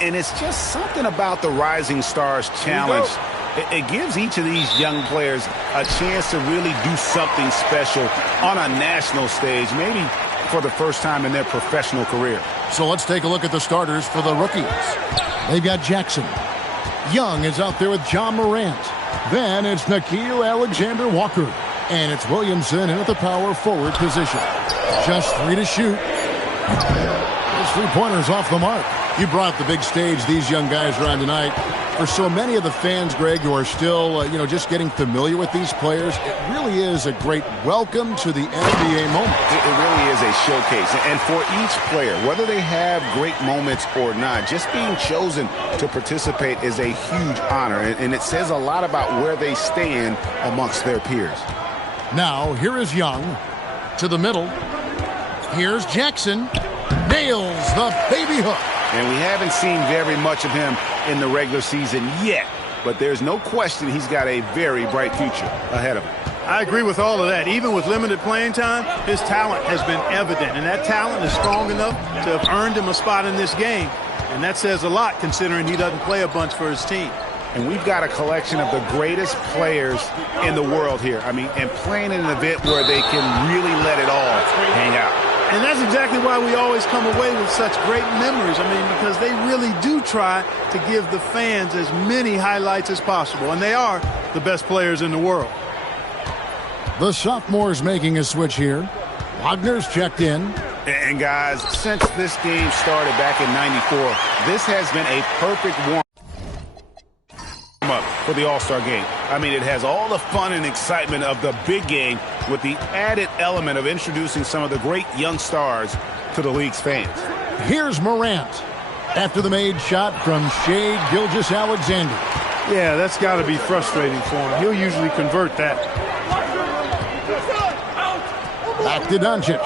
And it's just something about the Rising Stars Challenge. It gives each of these young players a chance to really do something special on a national stage, maybe for the first time in their professional career. So let's take a look at the starters for the rookies. They've got Jackson. Young is out there with John Morant. Then it's Nickeil Alexander-Walker. And it's Williamson in at the power forward position. Just 3 to shoot. Those 3-pointers off the mark. You brought the big stage these young guys are on tonight. For so many of the fans, Greg, who are still, just getting familiar with these players, it really is a great welcome to the NBA moment. It really is a showcase. And for each player, whether they have great moments or not, just being chosen to participate is a huge honor. And it says a lot about where they stand amongst their peers. Now, here is Young to the middle. Here's Jackson. Nails the baby hook. And we haven't seen very much of him in the regular season yet. But there's no question he's got a very bright future ahead of him. I agree with all of that. Even with limited playing time, his talent has been evident. And that talent is strong enough to have earned him a spot in this game. And that says a lot considering he doesn't play a bunch for his team. And we've got a collection of the greatest players in the world here. And playing in an event where they can really let it all hang out. And that's exactly why we always come away with such great memories. Because they really do try to give the fans as many highlights as possible. And they are the best players in the world. The sophomores making a switch here. Wagner's checked in. And guys, since this game started back in '94, this has been a perfect warm-up for the All-Star game. It has all the fun and excitement of the big game with the added element of introducing some of the great young stars to the league's fans. Here's Morant after the made shot from Shai Gilgeous-Alexander. Yeah, that's got to be frustrating for him. He'll usually convert that. Back to Doncic.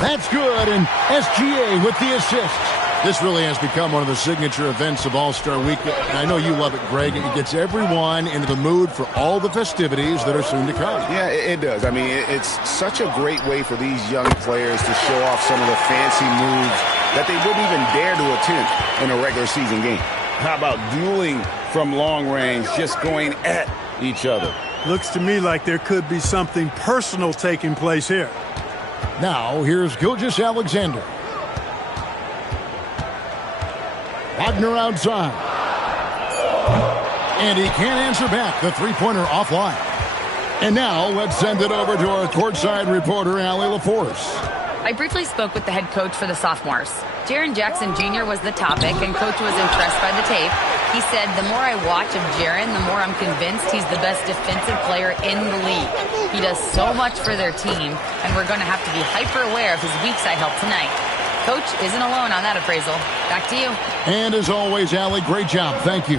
That's good, and SGA with the assist. This really has become one of the signature events of All-Star Week. And I know you love it, Greg. It gets everyone into the mood for all the festivities that are soon to come. Yeah, it does. It's such a great way for these young players to show off some of the fancy moves that they wouldn't even dare to attempt in a regular season game. How about dueling from long range, just going at each other? Looks to me like there could be something personal taking place here. Now, here's Gilgeous-Alexander. Wagner outside. And he can't answer back. The three-pointer offline. And now let's send it over to our courtside reporter, Allie LaForce. I briefly spoke with the head coach for the sophomores. Jaren Jackson Jr. was the topic, and coach was impressed by the tape. He said, the more I watch of Jaren, the more I'm convinced he's the best defensive player in the league. He does so much for their team, and we're going to have to be hyper-aware of his weak side help tonight. Coach isn't alone on that appraisal. Back to you. And as always, Allie, great job. Thank you.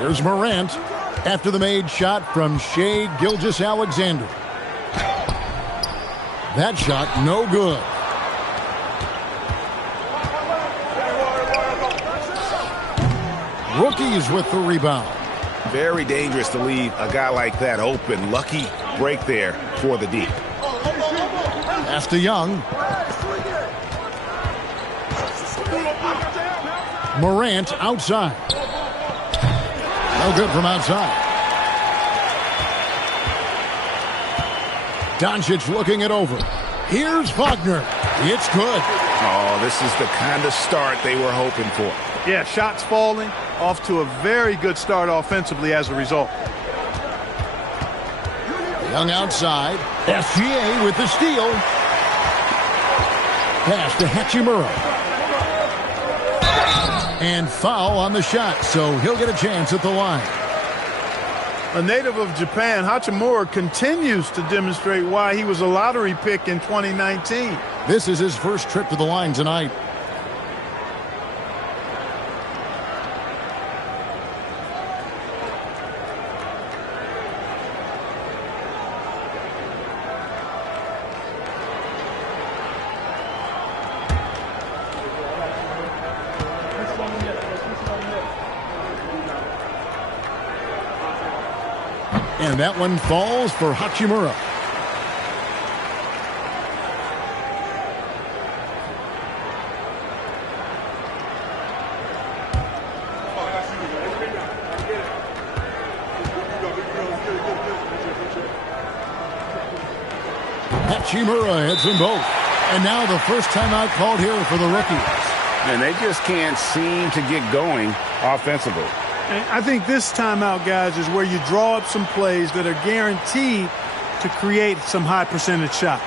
Here's Morant after the made shot from Shai Gilgeous-Alexander. That shot, no good. Rookies with the rebound. Very dangerous to leave a guy like that open. Lucky break there for the D. Pass to Young. Morant outside. No good from outside. Doncic looking it over. Here's Wagner. It's good. Oh, this is the kind of start they were hoping for. Yeah, shots falling. Off to a very good start offensively as a result. Young outside. SGA with the steal. Pass to Hachimura. And foul on the shot, so he'll get a chance at the line. A native of Japan, Hachimura continues to demonstrate why he was a lottery pick in 2019. This is his first trip to the line tonight. And that one falls for Hachimura. Hachimura hits them both. And now the first timeout called here for the rookies. And they just can't seem to get going offensively. And I think this timeout, guys, is where you draw up some plays that are guaranteed to create some high percentage shots.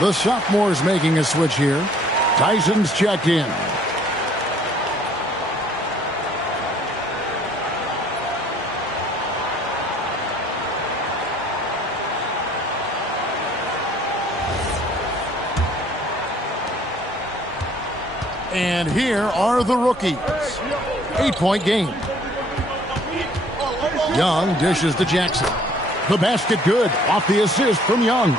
The sophomores making a switch here. Tyson's checked in. And here are the rookies. 8-point game. Young dishes to Jackson. The basket good off the assist from Young.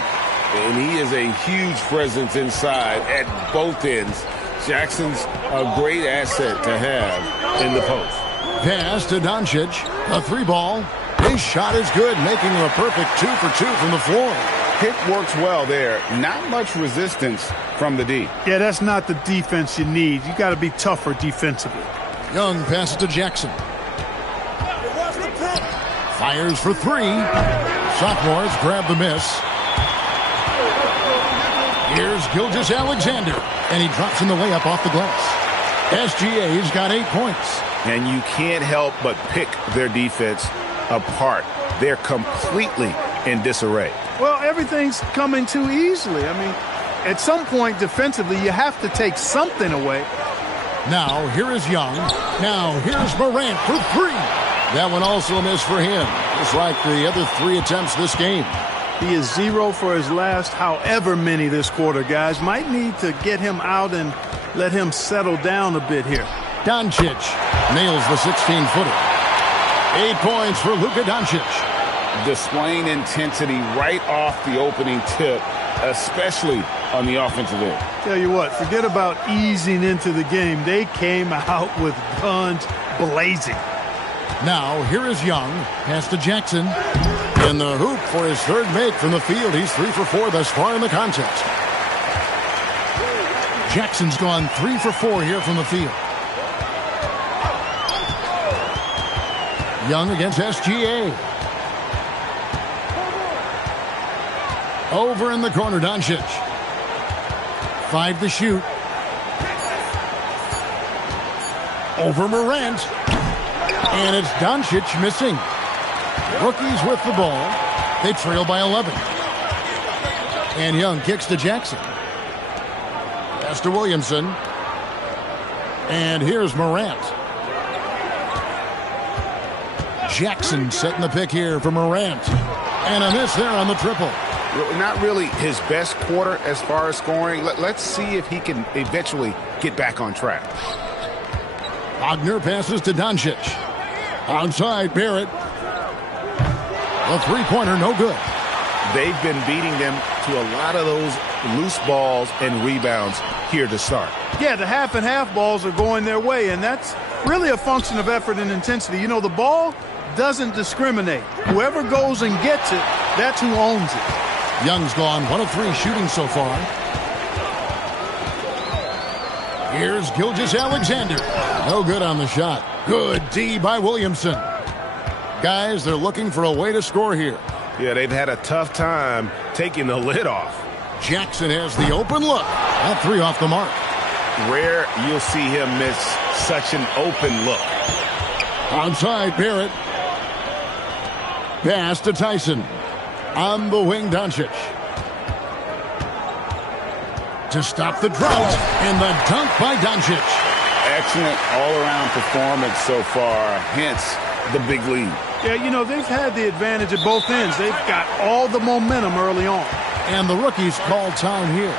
And he is a huge presence inside at both ends. Jackson's a great asset to have in the post. Pass to Doncic. A three ball. His shot is good, making him a perfect 2 for 2 from the floor. Pick works well there. Not much resistance from the D. Yeah, that's not the defense you need. You got to be tougher defensively. Young passes to Jackson. Fires for three. Sophomores grab the miss. Here's Gilgeous-Alexander, and he drops in the layup off the glass. SGA's got 8 points. And you can't help but pick their defense apart. They're completely in disarray. Well, everything's coming too easily. I mean, at some point defensively, you have to take something away. Now, here is Young. Now, here's Morant for three. That one also a miss for him, just like the other 3 attempts this game. He is 0 for his last however many this quarter, guys. Might need to get him out and let him settle down a bit here. Doncic nails the 16-footer. 8 points for Luka Doncic. Displaying intensity right off the opening tip, especially on the offensive end. Tell you what, forget about easing into the game. They came out with guns blazing. Now, here is Young. Pass to Jackson. In the hoop for his third make from the field. He's 3 for 4 thus far in the contest. Jackson's gone 3 for 4 here from the field. Young against SGA. Over in the corner, Doncic. 5 to shoot. Over Morant. And it's Doncic missing. Rookies with the ball. They trail by 11. And Young kicks to Jackson. Pass to Williamson. And here's Morant. Jackson setting the pick here for Morant. And a miss there on the triple. Not really his best quarter as far as scoring. Let's see if he can eventually get back on track. Wagner passes to Doncic. Outside, Barrett. The three-pointer, no good. They've been beating them to a lot of those loose balls and rebounds here to start. Yeah, the half and half balls are going their way, and that's really a function of effort and intensity. You know, the ball doesn't discriminate. Whoever goes and gets it, that's who owns it. Young's gone 1 of 3 shooting so far. Here's Gilgeous-Alexander. No good on the shot. Good D by Williamson. Guys, they're looking for a way to score here. Yeah, they've had a tough time taking the lid off. Jackson has the open look. That 3 off the mark. rare you'll see him miss such an open look. Onside, Barrett. Pass to Tyson. On the wing, Doncic. To stop the drought, and the dunk by Doncic. Excellent all-around performance so far, hence the big lead. Yeah, you know, they've had the advantage at both ends. They've got all the momentum early on. And the rookies call time here.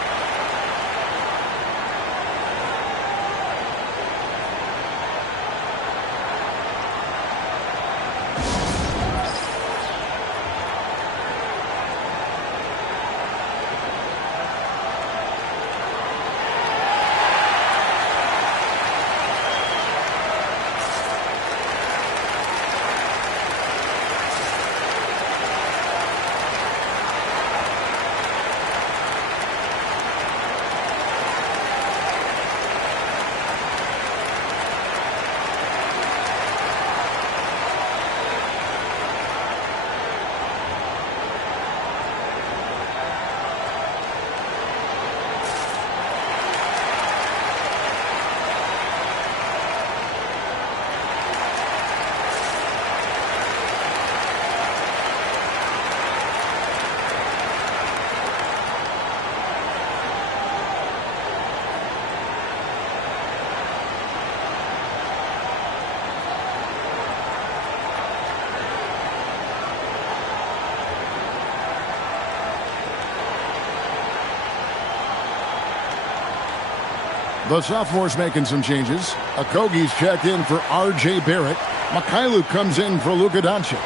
The sophomores making some changes. Okogie's checked in for R.J. Barrett. Mikhailuk comes in for Luka Doncic.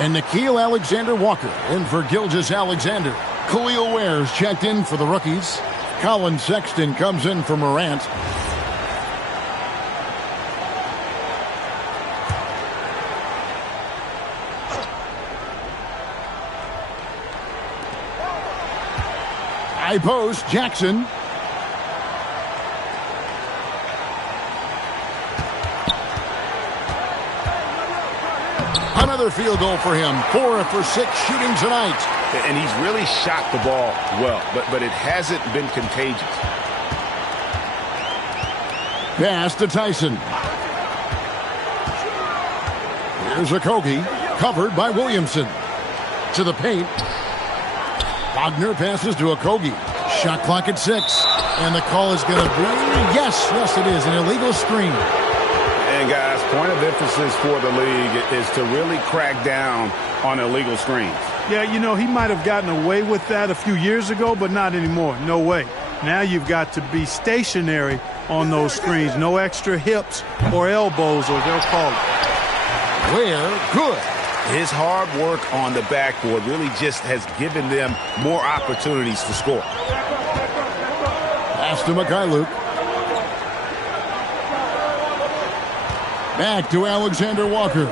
And Nickeil Alexander-Walker in for Gilgeous-Alexander. Khalil Ware's checked in for the rookies. Colin Sexton comes in for Morant. High post, Jackson. Another field goal for him. 4 for 6 shooting tonight. And he's really shot the ball well, but it hasn't been contagious. Pass to Tyson. Here's Okogie, covered by Williamson. To the paint. Wagner passes to Okogie. Shot clock at 6. And the call is going to be, yes, it is, an illegal screen. And guys, point of emphasis for the league is to really crack down on illegal screens. Yeah, you know, he might have gotten away with that a few years ago, but not anymore. No way. Now you've got to be stationary on those screens. No extra hips or elbows, or they'll call it. Ware, good. His hard work on the backboard really just has given them more opportunities to score. Pass to Mikhailuk. Back to Alexander Walker.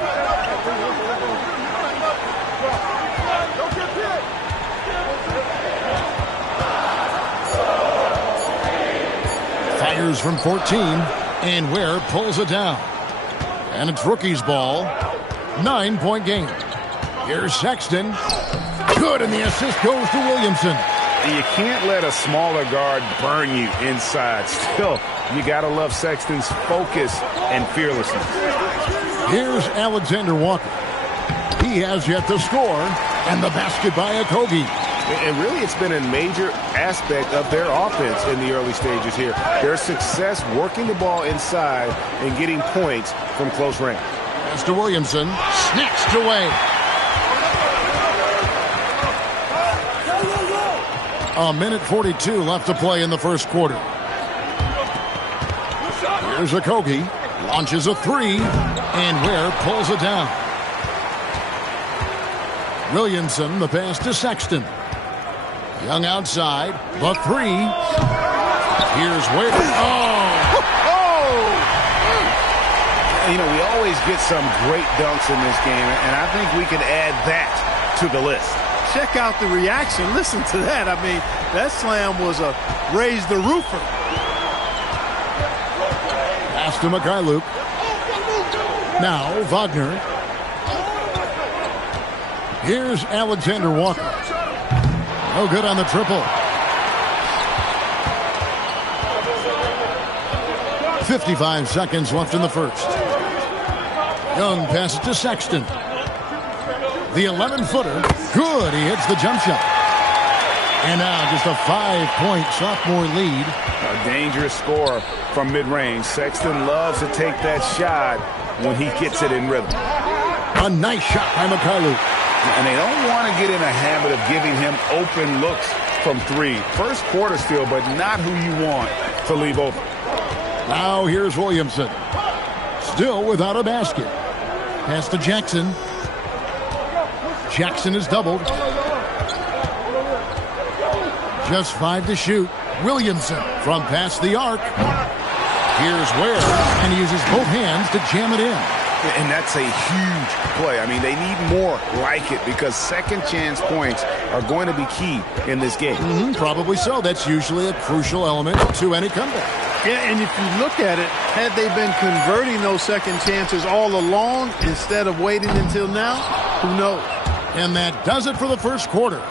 Fires from 14, and Ware pulls it down. And it's rookie's ball. 9-point game. Here's Sexton. Good, and the assist goes to Williamson. You can't let a smaller guard burn you inside. Still, you got to love Sexton's focus and fearlessness. Here's Alexander Walker. He has yet to score, and the basket by Okogie. And really, it's been a major aspect of their offense in the early stages here. Their success working the ball inside and getting points from close range. Pass to Williamson. Snatched away. A minute 42 left to play in the first quarter. Here's Okogie. Launches a 3. And Ware pulls it down. Williamson, the pass to Sexton. Young outside. The 3. Here's Ware. You know, we always get some great dunks in this game, and I think we can add that to the list. Check out the reaction. Listen to that. I mean, that slam was a raise the roofer. Pass to Mikhailuk. Now Wagner. Here's Alexander Walker. No good on the triple. 55 seconds left in the first. Young passes to Sexton. The 11-footer. Good. He hits the jump shot. And now just a 5-point sophomore lead. A dangerous score from mid-range. Sexton loves to take that shot when he gets it in rhythm. A nice shot by Mikhailuk. And they don't want to get in a habit of giving him open looks from three. First quarter still, but not who you want to leave open. Now here's Williamson. Still without a basket. Pass to Jackson. Jackson is doubled. Just 5 to shoot. Williamson from past the arc. Here's Ware, and he uses both hands to jam it in. And that's a huge play. I mean, they need more like it because second chance points are going to be key in this game. Probably so. That's usually a crucial element to any comeback. Yeah, and if you look at it, had they been converting those second chances all along instead of waiting until now, who knows? And that does it for the first quarter.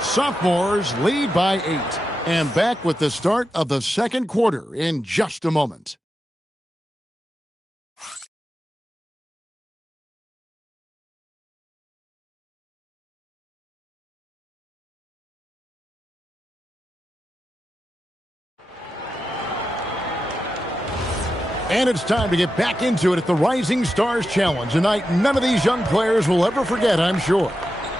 Sophomores lead by 8. And back with the start of the second quarter in just a moment. And it's time to get back into it at the Rising Stars Challenge. A night none of these young players will ever forget, I'm sure.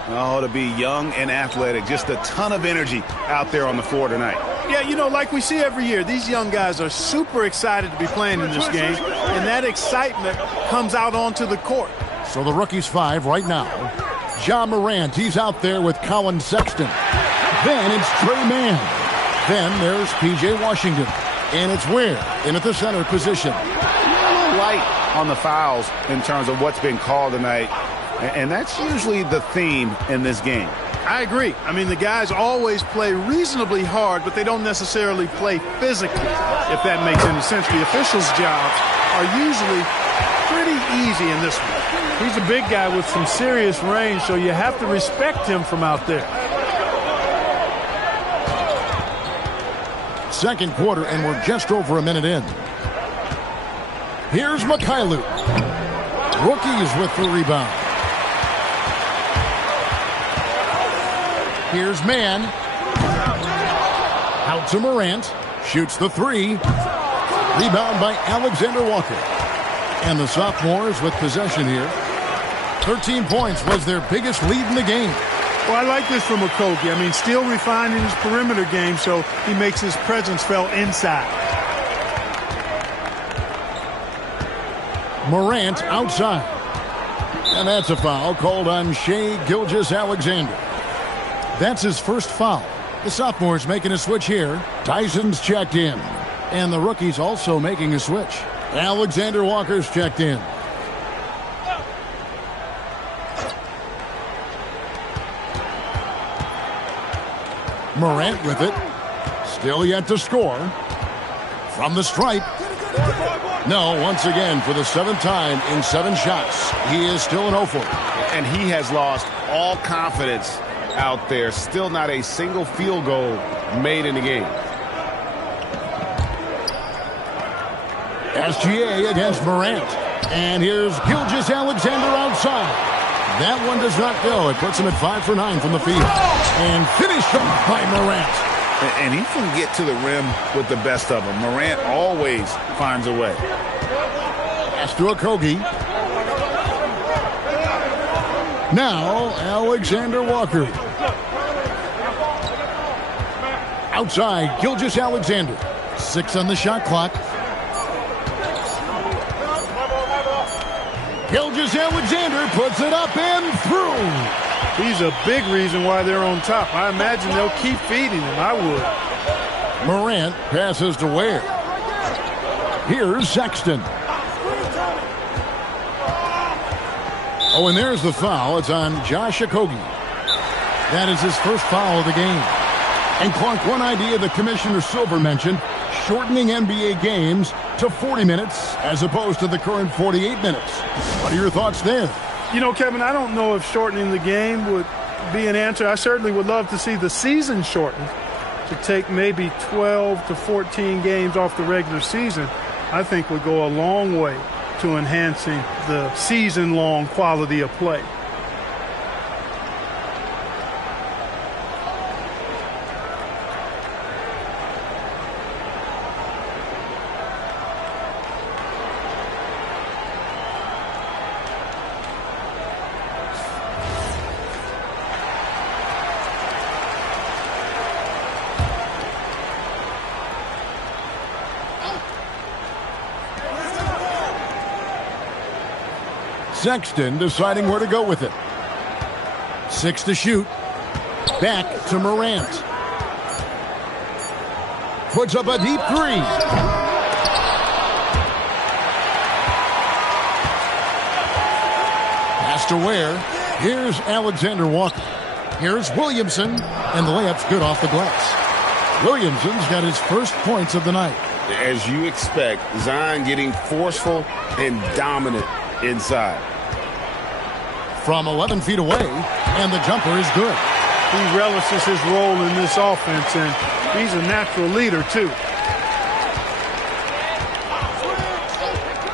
Oh, to be young and athletic. Just a ton of energy out there on the floor tonight. Yeah, you know, like we see every year, these young guys are super excited to be playing in this game. And that excitement comes out onto the court. So the rookies 5 right now. Ja Morant, he's out there with Colin Sexton. Then it's Trey Mann. Then there's P.J. Washington. And it's Ware in at the center position. A little light on the fouls in terms of what's been called tonight. And that's usually the theme in this game. I agree. I mean, the guys always play reasonably hard, but they don't necessarily play physically, if that makes any sense. The officials' jobs are usually pretty easy in this one. He's a big guy with some serious range, so you have to respect him from out there. Second quarter, and we're just over a minute in. Here's Mikhailuk. Rookies with the rebound. Here's Mann. Out to Morant. Shoots the 3. Rebound by Alexander Walker. And the sophomores with possession here. 13 points was their biggest lead in the game. Well, I like this from Okogie. I mean, still refining his perimeter game, so he makes his presence felt inside. Morant outside. And that's a foul called on Shai Gilgeous-Alexander. That's his first foul. The sophomores making a switch here. Tyson's checked in. And the rookies also making a switch. Alexander Walker's checked in. Morant with it. Still yet to score. From the stripe. No, once again for the 7th time in 7 shots. He is still an 0-4. And he has lost all confidence out there. Still not a single field goal made in the game. SGA against Morant. And here's Gilgeous-Alexander outside. That one does not go. It puts him at 5 for 9 from the field. And finished off by Morant. And he can get to the rim with the best of them. Morant always finds a way. Pass to Okogie. Now, Alexander Walker. Outside, Gilgeous-Alexander. 6 on the shot clock. Gilgeous-Alexander puts it up and through. He's a big reason why they're on top. I imagine they'll keep feeding him. I would. Morant passes to Ware. Here's Sexton. Oh, and there's the foul. It's on Josh Okogie. That is his first foul of the game. And Clark, one idea that Commissioner Silver mentioned, shortening NBA games to 40 minutes as opposed to the current 48 minutes. What are your thoughts there? You know, Kevin, I don't know if shortening the game would be an answer. I certainly would love to see the season shortened to take maybe 12 to 14 games off the regular season. I think would go a long way to enhancing the season-long quality of play. Sexton deciding where to go with it. 6 to shoot. Back to Morant. Puts up a deep 3. Pass to Ware. Here's Alexander Walker. Here's Williamson. And the layup's good off the glass. Williamson's got his first points of the night. As you expect, Zion getting forceful and dominant inside. From 11 feet away, and the jumper is good. He relishes his role in this offense, and he's a natural leader, too.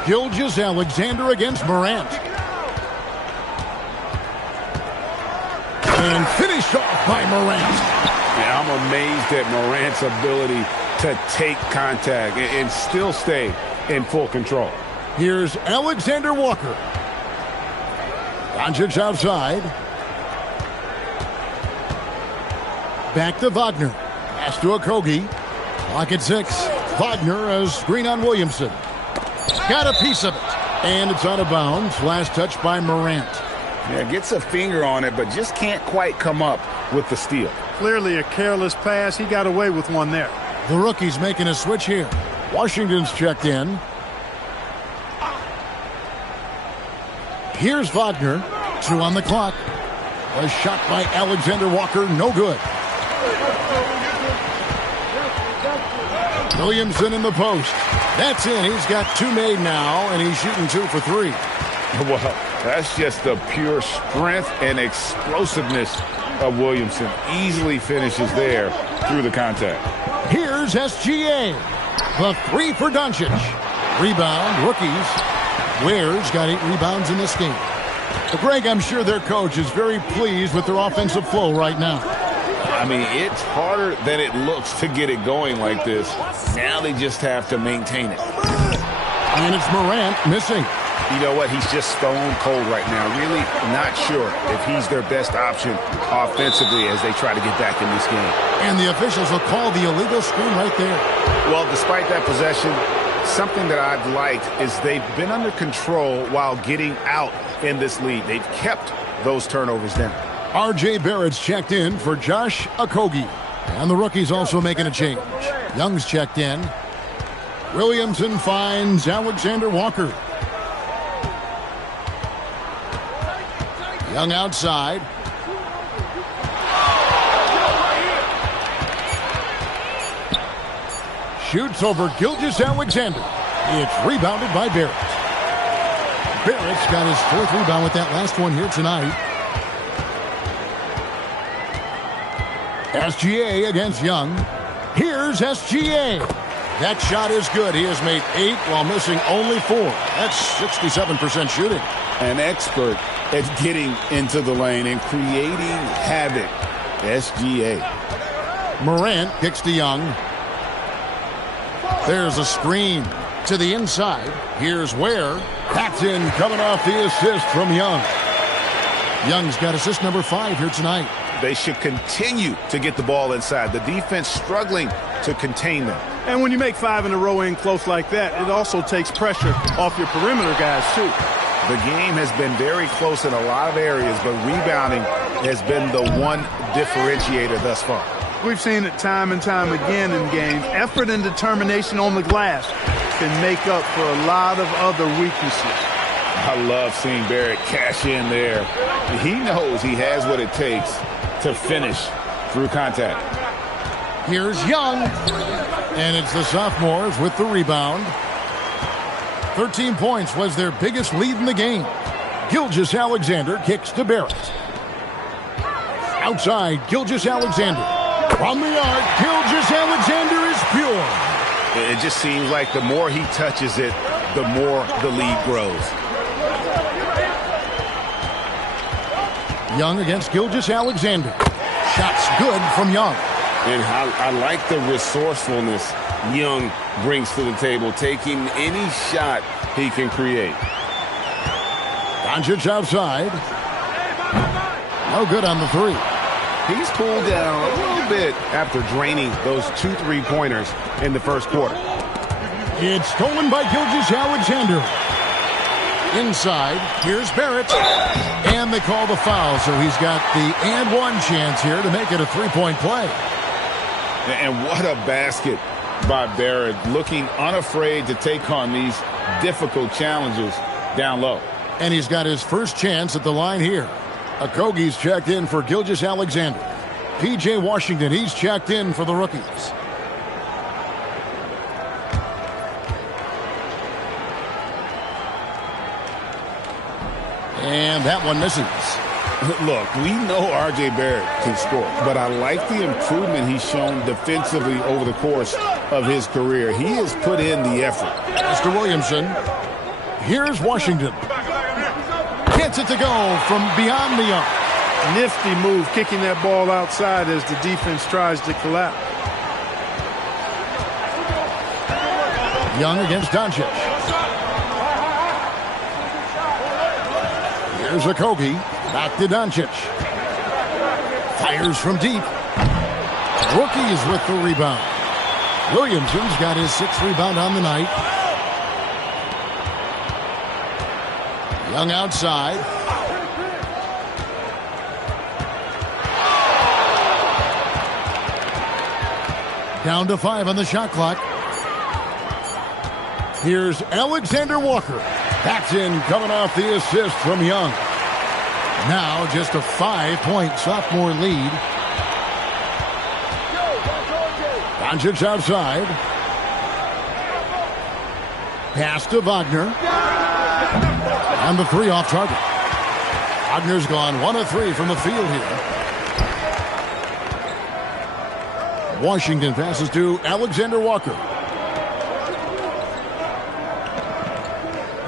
Gilgeous-Alexander against Morant. And finished off by Morant. Yeah, I'm amazed at Morant's ability to take contact and still stay in full control. Here's Alexander Walker. Doncic outside. Back to Wagner. Pass to Okogie. Clock at 6. Wagner has screen on Williamson. Got a piece of it. And it's out of bounds. Last touch by Morant. Yeah, gets a finger on it, but just can't quite come up with the steal. Clearly a careless pass. He got away with one there. The rookie's making a switch here. Washington's checked in. Here's Wagner. 2 on the clock. A shot by Alexander Walker. No good. Williamson in the post. That's in. He's got 2 made now, and he's shooting 2 for 3. Well, that's just the pure strength and explosiveness of Williamson. Easily finishes there through the contact. Here's SGA. The 3 for Doncic. Rebound, rookies. Ware's got 8 rebounds in this game. But Greg, I'm sure their coach is very pleased with their offensive flow right now. I mean, it's harder than it looks to get it going like this. Now they just have to maintain it. And it's Morant missing. You know what? He's just stone cold right now. Really not sure if he's their best option offensively as they try to get back in this game. And the officials will call the illegal screen right there. Well, despite that possession, something that I've liked is they've been under control while getting out in this lead. They've kept those turnovers down. R.J. Barrett's checked in for Josh Okogie. And the rookie's also making a change. Young's checked in. Williamson finds Alexander Walker. Young outside. Shoots over Gilgeous-Alexander. It's rebounded by Barrett. Barrett's got his 4th rebound with that last one here tonight. SGA against Young. Here's SGA. That shot is good. He has made 8 while missing only 4. That's 67% shooting. An expert at getting into the lane and creating havoc. SGA. Morant kicks to Young. There's a screen to the inside. Here's Ware. That's in, coming off the assist from Young. Young's got assist number 5 here tonight. They should continue to get the ball inside. The defense struggling to contain them. And when you make 5 in a row in close like that, it also takes pressure off your perimeter guys, too. The game has been very close in a lot of areas, but rebounding has been the one differentiator thus far. We've seen it time and time again in games. Effort and determination on the glass can make up for a lot of other weaknesses. I love seeing Barrett cash in there. He knows he has what it takes to finish through contact. Here's Young. And it's the sophomores with the rebound. 13 points was their biggest lead in the game. Gilgeous-Alexander kicks to Barrett. Outside, Gilgeous-Alexander. From the arc, Gilgeous-Alexander is pure. It just seems like the more he touches it, the more the lead grows. Young against Gilgeous-Alexander. Shots good from Young. And I like the resourcefulness Young brings to the table, taking any shot he can create. Doncic outside. No good on the three. He's cooled down a little bit after draining those 2 3-pointers in the first quarter. It's stolen by Gilgeous-Alexander. Inside, here's Barrett. And they call the foul, so he's got the and one chance here to make it a 3-point play. And what a basket by Barrett, looking unafraid to take on these difficult challenges down low. And he's got his first chance at the line here. Okogie's checked in for Gilgeous-Alexander. P.J. Washington, he's checked in for the rookies. And that one misses. Look, we know R.J. Barrett can score, but I like the improvement he's shown defensively over the course of his career. He has put in the effort. Mr. Williamson. Here's Washington. Gets it to go from beyond the arc. Nifty move, kicking that ball outside as the defense tries to collapse. Young against Doncic. Here's Okogie. Back to Doncic. Fires from deep. Rookies with the rebound. Williamson's got his 6th rebound on the night. Young outside. Down to 5 on the shot clock. Here's Alexander Walker. That's in, coming off the assist from Young. Now just a 5-point sophomore lead. Doncic outside. Pass to Wagner. And the 3 off target. Wagner's gone 1 of 3 from the field here. Washington passes to Alexander Walker.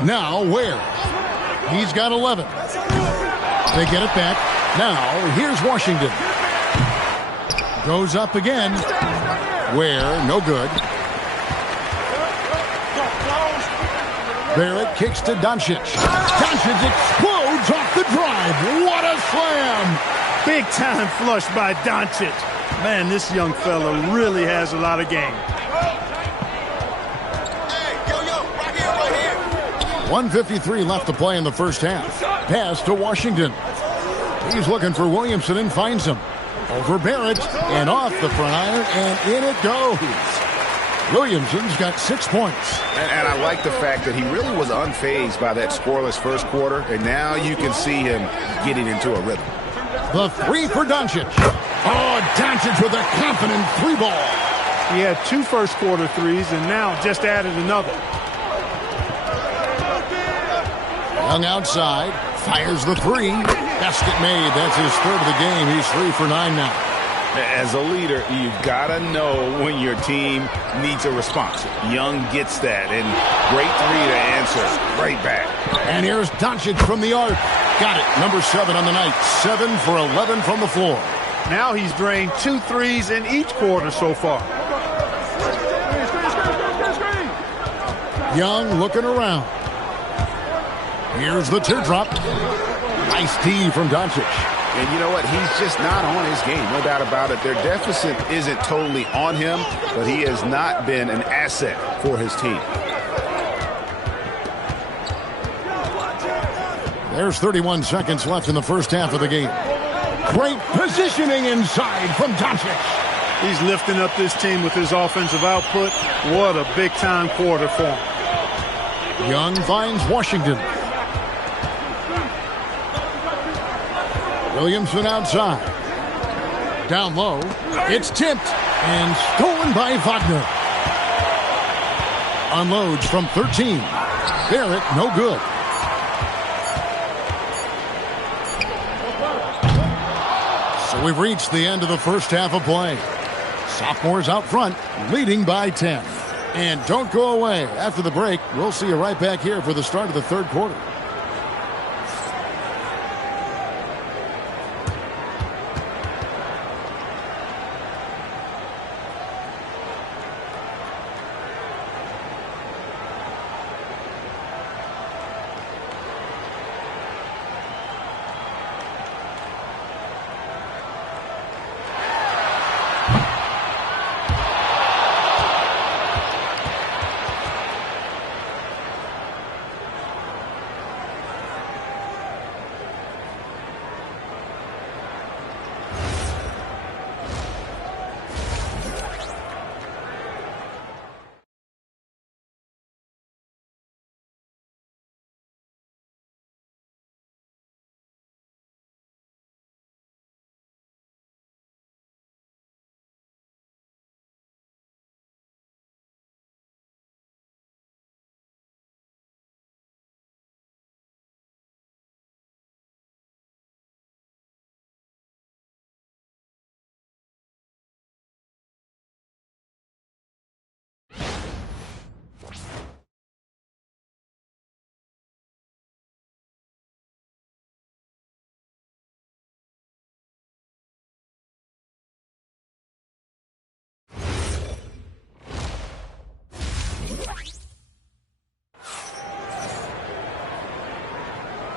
Now Ware. He's got 11. They get it back. Now here's Washington. Goes up again. Ware, no good. Barrett kicks to Doncic. Doncic explodes off the drive. What a slam! Big time flush by Doncic. Man, this young fella really has a lot of game. 1:53 left to play in the first half. Pass to Washington. He's looking for Williamson and finds him. Over Barrett and off the front iron, and in it goes. Williamson's got 6 points. And I like the fact that he really was unfazed by that scoreless first quarter, and now you can see him getting into a rhythm. The 3 for Doncic. Oh, Doncic with a confident 3 ball. He had 2 first quarter threes and now just added another. Young outside, fires the 3. Basket made. That's his 3rd of the game. He's 3 for 9 now. As a leader, you've got to know when your team needs a response. Young gets that, and great 3 to answer. Right back. And here's Doncic from the arc. Got it. Number 7 on the night. 7 for 11 from the floor. Now he's drained 2 threes in each quarter so far. Young looking around. Here's the teardrop. Nice D from Doncic. And you know what? He's just not on his game. No doubt about it. Their deficit isn't totally on him, but he has not been an asset for his team. There's 31 seconds left in the first half of the game. Great positioning inside from Doncic. He's lifting up this team with his offensive output. What a big-time quarter for him. Young finds Washington. Williamson outside. Down low. It's tipped and stolen by Wagner. Unloads from 13. Barrett, no good. So we've reached the end of the first half of play. Sophomores out front, leading by 10. And don't go away. After the break, we'll see you right back here for the start of the third quarter.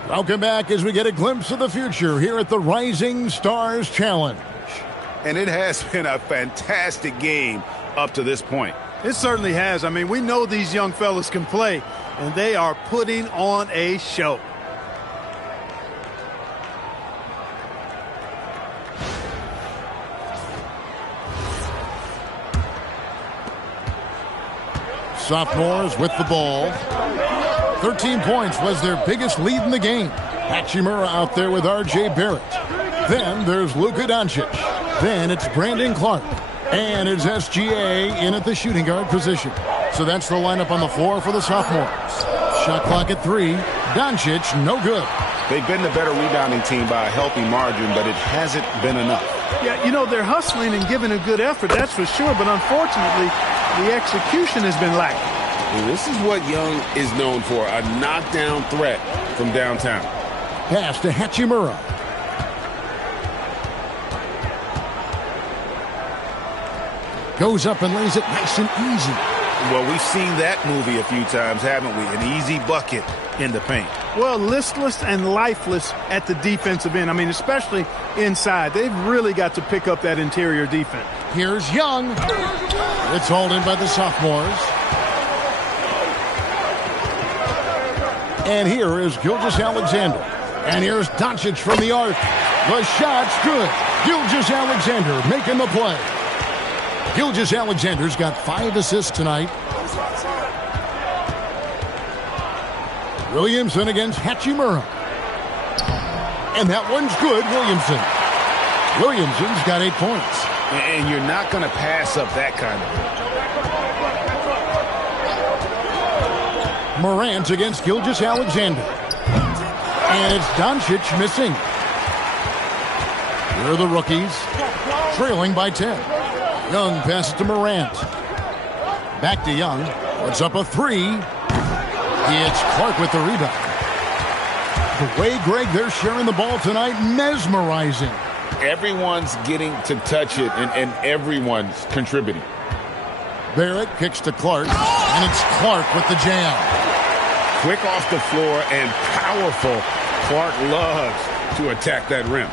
Welcome back as we get a glimpse of the future here at the Rising Stars Challenge. And it has been a fantastic game up to this point. It certainly has. I mean, we know these young fellas can play, and they are putting on a show. Sophomores with the ball. 13 points was their biggest lead in the game. Hachimura out there with R.J. Barrett. Then there's Luka Doncic. Then it's Brandon Clark. And it's SGA in at the shooting guard position. So that's the lineup on the floor for the sophomores. Shot clock at 3. Doncic, no good. They've been the better rebounding team by a healthy margin, but it hasn't been enough. Yeah, you know, they're hustling and giving a good effort, that's for sure. But unfortunately, the execution has been lacking. And this is what Young is known for, a knockdown threat from downtown. Pass to Hachimura. Goes up and lays it nice and easy. Well, we've seen that movie a few times, haven't we? An easy bucket in the paint. Well, listless and lifeless at the defensive end. I mean, especially inside. They've really got to pick up that interior defense. Here's Young. It's hauled in by the sophomores. And here is Gilgeous-Alexander. And here's Doncic from the arc. The shot's good. Gilgeous-Alexander making the play. Gilgeous-Alexander's got 5 assists tonight. Williamson against Hachimura. And that one's good, Williamson. Williamson's got 8 points. And you're not going to pass up that kind of thing. Morant against Gilgeous-Alexander. And it's Doncic missing. Here are the rookies, trailing by 10. Young passes to Morant. Back to Young. Puts up a 3. It's Clark with the rebound. The way, Greg, they're sharing the ball tonight, mesmerizing. Everyone's getting to touch it, and everyone's contributing. Barrett kicks to Clark, and it's Clark with the jam. Quick off the floor and powerful. Clark loves to attack that rim.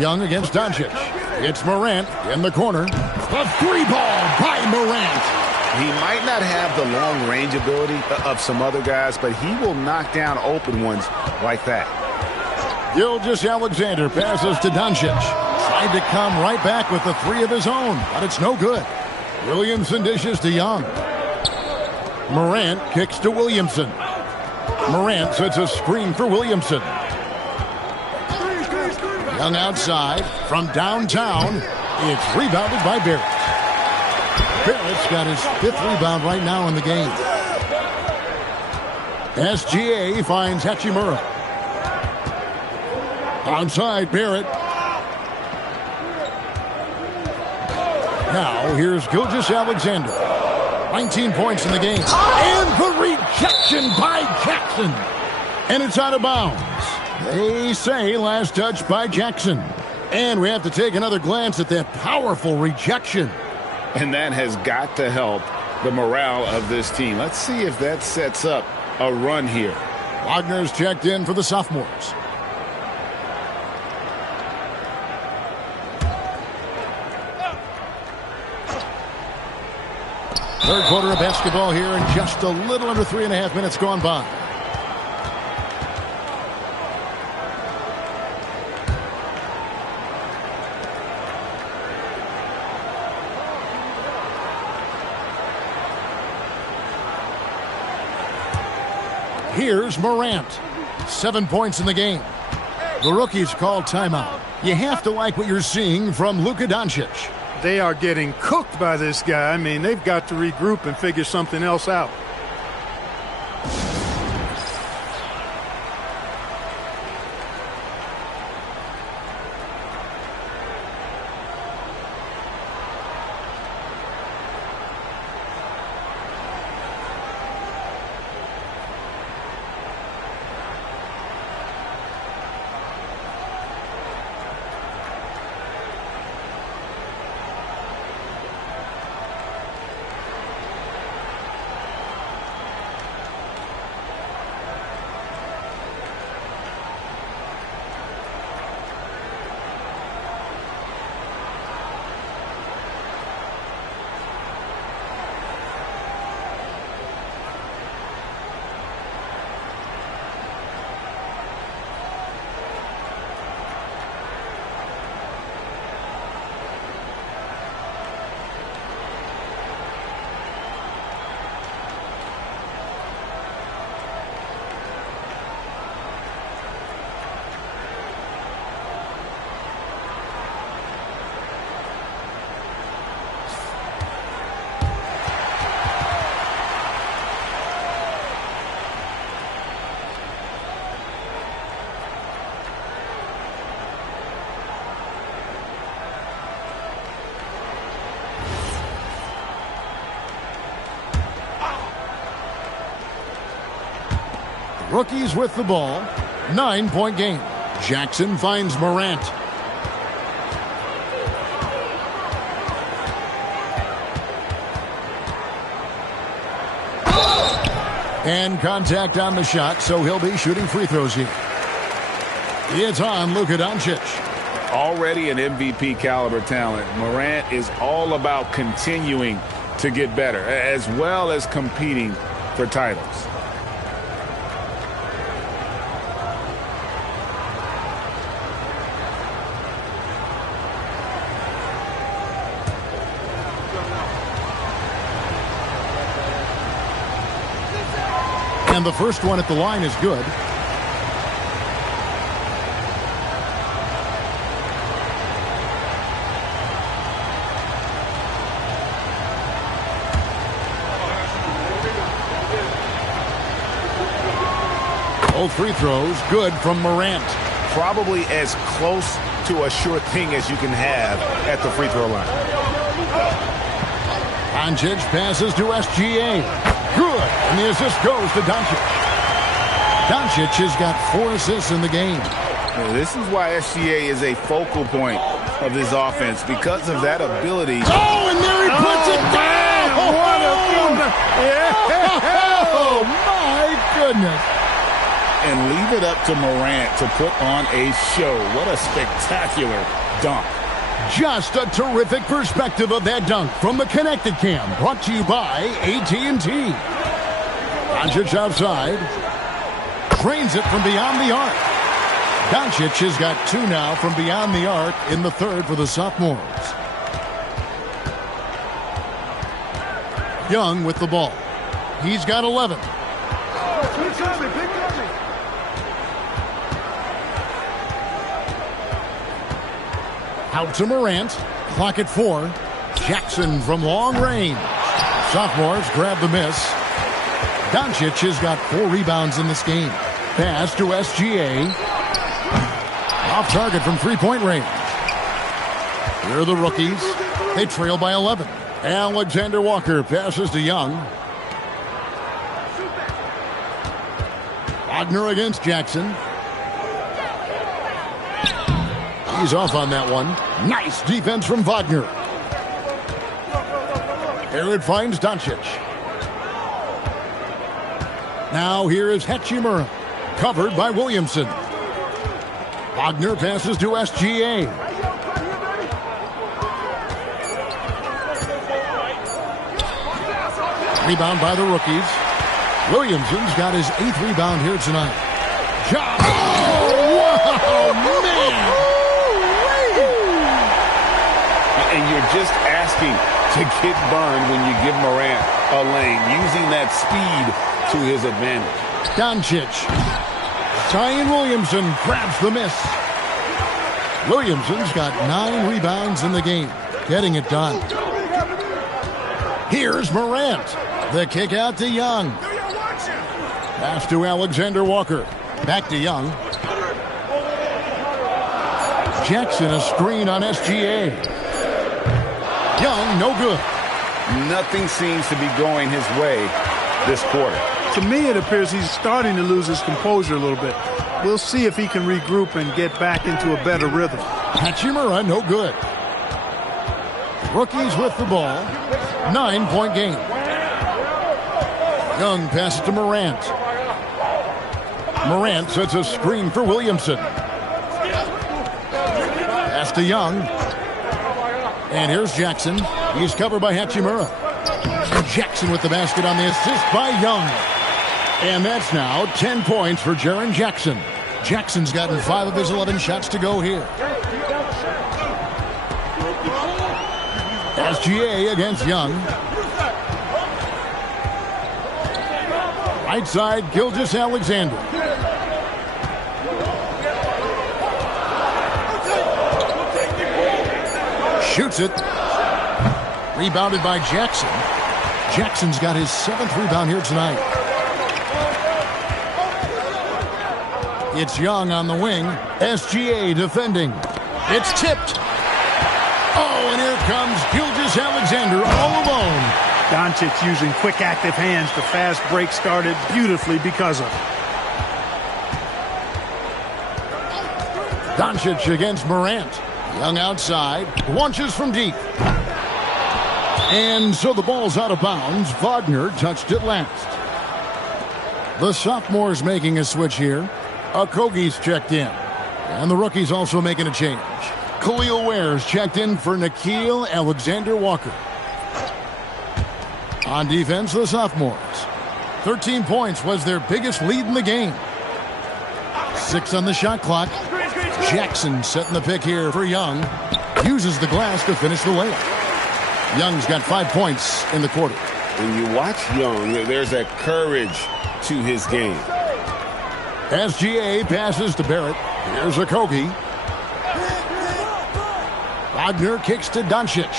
Young against Doncic. It's Morant in the corner. A 3-ball by Morant. He might not have the long range ability of some other guys, but he will knock down open ones like that. Gilgeous-Alexander passes to Doncic. Tried to come right back with the 3 of his own, but it's no good. Williamson dishes to Young. Morant kicks to Williamson. Morant sets a screen for Williamson. Young outside from downtown. It's rebounded by Barrett. Barrett's got his 5th rebound right now in the game. SGA finds Hachimura. Outside Barrett. Now, here's Gilgeous-Alexander. 19 points in the game. And the rejection by Jackson. And it's out of bounds. They say last touch by Jackson. And we have to take another glance at that powerful rejection. And that has got to help the morale of this team. Let's see if that sets up a run here. Wagner's checked in for the Sophomores. Third quarter of basketball here, and just a little under 3.5 minutes gone by. Here's Morant. 7 points in the game. The rookies call timeout. You have to like what you're seeing from Luka Doncic. They are getting cooked by this guy. I mean, they've got to regroup and figure something else out. Rookies with the ball. 9-point game. Jackson finds Morant. And contact on the shot, so he'll be shooting free throws here. It's on Luka Doncic. Already an MVP caliber talent, Morant is all about continuing to get better, as well as competing for titles. And the first one at the line is good. Both free throws good from Morant. Probably as close to a sure thing as you can have at the free throw line. Doncic passes to SGA. Good. And the assist goes to Doncic. Doncic has got 4 assists in the game. Well, this is why SGA is a focal point of this offense, because of that ability. Oh, and there he puts it down! What a yeah. Oh, my goodness. And leave it up to Morant to put on a show. What a spectacular dunk. Just a terrific perspective of that dunk from the Connected Cam, brought to you by AT&T. Doncic outside. Drains it from beyond the arc. Doncic has got 2 now from beyond the arc in the third for the Sophomores. Young with the ball. He's got 11. Out to Morant. Clock at 4. Jackson from long range. Sophomores grab the miss. Doncic has got 4 rebounds in this game. Pass to SGA. Off target from 3-point range. Here are the rookies. They trail by 11. Alexander Walker passes to Young. Wagner against Jackson. He's off on that one. Nice defense from Wagner. Here it finds Doncic. Now here is Hachimura, covered by Williamson. Wagner passes to SGA. Rebound by the rookies. Williamson's got his 8th rebound here tonight. Oh, man! And you're just asking to get burned when you give Morant a lane, using that speed to his advantage. Doncic. Zion Williamson grabs the miss. Williamson's got 9 rebounds in the game, getting it done. Here's Morant. The kick out to Young. Pass to Alexander Walker. Back to Young. Jackson a screen on SGA. Young, no good. Nothing seems to be going his way this quarter. To me, it appears he's starting to lose his composure a little bit. We'll see if he can regroup and get back into a better rhythm. Hachimura, no good. Rookies with the ball. 9-point game. Young passes to Morant. Morant sets a screen for Williamson. Pass to Young. And here's Jackson. He's covered by Hachimura. And Jackson with the basket on the assist by Young. And that's now 10 points for Jaren Jackson. Jackson's gotten 5 of his 11 shots to go here. SGA against Young. Right side, Gilgeous-Alexander. Shoots it. Rebounded by Jackson. Jackson's got his 7th rebound here tonight. It's Young on the wing. SGA defending. It's tipped. Oh, and here comes Gilgeous-Alexander all alone. Doncic using quick, active hands. The fast break started beautifully because of it. Doncic against Morant. Young outside. Launches from deep. And so the ball's out of bounds. Wagner touched it last. The sophomores making a switch here. Okogie's checked in. And the rookie's also making a change. Khalil Ware's checked in for Nickeil Alexander-Walker. On defense, the sophomores. 13 points was their biggest lead in the game. 6 on the shot clock. Jackson setting the pick here for Young. Uses the glass to finish the layup. Young's got 5 points in the quarter. When you watch Young, there's that courage to his game. SGA passes to Barrett. Here's Okogie. Wagner kicks to Doncic.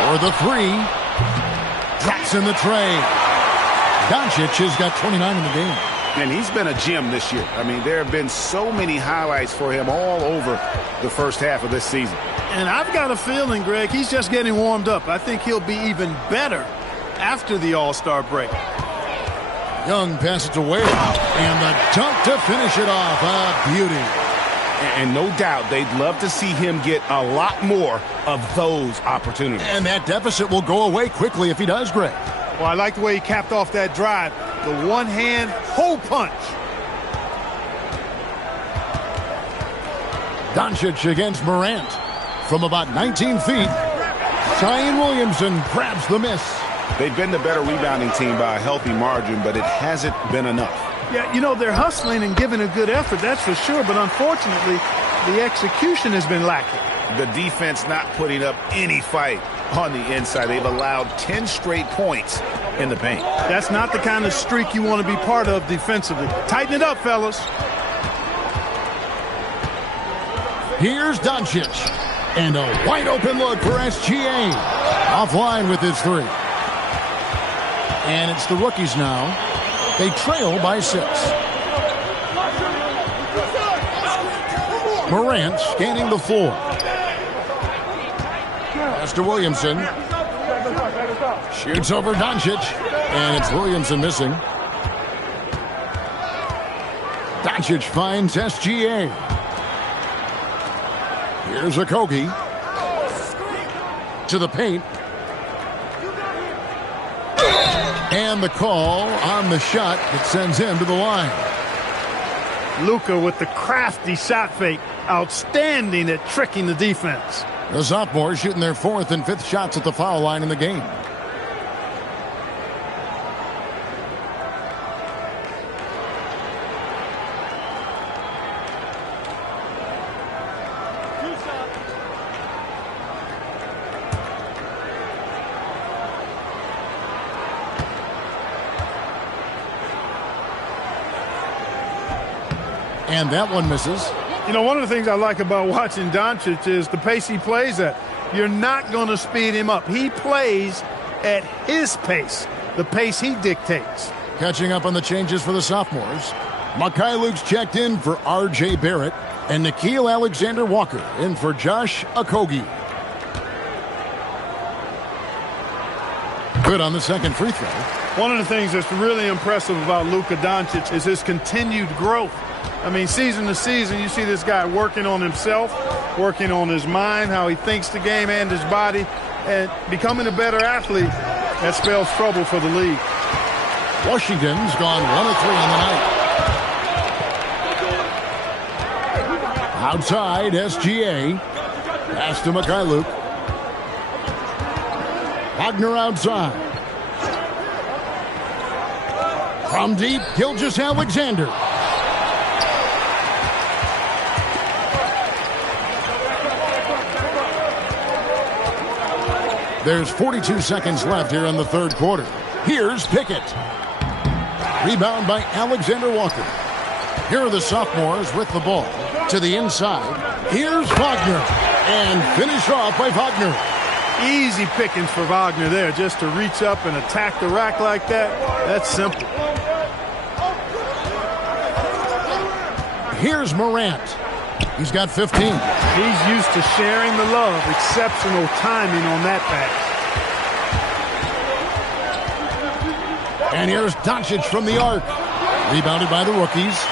For the 3. Drops in the tray. Doncic has got 29 in the game. And he's been a gem this year. I mean, there have been so many highlights for him all over the first half of this season. And I've got a feeling, Greg, he's just getting warmed up. I think he'll be even better after the All-Star break. Young passes away. And the dunk to finish it off. A beauty. And no doubt they'd love to see him get a lot more of those opportunities. And that deficit will go away quickly if he does, Greg. Well, I like the way he capped off that drive. The one-hand hole punch. Doncic against Morant. From about 19 feet, Zion Williamson grabs the miss. They've been the better rebounding team by a healthy margin, but it hasn't been enough. Yeah, you know, they're hustling and giving a good effort, that's for sure. But unfortunately, the execution has been lacking. The defense not putting up any fight on the inside. They've allowed 10 straight points in the paint. That's not the kind of streak you want to be part of defensively. Tighten it up, fellas. Here's Doncic. And a wide open look for SGA. Offline with his 3. And it's the rookies now. They trail by 6. Morant scanning the floor. Pass to Williamson. Shoots over Doncic. And it's Williamson missing. Doncic finds SGA. Here's Okogie. To the paint. And the call on the shot that sends him to the line. Luka with the crafty shot fake. Outstanding at tricking the defense. The sophomores shooting their 4th and 5th shots at the foul line in the game. And that one misses. You know, one of the things I like about watching Doncic is the pace he plays at. You're not going to speed him up. He plays at his pace, the pace he dictates. Catching up on the changes for the sophomores. Luke's checked in for R.J. Barrett. And Nickeil Alexander-Walker in for Josh Okogie. Good on the second free throw. One of the things that's really impressive about Luka Doncic is his continued growth. I mean, season to season, you see this guy working on himself, working on his mind, how he thinks the game and his body, and becoming a better athlete. That spells trouble for the league. Washington's gone 1 of 3 on the night. Outside, SGA. Pass to Luke. Wagner outside. From deep, Gilgeous-Alexander. There's 42 seconds left here in the third quarter. Here's Pickett. Rebound by Alexander-Walker. Here are the sophomores with the ball. To the inside. Here's Wagner. And finish off by Wagner. Easy pickings for Wagner there, just to reach up and attack the rack like that. That's simple. Here's Morant. He's got 15. He's used to sharing the love. Exceptional timing on that pass. And here's Doncic from the arc. Rebounded by the rookies.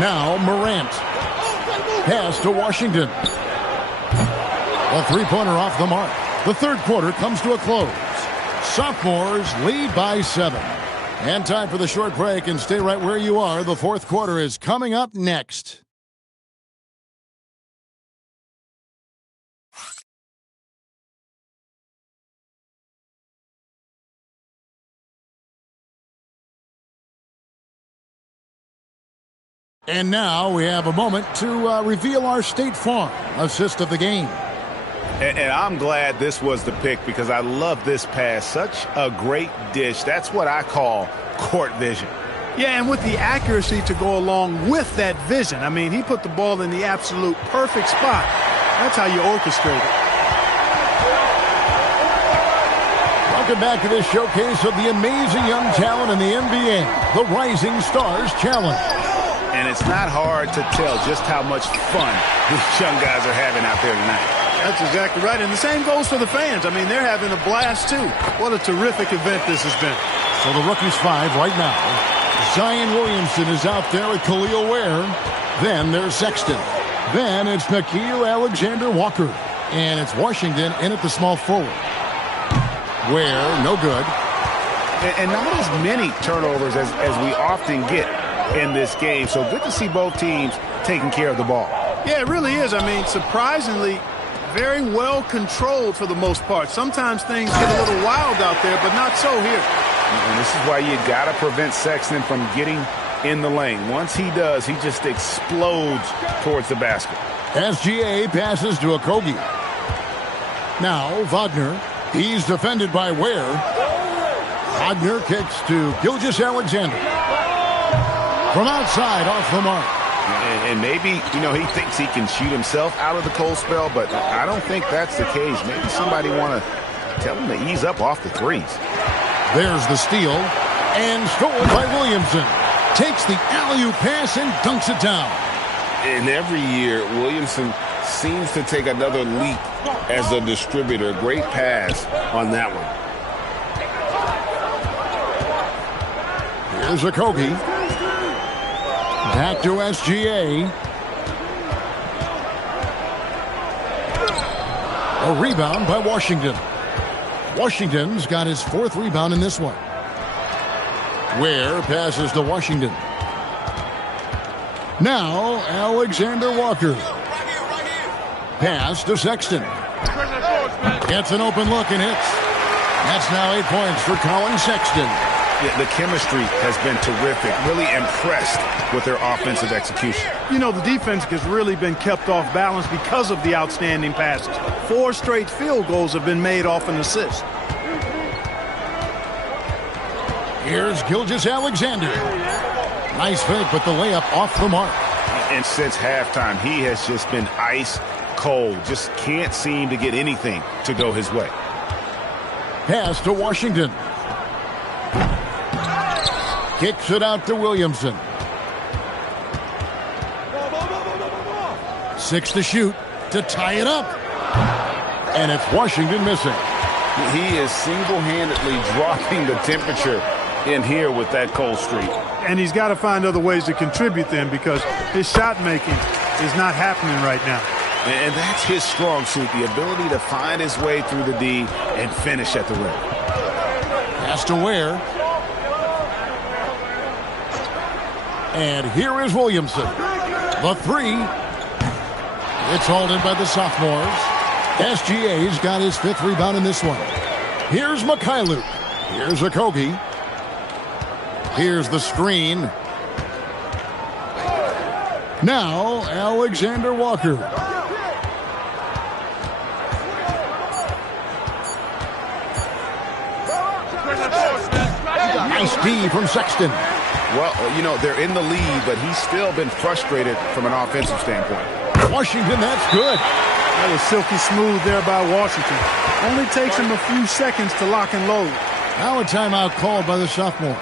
Now Morant. Pass to Washington. A three-pointer off the mark. The third quarter comes to a close. Sophomores lead by 7. And time for the short break, and stay right where you are. The fourth quarter is coming up next. And now we have a moment to reveal our State Farm assist of the game. And I'm glad this was the pick because I love this pass. Such a great dish. That's what I call court vision. Yeah, and with the accuracy to go along with that vision. I mean, he put the ball in the absolute perfect spot. That's how you orchestrate it. Welcome back to this showcase of the amazing young talent in the NBA, the Rising Stars Challenge. And it's not hard to tell just how much fun these young guys are having out there tonight. That's exactly right. And the same goes for the fans. I mean, they're having a blast, too. What a terrific event this has been. So the rookies 5 right now. Zion Williamson is out there with Khalil Ware. Then there's Sexton. Then it's Nickeil Alexander-Walker. And it's Washington in at the small forward. Ware, no good. And not as many turnovers as we often get in this game. So good to see both teams taking care of the ball. Yeah, it really is. I mean, surprisingly, very well controlled for the most part. Sometimes things get a little wild out there, but not so here. And this is why you got to prevent Sexton from getting in the lane. Once he does, he just explodes towards the basket. SGA passes to Okogie. Now Wagner. He's defended by Ware. Wagner kicks to Gilgeous-Alexander. From outside, off the mark. And maybe, you know, he thinks he can shoot himself out of the cold spell, but I don't think that's the case. Maybe somebody want to tell him to ease up off the threes. There's the steal. And stolen by Williamson. Takes the alley-oop pass and dunks it down. And every year, Williamson seems to take another leap as a distributor. Great pass on that one. Here's Okogie. Back to SGA. A rebound by Washington. Washington's got his 4th rebound in this one. Ware passes to Washington. Now, Alexander Walker. Pass to Sexton. Gets an open look and hits. That's now 8 points for Colin Sexton. The chemistry has been terrific. Really impressed with their offensive execution. You know, the defense has really been kept off balance because of the outstanding passes. 4 straight field goals have been made off an assist. Here's Gilgeous-Alexander. Nice fake, but the layup off the mark. And since halftime, he has just been ice cold. Just can't seem to get anything to go his way. Pass to Washington. Kicks it out to Williamson. 6 to shoot to tie it up. And it's Washington missing. He is single-handedly dropping the temperature in here with that cold streak. And he's got to find other ways to contribute then, because his shot making is not happening right now. And that's his strong suit, the ability to find his way through the D and finish at the rim. Pass to Ware. And here is Williamson. The 3. It's hauled in by the sophomores. SGA's got his 5th rebound in this one. Here's Mikhailuk. Here's Okogie. Here's the screen. Now, Alexander Walker. Nice D from Sexton. Well, you know, they're in the lead, but he's still been frustrated from an offensive standpoint. Washington, that's good. That was silky smooth there by Washington. Only takes him a few seconds to lock and load. Now a timeout called by the sophomores.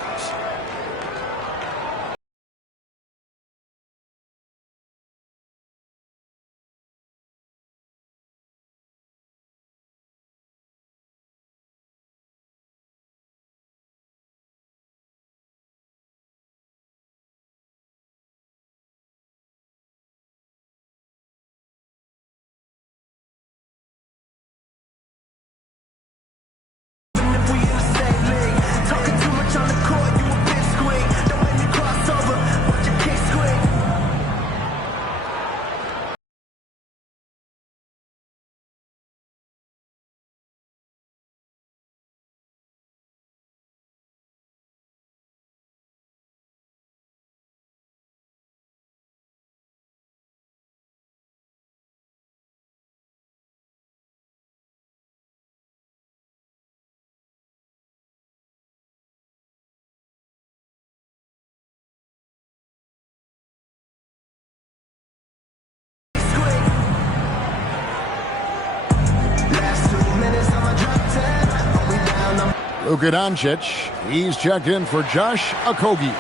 Luka Doncic, he's checked in for Josh Okogie.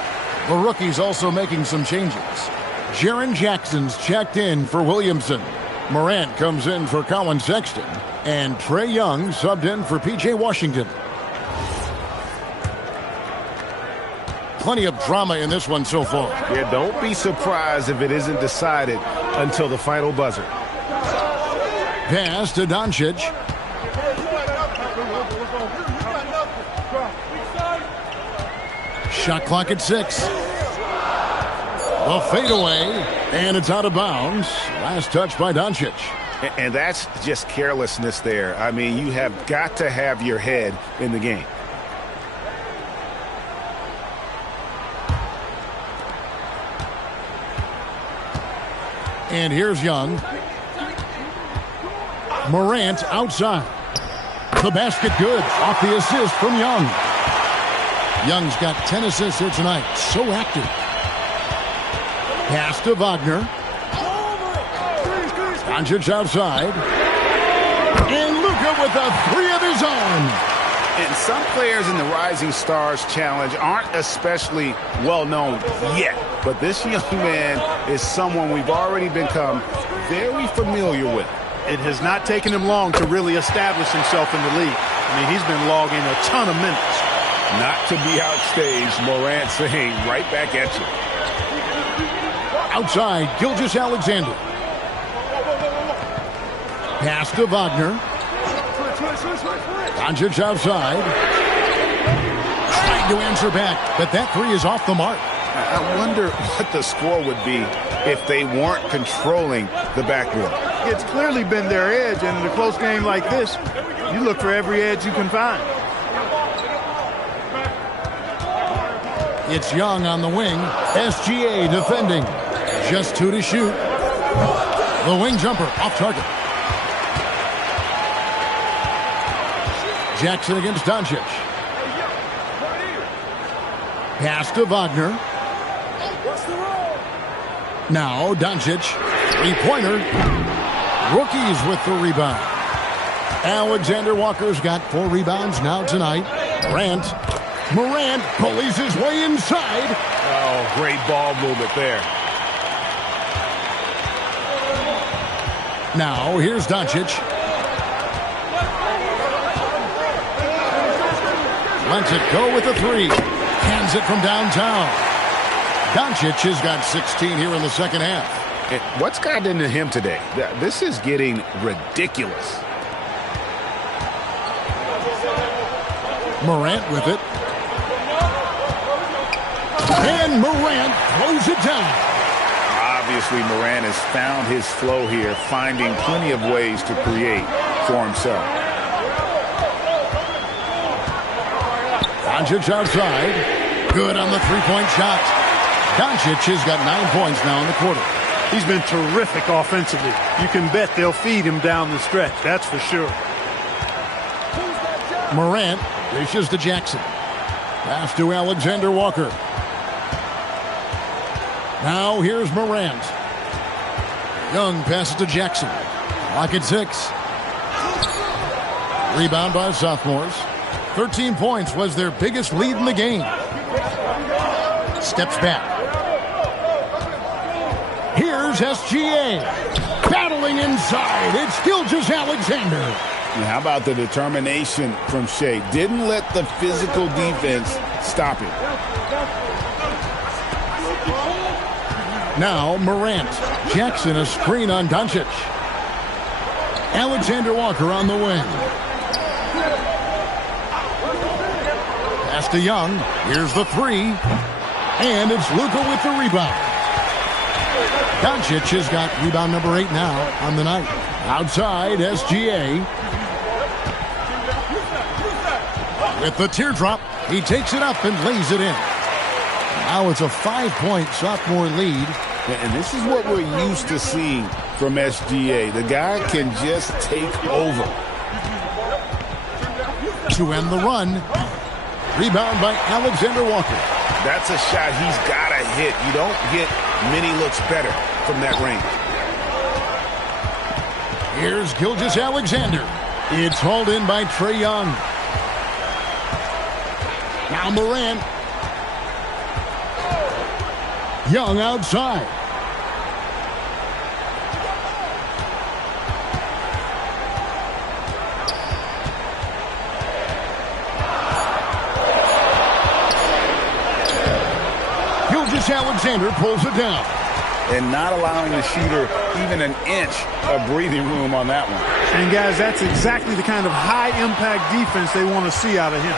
The rookie's also making some changes. Jaren Jackson's checked in for Williamson. Morant comes in for Colin Sexton. And Trae Young subbed in for P.J. Washington. Plenty of drama in this one so far. Yeah, don't be surprised if it isn't decided until the final buzzer. Pass to Doncic. Shot clock at 6. The fadeaway, and it's out of bounds. Last touch by Doncic. And that's just carelessness there. I mean, you have got to have your head in the game. And here's Young. Morant outside. The basket good. Off the assist from Young. Young's got 10 assists here tonight. So active. Pass to Wagner. Doncic outside. And Luka with a 3 of his own. And some players in the Rising Stars Challenge aren't especially well known yet. But this young man is someone we've already become very familiar with. It has not taken him long to really establish himself in the league. I mean, he's been logging a ton of minutes. Not to be outstaged, Morant saying right back at you. Outside, Gilgeous-Alexander. Pass to Wagner. Doncic outside. Trying to answer back, but that three is off the mark. I wonder what the score would be if they weren't controlling the backboard. It's clearly been their edge, and in a close game like this, you look for every edge you can find. It's Young on the wing. SGA defending. Just 2 to shoot. The wing jumper off target. Jackson against Doncic. Pass to Wagner. Now Doncic. Three-pointer. Rookies with the rebound. Alexander Walker's got 4 rebounds now tonight. Morant bullies his way inside. Oh, great ball movement there. Now here's Doncic. Lets it go with the three. Hands it from downtown. Doncic has got 16 here in the second half. What's gotten into him today? This is getting ridiculous. Morant with it. And Morant throws it down. Obviously, Morant has found his flow here, finding plenty of ways to create for himself. Doncic outside. Good on the three-point shot. Doncic has got 9 points now in the quarter. He's been terrific offensively. You can bet they'll feed him down the stretch, that's for sure. Morant dishes to Jackson. Pass to Alexander Walker. Now here's Morant. Young passes to Jackson. Lock at 6. Rebound by Sophomores. 13 points was their biggest lead in the game. Steps back. Here's SGA. Battling inside. It's Gilgeous-Alexander. How about the determination from Shea? Didn't let the physical defense stop him. Now Morant. Jackson a screen on Doncic. Alexander Walker on the wing. Pass to Young. Here's the three. And it's Luka with the rebound. Doncic has got rebound number 8 now on the night. Outside, SGA. With the teardrop, he takes it up and lays it in. Now it's a 5-point sophomore lead. And this is what we're used to seeing from SGA. The guy can just take over. To end the run. Rebound by Alexander Walker. That's a shot he's got to hit. You don't get many looks better from that range. Here's Gilgeous-Alexander. It's hauled in by Trae Young. Now Morant. Young outside. Gilgeous-Alexander pulls it down. And not allowing the shooter even an inch of breathing room on that one. And guys, that's exactly the kind of high-impact defense they want to see out of him.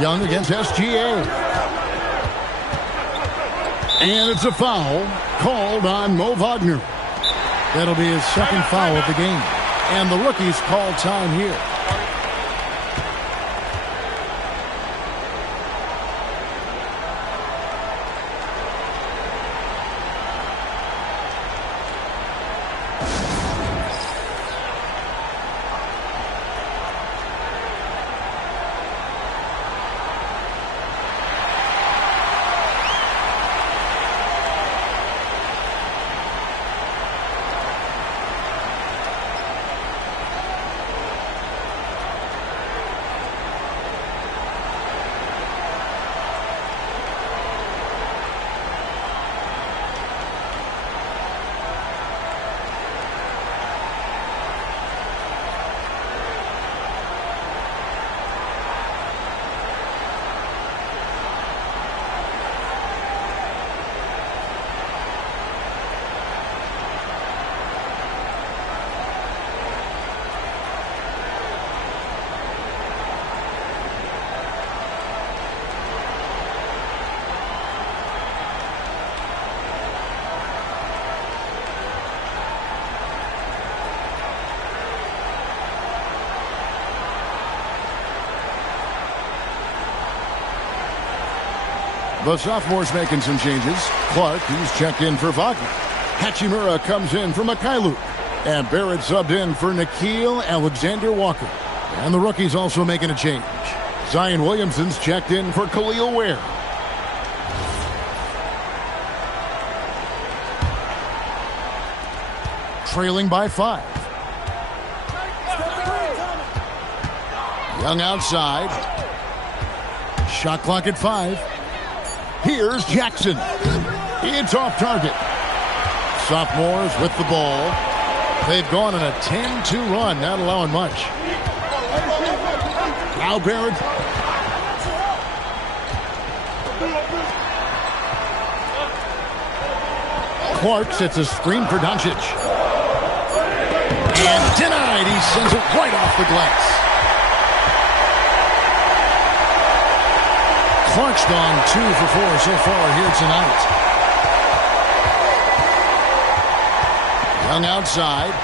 Young against SGA. And it's a foul called on Mo Wagner. That'll be his second foul of the game. And the rookies call time here. The sophomores making some changes. Clark, he's checked in for Wagner. Hachimura comes in for Mikhailuk. And Barrett subbed in for Nickeil Alexander-Walker. And the rookie's also making a change. Zion Williamson's checked in for Khalil Ware. Trailing by 5. Young outside. Shot clock at 5. Here's Jackson. It's off target. Sophomores with the ball. They've gone on a 10-2 run, not allowing much. Now Barrett. Clark sets a screen for Doncic. And denied. He sends it right off the glass. Clark's gone 2 for 4 so far here tonight. Young outside.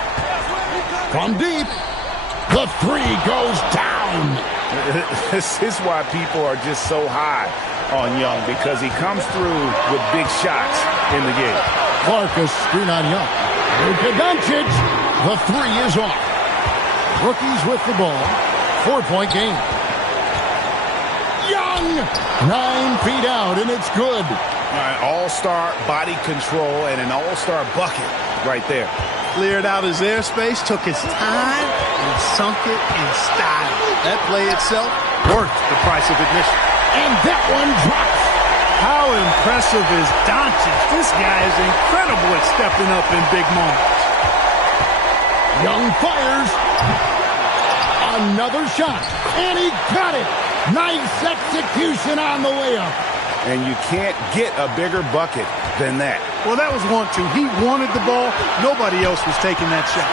From deep. The 3 goes down. This is why people are just so high on Young, because he comes through with big shots in the game. Clark a screen on Young. Luka Doncic. The 3 is off. Rookies with the ball. 4-point game. Young. 9 feet out, and it's good. All right, all-star body control and an all-star bucket right there. Cleared out his airspace, took his time, and sunk it in style. That play itself worth the price of admission. And that one drops. How impressive is Doncic? This guy is incredible at stepping up in big moments. Young fires. Another shot. And he got it. Nice execution on the layup. And you can't get a bigger bucket than that. Well, that was 1-2. He wanted the ball. Nobody else was taking that shot.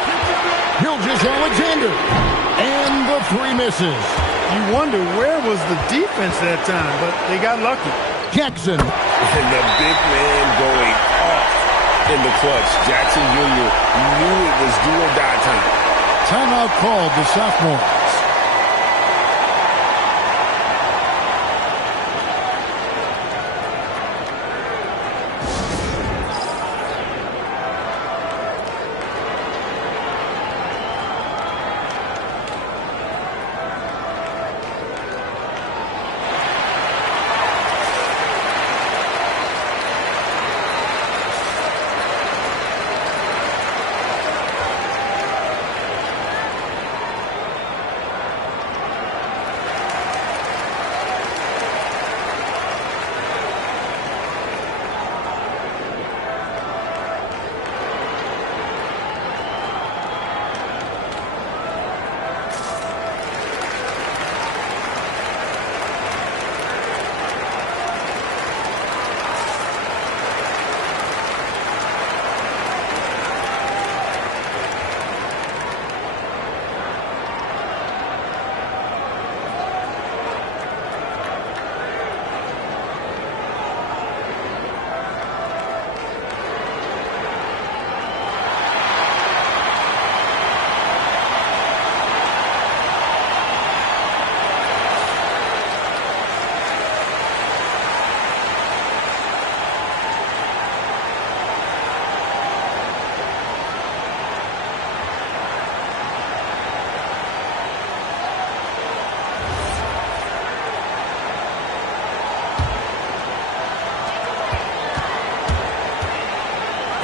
Gilgeous-Alexander. And the 3 misses. You wonder where was the defense that time, but they got lucky. Jackson. And the big man going off in the clutch. Jackson Jr. knew it was do or die time. Timeout called the sophomores.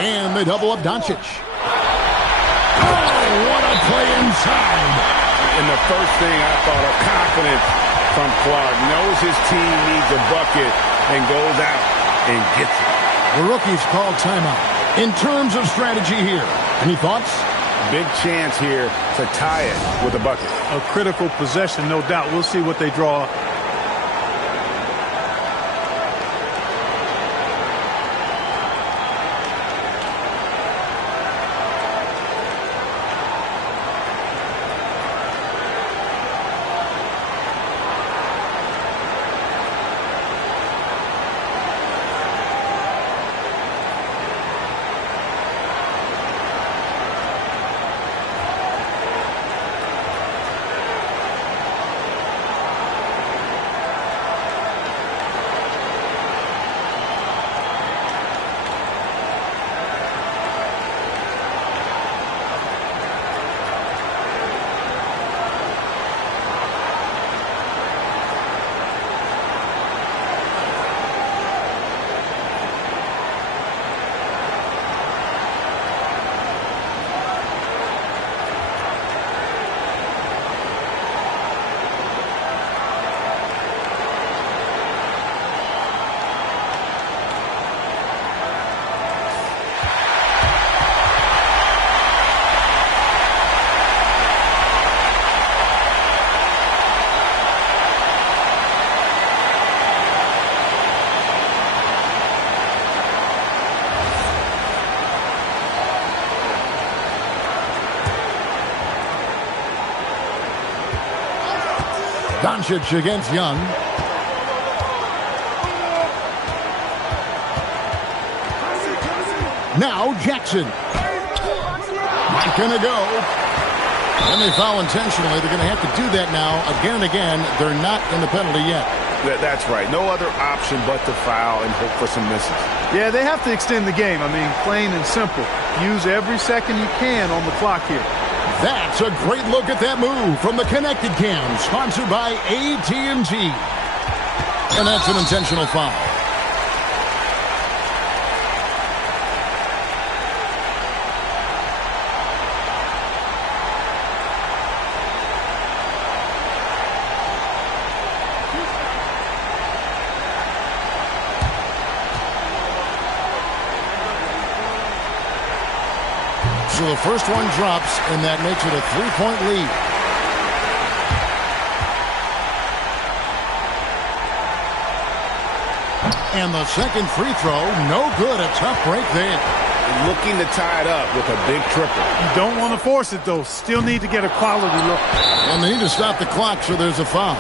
And they double up Doncic. Oh, what a play inside. And the first thing I thought of, confidence from Clark. Knows his team needs a bucket and goes out and gets it. The rookies call timeout. In terms of strategy here, any thoughts? Big chance here to tie it with a bucket. A critical possession, no doubt. We'll see what they draw up. Doncic against Young. Now Jackson. Not going to go. And they foul intentionally. They're going to have to do that now again and again. They're not in the penalty yet. That's right. No other option but to foul and hope for some misses. Yeah, they have to extend the game. I mean, plain and simple. Use every second you can on the clock here. That's a great look at that move from the Connected Cam, sponsored by AT&T. And that's an intentional foul. So the first one drops, and that makes it a 3-point lead. And the second free throw, no good. A tough break there. Looking to tie it up with a big triple. You don't want to force it, though. Still need to get a quality look. And they need to stop the clock, so there's a foul.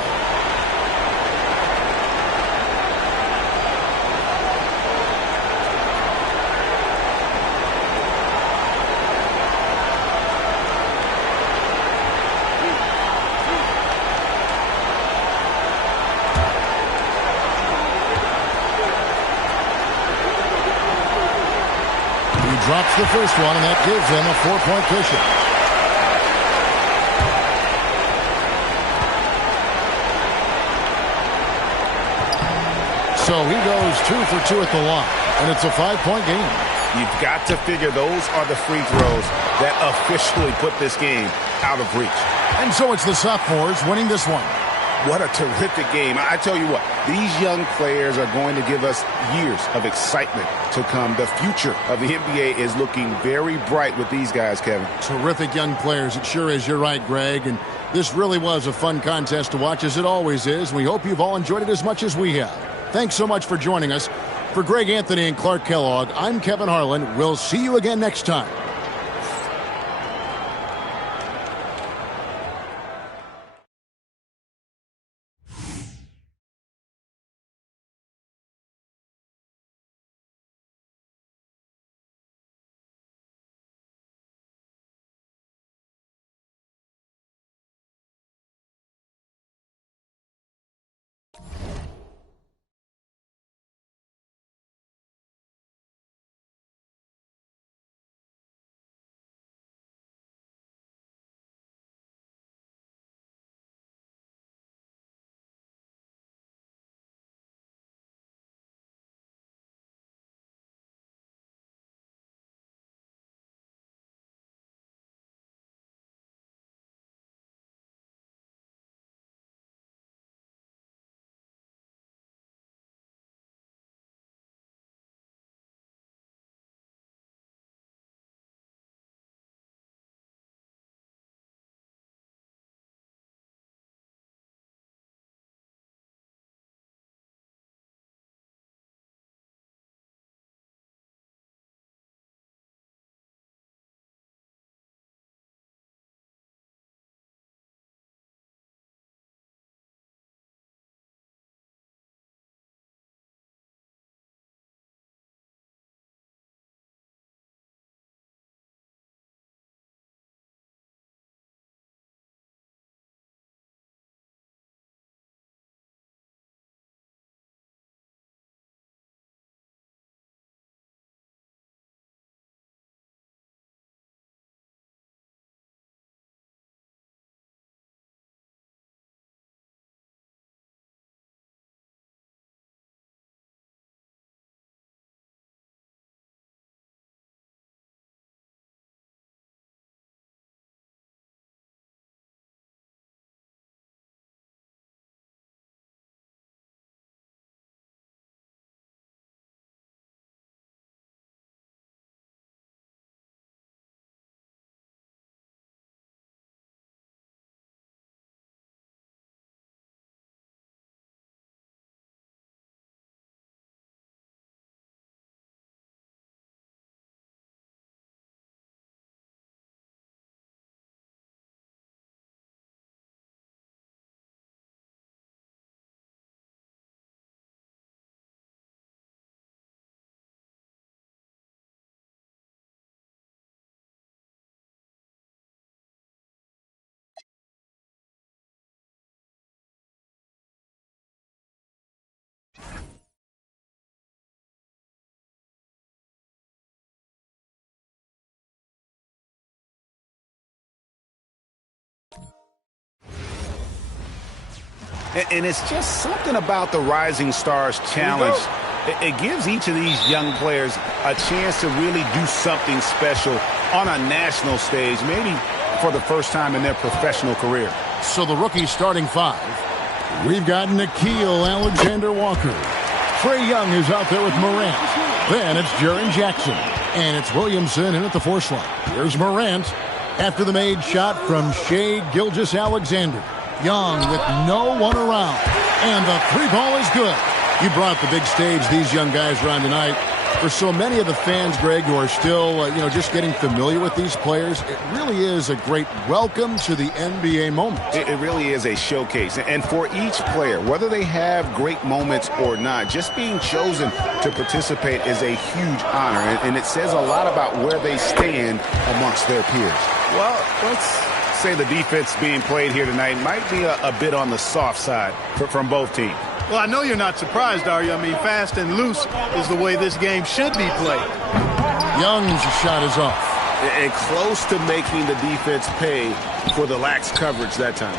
Drops the first one, and that gives them a 4-point cushion. So he goes 2 for 2 at the line, and it's a 5-point game. You've got to figure those are the free throws that officially put this game out of reach. And so it's the sophomores winning this one. What a terrific game. I tell you what, these young players are going to give us years of excitement to come. The future of the NBA is looking very bright with these guys, Kevin. Terrific young players. It sure is. You're right, Greg. And this really was a fun contest to watch, as it always is. We hope you've all enjoyed it as much as we have. Thanks so much for joining us. For Greg Anthony and Clark Kellogg, I'm Kevin Harlan. We'll see you again next time. And it's just something about the Rising Stars Challenge. It gives each of these young players a chance to really do something special on a national stage, maybe for the first time in their professional career. So the rookie starting five. We've got Nickeil Alexander-Walker. Trae Young is out there with Morant. Then it's Jaren Jackson. And it's Williamson in at the 4 slot. Here's Morant after the made shot from Shai Gilgeous-Alexander. Young with no one around. And the 3 ball is good. You brought the big stage these young guys are on tonight. For so many of the fans, Greg, who are still, just getting familiar with these players, it really is a great welcome to the NBA moment. It really is a showcase. And for each player, whether they have great moments or not, just being chosen to participate is a huge honor. And it says a lot about where they stand amongst their peers. Well, let's say the defense being played here tonight might be a bit on the soft side from both teams. Well, I know you're not surprised, are you? I mean, fast and loose is the way this game should be played. Young's shot is off. And close to making the defense pay for the lax coverage that time.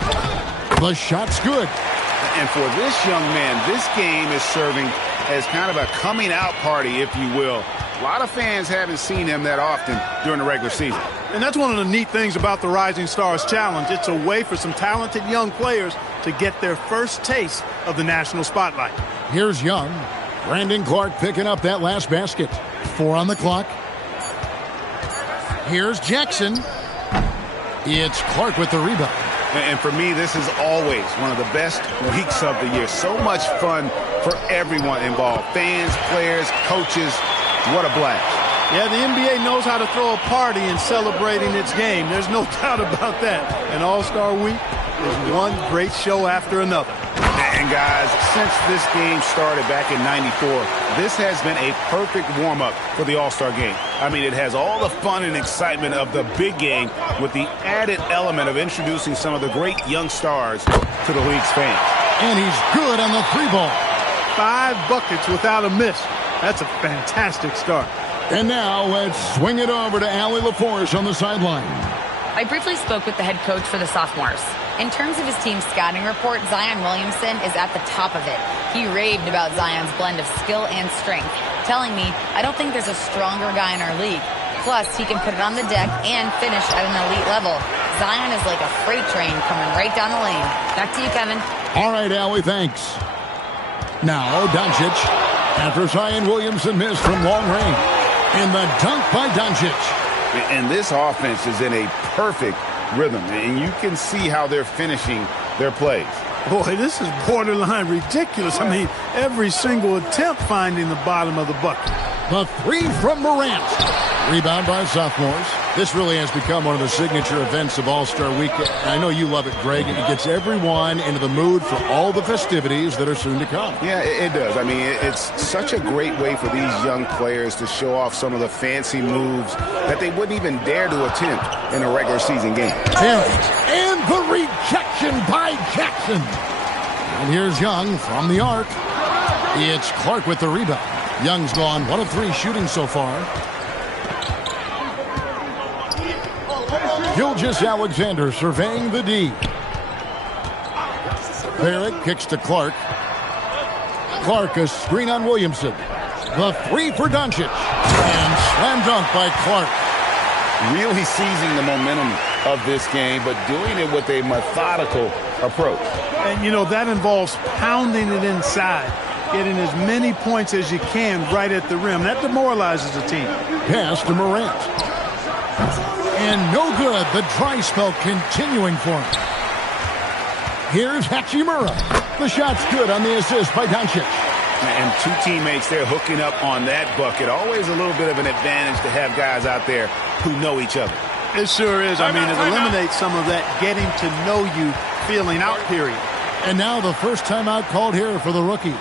The shot's good. And for this young man, this game is serving as kind of a coming out party, if you will. A lot of fans haven't seen him that often during the regular season. And that's one of the neat things about the Rising Stars Challenge. It's a way for some talented young players to get their first taste of the national spotlight. Here's Young. Brandon Clark picking up that last basket. 4 on the clock. Here's Jackson. It's Clark with the rebound. And for me, this is always one of the best weeks of the year. So much fun for everyone involved. Fans, players, coaches. What a blast. Yeah, the NBA knows how to throw a party in celebrating its game. There's no doubt about that. And All-Star Week is one great show after another. And guys, since this game started back in '94, this has been a perfect warm-up for the All-Star game. I mean, it has all the fun and excitement of the big game with the added element of introducing some of the great young stars to the league's fans. And he's good on the 3 ball. 5 buckets without a miss. That's a fantastic start. And now let's swing it over to Allie LaForce on the sideline. I briefly spoke with the head coach for the Sophomores. In terms of his team's scouting report, Zion Williamson is at the top of it. He raved about Zion's blend of skill and strength, telling me, "I don't think there's a stronger guy in our league. Plus, he can put it on the deck and finish at an elite level. Zion is like a freight train coming right down the lane." Back to you, Kevin. All right, Allie, thanks. Now, Doncic. After Zion Williamson missed from long range. And the dunk by Doncic. And this offense is in a perfect rhythm. And you can see how they're finishing their plays. Boy, this is borderline ridiculous. I mean, every single attempt finding the bottom of the bucket. The 3 from Morant. Rebound by Sophomores. This really has become one of the signature events of All-Star Week. I know you love it, Greg. It gets everyone into the mood for all the festivities that are soon to come. Yeah, it does. I mean, it's such a great way for these young players to show off some of the fancy moves that they wouldn't even dare to attempt in a regular season game. And the rejection by Jackson. And here's Young from the arc. It's Clark with the rebound. Young's gone 1 of 3 shooting so far. Gilgeous-Alexander surveying the D. Barrett kicks to Clark. Clark, a screen on Williamson. The 3 for Doncic. And slam dunk by Clark. Really seizing the momentum of this game, but doing it with a methodical approach. And, that involves pounding it inside, getting as many points as you can right at the rim. That demoralizes the team. Pass to Morant. And no good. The dry spell continuing for him. Here's Hachimura. The shot's good on the assist by Doncic. And 2 teammates there hooking up on that bucket. Always a little bit of an advantage to have guys out there who know each other. It sure is. I mean, it eliminates some of that getting to know you feeling out period. And now the first timeout called here for the rookies.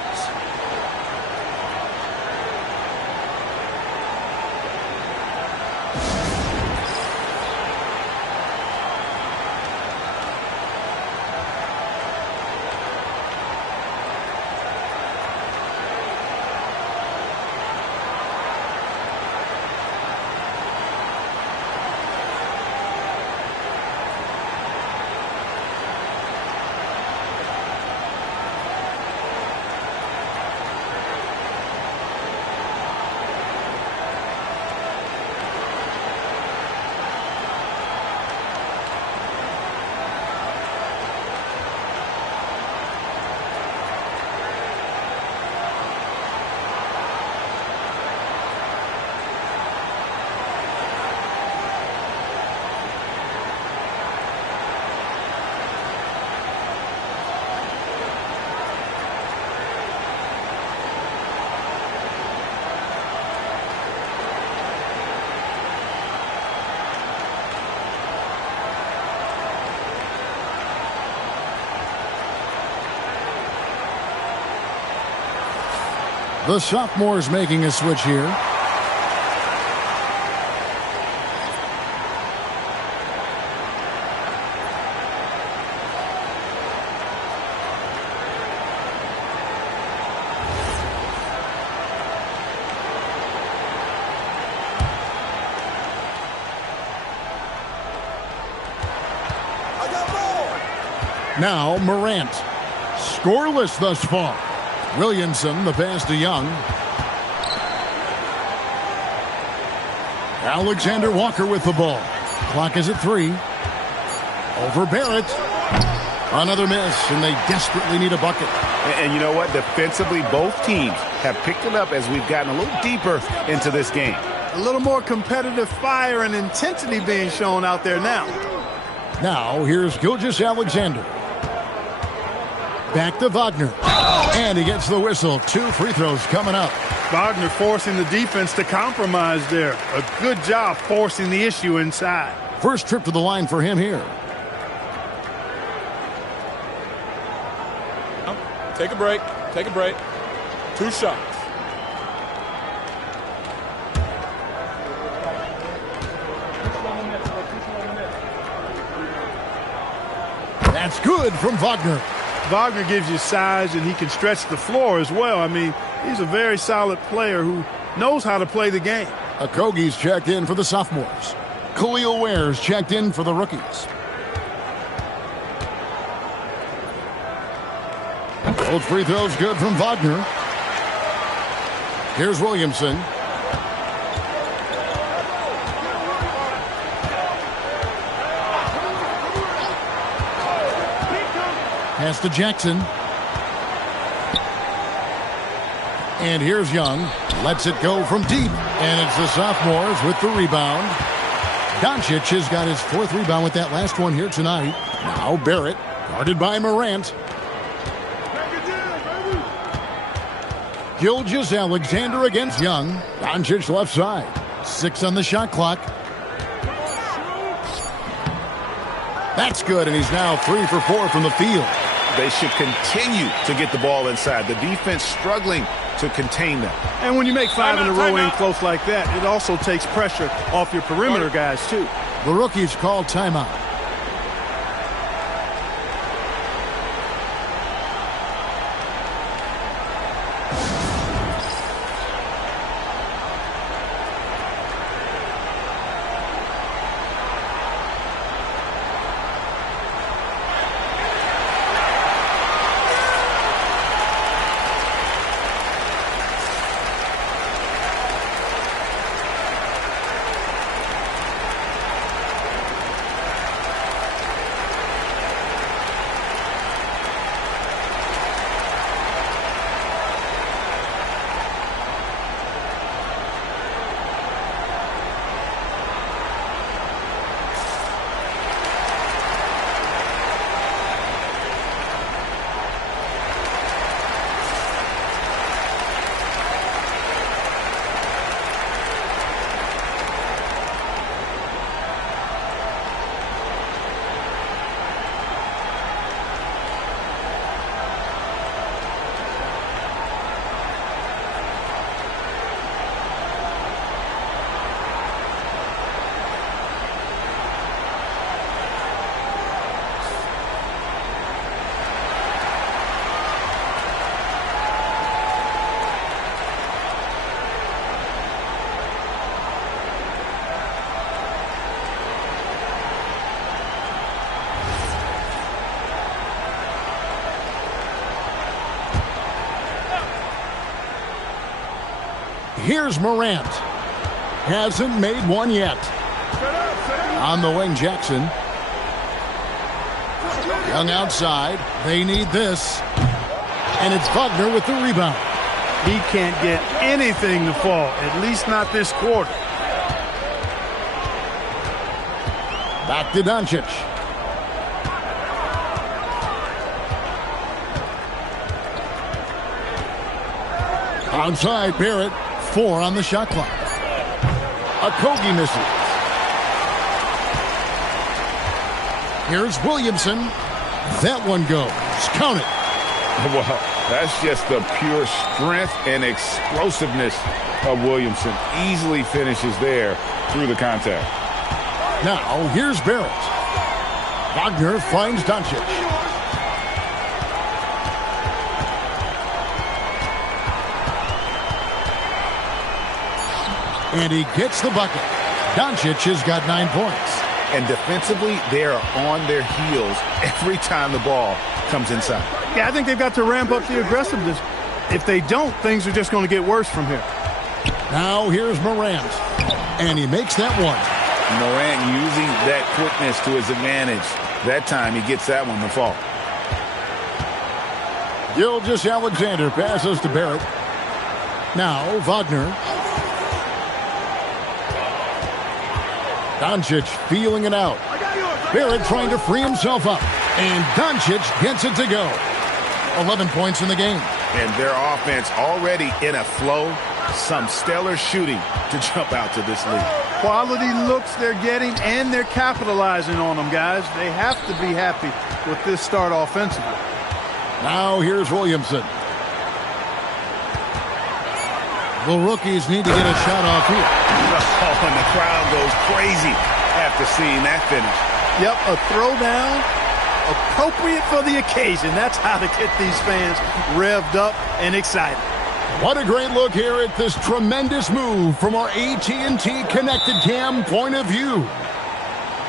The sophomores making a switch here. Now Morant. Scoreless thus far. Williamson, the pass to Young. Alexander Walker with the ball. Clock is at 3. Over Barrett. Another miss, and they desperately need a bucket. And you know what? Defensively, both teams have picked it up as we've gotten a little deeper into this game. A little more competitive fire and intensity being shown out there now. Now, here's Gilgeous-Alexander. Back to Wagner. And he gets the whistle. 2 free throws coming up. Wagner forcing the defense to compromise there. A good job forcing the issue inside. First trip to the line for him here. Take a break. Take a break. 2 shots. That's good from Wagner. Wagner gives you size, and he can stretch the floor as well. I mean, he's a very solid player who knows how to play the game. Okogie's checked in for the sophomores. Khalil Ware's checked in for the rookies. Both free throws good from Wagner. Here's Williamson. Pass to Jackson. And here's Young. Lets it go from deep. And it's the sophomores with the rebound. Doncic has got his 4th rebound with that last one here tonight. Now Barrett, guarded by Morant. Gilgeous-Alexander against Young. Doncic left side. 6 on the shot clock. That's good, and he's now 3 for 4 from the field. They should continue to get the ball inside. The defense struggling to contain them. And when you make 5 in a row in close like that, it also takes pressure off your perimeter guys, too. The rookies call timeout. Here's Morant. Hasn't made one yet. On the wing, Jackson. Young outside. They need this. And it's Wagner with the rebound. He can't get anything to fall, at least not this quarter. Back to Doncic. Outside, Barrett. 4 on the shot clock. Okogie misses. Here's Williamson. That one goes. Count it. That's just the pure strength and explosiveness of Williamson. Easily finishes there through the contact. Now, here's Barrett. Wagner finds Doncic. And he gets the bucket. Doncic has got 9 points. And defensively, they are on their heels every time the ball comes inside. Yeah, I think they've got to ramp up the aggressiveness. If they don't, things are just going to get worse from here. Now here's Morant. And he makes that one. Morant using that quickness to his advantage. That time he gets that one to fall. Gilgeous-Alexander passes to Barrett. Now Wagner. Doncic feeling it out. Barrett trying to free himself up. And Doncic gets it to go. 11 points in the game. And their offense already in a flow. Some stellar shooting to jump out to this lead. Quality looks they're getting, and they're capitalizing on them, guys. They have to be happy with this start offensively. Now here's Williamson. The rookies need to get a shot off here. Oh, and the crowd goes crazy after seeing that finish. Yep, a throwdown, appropriate for the occasion. That's how to get these fans revved up and excited. What a great look here at this tremendous move from our AT&T Connected Cam point of view.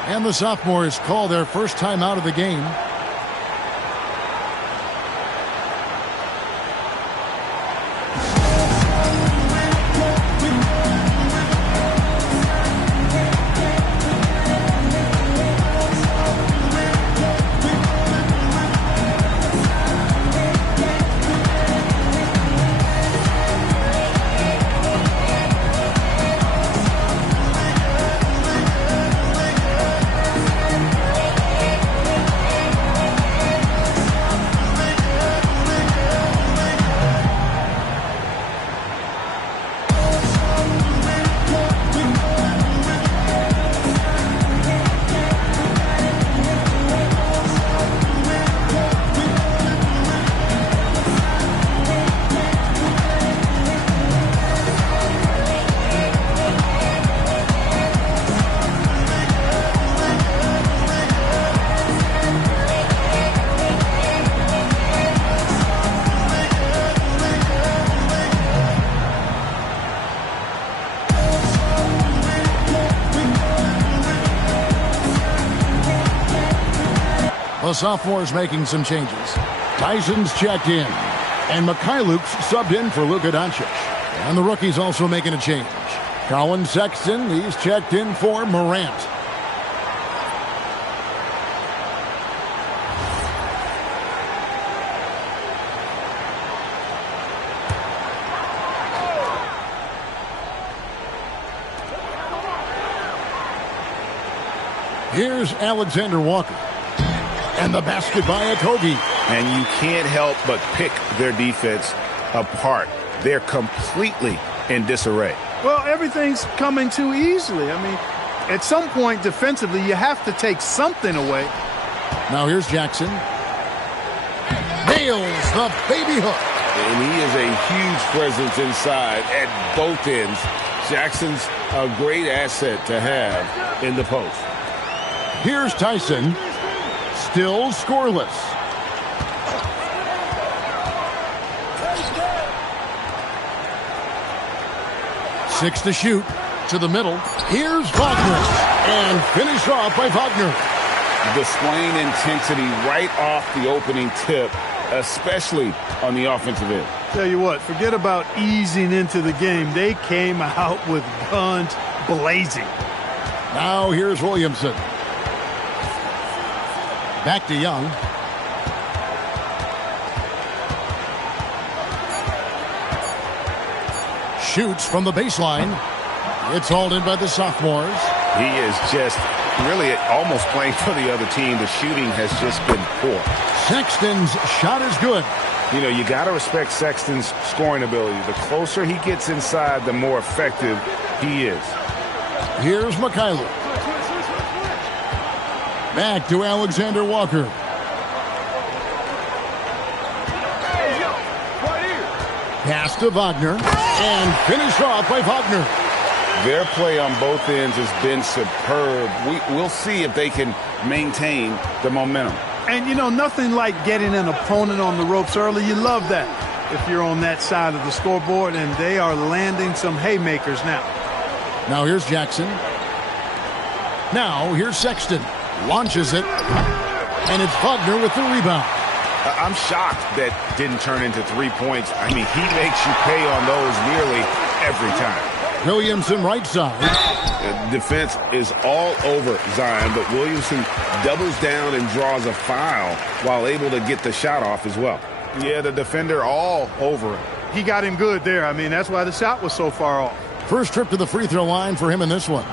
And the Sophomores call their first time out of the game. The Sophomores making some changes. Tyson's checked in. And Mikhailuk's subbed in for Luka Doncic. And the rookie's also making a change. Colin Sexton, he's checked in for Morant. Here's Alexander Walker. And the basket by Okogie. And you can't help but pick their defense apart. They're completely in disarray. Well, everything's coming too easily. I mean, at some point defensively, you have to take something away. Now here's Jackson. Nails the baby hook. And he is a huge presence inside at both ends. Jackson's a great asset to have in the post. Here's Tyson. Still scoreless. Six to shoot. To the middle. Here's Wagner. And finished off by Wagner. Displaying intensity right off the opening tip, especially on the offensive end. Tell you what, forget about easing into the game. They came out with guns blazing. Now here's Williamson. Back to Young. Shoots from the baseline. It's hauled in by the Sophomores. He is just really almost playing for the other team. The shooting has just been poor. Sexton's shot is good. You know, you got to respect Sexton's scoring ability. The closer he gets inside, the more effective he is. Here's Mikhailuk. Back to Alexander Walker. Pass to Wagner. And finished off by Wagner. Their play on both ends has been superb. We'll see if they can maintain the momentum. And, you know, nothing like getting an opponent on the ropes early. You love that if you're on that side of the scoreboard, and they are landing some haymakers now. Now here's Jackson. Now here's Sexton. Launches it. And it's Wagner with the rebound. I'm shocked that didn't turn into 3 points. I mean, he makes you pay on those nearly every time. Williamson right side. Defense is all over Zion, but Williamson doubles down and draws a foul while able to get the shot off as well. Yeah, the defender all over him. He got him good there. I mean, that's why the shot was so far off. First trip to the free throw line for him in this one.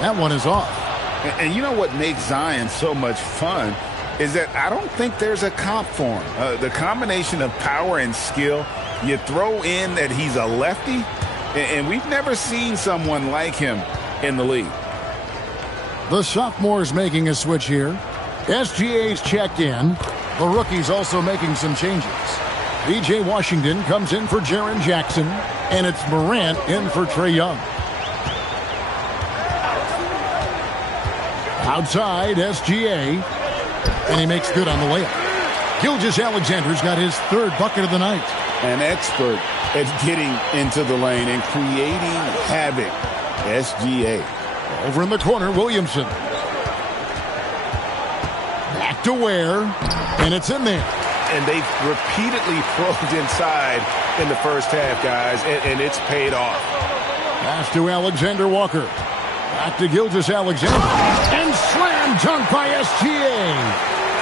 That one is off. And you know what makes Zion so much fun is that I don't think there's a comp for him. The combination of power and skill, you throw in that he's a lefty, and we've never seen someone like him in the league. The sophomores making a switch here. SGA's checked in. The rookie's also making some changes. B.J. Washington comes in for Jaren Jackson, and it's Morant in for Trae Young. Outside, SGA, and he makes good on the layup. Gilgeous-Alexander's got his third bucket of the night. An expert at getting into the lane and creating havoc. SGA. Over in the corner, Williamson. Back to Ware, and it's in there. And they've repeatedly probed inside in the first half, guys, and it's paid off. Pass to Alexander Walker. Back to Gilgeous-Alexander. And slam dunk by SGA.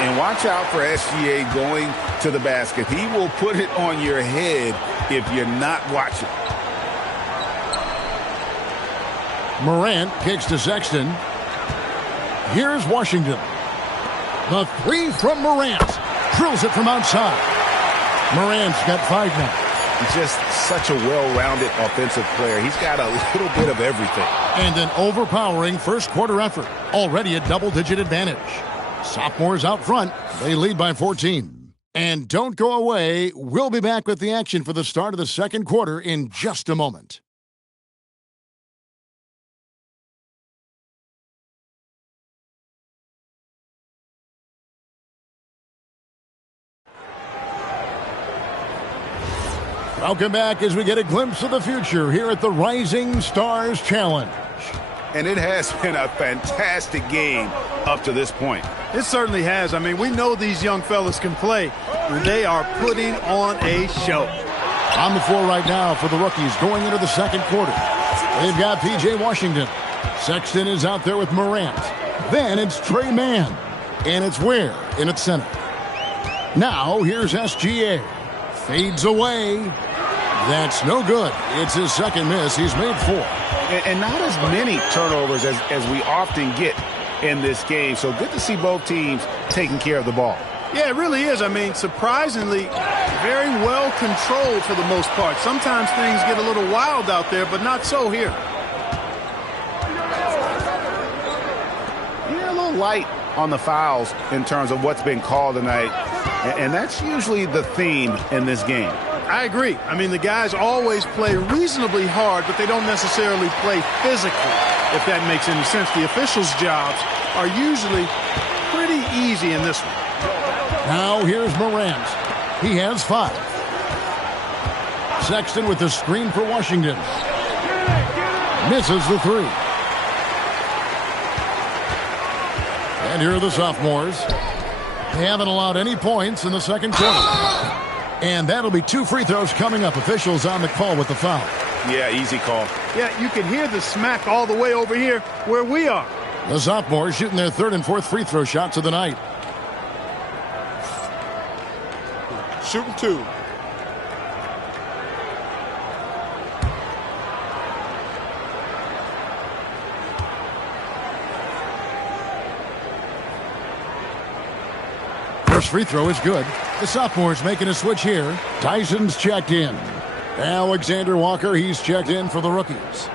And watch out for SGA going to the basket. He will put it on your head if you're not watching. Morant kicks to Sexton. Here's Washington. The three from Morant. Drills it from outside. Morant's got 5 now. Just such a well-rounded offensive player. He's got a little bit of everything. And an overpowering first quarter effort. Already a double-digit advantage. Sophomores out front. They lead by 14. And don't go away. We'll be back with the action for the start of the second quarter in just a moment. Welcome back as we get a glimpse of the future here at the Rising Stars Challenge. And it has been a fantastic game up to this point. It certainly has. I mean, we know these young fellas can play, and they are putting on a show. On the floor right now for the rookies going into the second quarter. They've got P.J. Washington. Sexton is out there with Morant. Then it's Trae Mann. And it's Ware in its center. Now here's SGA. Fades away. That's no good. It's his second miss. He's made 4. And not as many turnovers as we often get in this game. So good to see both teams taking care of the ball. Yeah, it really is. I mean, surprisingly, very well controlled for the most part. Sometimes things get a little wild out there, but not so here. Yeah, a little light on the fouls in terms of what's been called tonight. And that's usually the theme in this game. I agree. I mean, the guys always play reasonably hard, but they don't necessarily play physically, if that makes any sense. The officials' jobs are usually pretty easy in this one. Now here's Morant. He has 5. Sexton with the screen for Washington. Misses the 3. And here are the sophomores. They haven't allowed any points in the second quarter. And that'll be 2 free throws coming up. Officials on the call with the foul. Yeah, easy call. Yeah, you can hear the smack all the way over here where we are. The sophomores shooting their 3rd and 4th free throw shots of the night. Shooting 2. First free throw is good. The sophomores making a switch here. Tyson's checked in. Alexander Walker, he's checked in for the rookies.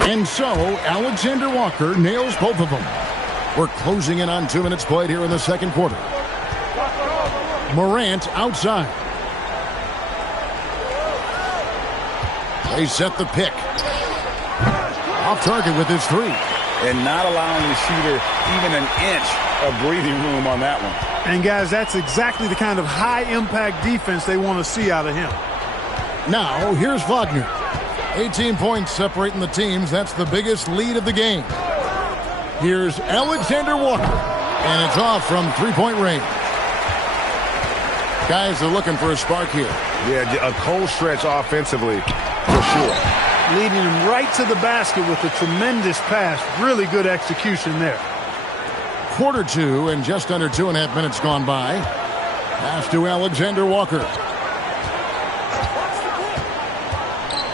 And so, Alexander Walker nails both of them. We're closing in on 2 minutes played here in the second quarter. Morant outside. They set the pick. Off target with his three. And not allowing the shooter even an inch of breathing room on that one. And, guys, that's exactly the kind of high-impact defense they want to see out of him. Now, here's Wagner. 18 points separating the teams. That's the biggest lead of the game. Here's Alexander Walker. And it's off from three-point range. Guys are looking for a spark here. Yeah, a cold stretch offensively, for sure. Leading him right to the basket with a tremendous pass. Really good execution there. Quarter 2 and just under 2.5 minutes gone by. Pass to Alexander Walker.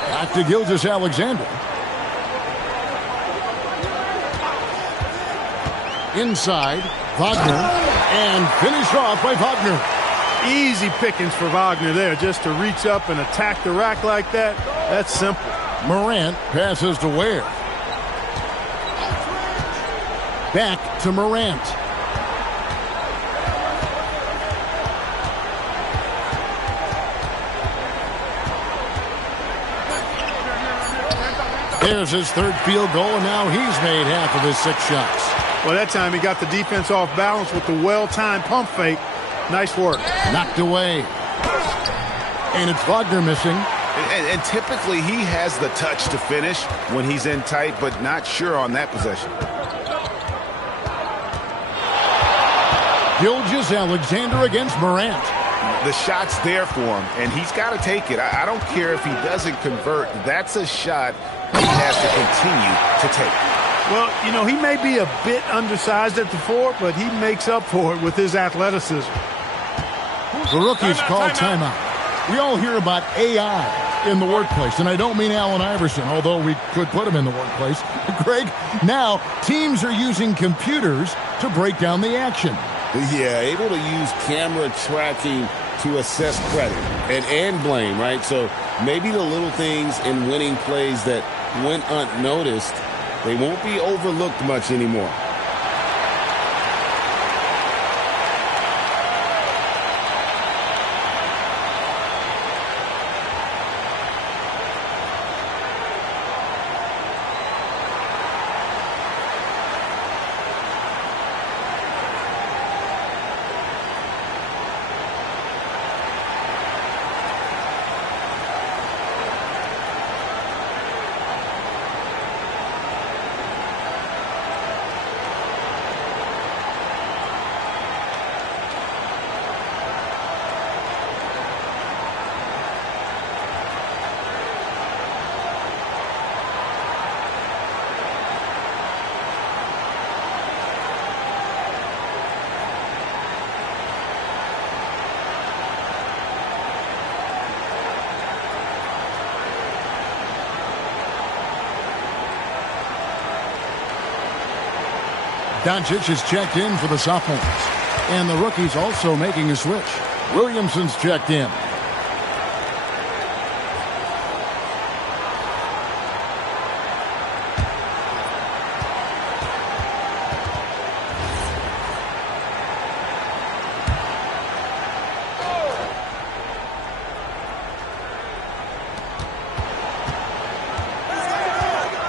Back to Gilgeous-Alexander. Inside, Wagner. And finished off by Wagner. Easy pickings for Wagner there. Just to reach up and attack the rack like that, that's simple. Morant passes to Ware. Back to Morant. There's his third field goal, and now he's made half of his 6 shots. Well, that time he got the defense off balance with the well-timed pump fake. Nice work. Knocked away. And it's Wagner missing. And typically he has the touch to finish when he's in tight, but not sure on that possession. Gilgeous-Alexander against Morant. The shot's there for him, and he's got to take it. I don't care if he doesn't convert. That's a shot he has to continue to take. Well, you know, he may be a bit undersized at the 4, but he makes up for it with his athleticism. The rookies call timeout. We all hear about AI in the workplace, and I don't mean Allen Iverson, although we could put him in the workplace. Greg, now teams are using computers to break down the action. Yeah, able to use camera tracking to assess credit and blame, right? So maybe the little things in winning plays that went unnoticed, they won't be overlooked much anymore. Doncic is checked in for the sophomores. And the rookies also making a switch. Williamson's checked in.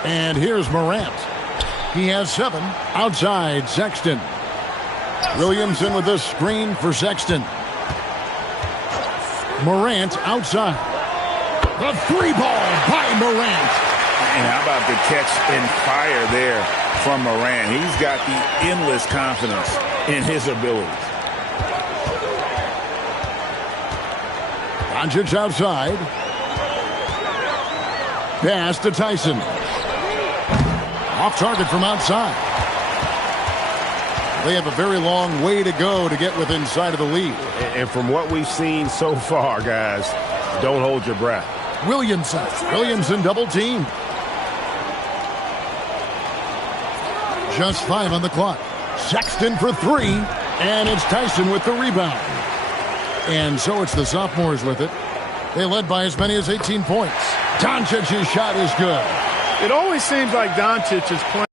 And here's Morant. He has 7. Outside, Sexton. Williamson with the screen for Sexton. Morant outside. The 3-ball by Morant. And how about the catch and fire there from Morant? He's got the endless confidence in his abilities. Doncic outside. Pass to Tyson. Off target from outside. They have a very long way to go to get within sight of the lead. And from what we've seen so far, guys, don't hold your breath. Williamson double team. Just 5 on the clock. Sexton for 3, and it's Tyson with the rebound. And so it's the sophomores with it. They led by as many as 18 points. Doncic's shot is good. It always seems like Doncic is playing.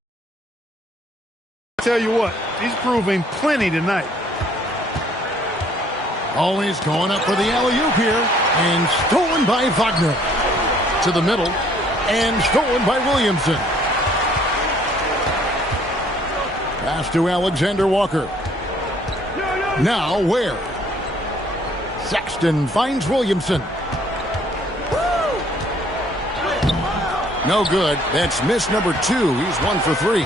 I tell you what, he's proving plenty tonight. Always going up for the alley-oop here, and stolen by Wagner. To the middle, and stolen by Williamson. Pass to Alexander Walker. Now Ware. Sexton finds Williamson. No good. That's miss number 2. He's 1 for 3.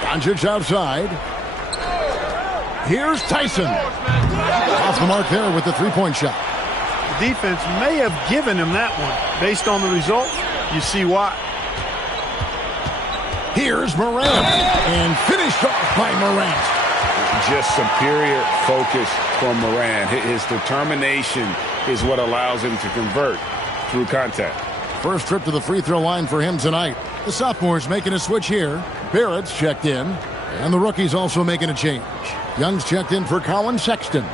Doncic outside. Here's Tyson. Off the mark there with the three-point shot. The defense may have given him that one. Based on the result, you see why. Here's Morant. And finished off by Morant. Just superior focus from Morant. His determination is what allows him to convert through contact. First trip to the free throw line for him tonight. The sophomores making a switch here. Barrett's checked in. And the rookie's also making a change. Young's checked in for Colin Sexton.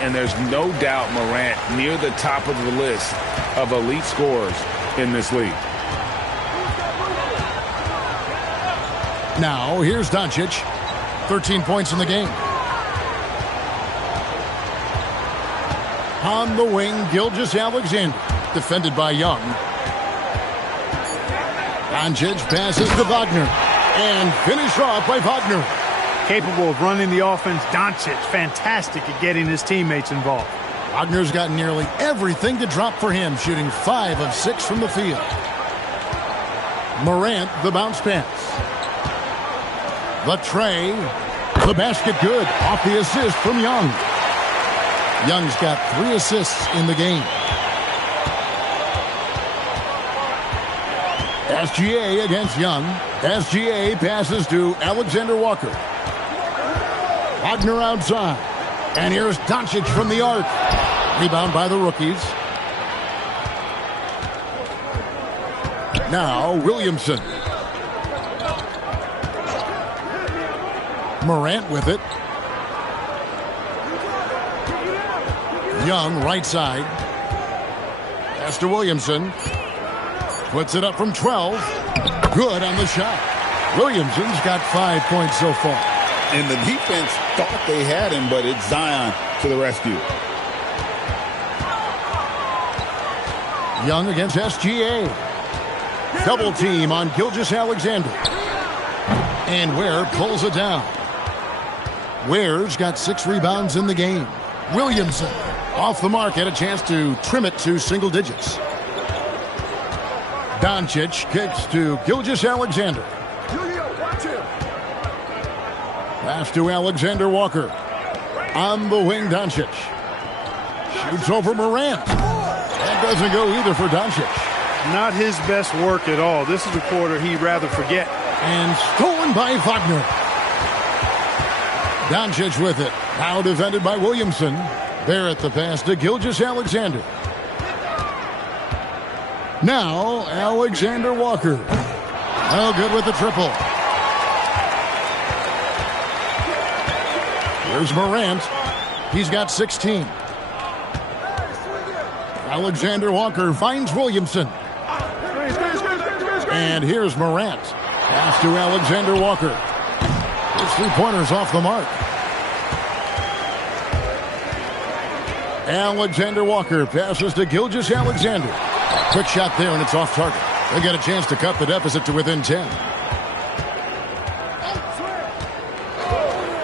And there's no doubt Morant near the top of the list of elite scorers in this league. Now, here's Doncic. 13 points in the game. On the wing, Gilgeous-Alexander. Defended by Young. Doncic passes to Wagner. And finished off by Wagner. Capable of running the offense. Doncic, fantastic at getting his teammates involved. Wagner's got nearly everything to drop for him, shooting 5 of 6 from the field. Morant, the bounce pass. The tray. The basket good. Off the assist from Young. Young's got 3 assists in the game. SGA against Young. SGA passes to Alexander Walker. Wagner outside. And here's Doncic from the arc. Rebound by the rookies. Now Williamson. Morant with it. Young right side. Pass to Williamson. Puts it up from 12. Good on the shot. Williamson's got 5 points so far. And the defense thought they had him, but it's Zion to the rescue. Young against SGA. Double team on Gilgeous-Alexander. And Ware pulls it down. Ware's got 6 rebounds in the game. Williamson off the mark, had a chance to trim it to single digits. Doncic kicks to Gilgeous-Alexander. Pass to Alexander Walker. On the wing, Doncic. Shoots over Morant. That doesn't go either for Doncic. Not his best work at all. This is a quarter he'd rather forget. And stolen by Wagner. Doncic with it. Now defended by Williamson. Barrett the pass to Gilgeous-Alexander. Now Alexander Walker. No good with the triple. Here's Morant. He's got 16. Alexander Walker finds Williamson. And here's Morant. Pass to Alexander Walker. His 3-pointers off the mark. Alexander Walker passes to Gilgeous-Alexander. Quick shot there, and it's off target. They get a chance to cut the deficit to within 10.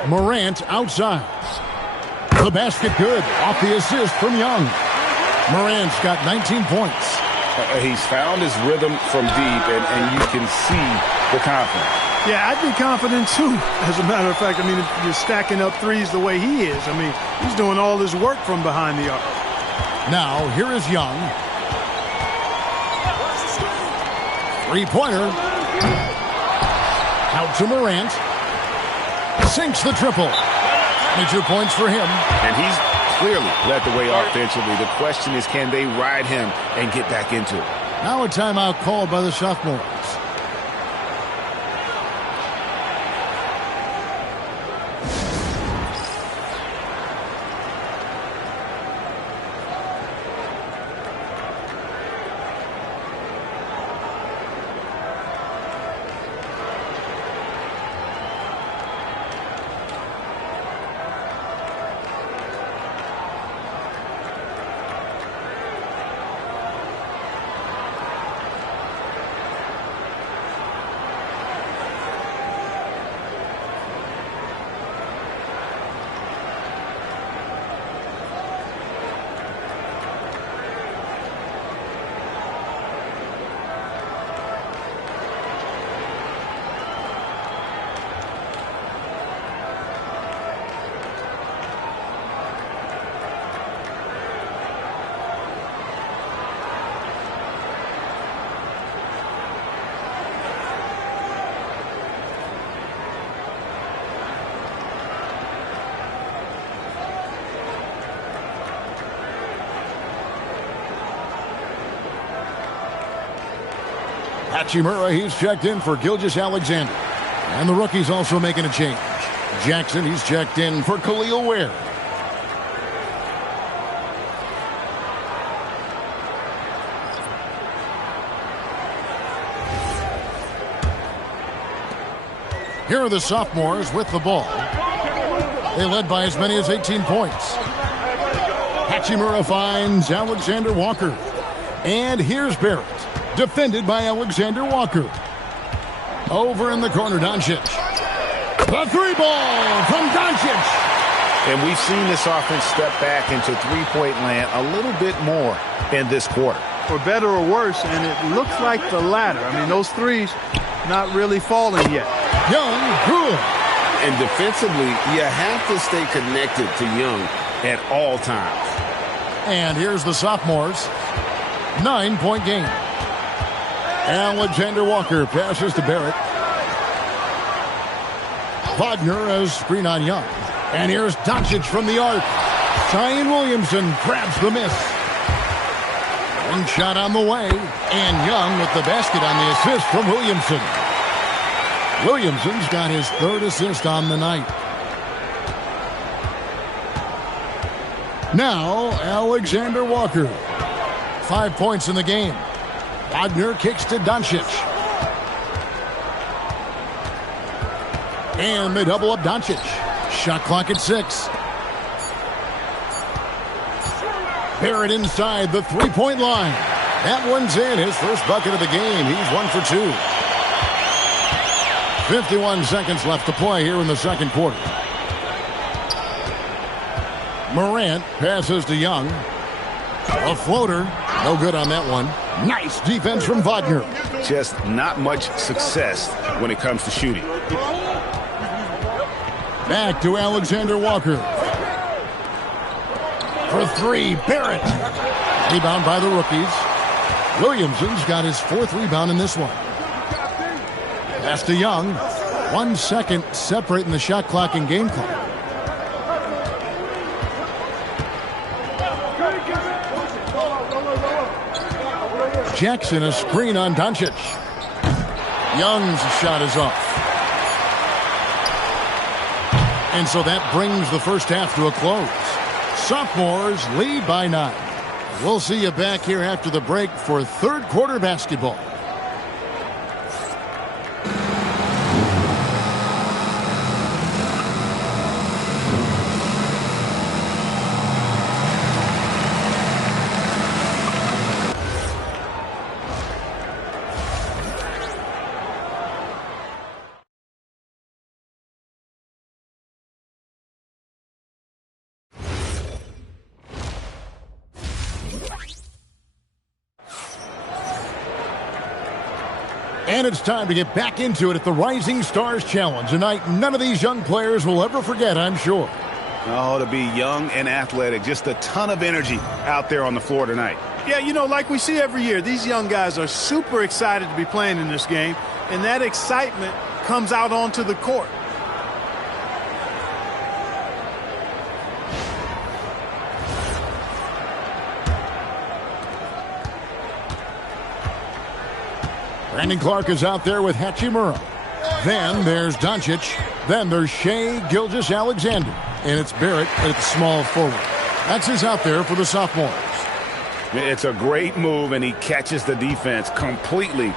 Morant outside. The basket good. Off the assist from Young. Morant's got 19 points. He's found his rhythm from deep, and you can see the confidence. Yeah, I'd be confident too, as a matter of fact. I mean, if you're stacking up threes the way he is, I mean, he's doing all his work from behind the arc. Now, here is Young. Three-pointer. Out to Morant. Sinks the triple. 22 points for him. And he's clearly led the way offensively. The question is, can they ride him and get back into it? Now a timeout called by the Sophomores. Hachimura, he's checked in for Gilgeous-Alexander. And the rookie's also making a change. Jackson, he's checked in for Khalil Ware. Here are the Sophomores with the ball. They led by as many as 18 points. Hachimura finds Alexander Walker. And here's Barrett. Defended by Alexander Walker. Over in the corner, Doncic. The three ball from Doncic. And we've seen this offense step back into three-point land a little bit more in this quarter. For better or worse, and it looks like the latter. I mean, those threes not really falling yet. Young, good. And defensively, you have to stay connected to Young at all times. And here's the Sophomores. 9-point game. Alexander Walker passes to Barrett. Wagner has screen on Young. And here's Doncic from the arc. Zion Williamson grabs the miss. One shot on the way. And Young with the basket on the assist from Williamson. Williamson's got his third assist on the night. Now, Alexander Walker. 5 points in the game. Wagner kicks to Doncic. And they double up Doncic. Shot clock at 6. Barrett inside the three-point line. That one's in. His first bucket of the game. He's 1 for 2. 51 seconds left to play here in the second quarter. Morant passes to Young. A floater. No good on that one. Nice defense from Wagner. Just not much success when it comes to shooting. Back to Alexander Walker. For three, Barrett. Rebound by the rookies. Williamson's got his fourth rebound in this one. Pass to Young. 1 second separating the shot clock and game clock. Jackson, a screen on Doncic. Young's shot is off. And so that brings the first half to a close. Sophomores lead by 9. We'll see you back here after the break for third quarter basketball. And it's time to get back into it at the Rising Stars Challenge. A night none of these young players will ever forget, I'm sure. Oh, to be young and athletic. Just a ton of energy out there on the floor tonight. Yeah, you know, like we see every year, these young guys are super excited to be playing in this game, and that excitement comes out onto the court. Brandon Clark is out there with Hachimura. Then there's Doncic. Then there's Shai Gilgeous-Alexander. And it's Barrett at the small forward. That's who's out there for the sophomores. It's a great move, and he catches the defense completely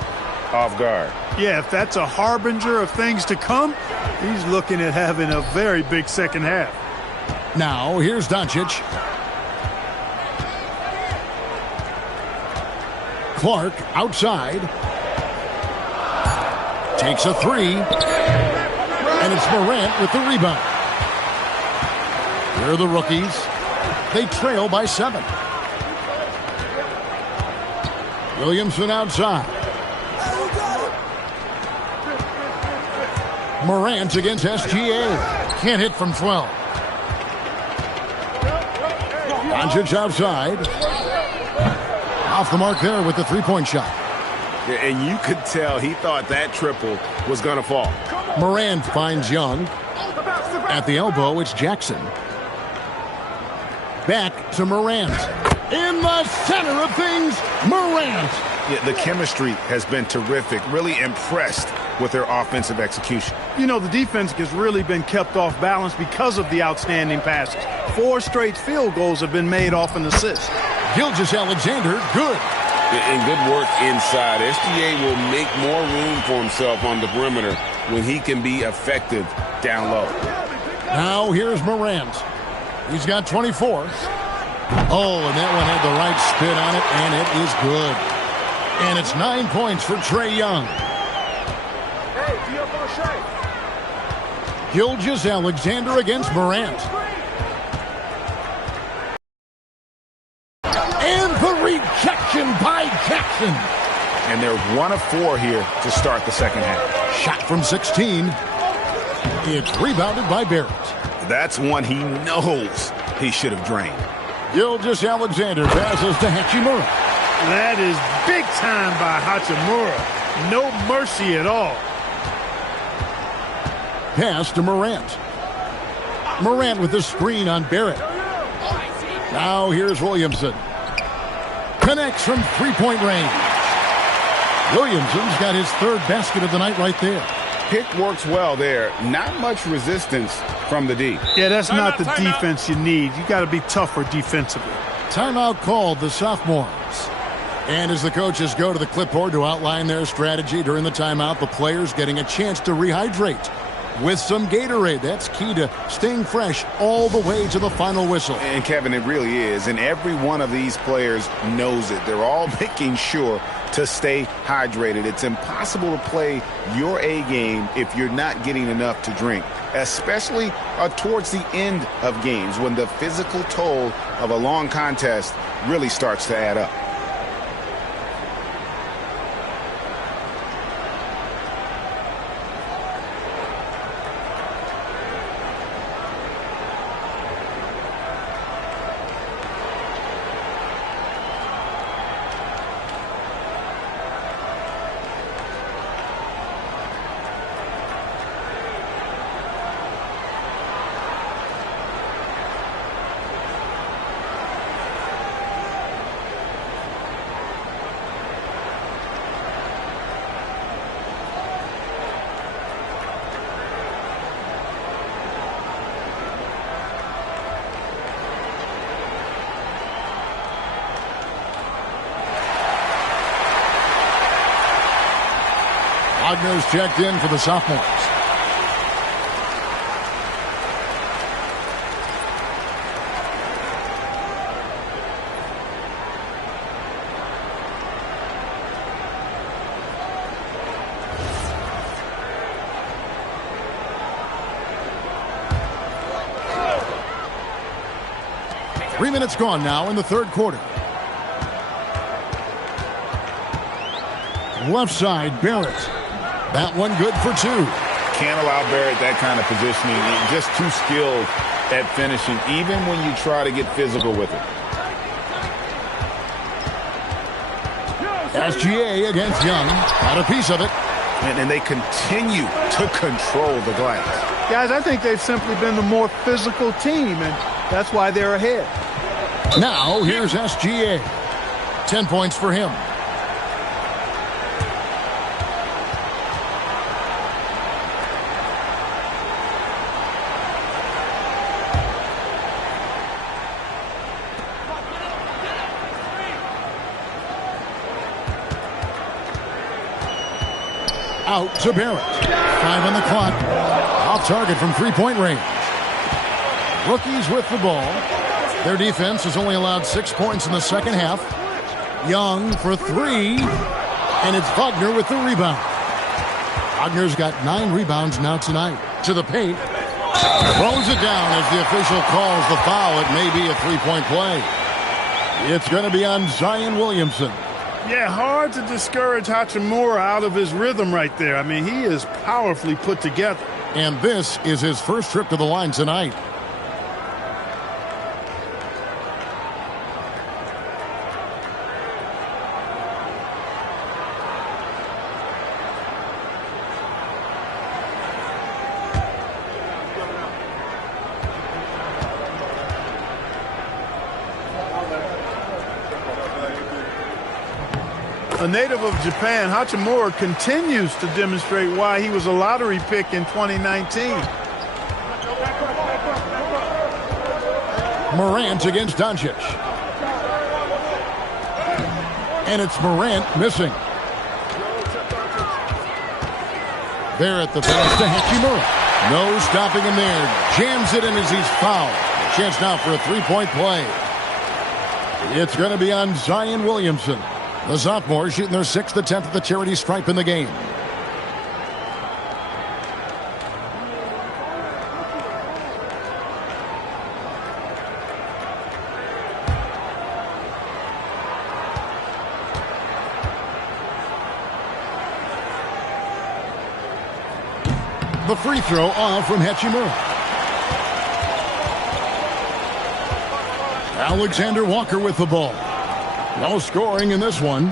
off guard. Yeah, if that's a harbinger of things to come, he's looking at having a very big second half. Now, here's Doncic. Clark outside. Takes a three. And it's Morant with the rebound. Here are the rookies. They trail by 7. Williamson outside. Morant against SGA. Can't hit from 12. Doncic outside. Off the mark there with the three-point shot. And you could tell he thought that triple was going to fall. Morant finds Young. At the elbow, it's Jackson. Back to Morant. In the center of things, Morant. Yeah, the chemistry has been terrific. Really impressed with their offensive execution. You know, the defense has really been kept off balance because of the outstanding passes. 4 straight field goals have been made off an assist. Gilgeous-Alexander, good. And good work inside. SGA will make more room for himself on the perimeter when he can be effective down low. Now here's Morant. He's got 24. Oh, and that one had the right spin on it, and it is good. And it's 9 points for Trae Young. Gilgeous-Alexander against Morant. And the rejection by Jackson. And they're 1 of 4 here to start the second half. Shot from 16. It's rebounded by Barrett. That's one he knows he should have drained. Gilgeous-Alexander passes to Hachimura. That is big time by Hachimura. No mercy at all. Pass to Morant. Morant with the screen on Barrett. Now here's Williamson. Connects from three-point range. Williamson's got his 3rd basket of the night right there. Pick works well there. Not much resistance from the D. Yeah, that's not the defense you need. You got to be tougher defensively. Timeout called, the sophomores. And as the coaches go to the clipboard to outline their strategy during the timeout, the players getting a chance to rehydrate with some Gatorade. That's key to staying fresh all the way to the final whistle. And Kevin, it really is. And every one of these players knows it. They're all making sure to stay hydrated. It's impossible to play your A game if you're not getting enough to drink, especially towards the end of games when the physical toll of a long contest really starts to add up. Wagner's checked in for the sophomores. Three minutes gone now in the 3rd quarter. Left side, Barrett. That one good for 2. Can't allow Barrett that kind of positioning. He's just too skilled at finishing, even when you try to get physical with it. SGA against Young. Got a piece of it. And they continue to control the glass. Guys, I think they've simply been the more physical team, and that's why they're ahead. Now, here's SGA. 10 points for him. Out to Barrett. 5 on the clock. Off target from three-point range. Rookies with the ball. Their defense has only allowed 6 points in the second half. Young for 3. And it's Wagner with the rebound. Wagner's got 9 rebounds now tonight. To the paint. Throws it down as the official calls the foul. It may be a three-point play. It's going to be on Zion Williamson. Yeah, hard to discourage Hachimura out of his rhythm right there. I mean, he is powerfully put together. And this is his first trip to the line tonight. A native of Japan, Hachimura continues to demonstrate why he was a lottery pick in 2019. Morant against Doncic. And it's Morant missing. Barrett the pass to Hachimura. No stopping him there. Jams it in as he's fouled. Chance now for a three-point play. It's going to be on Zion Williamson. The Sophomores shooting their 6th attempt at the charity stripe in the game. The free throw off from Hachimura. Alexander Walker with the ball. No scoring in this one.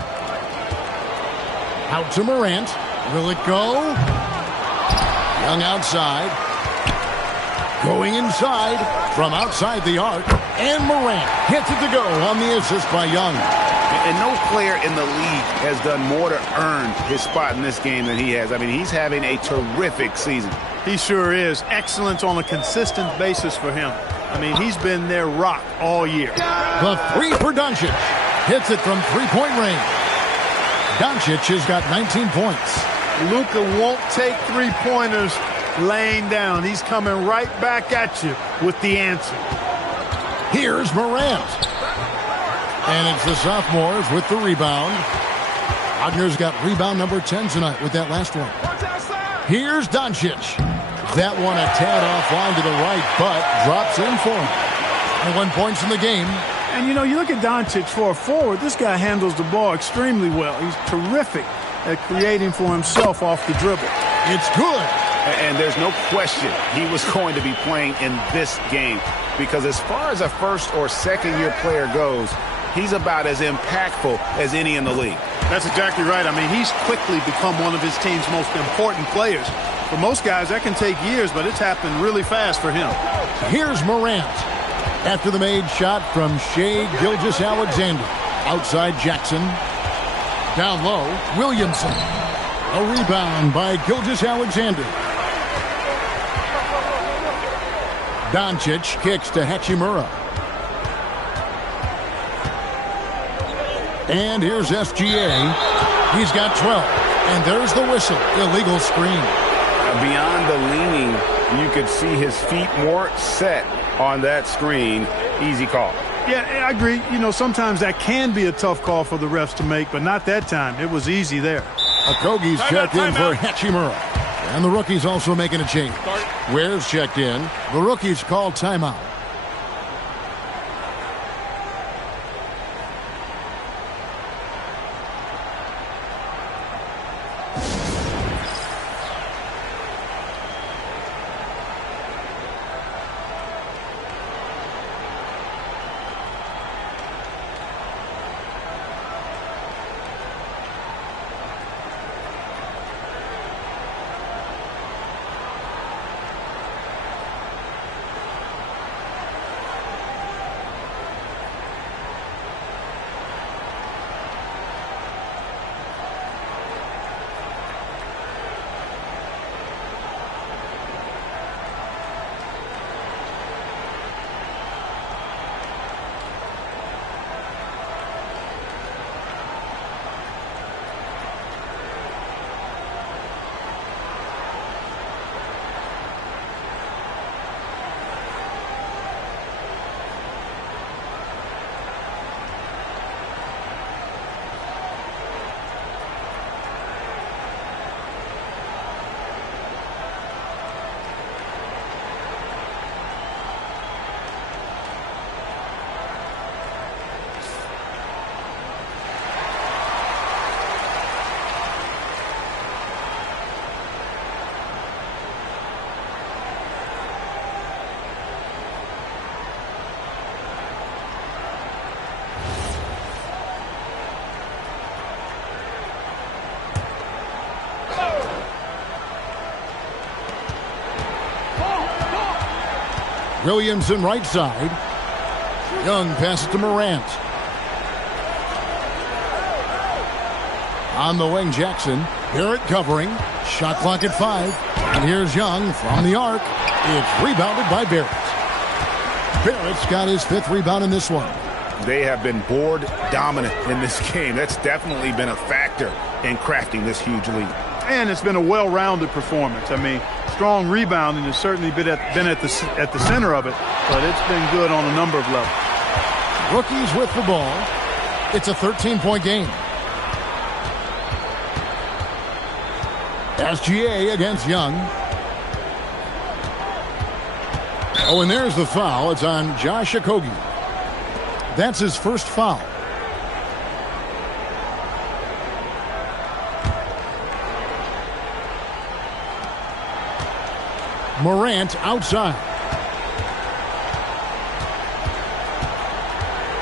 Out to Morant. Will it go? Young outside. Going inside from outside the arc. And Morant hits it to go on the assist by Young. And no player in the league has done more to earn his spot in this game than he has. I mean, he's having a terrific season. He sure is. Excellence on a consistent basis for him. I mean, he's been their rock all year. The three for Doncic. Hits it from three-point range. Doncic has got 19 points. Luka won't take three-pointers laying down. He's coming right back at you with the answer. Here's Morant. And it's the Sophomores with the rebound. Wagner's got rebound number 10 tonight with that last one. Here's Doncic. That one a tad offline to the right, but drops in for him. 21 points in the game. And, you know, you look at Doncic for a forward, this guy handles the ball extremely well. He's terrific at creating for himself off the dribble. It's good. And there's no question he was going to be playing in this game because as far as a first or second year player goes, he's about as impactful as any in the league. That's exactly right. I mean, he's quickly become one of his team's most important players. For most guys, that can take years, but it's happened really fast for him. Here's Morant. After the made shot from Shai Gilgeous-Alexander. Outside Jackson. Down low, Williamson. A rebound by Gilgeous-Alexander. Doncic kicks to Hachimura. And here's SGA. He's got 12. And there's the whistle. Illegal screen. Beyond the leaning, you could see his feet more set on that screen. Easy call. Yeah, I agree. You know, sometimes that can be a tough call for the refs to make, but not that time. It was easy there. Okogie's checked in for Hachimura. And the rookie's also making a change. Ware's checked in. The rookie's called timeout. Williamson right side. Young passes to Morant. On the wing, Jackson. Barrett covering. Shot clock at 5. And here's Young from the arc. It's rebounded by Barrett. Barrett's got his 5th rebound in this one. They have been board dominant in this game. That's definitely been a factor in crafting this huge lead. And it's been a well-rounded performance. I mean, strong rebounding has certainly been at the center of it, but it's been good on a number of levels. Rookies with the ball. It's a 13-point game. SGA against Young. Oh, and there's the foul. It's on Josh Okogie. That's his first foul. Morant outside.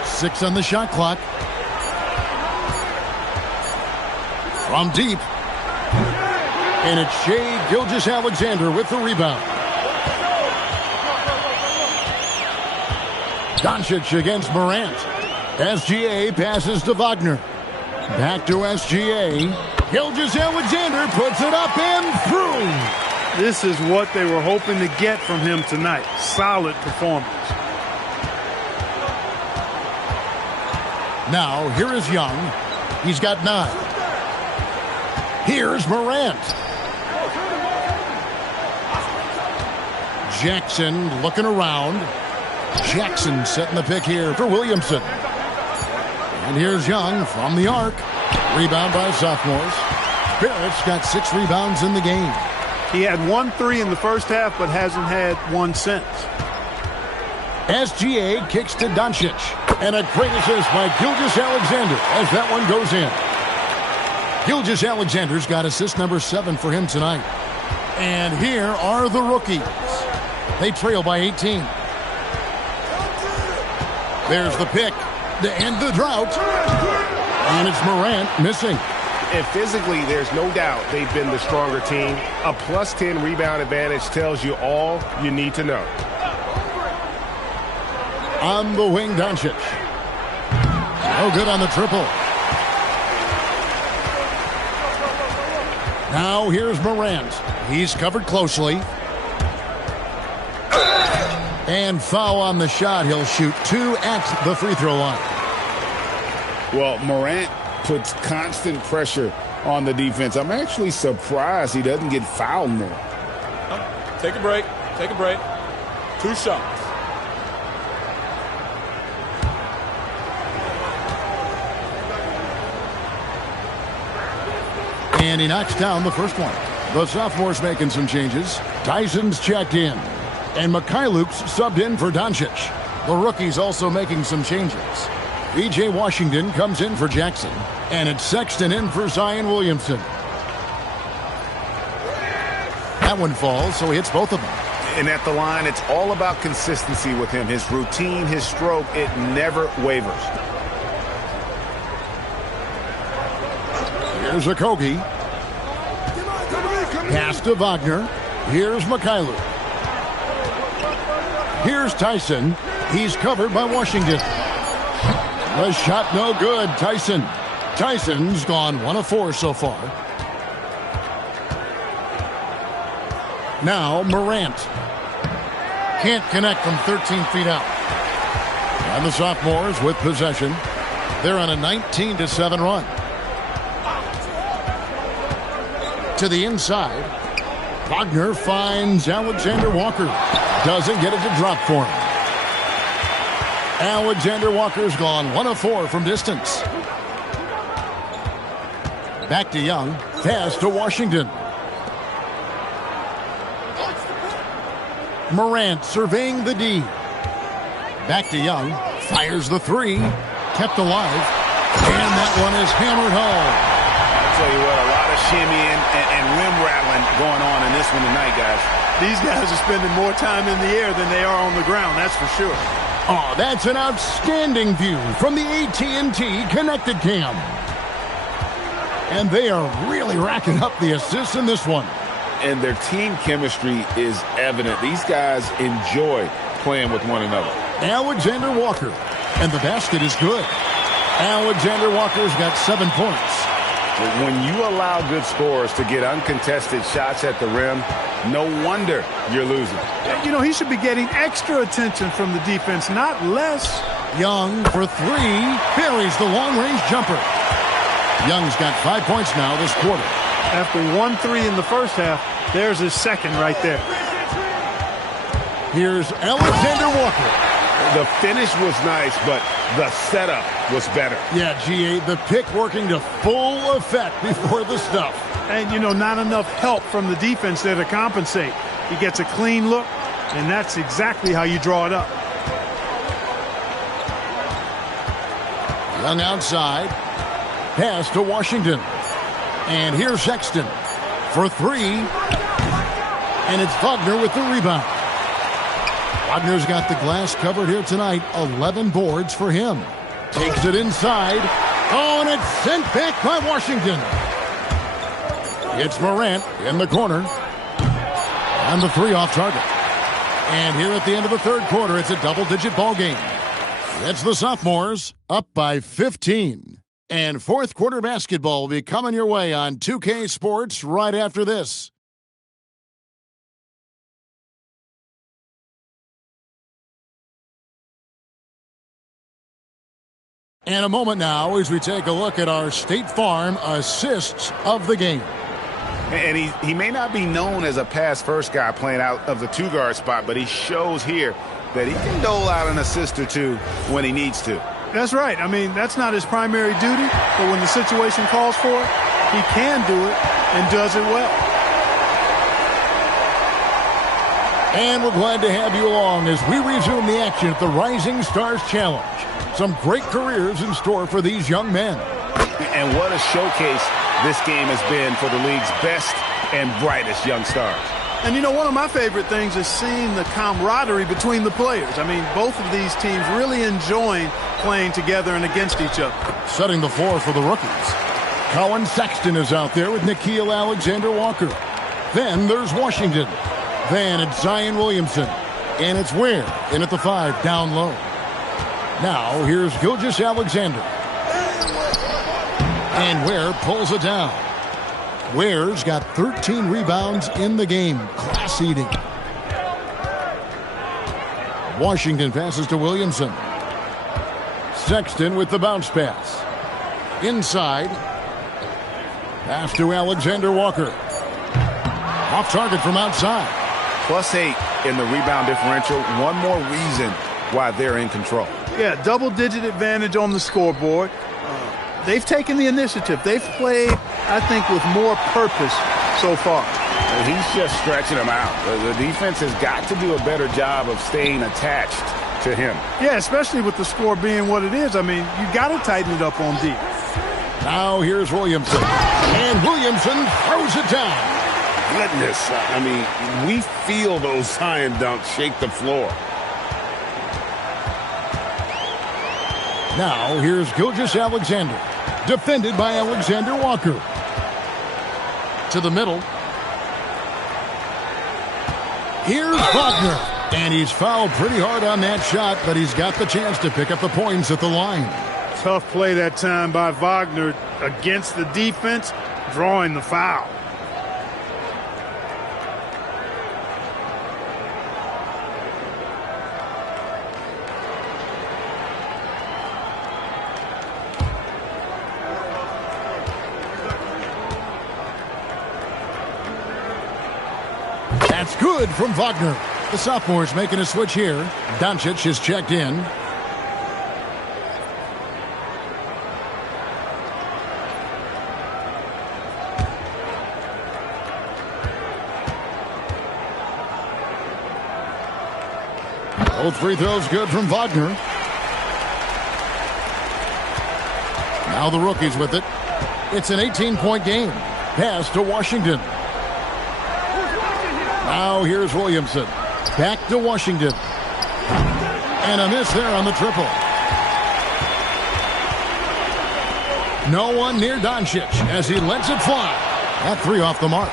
6 on the shot clock. From deep. And it's Shai Gilgeous-Alexander with the rebound. Doncic against Morant. SGA passes to Wagner. Back to SGA. Gilgeous-Alexander puts it up and through. This is what they were hoping to get from him tonight. Solid performance. Now, here is Young. He's got 9. Here's Morant. Jackson looking around. Jackson setting the pick here for Williamson. And here's Young from the arc. Rebound by Sophomores. Barrett's got 6 rebounds in the game. He had 1 3 in the first half, but hasn't had one since. SGA kicks to Doncic. And a great assist by Gilgeous-Alexander as that one goes in. Gilgeous-Alexander's got assist number 7 for him tonight. And here are the rookies. They trail by 18. There's the pick to end the drought. And it's Morant missing. And physically, there's no doubt they've been the stronger team. A plus 10 rebound advantage tells you all you need to know. On the wing, Doncic. No good on the triple. Now here's Morant. He's covered closely. And foul on the shot. He'll shoot 2 at the free throw line. Well, Morant puts constant pressure on the defense. I'm actually surprised he doesn't get fouled more. Take a break. Take a break. 2 shots. And he knocks down the first one. The Sophomores making some changes. Tyson's checked in. And Mikhailuk's subbed in for Doncic. The rookie's also making some changes. B.J. Washington comes in for Jackson. And it's Sexton in for Zion Williamson. That one falls, so he hits both of them. And at the line, it's all about consistency with him. His routine, his stroke, it never wavers. Here's Okogie. Pass to Wagner. Here's Mikhailuk. Here's Tyson. He's covered by Washington. The shot no good. Tyson's gone 1 of 4 so far. Now Morant. Can't connect from 13 feet out. And the Sophomores with possession. They're on a 19-7 run. To the inside. Wagner finds Alexander Walker. Doesn't get it to drop for him. Alexander Walker's gone 1 of 4 from distance. Back to Young. Pass to Washington. Morant surveying the D. Back to Young. Fires the 3. Kept alive. And that one is hammered home. I'll tell you what, a lot of shimmying and rim rattling going on in this one tonight, guys. These guys are spending more time in the air than they are on the ground, that's for sure. Oh, that's an outstanding view from the AT&T Connected Cam. And they are really racking up the assists in this one. And their team chemistry is evident. These guys enjoy playing with one another. Alexander Walker. And the basket is good. Alexander Walker's got 7 points. When you allow good scorers to get uncontested shots at the rim, no wonder you're losing. You know, he should be getting extra attention from the defense, not less. Young for 3. Buries the long-range jumper. Young's got 5 points now this quarter. After 1-3 in the first half, there's his second right there. Here's Alexander Walker. The finish was nice, but the setup was better. Yeah, G.A., the pick working to full effect before the stuff. And, you know, not enough help from the defense there to compensate. He gets a clean look, and that's exactly how you draw it up. Young outside. Pass to Washington. And here's Sexton for 3. And it's Wagner with the rebound. Wagner's got the glass covered here tonight. 11 boards for him. Takes it inside. Oh, and it's sent back by Washington. It's Morant in the corner. And the 3 off target. And here at the end of the third quarter, it's a double-digit ball game. It's the Sophomores up by 15. And fourth quarter basketball will be coming your way on 2K Sports right after this. And a moment now as we take a look at our State Farm assists of the game. And he may not be known as a pass-first guy playing out of the 2-guard spot, but he shows here that he can dole out an assist or 2 when he needs to. That's right. I mean, that's not his primary duty, but when the situation calls for it, he can do it and does it well. And we're glad to have you along as we resume the action at the Rising Stars Challenge. Some great careers in store for these young men. And what a showcase this game has been for the league's best and brightest young stars. And, you know, one of my favorite things is seeing the camaraderie between the players. I mean, both of these teams really enjoying playing together and against each other. Setting the floor for the rookies. Colin Sexton is out there with Nikhil Alexander Walker. Then there's Washington. Then it's Zion Williamson. And it's Ware in at the 5 down low. Now here's Gilgeous-Alexander. And Ware pulls it down. Ware's got 13 rebounds in the game. Class eating. Washington passes to Williamson. Sexton with the bounce pass. Inside. Pass to Alexander Walker. Off target from outside. +8 in the rebound differential. One more reason why they're in control. Yeah, double-digit advantage on the scoreboard. They've taken the initiative. They've played, I think, with more purpose so far. And he's just stretching them out. The defense has got to do a better job of staying attached to him. Yeah, especially with the score being what it is. I mean, you got to tighten it up on D. Now here's Williamson. And Williamson throws it down. Goodness, I mean, we feel those Zion dunks shake the floor. Now here's Gilgeous-Alexander. Defended by Alexander Walker. To the middle. Here's Wagner. And he's fouled pretty hard on that shot, but he's got the chance to pick up the points at the line. Tough play that time by Wagner against the defense, drawing the foul. That's good from Wagner. The Sophomores making a switch here. Doncic is checked in. Both free throws good from Wagner. Now the rookies with it. It's an 18-point game. Pass to Washington. Now here's Williamson. Back to Washington. And a miss there on the triple. No one near Doncic as he lets it fly. That 3 off the mark.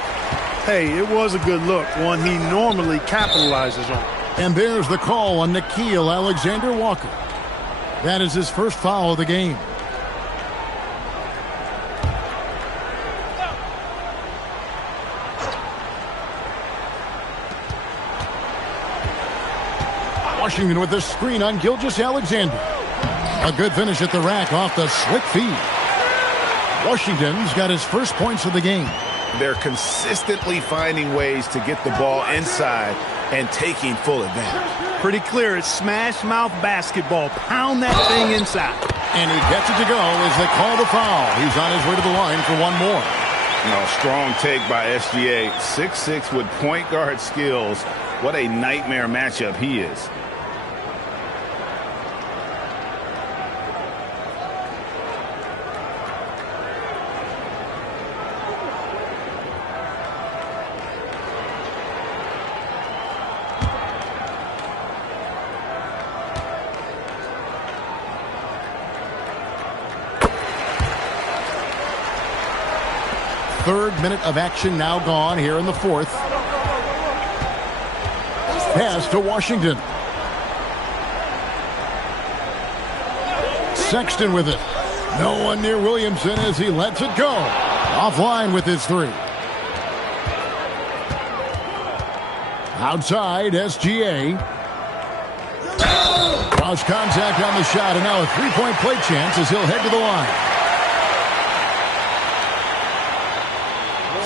Hey, it was a good look, one he normally capitalizes on. And there's the call on Nickeil Alexander-Walker. That is his first foul of the game. Washington with the screen on Gilgeous-Alexander. A good finish at the rack off the slick feed. Washington's got his first points of the game. They're consistently finding ways to get the ball inside and taking full advantage. Pretty clear. It's smash mouth basketball. Pound that thing inside. And he gets it to go as they call the foul. He's on his way to the line for one more. No, strong take by SGA. 6'6" with point guard skills. What a nightmare matchup he is. Third minute of action now gone here in the fourth. Pass to Washington. Sexton with it. No one near Williamson as he lets it go. Offline with his three. Outside, SGA. Cross contact on the shot, and now a three-point play chance as he'll head to the line.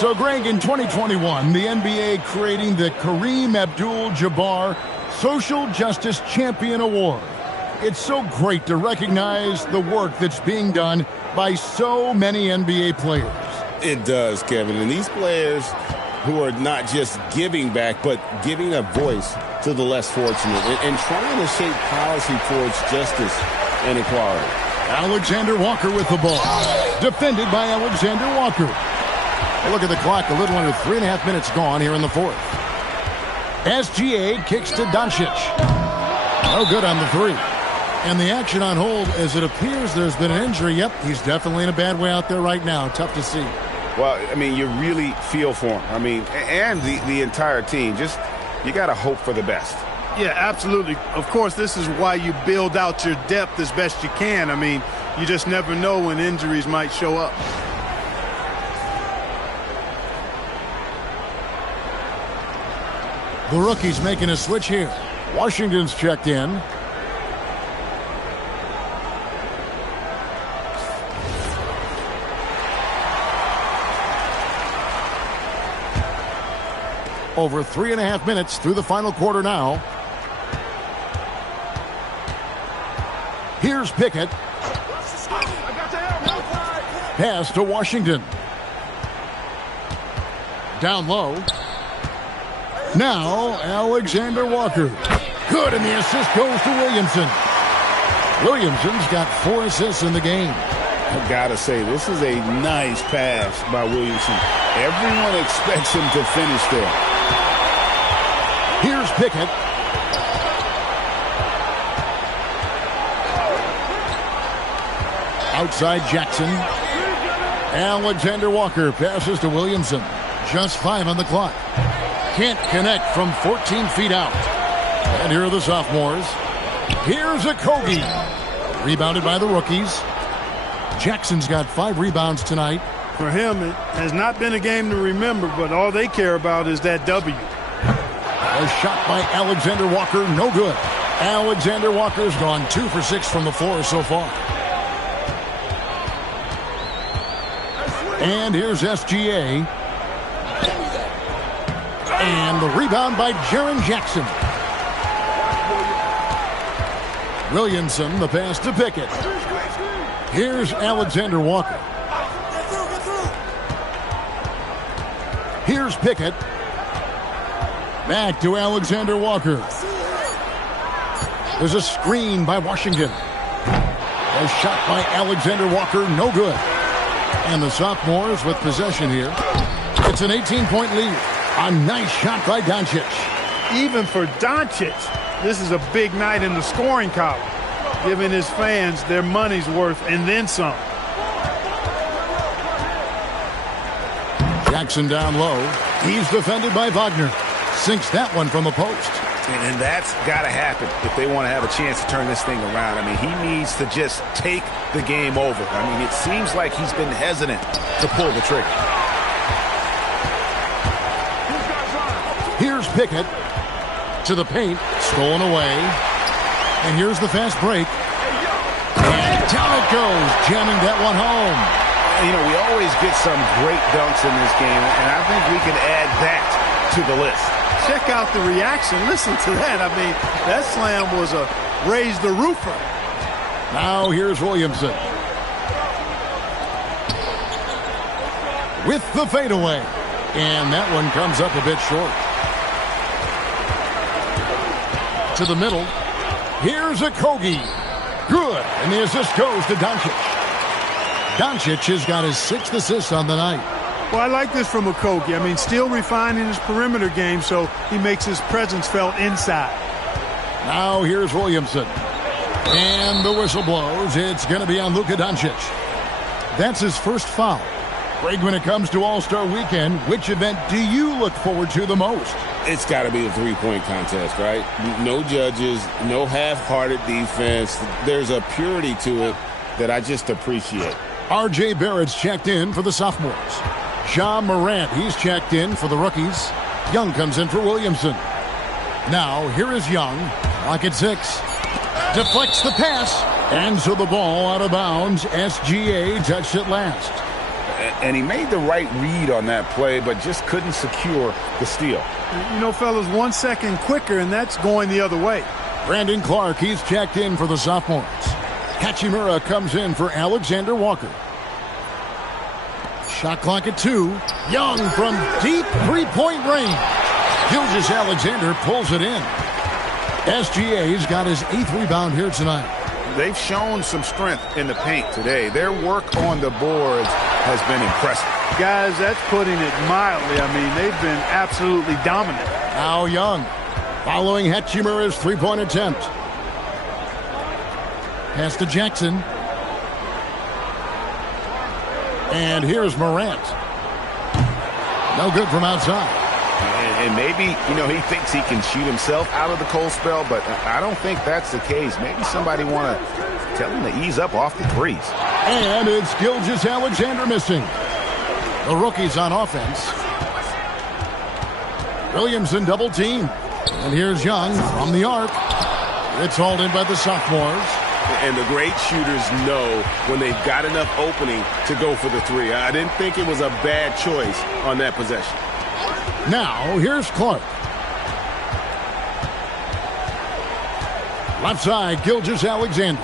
So, Greg, in 2021, the NBA creating the Kareem Abdul-Jabbar Social Justice Champion Award. It's so great to recognize the work that's being done by so many NBA players. It does, Kevin. And these players who are not just giving back, but giving a voice to the less fortunate and trying to shape policy towards justice and equality. Alexander Walker with the ball. Defended by Alexander Walker. Look at the clock, a little under 3.5 minutes gone here in the fourth. SGA kicks to Doncic. No good on the three. And the action on hold as it appears there's been an injury. Yep, he's definitely in a bad way out there right now. Tough to see. Well, I mean, you really feel for him. I mean, and the entire team. Just, you got to hope for the best. Yeah, absolutely. Of course, this is why you build out your depth as best you can. I mean, you just never know when injuries might show up. The rookie's making a switch here. Washington's checked in. Over 3.5 minutes through the final quarter now. Here's Pickett. Pass to Washington. Down low. Now, Alexander Walker. Good, and the assist goes to Williamson. Williamson's got 4 assists in the game. I've got to say, this is a nice pass by Williamson. Everyone expects him to finish there. Here's Pickett. Outside Jackson. Alexander Walker passes to Williamson. Just 5 on the clock. Can't connect from 14 feet out. And here are the sophomores. Here's a Kogi. Rebounded by the rookies. Jackson's got 5 rebounds tonight. For him, it has not been a game to remember, but all they care about is that W. A shot by Alexander Walker, no good. Alexander Walker's gone 2 for 6 from the floor so far. And here's SGA. And the rebound by Jaren Jackson. Williamson, the pass to Pickett. Here's Alexander Walker. Here's Pickett. Back to Alexander Walker. There's a screen by Washington. A shot by Alexander Walker, no good. And the sophomores with possession here. It's an 18-point lead. A nice shot by Doncic. Even for Doncic, this is a big night in the scoring column, giving his fans their money's worth and then some. Jackson down low. He's defended by Wagner. Sinks that one from the post. And that's got to happen if they want to have a chance to turn this thing around. I mean, he needs to just take the game over. I mean, it seems like he's been hesitant to pull the trigger. Here's Pickett to the paint, stolen away. And here's the fast break. And down it goes, jamming that one home. You know, we always get some great dunks in this game, and I think we can add that to the list. Check out the reaction. Listen to that. I mean, that slam was a raise the roofer. Now here's Williamson. With the fadeaway. And that one comes up a bit short. To the middle. Here's a Kogi. Good. And the assist goes to Doncic. Doncic has got his 6th assist on the night. Well, I like this from Okogie. I mean, still refining his perimeter game, so he makes his presence felt inside. Now here's Williamson. And the whistle blows. It's going to be on Luka Doncic. That's his first foul. Greg, when it comes to All-Star Weekend, which event do you look forward to the most? It's got to be a three-point contest, right? No judges, no half-hearted defense. There's a purity to it that I just appreciate. R.J. Barrett's checked in for the sophomores. John Morant, he's checked in for the rookies. Young comes in for Williamson. Now, here is Young. Clock at 6. Deflects the pass. And so the ball out of bounds. SGA touched it last. And he made the right read on that play, but just couldn't secure the steal. You know, fellas, 1 second quicker, and that's going the other way. Brandon Clark, he's checked in for the sophomores. Hachimura comes in for Alexander Walker. Shot clock at 2. Young from deep three-point range. Gilgeous-Alexander pulls it in. SGA's got his 8th rebound here tonight. They've shown some strength in the paint today. Their work on the boards has been impressive. Guys, that's putting it mildly. I mean, they've been absolutely dominant. Now Young, following Hachimura's three-point attempt. Pass to Jackson. And here's Morant. No good from outside. And maybe, you know, he thinks he can shoot himself out of the cold spell, but I don't think that's the case. Maybe somebody want to tell him to ease up off the threes. And it's Gilgeous-Alexander missing. The rookie's on offense. Williamson double team. And here's Young from the arc. It's hauled in by the sophomores. And the great shooters know when they've got enough opening to go for the three. I didn't think it was a bad choice on that possession. Now, here's Clark. Left side, Gilgeous-Alexander.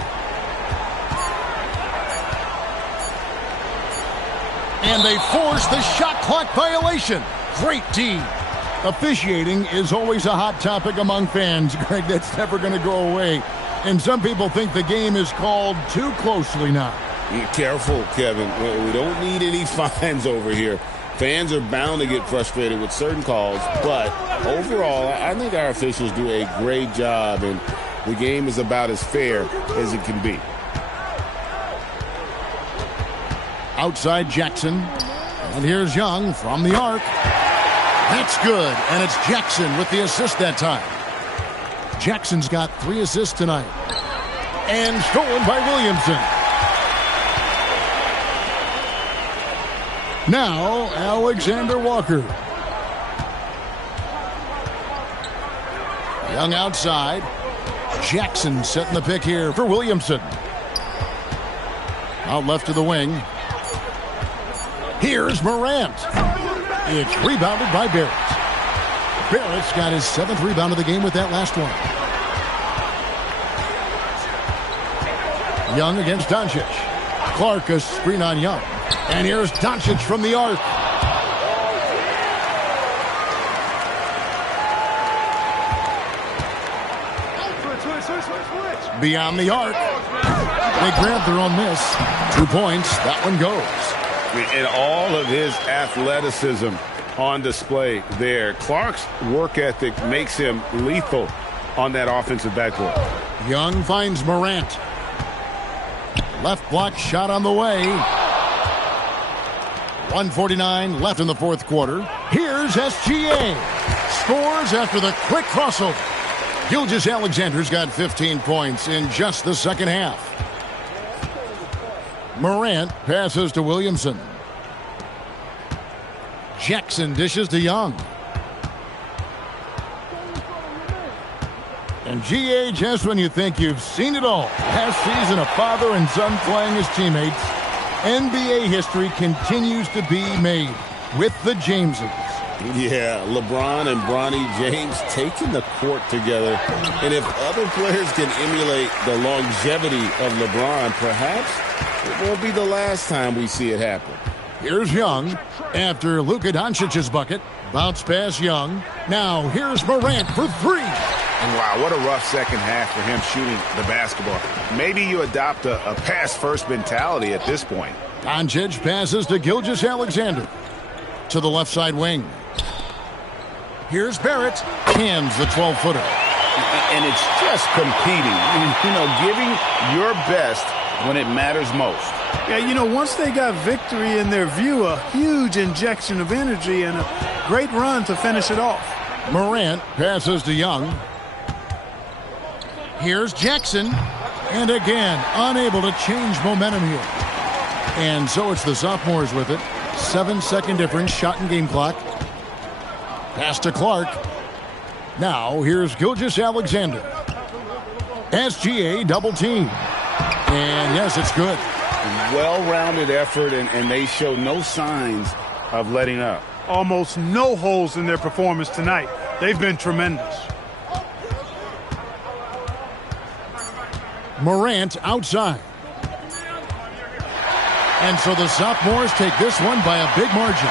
And they force the shot clock violation. Great D. Officiating is always a hot topic among fans, Greg. That's never going to go away. And some people think the game is called too closely now. Careful, Kevin. We don't need any fines over here. Fans are bound to get frustrated with certain calls, but overall, I think our officials do a great job, and the game is about as fair as it can be. Outside Jackson. And here's Young from the arc. That's good, and it's Jackson with the assist that time. Jackson's got 3 assists tonight. And stolen by Williamson. Now, Alexander Walker. Young outside. Jackson setting the pick here for Williamson. Out left to the wing. Here's Morant. It's rebounded by Barrett. Barrett's got his 7th rebound of the game with that last one. Young against Doncic. Clark a screen on Young. And here's Doncic from the arc. Beyond the arc. They grab their own miss. 2 points. That one goes. And all of his athleticism on display there. Clark's work ethic makes him lethal on that offensive backcourt. Young finds Morant. Left block shot on the way. 1:49 left in the 4th quarter. Here's SGA. Scores after the quick crossover. Gilgeous-Alexander's got 15 points in just the second half. Morant passes to Williamson. Jackson dishes to Young. And GA, just when you think you've seen it all, last season a father and son playing as teammates, NBA history continues to be made with the Jameses. Yeah, LeBron and Bronny James taking the court together. And if other players can emulate the longevity of LeBron, perhaps it won't be the last time we see it happen. Here's Young after Luka Doncic's bucket. Bounce pass Young. Now here's Morant for three. And wow, what a rough second half for him shooting the basketball. Maybe you adopt a pass-first mentality at this point. Doncic passes to Gilgeous-Alexander. To the left side wing. Here's Barrett. Hands the 12-footer. And it's just competing. You know, giving your best when it matters most. Yeah, you know, once they got victory in their view, a huge injection of energy and a great run to finish it off. Morant passes to Young. Here's Jackson. And again, unable to change momentum here. And so it's the sophomores with it. 7-second difference, shot and game clock. Pass to Clark. Now here's Gilgeous-Alexander. SGA double team. And yes, it's good. Well-rounded effort, and they show no signs of letting up. Almost no holes in their performance tonight. They've been tremendous. Morant outside. And so the sophomores take this one by a big margin.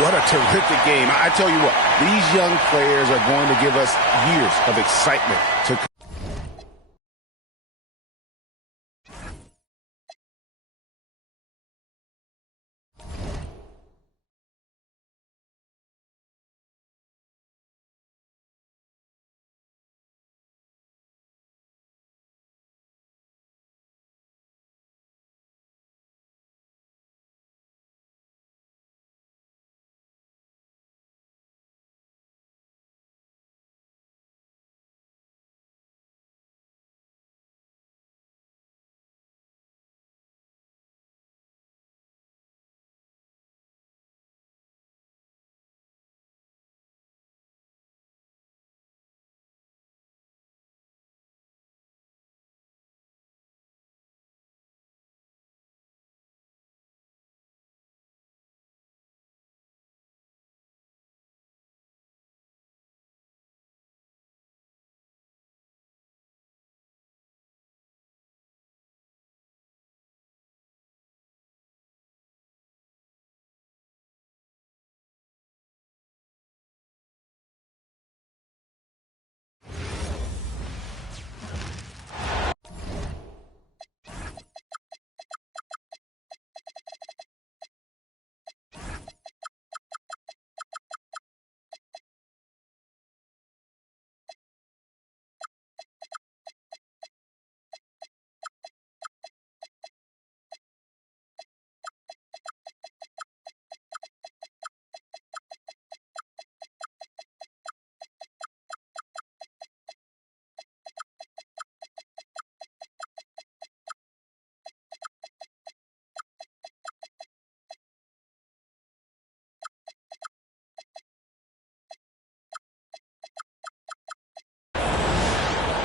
What a terrific game. I tell you what, these young players are going to give us years of excitement to come.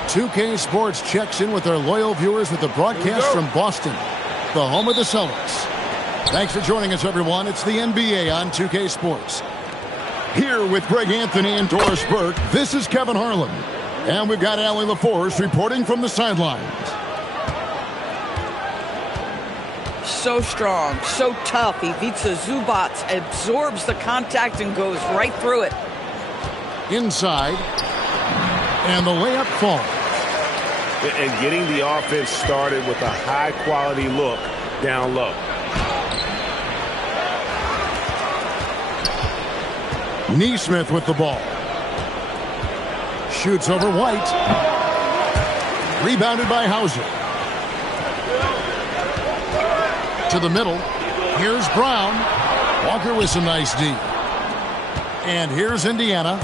2K Sports checks in with our loyal viewers with the broadcast from Boston, the home of the Celtics. Thanks for joining us, everyone. It's the NBA on 2K Sports. Here with Greg Anthony and Doris Burke, this is Kevin Harlan. And we've got Allie LaForce reporting from the sidelines. So strong, so tough. Ivica Zubac absorbs the contact and goes right through it. Inside. And the layup falls. And getting the offense started with a high-quality look down low. Neesmith with the ball. Shoots over White. Rebounded by Hauser. To the middle. Here's Brown. Walker with some nice D. And here's Indiana.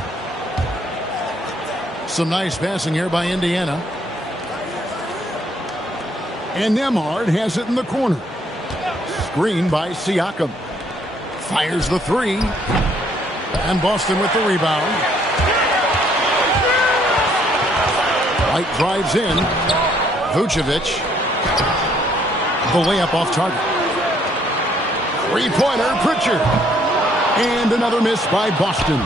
Some nice passing here by Indiana. And Nembhard has it in the corner. Screen by Siakam. Fires the three. And Boston with the rebound. White drives in. Vucevic. The layup off target. Three-pointer, Pritchard. And another miss by Boston.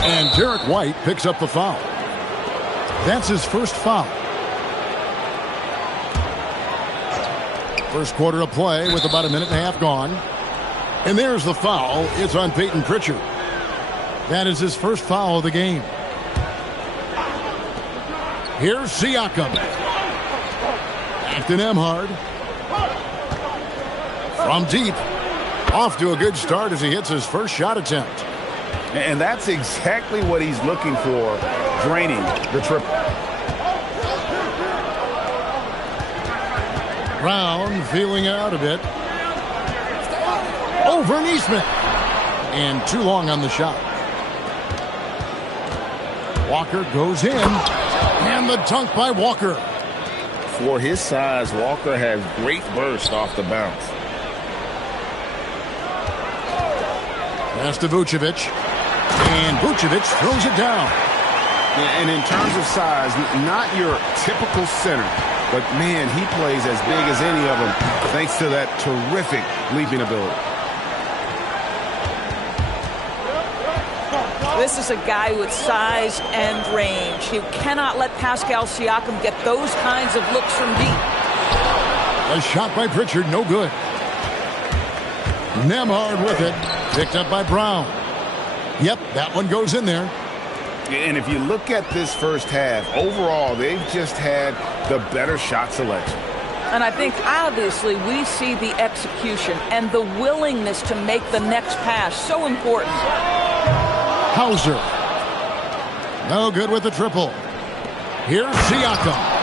And Derek White picks up the foul. That's his first foul. First quarter of play with about a minute and a half gone. And there's the foul. It's on Peyton Pritchard. That is his first foul of the game. Here's Siakam. Back to Nembhard. From deep. Off to a good start as he hits his first shot attempt. And that's exactly what he's looking for, draining the triple. Brown feeling it out a bit. Over Neesmith. And too long on the shot. Walker goes in. And the dunk by Walker. For his size, Walker has great burst off the bounce. Pass to Vucevic. And Vucevic throws it down. And in terms of size, not your typical center. But, man, he plays as big as any of them thanks to that terrific leaping ability. This is a guy with size and range. You cannot let Pascal Siakam get those kinds of looks from deep. A shot by Pritchard, no good. Nembhard with it. Picked up by Brown. Yep, that one goes in there. And if you look at this first half, overall, they've just had the better shot selection. And I think, obviously, we see the execution and the willingness to make the next pass so important. Hauser. No good with the triple. Here's Siakam.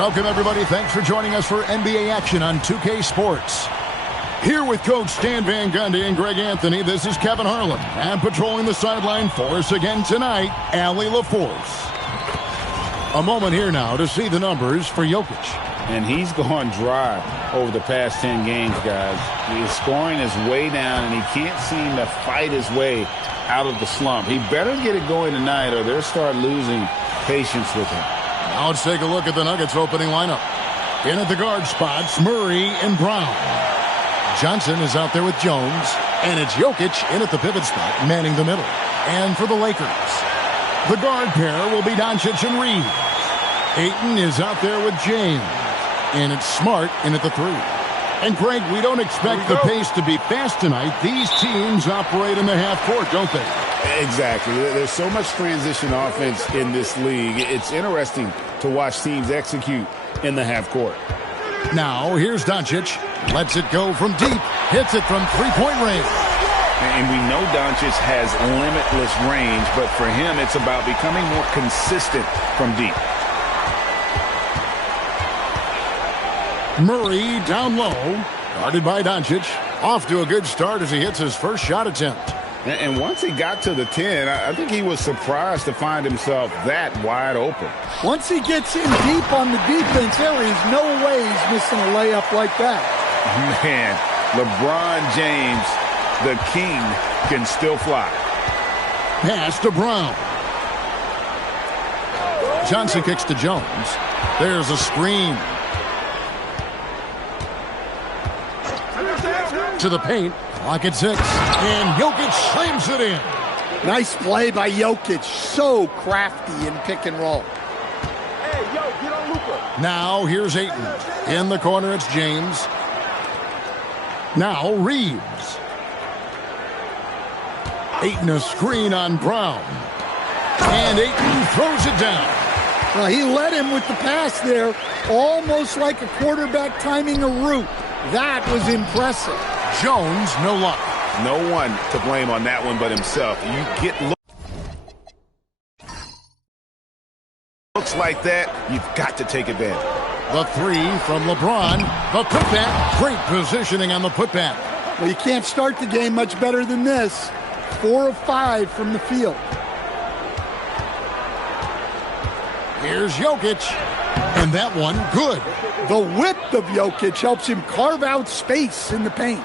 Welcome, everybody. Thanks for joining us for NBA action on 2K Sports. Here with Coach Stan Van Gundy and Greg Anthony, this is Kevin Harlan. And patrolling the sideline for us again tonight, Allie LaForce. A moment here now to see the numbers for Jokic. And he's gone dry over the past 10 games, guys. His scoring is way down, and he can't seem to fight his way out of the slump. He better get it going tonight, or they'll start losing patience with him. Now let's take a look at the Nuggets opening lineup. In at the guard spots, Murray and Brown. Johnson is out there with Jones. And it's Jokic in at the pivot spot, manning the middle. And for the Lakers, the guard pair will be Doncic and Reeves. Ayton is out there with James. And it's Smart in at the three. And Greg, we don't expect the pace to be fast tonight. These teams operate in the half court, don't they? Exactly. There's so much transition offense in this league. It's interesting to watch teams execute in the half court. Now, here's Doncic. Lets it go from deep. Hits it from three-point range. And we know Doncic has limitless range, but for him, it's about becoming more consistent from deep. Murray down low. Guarded by Doncic. Off to a good start as he hits his first shot attempt. And once he got to the 10, I think he was surprised to find himself that wide open. Once he gets in deep on the defense, there is no way he's missing a layup like that. Man, LeBron James, the king, can still fly. Pass to Brown. Johnson kicks to Jones. There's a screen. To the paint. Clock at 6. And Jokic slams it in. Nice play by Jokic. So crafty in pick and roll. Hey, yo, get on Luka. Now here's Ayton. In the corner, it's James. Now Reeves. Ayton a screen on Brown. And Ayton throws it down. Well, he led him with the pass there, almost like a quarterback timing a route. That was impressive. Jones, no luck. No one to blame on that one but himself. You get looks like that, you've got to take advantage. The 3 from LeBron. The putback. Great positioning on the putback. Well, you can't start the game much better than this. 4 of 5 from the field. Here's Jokic. And that one, good. The width of Jokic helps him carve out space in the paint.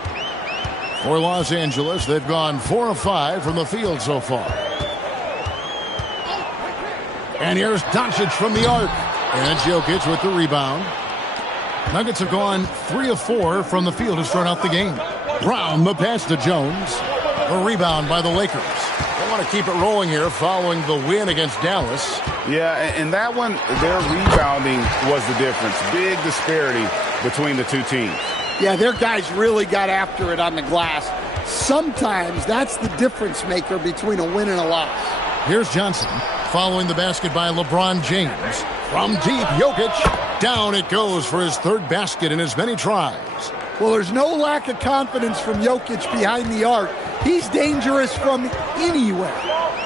For Los Angeles, they've gone 4 of 5 from the field so far. And here's Doncic from the arc. And Jokic with the rebound. Nuggets have gone 3 of 4 from the field to start out the game. Brown, the pass to Jones. A rebound by the Lakers. They want to keep it rolling here following the win against Dallas. Yeah, and that one, their rebounding was the difference. Big disparity between the two teams. Yeah, their guys really got after it on the glass. Sometimes that's the difference maker between a win and a loss. Here's Johnson following the basket by LeBron James. From deep, Jokic. Down it goes for his 3rd basket in as many tries. Well, there's no lack of confidence from Jokic behind the arc. He's dangerous from anywhere.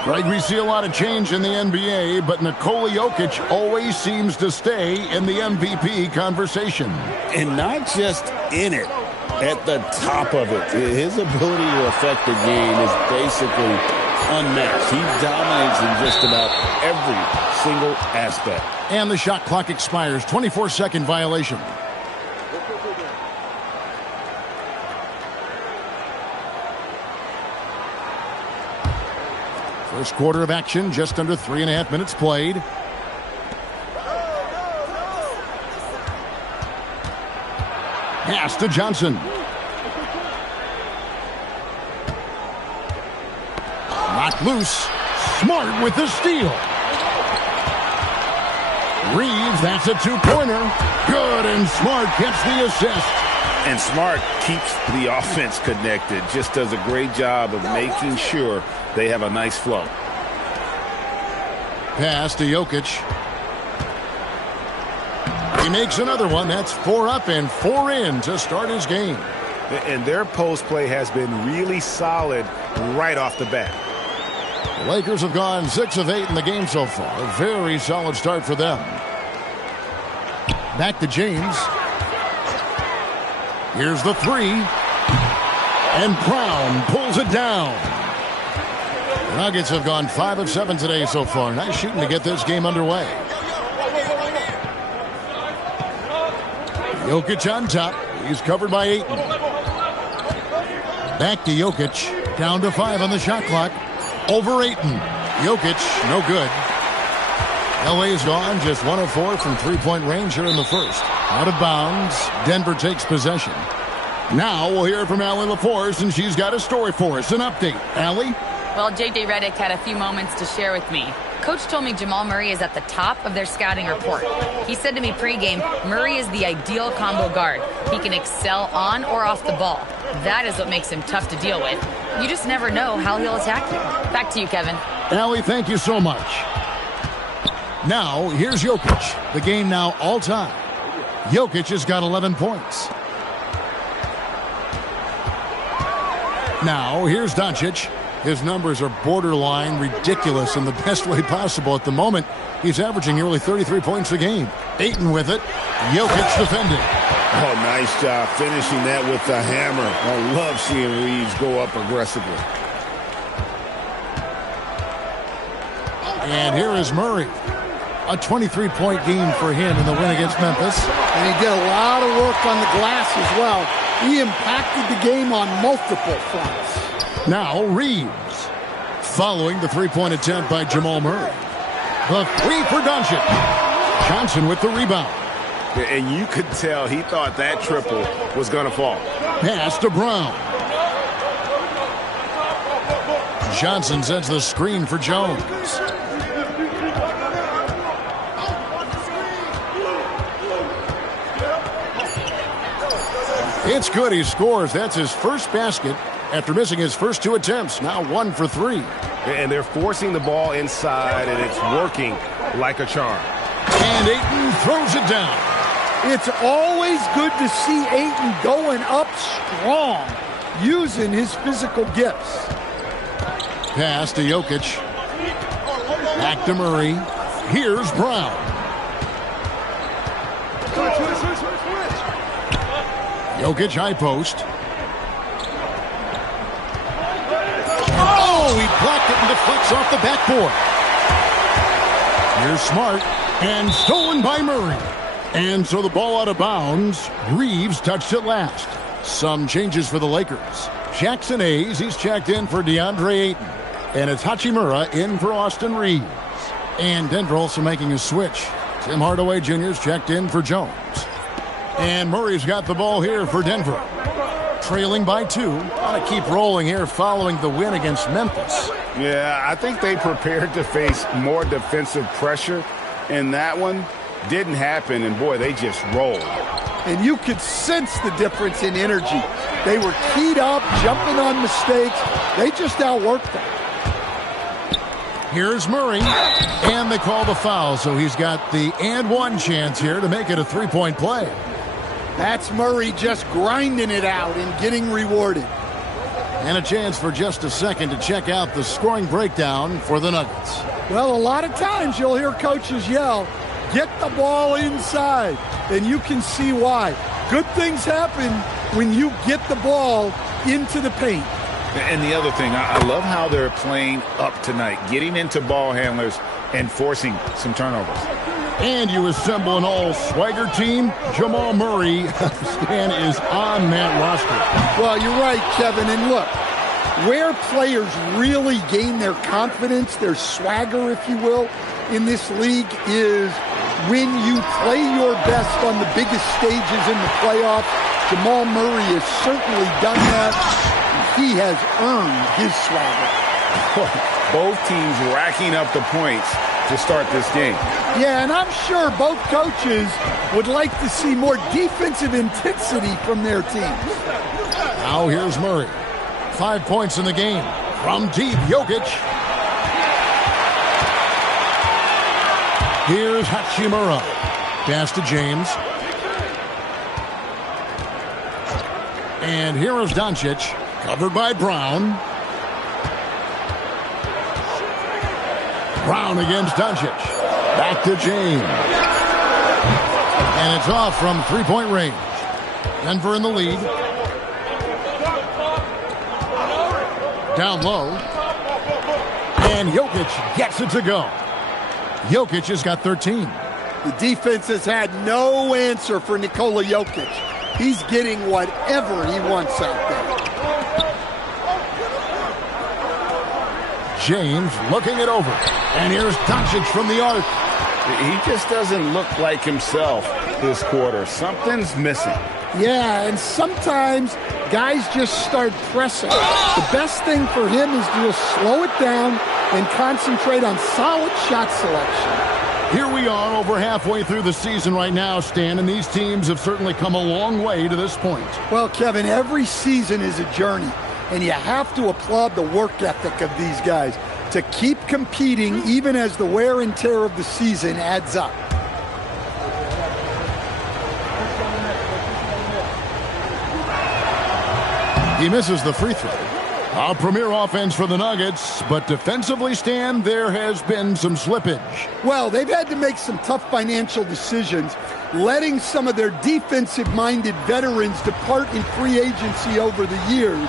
Greg, we see a lot of change in the NBA, but Nikola Jokic always seems to stay in the MVP conversation. And not just in it, at the top of it. His ability to affect the game is basically unmatched. He dominates in just about every single aspect. And the shot clock expires. 24-second violation. First quarter of action, just under 3.5 minutes played. Pass to Johnson. Knocked loose. Smart with the steal. Reeves, that's a 2-pointer. Good, and Smart gets the assist. And Smart keeps the offense connected. Just does a great job of making sure they have a nice flow. Pass to Jokic. He makes another one. That's 4 up and 4 in to start his game. And their post play has been really solid right off the bat. The Lakers have gone 6 of 8 in the game so far. A very solid start for them. Back to James. Here's the 3. And Brown pulls it down. The Nuggets have gone 5 of 7 today so far. Nice shooting to get this game underway. Jokic on top. He's covered by Ayton. Back to Jokic. Down to 5 on the shot clock. Over Ayton. Jokic, no good. LA's gone just 1 of 4 from 3-point range here in the first. Out of bounds. Denver takes possession. Now we'll hear from Allie LaForce, and she's got a story for us. An update. Allie? Well, J.J. Redick had a few moments to share with me. Coach told me Jamal Murray is at the top of their scouting report. He said to me pregame, Murray is the ideal combo guard. He can excel on or off the ball. That is what makes him tough to deal with. You just never know how he'll attack you. Back to you, Kevin. Allie, thank you so much. Now, here's Jokic. The game now all time. Jokic has got 11 points. Now, here's Doncic. His numbers are borderline ridiculous in the best way possible at the moment. He's averaging nearly 33 points a game. Ayton with it. Jokic defending. Oh, nice job finishing that with the hammer. I love seeing Reeves go up aggressively. And here is Murray. A 23-point game for him in the win against Memphis. And he did a lot of work on the glass as well. He impacted the game on multiple fronts. Now Reeves. Following the three-point attempt by Jamal Murray. The three for Doncic. Johnson with the rebound. And you could tell he thought that triple was going to fall. Pass to Brown. Johnson sends the screen for Jones. It's good. He scores. That's his first basket after missing his first two attempts. Now 1 for 3. And they're forcing the ball inside, and it's working like a charm. And Ayton throws it down. It's always good to see Ayton going up strong, using his physical gifts. Pass to Jokic. Back to Murray. Here's Brown. Jokic high post. Oh, he blocked it and deflects off the backboard. Here's Smart. And stolen by Murray. And so the ball out of bounds. Reeves touched it last. Some changes for the Lakers. Jackson Hayes, he's checked in for DeAndre Ayton. And it's Hachimura in for Austin Reeves. And Denver also making a switch. Tim Hardaway Jr.'s checked in for Jones. And Murray's got the ball here for Denver. Trailing by 2. Want to keep rolling here following the win against Memphis. Yeah, I think they prepared to face more defensive pressure. And that one didn't happen, and boy, they just rolled. And you could sense the difference in energy. They were keyed up, jumping on mistakes. They just outworked them. Here's Murray, and they call the foul, so he's got the and one chance here to make it a three-point play. That's Murray just grinding it out and getting rewarded. And a chance for just a second to check out the scoring breakdown for the Nuggets. Well, a lot of times you'll hear coaches yell, get the ball inside, and you can see why. Good things happen when you get the ball into the paint. And the other thing, I love how they're playing up tonight, getting into ball handlers and forcing some turnovers. And you assemble an all-swagger team. Jamal Murray, Stan, is on that roster. Well, you're right, Kevin. And look, where players really gain their confidence, their swagger, if you will, in this league is when you play your best on the biggest stages in the playoffs. Jamal Murray has certainly done that. He has earned his swagger. Both teams racking up the points to start this game. Yeah, and I'm sure both coaches would like to see more defensive intensity from their teams. Now here's Murray. 5 points in the game. From deep, Jokic. Here's Hachimura. Pass to James. And here is Doncic. Covered by Brown. Brown against Doncic. Back to James. And it's off from three-point range. Denver in the lead. Down low. And Jokic gets it to go. Jokic has got 13. The defense has had no answer for Nikola Jokic. He's getting whatever he wants out there. James looking it over. And here's Doncic from the arc. He just doesn't look like himself this quarter. Something's missing. Yeah, and sometimes guys just start pressing. The best thing for him is to just slow it down and concentrate on solid shot selection. Here we are over halfway through the season right now, Stan, and these teams have certainly come a long way to this point. Well, Kevin, every season is a journey, and you have to applaud the work ethic of these guys to keep competing even as the wear and tear of the season adds up. He misses the free throw. A premier offense for the Nuggets, but defensively, Stan, there has been some slippage. Well, they've had to make some tough financial decisions, letting some of their defensive-minded veterans depart in free agency over the years.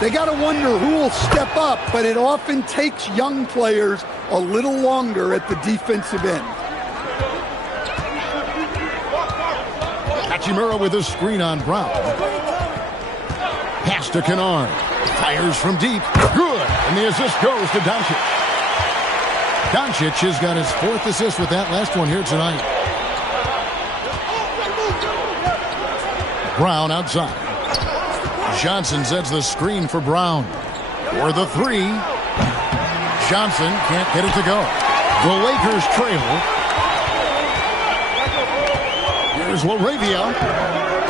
They got to wonder who will step up, but it often takes young players a little longer at the defensive end. Hachimura with a screen on Brown. Pass to Kennard. Fires from deep. Good. And the assist goes to Doncic. Doncic has got his 4th assist with that last one here tonight. Brown outside. Johnson sets the screen for Brown. For the 3. Johnson can't get it to go. The Lakers trail. Here's LaRavia.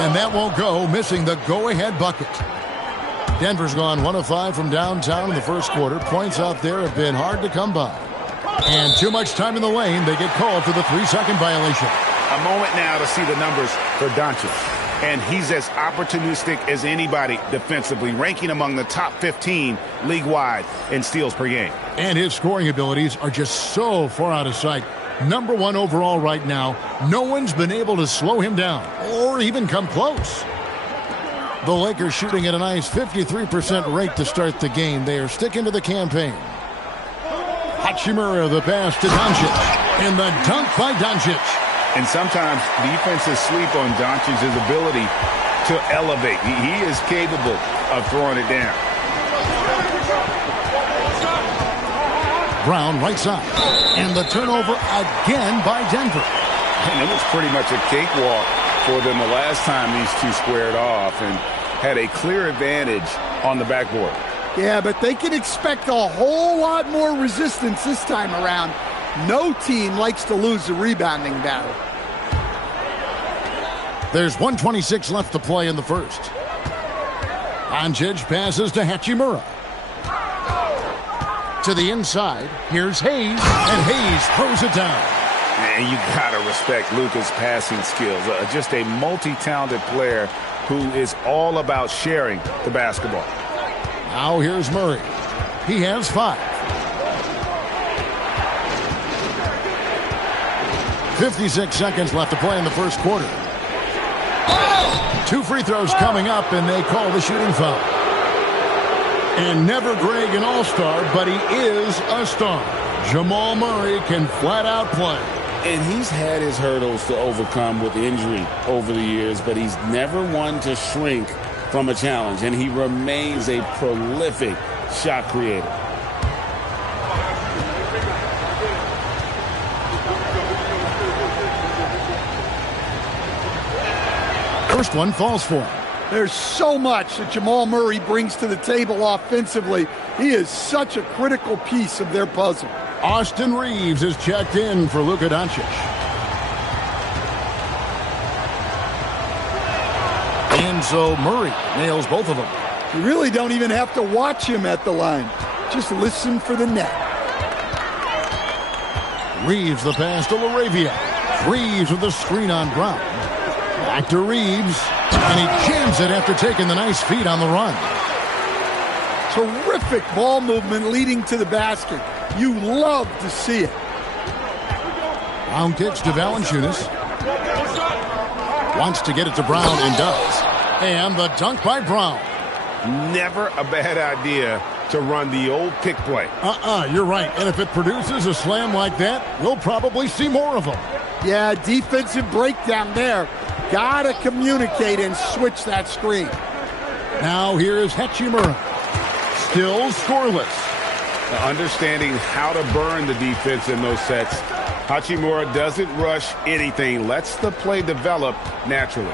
And that won't go, missing the go-ahead bucket. Denver's gone 1 of 5 from downtown in the first quarter. Points out there have been hard to come by. And too much time in the lane. They get called for the 3-second violation. A moment now to see the numbers for Doncic. And he's as opportunistic as anybody defensively, ranking among the top 15 league-wide in steals per game. And his scoring abilities are just so far out of sight. Number 1 overall right now. No one's been able to slow him down or even come close. The Lakers shooting at a nice 53% rate to start the game. They are sticking to the campaign. Hachimura, the pass to Doncic. And the dunk by Doncic. And sometimes defenses sleep on Doncic's ability to elevate. He is capable of throwing it down. Brown right side. And the turnover again by Denver. And it was pretty much a cakewalk for them the last time these two squared off and had a clear advantage on the backboard. Yeah, but they can expect a whole lot more resistance this time around. No team likes to lose a rebounding battle. There's 1:26 left to play in the first. Doncic passes to Hachimura. To the inside, here's Hayes, and Hayes throws it down. And you gotta respect Luka's passing skills. Just a multi-talented player who is all about sharing the basketball. Now here's Murray. He has 5. 56 seconds left to play in the first quarter. 2 free throws coming up, and they call the shooting foul. And never Greg an all-star, but he is a star. Jamal Murray can flat out play. And he's had his hurdles to overcome with injury over the years, but he's never one to shrink from a challenge, and he remains a prolific shot creator. First one falls for him. There's so much that Jamal Murray brings to the table offensively. He is such a critical piece of their puzzle. Austin Reeves is checked in for Luka Doncic. And so Murray nails both of them. You really don't even have to watch him at the line. Just listen for the net. Reeves the pass to LaRavia. Reeves with the screen on Brown. Back to Reeves. And he jams it after taking the nice feed on the run. Terrific ball movement leading to the basket. You love to see it. Brown kicks to Valanciunas. Wants to get it to Brown and does. And the dunk by Brown. Never a bad idea to run the old pick play. You're right. And if it produces a slam like that, we'll probably see more of them. Yeah, defensive breakdown there. Gotta communicate and switch that screen. Now here's Hachimura. Still scoreless. Now, understanding how to burn the defense in those sets. Hachimura doesn't rush anything. Lets the play develop naturally.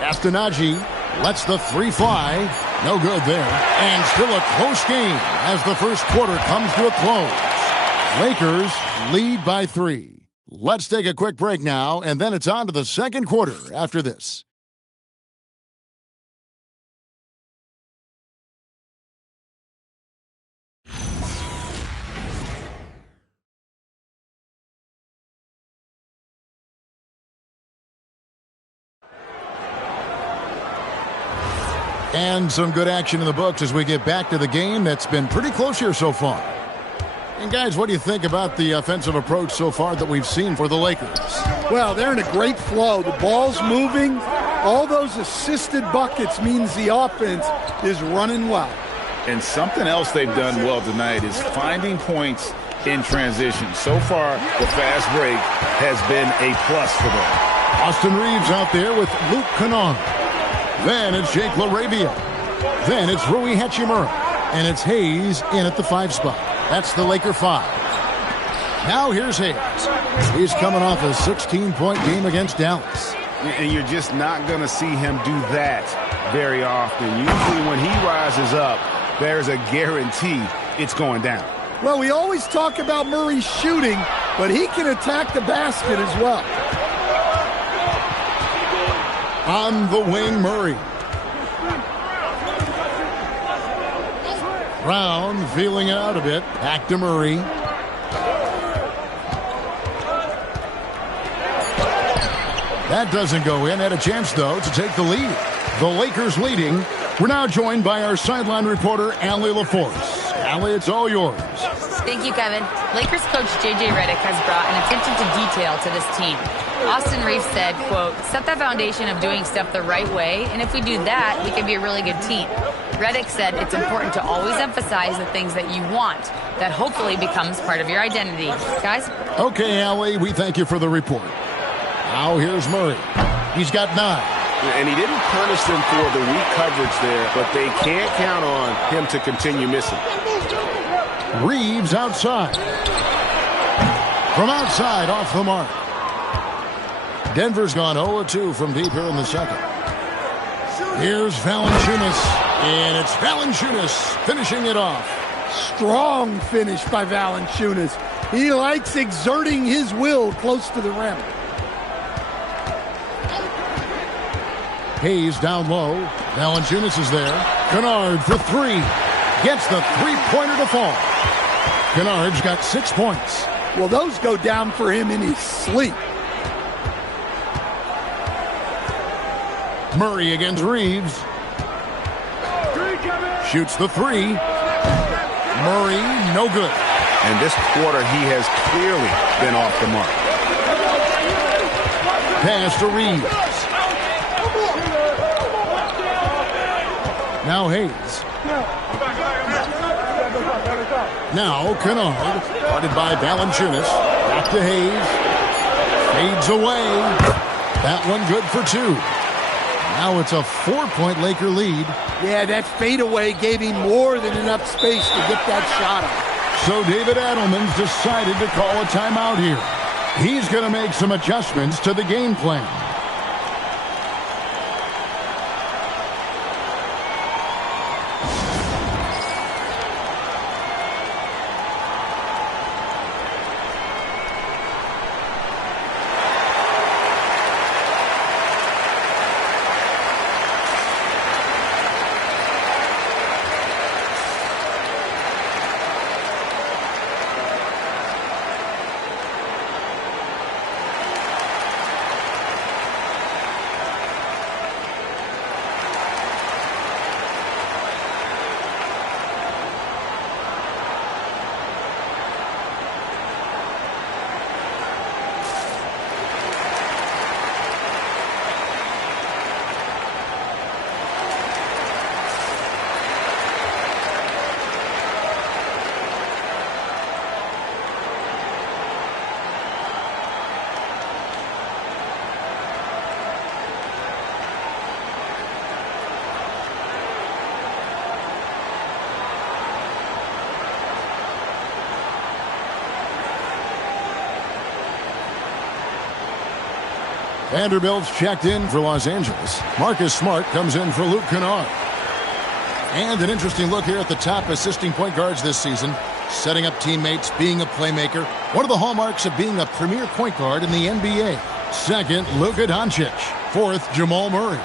Castanagi lets the 3 fly. No good there. And still a close game as the first quarter comes to a close. Lakers lead by 3. Let's take a quick break now, and then it's on to the second quarter after this. And some good action in the books as we get back to the game that's been pretty close here so far. And guys, what do you think about the offensive approach so far that we've seen for the Lakers? Well, they're in a great flow. The ball's moving. All those assisted buckets means the offense is running well. And something else they've done well tonight is finding points in transition. So far, the fast break has been a plus for them. Austin Reeves out there with Luke Kennard. Then it's Jake LaRavia. Then it's Rui Hachimura. And it's Hayes in at the 5 spot. That's the Laker 5. Now here's Hayes. He's coming off a 16-point game against Dallas. And you're just not going to see him do that very often. Usually when he rises up, there's a guarantee it's going down. Well, we always talk about Murray shooting, but he can attack the basket as well. On the wing, Murray. Brown feeling out a bit. Back to Murray. That doesn't go in. Had a chance, though, to take the lead. The Lakers leading. We're now joined by our sideline reporter, Allie LaForce. Allie, it's all yours. Thank you, Kevin. Lakers coach J.J. Redick has brought an attention to detail to this team. Austin Reeves said, quote, set that foundation of doing stuff the right way, and if we do that, we can be a really good team. Redick said it's important to always emphasize the things that you want. That hopefully becomes part of your identity. Guys? Okay, Allie, we thank you for the report. Now here's Murray. He's got 9. And he didn't punish them for the weak coverage there, but they can't count on him to continue missing. Reeves outside. From outside, off the mark. Denver's gone 0-2 from deep here in the second. Here's Valanciunas, and it's Valanciunas finishing it off. Strong finish by Valanciunas. He likes exerting his will close to the rim. Hayes down low. Valanciunas is there. Kennard for 3. Gets the three-pointer to fall. Kennard's got 6 points. Well, those go down for him in his sleep. Murray against Reeves. Shoots the 3. Murray, no good. And this quarter, he has clearly been off the mark. Pass to Reeves. Now Hayes. Now Kennard. Guarded by Valanciunas. Back to Hayes. Fades away. That one good for 2. Now it's a 4-point Laker lead. Yeah, that fadeaway gave him more than enough space to get that shot up. So David Adelman's decided to call a timeout here. He's going to make some adjustments to the game plan. Vanderbilt's checked in for Los Angeles. Marcus Smart comes in for Luke Kennard. And an interesting look here at the top assisting point guards this season. Setting up teammates, being a playmaker. One of the hallmarks of being a premier point guard in the NBA. Second, Luka Doncic. Fourth, Jamal Murray.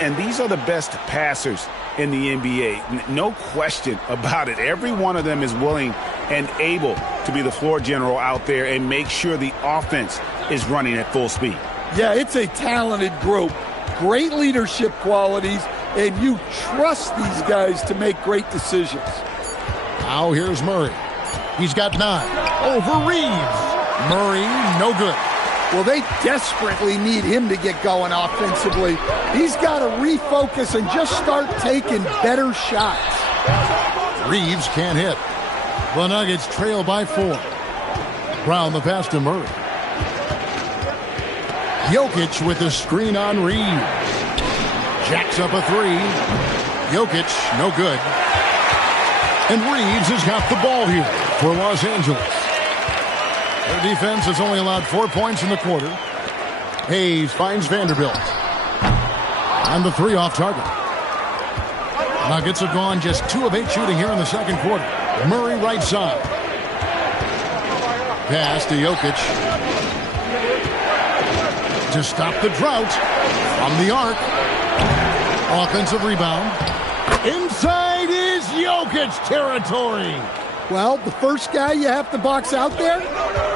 And these are the best passers in the NBA. No question about it. Every one of them is willing and able to be the floor general out there and make sure the offense is running at full speed. Yeah, it's a talented group. Great leadership qualities, and you trust these guys to make great decisions. Now here's Murray. He's got 9. Over Reeves. Murray, no good. Well, they desperately need him to get going offensively. He's got to refocus and just start taking better shots. Reeves can't hit. The Nuggets trail by 4. Brown the pass to Murray. Jokic with the screen on Reeves. Jacks up a 3. Jokic, no good. And Reeves has got the ball here for Los Angeles. Their defense has only allowed 4 points in the quarter. Hayes finds Vanderbilt. And the 3 off target. Nuggets have gone just 2 of 8 shooting here in the second quarter. Murray right side. Pass to Jokic. To stop the drought. From the arc. Offensive rebound. Inside is Jokic territory. Well, the first guy you have to box out there,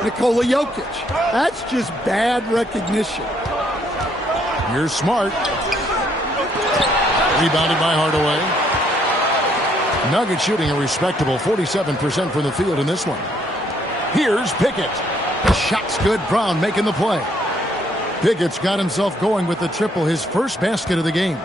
Nikola Jokic. That's just bad recognition. Here's Smart. Rebounded by Hardaway. Nuggets shooting a respectable 47% from the field in this one. Here's Pickett. Shot's good. Brown making the play. Pickett's got himself going with the triple, his first basket of the game.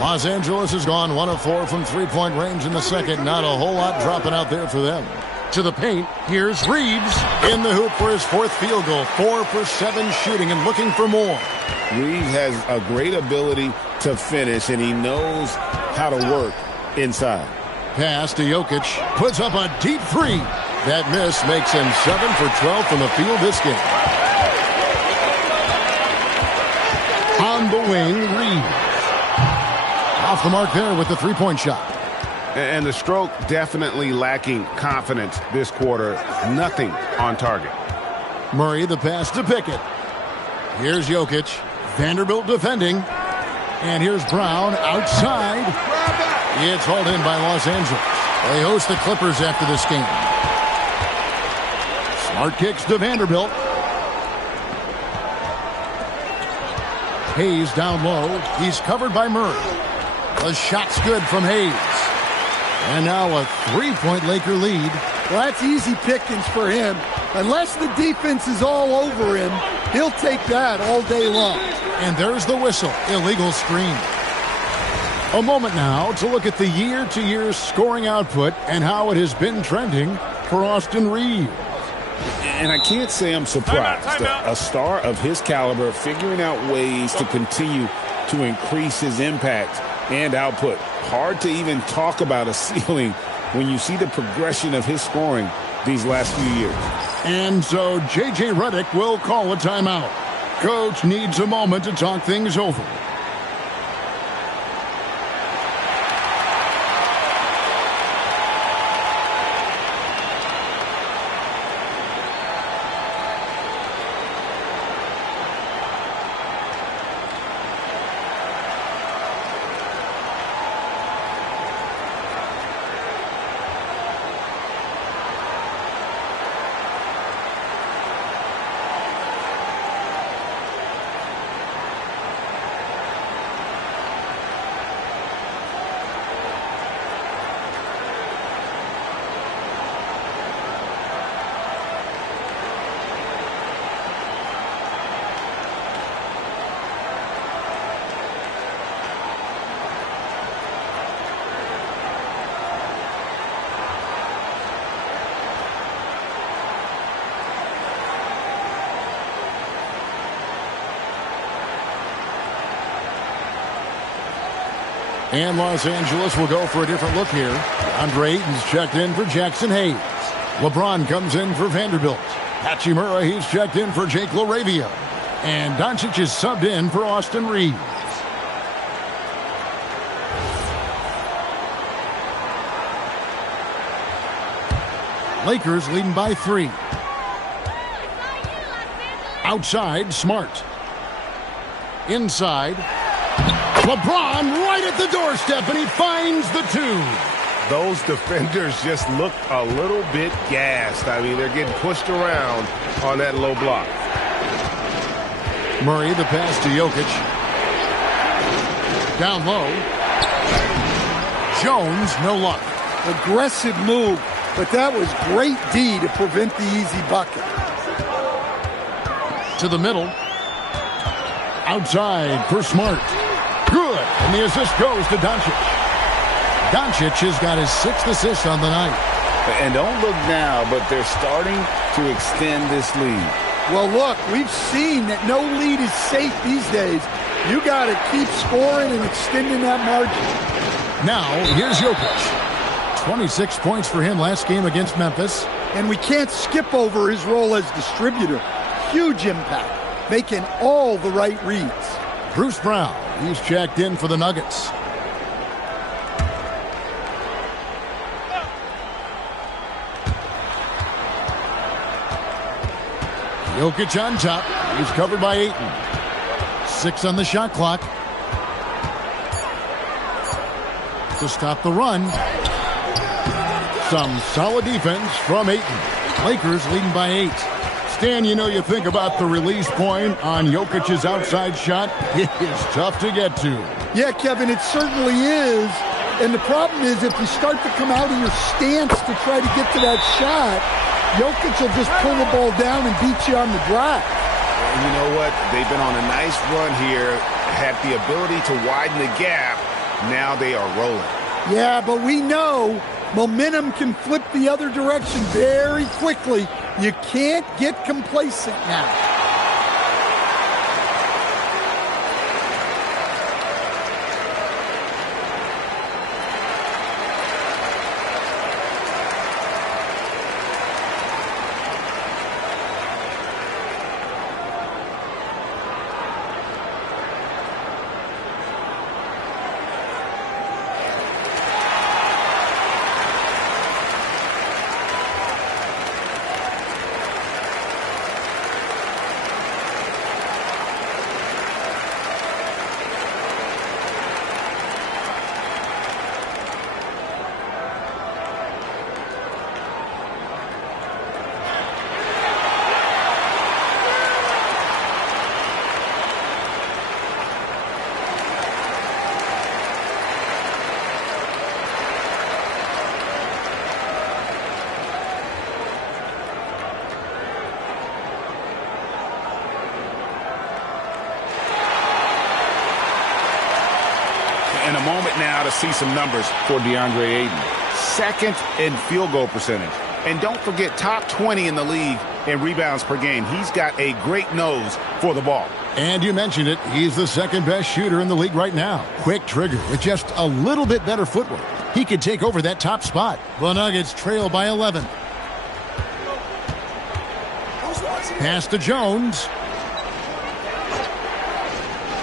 Los Angeles has gone 1 of 4 from three-point range in the second. Not a whole lot dropping out there for them. To the paint, here's Reeves in the hoop for his 4th field goal. 4 for 7 shooting and looking for more. Reeves has a great ability to finish, and he knows how to work inside. Pass to Jokic. Puts up a deep 3. That miss makes him 7 for 12 from the field this game. On the wing, Reeves. Off the mark there with the three-point shot. And the stroke definitely lacking confidence this quarter. Nothing on target. Murray the pass to Pickett. Here's Jokic. Vanderbilt defending. And here's Brown outside. It's hauled in by Los Angeles. They host the Clippers after this game. Smart kicks to Vanderbilt. Hayes down low. He's covered by Murray. The shot's good from Hayes. And now a 3-point Laker lead. Well, that's easy pickings for him. Unless the defense is all over him, he'll take that all day long. And there's the whistle. Illegal screen. A moment now to look at the year-to-year scoring output and how it has been trending for Austin Reeves. And I can't say I'm surprised. A star of his caliber figuring out ways to continue to increase his impact and output. Hard to even talk about a ceiling when you see the progression of his scoring these last few years. And so J.J. Redick will call a timeout. Coach needs a moment to talk things over. And Los Angeles will go for a different look here. Andre Ayton's checked in for Jackson Hayes. LeBron comes in for Vanderbilt. Hachimura, he's checked in for Jake LaRavia. And Doncic is subbed in for Austin Reeves. Lakers leading by 3. Outside, Smart. Inside. LeBron right at the doorstep, and he finds the 2. Those defenders just look a little bit gassed. I mean, they're getting pushed around on that low block. Murray, the pass to Jokic. Down low. Jones, no luck. Aggressive move, but that was great D to prevent the easy bucket. To the middle. Outside for Smart. Good. And the assist goes to Doncic. Doncic has got his 6th assist on the night. And don't look now, but they're starting to extend this lead. Well, look, we've seen that no lead is safe these days. You got to keep scoring and extending that margin. Now, here's Jokic. 26 points for him last game against Memphis. And we can't skip over his role as distributor. Huge impact, making all the right reads. Bruce Brown, he's checked in for the Nuggets. Jokic on top. He's covered by Ayton. 6 on the shot clock. To stop the run. Some solid defense from Ayton. Lakers leading by 8. Stan, you know, you think about the release point on Jokic's outside shot. It is tough to get to. Yeah, Kevin, it certainly is. And the problem is if you start to come out of your stance to try to get to that shot, Jokic will just pull the ball down and beat you on the drive. And you know what? They've been on a nice run here, had the ability to widen the gap. Now they are rolling. Yeah, but we know momentum can flip the other direction very quickly. You can't get complacent now. In a moment now to see some numbers for DeAndre Ayton. 2nd in field goal percentage. And don't forget, top 20 in the league in rebounds per game. He's got a great nose for the ball. And you mentioned it, he's the 2nd best shooter in the league right now. Quick trigger with just a little bit better footwork. He could take over that top spot. The Nuggets trail by 11. Pass to Jones.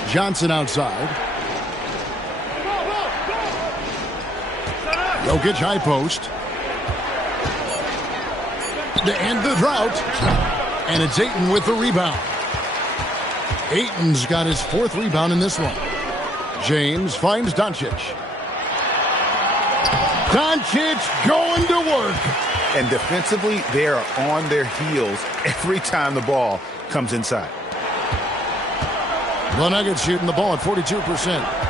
Johnson outside. Jokic high post. To end the drought. And it's Ayton with the rebound. Ayton's got his 4th rebound in this one. James finds Doncic. Doncic going to work. And defensively, they are on their heels every time the ball comes inside. The Nuggets shooting the ball at 42%.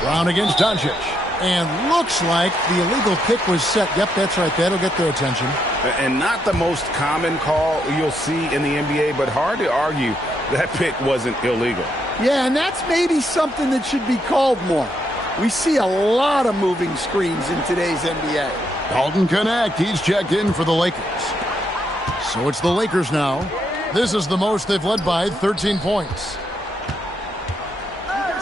Brown against Doncic. And looks like the illegal pick was set. Yep, that's right. That'll get their attention. And not the most common call you'll see in the NBA, but hard to argue that pick wasn't illegal. Yeah, and that's maybe something that should be called more. We see a lot of moving screens in today's NBA. Dalton Connect, he's checked in for the Lakers. So it's the Lakers now. This is the most they've led by 13 points.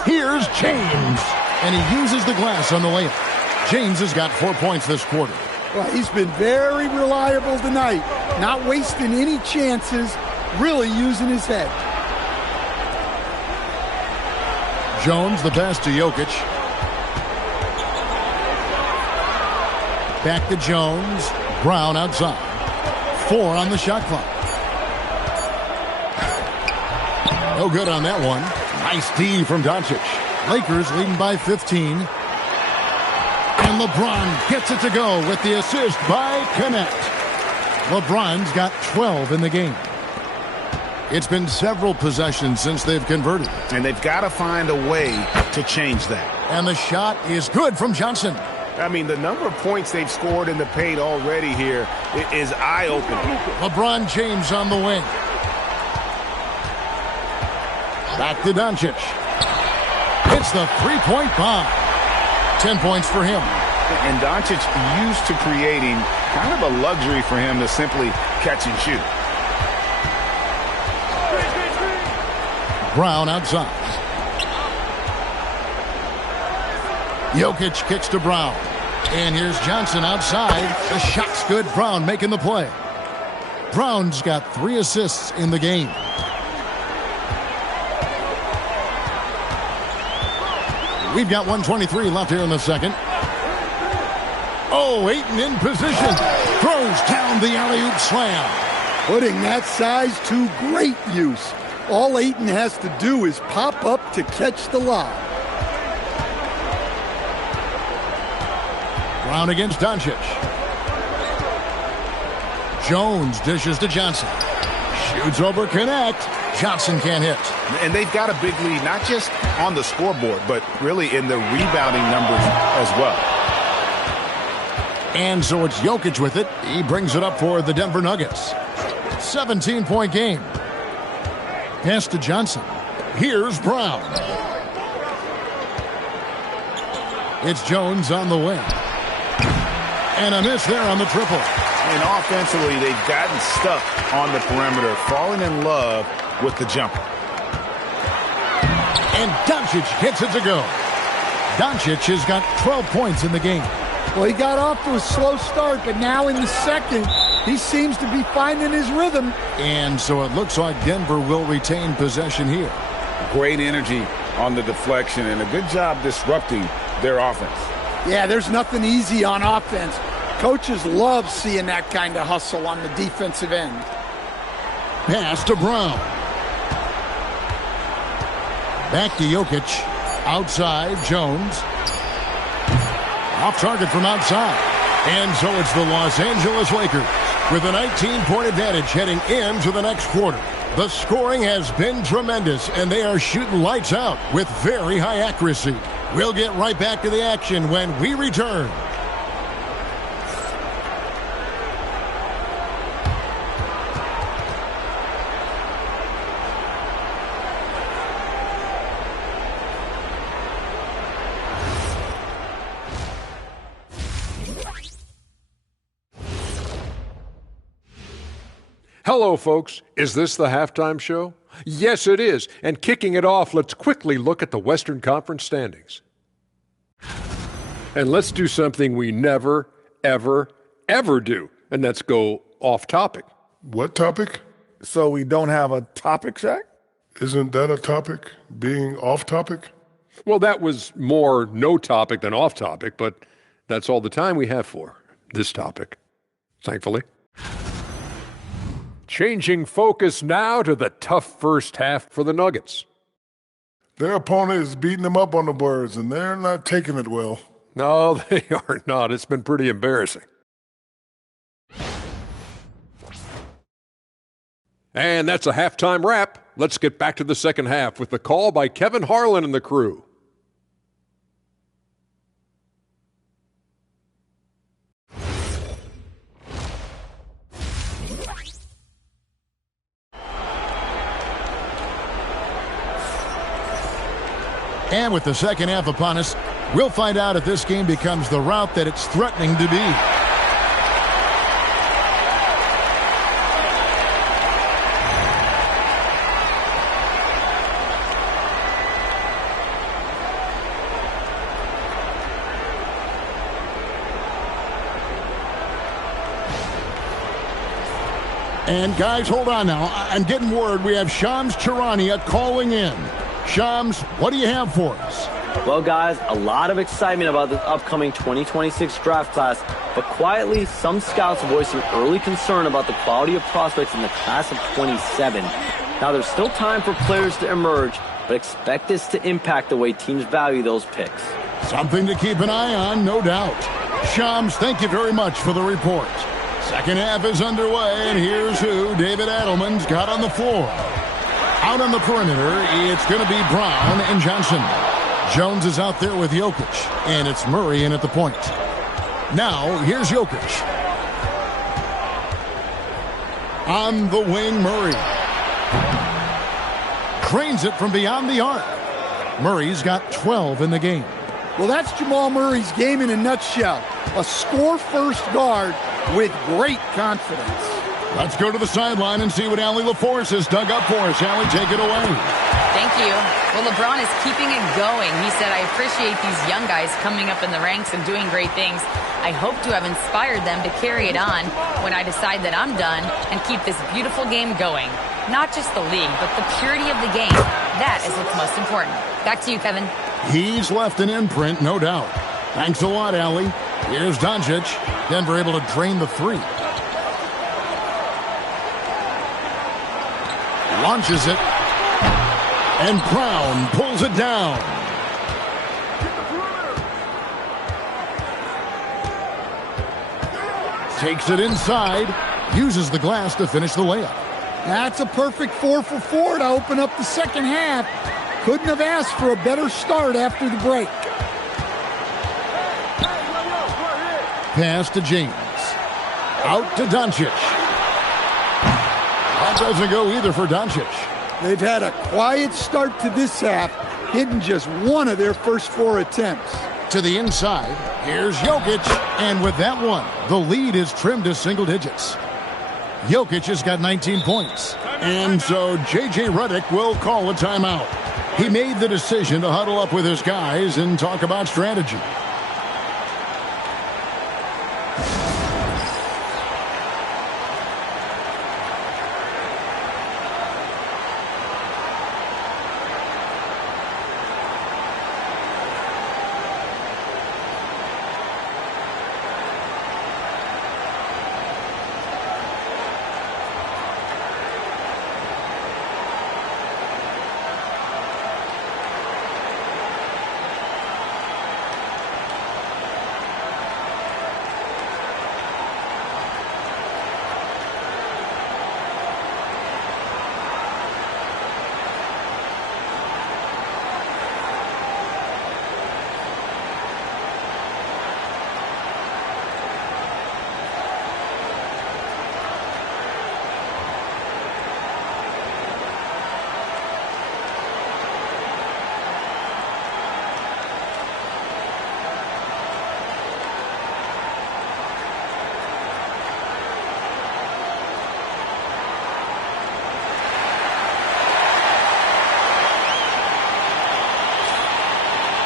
Here's James. And he uses the glass on the layup. James has got 4 points this quarter. Well, he's been very reliable tonight. Not wasting any chances, really using his head. Jones, the pass to Jokic. Back to Jones. Brown outside. 4 on the shot clock. No good on that one. Nice D from Doncic. Lakers leading by 15. And LeBron gets it to go with the assist by Connect. LeBron's got 12 in the game. It's been several possessions since they've converted. And they've got to find a way to change that. And the shot is good from Johnson. I mean, the number of points they've scored in the paint already here is eye-opening. LeBron James on the wing. Back to Doncic. It's the three-point bomb. 10 points for him. And Doncic used to creating kind of a luxury for him to simply catch and shoot. Brown outside. Jokic kicks to Brown. And here's Johnson outside. The shot's good. Brown making the play. Brown's got 3 assists in the game. We've got 1:23 left here in the second. Oh, Ayton in position. Throws down the alley-oop slam. Putting that size to great use. All Ayton has to do is pop up to catch the lob. Brown against Doncic. Jones dishes to Johnson. Shoots over Connect. Johnson can't hit. And they've got a big lead, not just on the scoreboard, but really in the rebounding numbers as well. And so it's Jokic with it. He brings it up for the Denver Nuggets. 17-point game. Pass to Johnson. Here's Brown. It's Jones on the wing. And a miss there on the triple. And offensively, they've gotten stuck on the perimeter, falling in love with the jumper. And Doncic gets it to go. Doncic has got 12 points in the game. Well, he got off to a slow start, but now in the second, he seems to be finding his rhythm. And so it looks like Denver will retain possession here. Great energy on the deflection and a good job disrupting their offense. Yeah, there's nothing easy on offense. Coaches love seeing that kind of hustle on the defensive end. Pass to Brown. Back to Jokic. Outside, Jones. Off target from outside. And so it's the Los Angeles Lakers with a 19-point advantage heading into the next quarter. The scoring has been tremendous, and they are shooting lights out with very high accuracy. We'll get right back to the action when we return. Hello, folks. Is this the halftime show? Yes, it is. And kicking it off, let's quickly look at the Western Conference standings. And let's do something we never, ever, ever do, and that's go off topic. What topic? So we don't have a topic, Shaq? Isn't that a topic, being off topic? Well, that was more no topic than off topic, but that's all the time we have for this topic, thankfully. Changing focus now to the tough first half for the Nuggets. Their opponent is beating them up on the boards, and they're not taking it well. No, they are not. It's been pretty embarrassing. And that's a halftime wrap. Let's get back to the second half with the call by Kevin Harlan and the crew. And with the second half upon us, we'll find out if this game becomes the route that it's threatening to be. And guys, hold on now. I'm getting word we have Shams Charania calling in. Shams, what do you have for us? Well, guys, a lot of excitement about this upcoming 2026 draft class, but quietly, some scouts voicing early concern about the quality of prospects in the class of 27. Now, there's still time for players to emerge, but expect this to impact the way teams value those picks. Something to keep an eye on, no doubt. Shams, thank you very much for the report. Second half is underway, and here's who David Adelman's got on the floor. Out on the perimeter, it's going to be Brown and Johnson. Jones is out there with Jokic, and it's Murray in at the point. Now, here's Jokic. On the wing, Murray. Drains it from beyond the arc. Murray's got 12 in the game. Well, that's Jamal Murray's game in a nutshell. A score-first guard with great confidence. Let's go to the sideline and see what Allie LaForce has dug up for us. Allie, take it away. Thank you. Well, LeBron is keeping it going. He said, I appreciate these young guys coming up in the ranks and doing great things. I hope to have inspired them to carry it on when I decide that I'm done and keep this beautiful game going. Not just the league, but the purity of the game. That is what's most important. Back to you, Kevin. He's left an imprint, no doubt. Thanks a lot, Allie. Here's Doncic. Denver able to drain the three. Launches it. And Brown pulls it down. Takes it inside. Uses the glass to finish the layup. That's a perfect 4 for 4 to open up the second half. Couldn't have asked for a better start after the break. Pass to James. Out to Doncic. That doesn't go either for Doncic. They've had a quiet start to this half, hitting just one of their first 4 attempts. To the inside, here's Jokic, and with that one, the lead is trimmed to single digits. Jokic has got 19 points, and so J.J. Redick will call a timeout. He made the decision to huddle up with his guys and talk about strategy.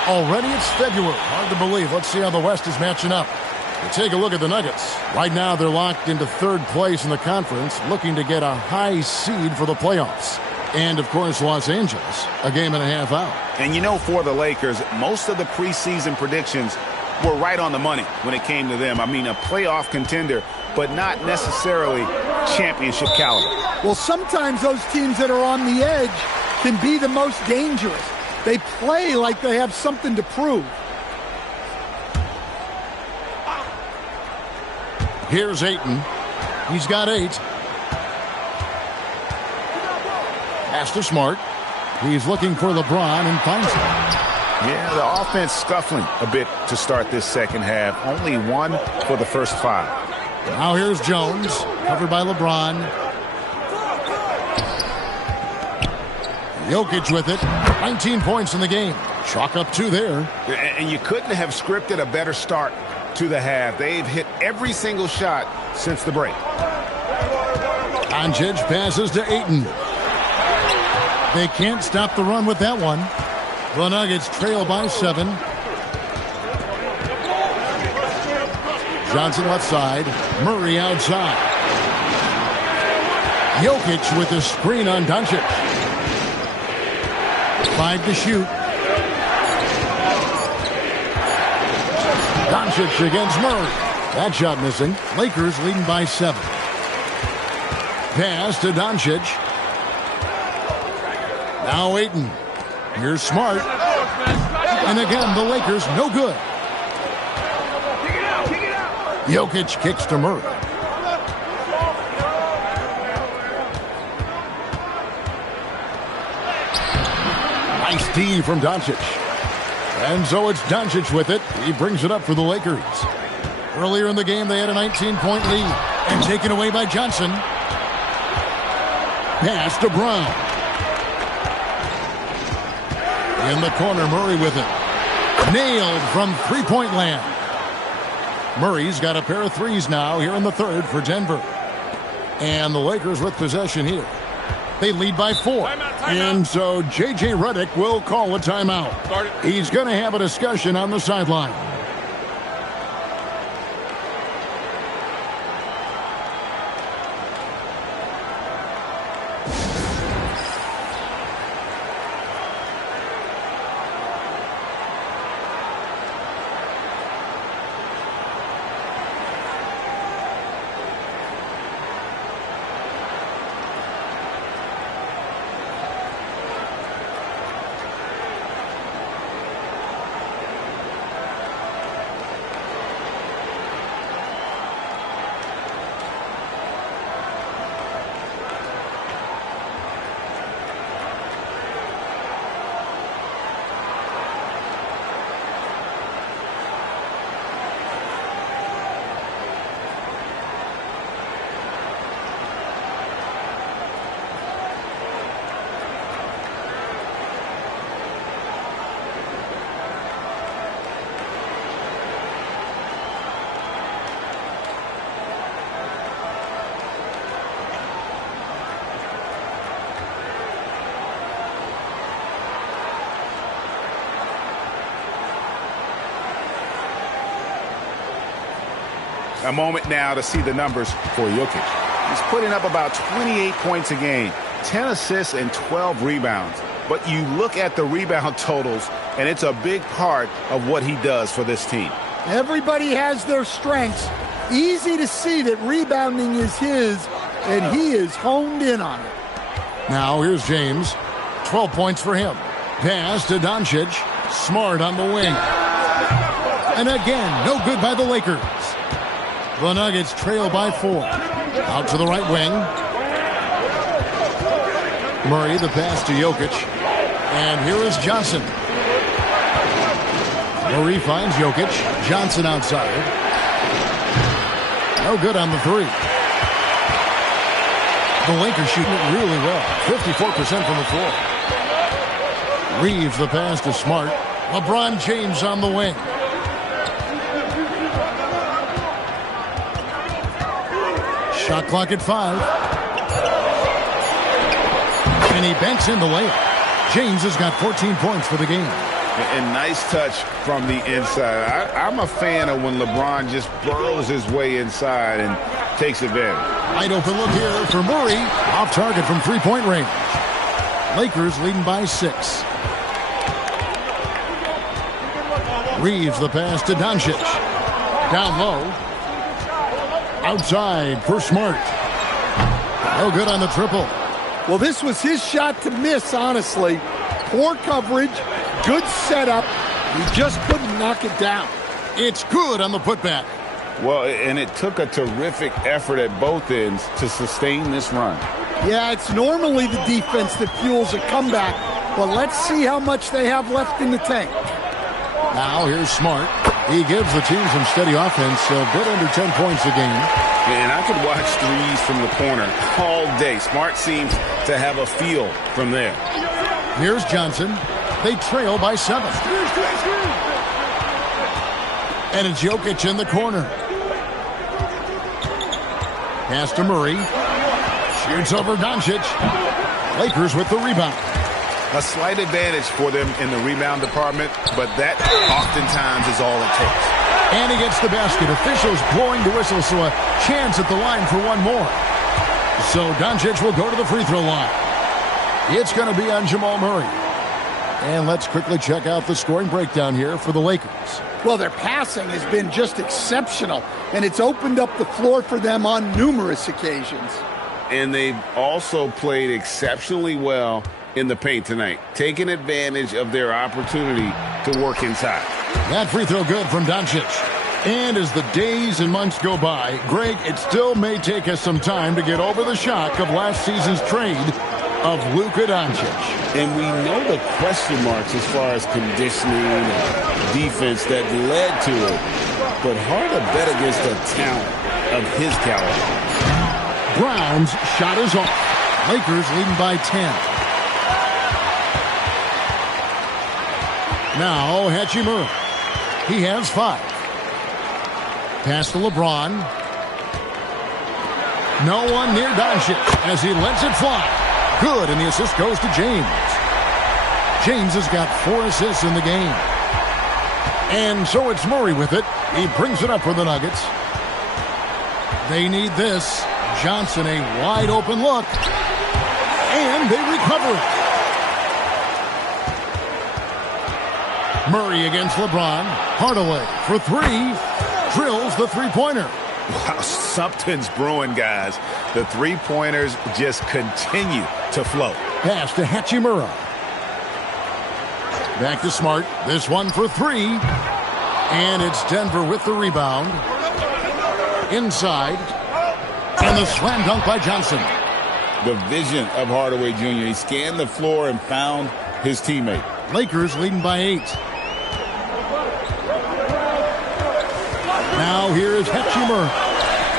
Already it's February. Hard to believe. Let's see how the West is matching up. We'll take a look at the Nuggets. Right now they're locked into third place in the conference, looking to get a high seed for the playoffs. And, of course, Los Angeles, a game and a half out. And you know, for the Lakers, most of the preseason predictions were right on the money when it came to them. I mean, a playoff contender, but not necessarily championship caliber. Well, sometimes those teams that are on the edge can be the most dangerous. They play like they have something to prove. Here's Ayton. He's got 8. Pass to Smart. He's looking for LeBron and finds him. Yeah, the offense scuffling a bit to start this second half. Only 1 for the first 5. Now here's Jones, covered by LeBron. Jokic with it. 19 points in the game. Chalk up 2 there. And you couldn't have scripted a better start to the half. They've hit every single shot since the break. Doncic passes to Ayton. They can't stop the run with that one. The Nuggets trail by 7. Johnson left side. Murray outside. Jokic with the screen on Doncic. 5 to shoot. Doncic against Murray. That shot missing. Lakers leading by 7. Pass to Doncic. Now Ayton. Here's Smart. And again, the Lakers no good. Jokic kicks to Murray. Nice D from Doncic. And so it's Doncic with it. He brings it up for the Lakers. Earlier in the game, they had a 19-point lead. And taken away by Johnson. Pass to Brown. In the corner, Murray with it. Nailed from three-point land. Murray's got a pair of threes now here in the third for Denver. And the Lakers with possession here. They lead by 4. And so J.J. Redick will call a timeout. He's going to have a discussion on the sideline. A moment now to see the numbers for Jokic. He's putting up about 28 points a game, 10 assists and 12 rebounds. But you look at the rebound totals, and it's a big part of what he does for this team. Everybody has their strengths. Easy to see that rebounding is his, and he is honed in on it. Now here's James. 12 points for him. Pass to Doncic. Smart on the wing. And again, no good by the Lakers. The Nuggets trail by 4. Out to the right wing. Murray, the pass to Jokic. And here is Johnson. Murray finds Jokic. Johnson outside. No good on the three. The Lakers shooting it really well. 54% from the floor. Reeves the pass to Smart. LeBron James on the wing. Shot clock at 5. And he banks in the layup. James has got 14 points for the game. And nice touch from the inside. I'm a fan of when LeBron just burrows his way inside and takes advantage. Wide open look here for Murray. Off target from three-point range. Lakers leading by 6. Reeves the pass to Doncic. Down low. Outside for Smart. No good on the triple. Well, this was his shot to miss, honestly. Poor coverage, good setup. He just couldn't knock it down. It's good on the putback. Well, and it took a terrific effort at both ends to sustain this run. Yeah, it's normally the defense that fuels a comeback, but let's see how much they have left in the tank. Now here's Smart. He gives the team some steady offense, a bit under 10 points a game. And I could watch threes from the corner all day. Smart seems to have a feel from there. Here's Johnson. They trail by 7. And it's Jokic in the corner. Pass to Murray. Shoots over Doncic. Lakers with the rebound. A slight advantage for them in the rebound department, but that oftentimes is all it takes. And he gets the basket. Officials blowing the whistle, so a chance at the line for one more. So Doncic will go to the free throw line. It's going to be on Jamal Murray. And let's quickly check out the scoring breakdown here for the Lakers. Well, their passing has been just exceptional, and it's opened up the floor for them on numerous occasions. And they've also played exceptionally well in the paint tonight, taking advantage of their opportunity to work inside. That free throw good from Doncic. And as the days and months go by, Greg, it still may take us some time to get over the shock of last season's trade of Luka Doncic. And we know the question marks as far as conditioning and defense that led to it. But hard to bet against a talent of his caliber. Brown's shot is off. Lakers leading by 10. Now Hachimura. He has 5. Pass to LeBron. No one near Doncic as he lets it fly. Good, and the assist goes to James. James has got 4 assists in the game. And so it's Murray with it. He brings it up for the Nuggets. They need this. Johnson, a wide open look. And they recover it. Murray against LeBron. Hardaway for 3. Drills the three-pointer. Wow, something's brewing, guys. The three-pointers just continue to flow. Pass to Hachimura. Back to Smart. This one for 3. And it's Denver with the rebound. Inside. And the slam dunk by Johnson. The vision of Hardaway Jr. He scanned the floor and found his teammate. Lakers leading by 8. Now here is Hachimura.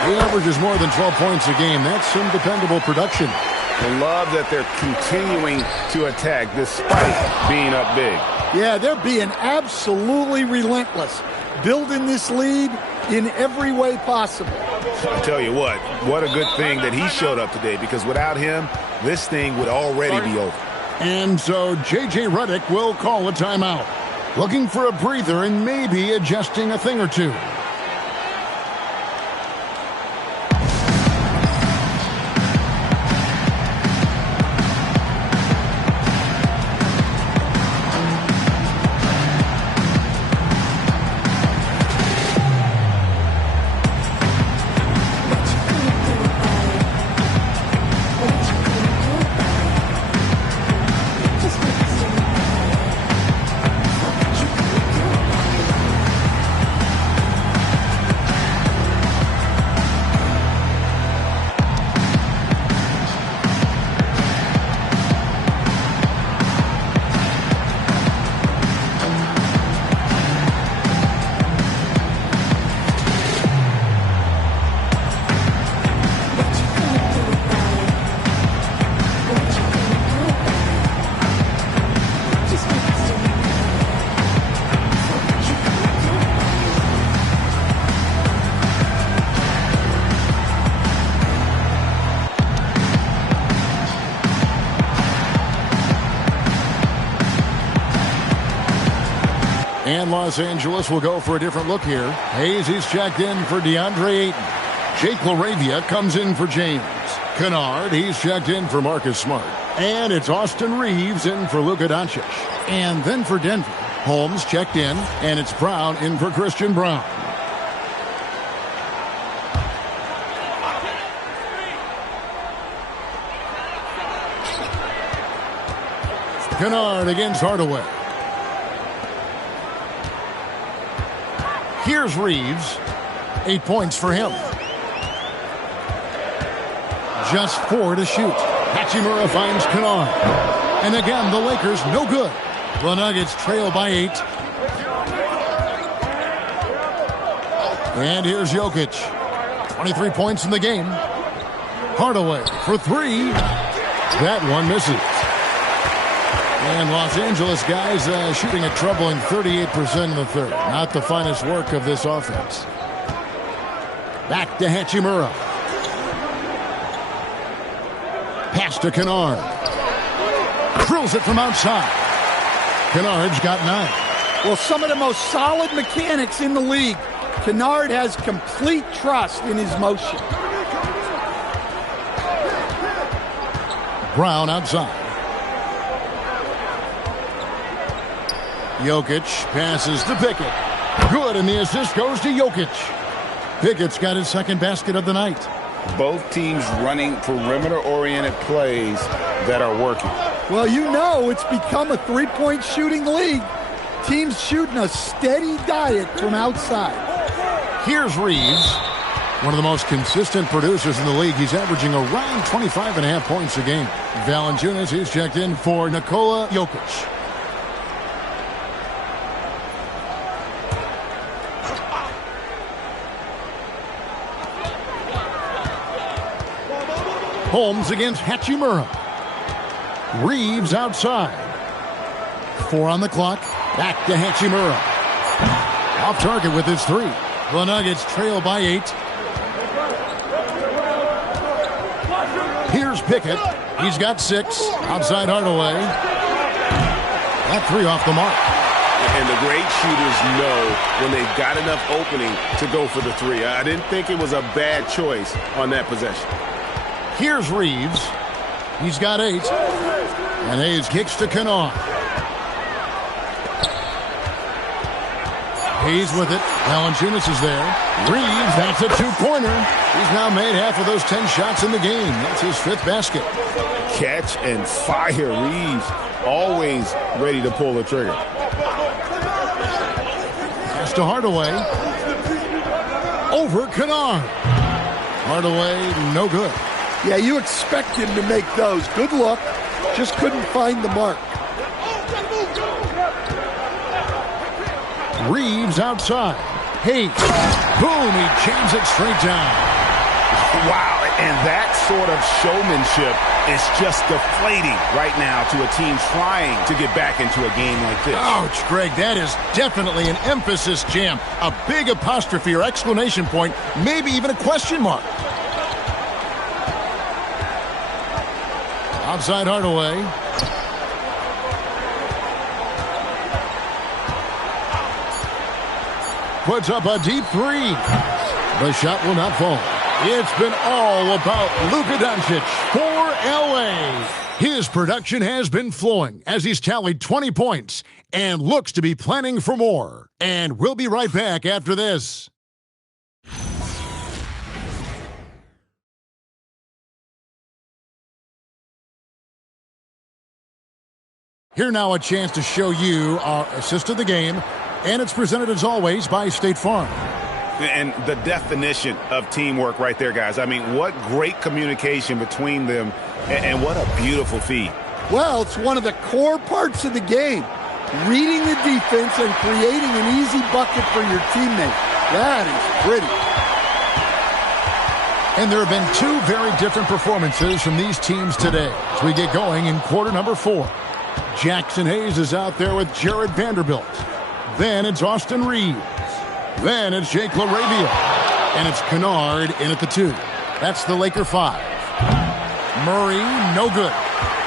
He averages more than 12 points a game. That's some dependable production. I love that they're continuing to attack despite being up big. Yeah, they're being absolutely relentless. Building this lead in every way possible. I tell you what a good thing that he showed up today, because without him, this thing would already be over. And so J.J. Redick will call a timeout. Looking for a breather and maybe adjusting a thing or two. And Los Angeles will go for a different look here. Hayes, he's checked in for DeAndre Ayton. Jake LaRavia comes in for James. Kennard, he's checked in for Marcus Smart. And it's Austin Reeves in for Luka Doncic. And then for Denver, Holmes checked in, and it's Brown in for Christian Brown. Kennard against Hardaway. Here's Reeves. 8 points for him. Just 4 to shoot. Hachimura finds Kennard. And again, the Lakers no good. The Nuggets trail by 8. And here's Jokic. 23 points in the game. Hardaway for 3. That one misses. And Los Angeles guys shooting a troubling 38% in the third. Not the finest work of this offense. Back to Hachimura. Pass to Kennard. Drills it from outside. Kennard's got 9. Well, some of the most solid mechanics in the league. Kennard has complete trust in his motion. Brown outside. Jokic passes to Pickett. Good, and the assist goes to Jokic. Pickett's got his second basket of the night. Both teams running perimeter-oriented plays that are working. Well, you know it's become a three-point shooting league. Teams shooting a steady diet from outside. Here's Reeves. One of the most consistent producers in the league. He's averaging around 25.5 points a game. Valanciunas, he's checked in for Nikola Jokic. Holmes against Hachimura. Reeves outside. 4 on the clock. Back to Hachimura. Off target with his 3. The Nuggets trail by 8. Here's Pickett. He's got 6. Outside Hardaway. That 3 off the mark. And the great shooters know when they've got enough opening to go for the 3. I didn't think it was a bad choice on that possession. Here's Reeves. He's got 8. And Hayes kicks to Kennard. Hayes with it. Valanciunas is there. Reeves, that's a 2-pointer. He's now made half of those 10 shots in the game. That's his 5th basket. Catch and fire. Reeves always ready to pull the trigger. Pass to Hardaway. Over Kennard. Hardaway, no good. Yeah, you expect him to make those. Good luck. Just couldn't find the mark. Reeves outside. Hayes. Boom, he jams it straight down. Wow, and that sort of showmanship is just deflating right now to a team trying to get back into a game like this. Ouch, Greg, that is definitely an emphasis jam. A big apostrophe or exclamation point, maybe even a question mark. Outside Hardaway. Puts up a deep 3. The shot will not fall. It's been all about Luka Doncic for L.A. His production has been flowing as he's tallied 20 points and looks to be planning for more. And we'll be right back after this. Here now a chance to show you our assist of the game, and it's presented as always by State Farm. And the definition of teamwork right there, guys. I mean, what great communication between them, and what a beautiful feed. Well, it's one of the core parts of the game. Reading the defense and creating an easy bucket for your teammate. That is pretty. And there have been 2 very different performances from these teams today as we get going in quarter number 4. Jackson Hayes is out there with Jared Vanderbilt. Then it's Austin Reeves. Then it's Jake LaRavia. And it's Kennard in at the 2. That's the Laker 5. Murray, no good.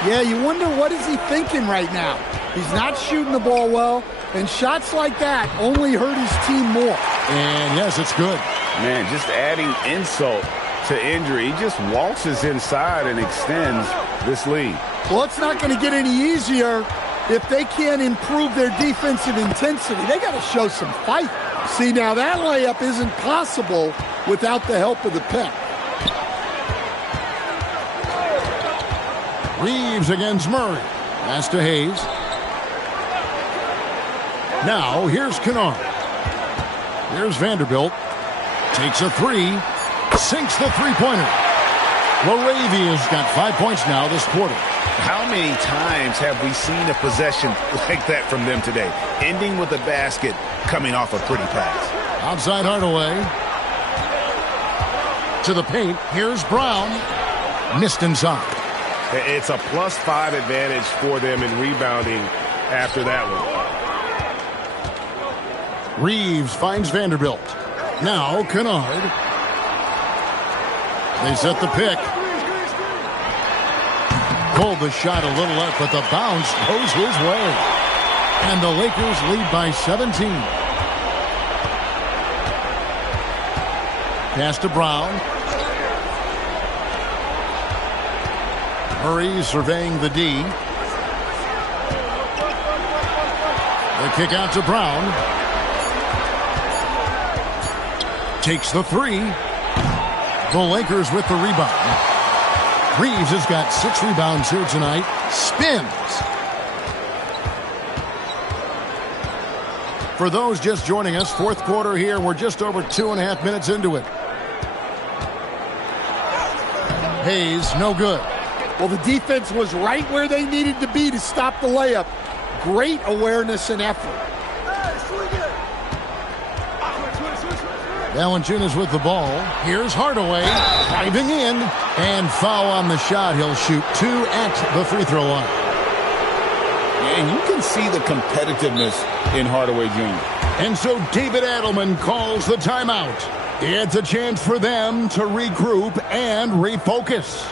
Yeah, you wonder what is he thinking right now. He's not shooting the ball well, and shots like that only hurt his team more. And yes, it's good. Man, just adding insult to injury. He just waltzes inside and extends this lead. Well, it's not going to get any easier if they can't improve their defensive intensity. They got to show some fight. See, now that layup isn't possible without the help of the pick. Reeves against Murray. Pass to Hayes. Now, here's Kennard. Here's Vanderbilt. Takes a 3. Sinks the 3-pointer. LaRavia's got 5 points now this quarter. How many times have we seen a possession like that from them today? Ending with a basket, coming off a pretty pass. Outside Hardaway. To the paint. Here's Brown. Missed inside. It's a +5 advantage for them in rebounding after that one. Reeves finds Vanderbilt. Now Kennard. They set the pick. Pulled the shot a little left, but the bounce goes his way. And the Lakers lead by 17. Pass to Brown. Murray surveying the D. The kick out to Brown. Takes the 3. The Lakers with the rebound. Reeves has got 6 rebounds here tonight. Spins. For those just joining us, 4th quarter here. We're just over 2.5 minutes into it. Hayes, no good. Well, the defense was right where they needed to be to stop the layup. Great awareness and effort. Valanciunas with the ball. Here's Hardaway driving in, and foul on the shot. He'll shoot 2 at the free throw line. And you can see the competitiveness in Hardaway Jr. And so David Adelman calls the timeout. It's a chance for them to regroup and refocus.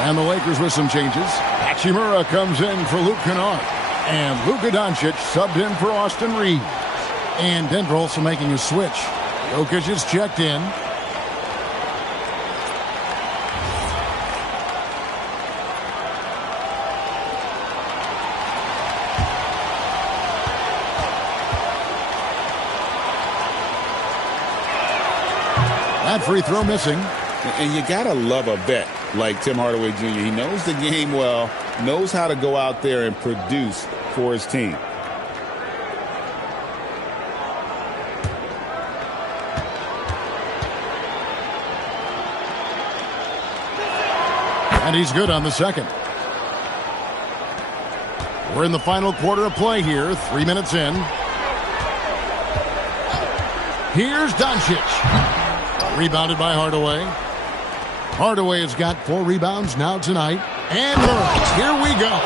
And the Lakers with some changes. Hachimura comes in for Luke Kennard. And Luka Doncic subbed in for Austin Reeves. And Denver also making a switch. Jokic is checked in. That free throw missing. And you got to love a vet like Tim Hardaway Jr. He knows the game well, knows how to go out there and produce for his team. And he's good on the second. We're in the final quarter of play here, 3 minutes in. Here's Doncic. Rebounded by Hardaway. Hardaway has got 4 rebounds now tonight. And Murray, here we go.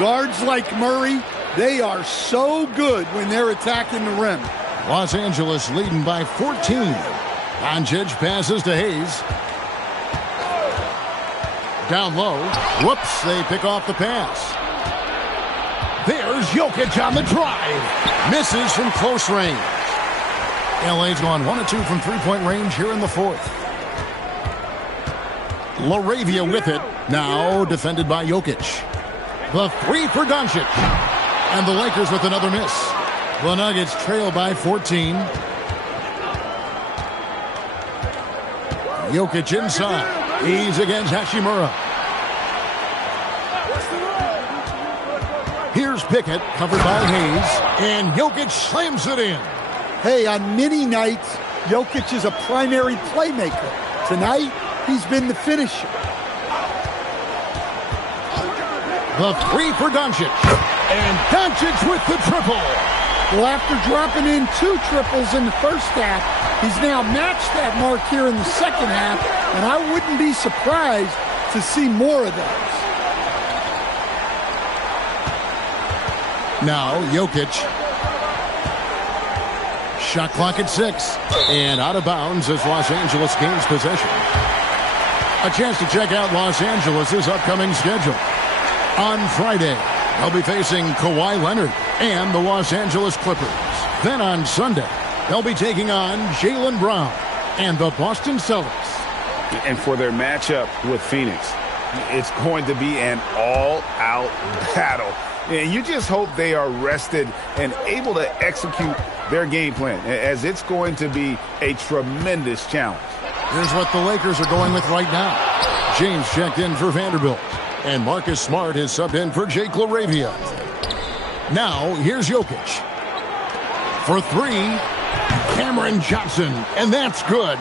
Guards like Murray, they are so good when they're attacking the rim. Los Angeles leading by 14. Doncic passes to Hayes. Down low. Whoops, they pick off the pass. There's Jokic on the drive. Misses from close range. LA's gone 1 of 2 from three-point range here in the fourth. LaRavia with it. Now defended by Jokic. The 3 for Doncic. And the Lakers with another miss. The Nuggets trail by 14. Jokic inside. He's against Hachimura. Here's Pickett, covered by Hayes. And Jokic slams it in. Hey, on many nights, Jokic is a primary playmaker. Tonight, he's been the finisher. The 3 for Doncic. And Doncic with the triple. Well, after dropping in 2 triples in the first half, he's now matched that mark here in the second half, and I wouldn't be surprised to see more of those. Now, Jokic. Shot clock at 6. And out of bounds as Los Angeles gains possession. A chance to check out Los Angeles' upcoming schedule. On Friday, they'll be facing Kawhi Leonard and the Los Angeles Clippers. Then on Sunday, they'll be taking on Jaylen Brown and the Boston Celtics. And for their matchup with Phoenix, it's going to be an all-out battle. And you just hope they are rested and able to execute their game plan, as it's going to be a tremendous challenge. Here's what the Lakers are going with right now. James checked in for Vanderbilt. And Marcus Smart is subbed in for Jake LaRavia. Now, here's Jokic. For 3, Cameron Johnson. And that's good.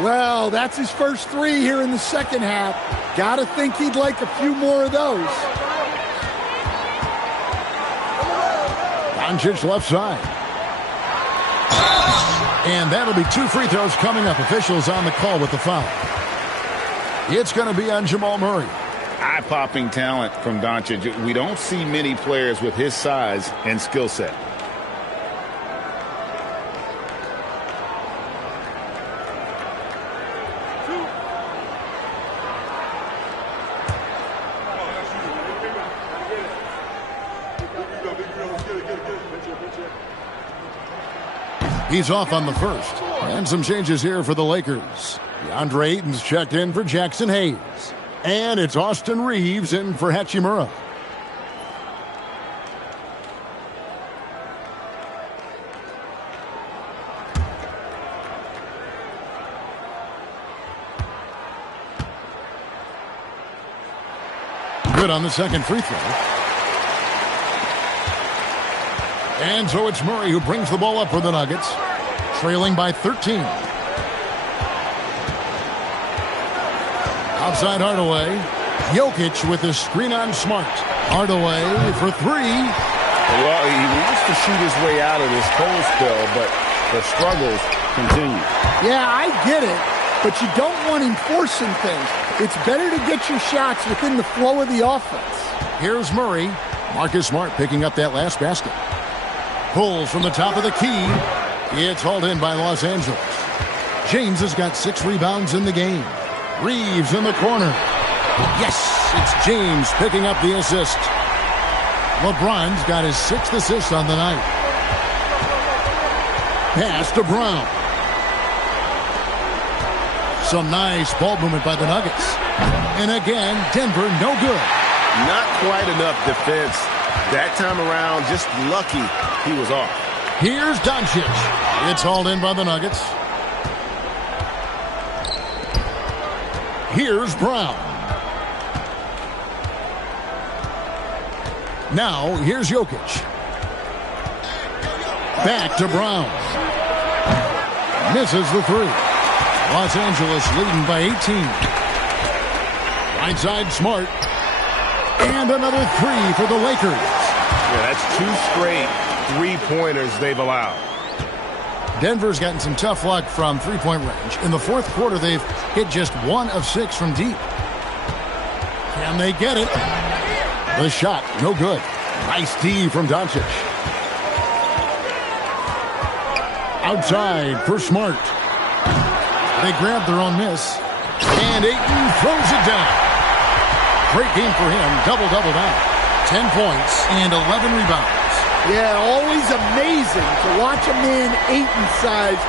Well, that's his first 3 here in the second half. Got to think he'd like a few more of those. Doncic left side. And that'll be 2 free throws coming up. Officials on the call with the foul. It's going to be on Jamal Murray. Eye-popping talent from Doncic. We don't see many players with his size and skill set. He's off on the first. And some changes here for the Lakers. DeAndre Ayton's checked in for Jackson Hayes. And it's Austin Reeves in for Hachimura. Good on the second free throw. And so it's Murray who brings the ball up for the Nuggets, trailing by 13. Outside Hardaway. Jokic with his screen on Smart. Hardaway for 3. Well, he wants to shoot his way out of this cold spell, but the struggles continue. Yeah, I get it, but you don't want him forcing things. It's better to get your shots within the flow of the offense. Here's Murray. Marcus Smart picking up that last basket. Pulls from the top of the key. It's hauled in by Los Angeles. James has got 6 rebounds in the game. Reeves in the corner. Yes, it's James picking up the assist. LeBron's got his 6th assist on the night. Pass to Brown. Some nice ball movement by the Nuggets. And again, Denver no good. Not quite enough defense. That time around, just lucky he was off. Here's Doncic. It's hauled in by the Nuggets. Here's Brown. Now, here's Jokic. Back to Brown. Misses the 3. Los Angeles leading by 18. Right side Smart. And another 3 for the Lakers. Yeah, that's 2 straight 3-pointers they've allowed. Denver's gotten some tough luck from 3-point range. In the fourth quarter, they've hit just 1 of 6 from deep. Can they get it? The shot, no good. Nice D from Doncic. Outside for Smart. They grab their own miss. And Ayton throws it down. Great game for him. Double-double now. 10 points and 11 rebounds. Yeah, always amazing to watch a man Ayton size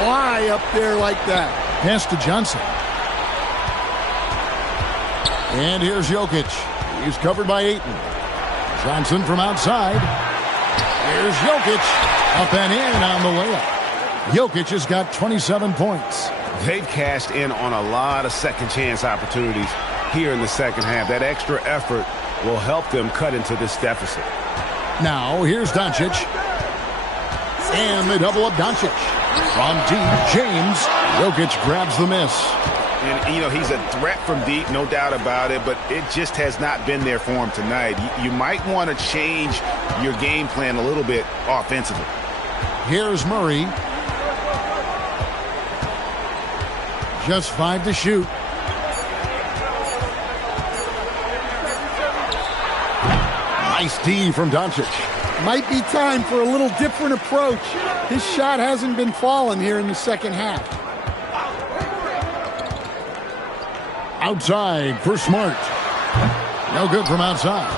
fly up there like that. Pass to Johnson. And here's Jokic. He's covered by Ayton. Johnson from outside. Here's Jokic. Up and in on the layup. Jokic has got 27 points. They've cashed in on a lot of second chance opportunities here in the second half. That extra effort will help them cut into this deficit. Now, here's Doncic. And they double up Doncic. From deep, James. Jokic grabs the miss. And, you know, he's a threat from deep, no doubt about it, but it just has not been there for him tonight. You might want to change your game plan a little bit offensively. Here's Murray. Just 5 to shoot. Nice D from Doncic. Might be time for a little different approach. His shot hasn't been falling here in the second half. Outside for Smart. No good from outside.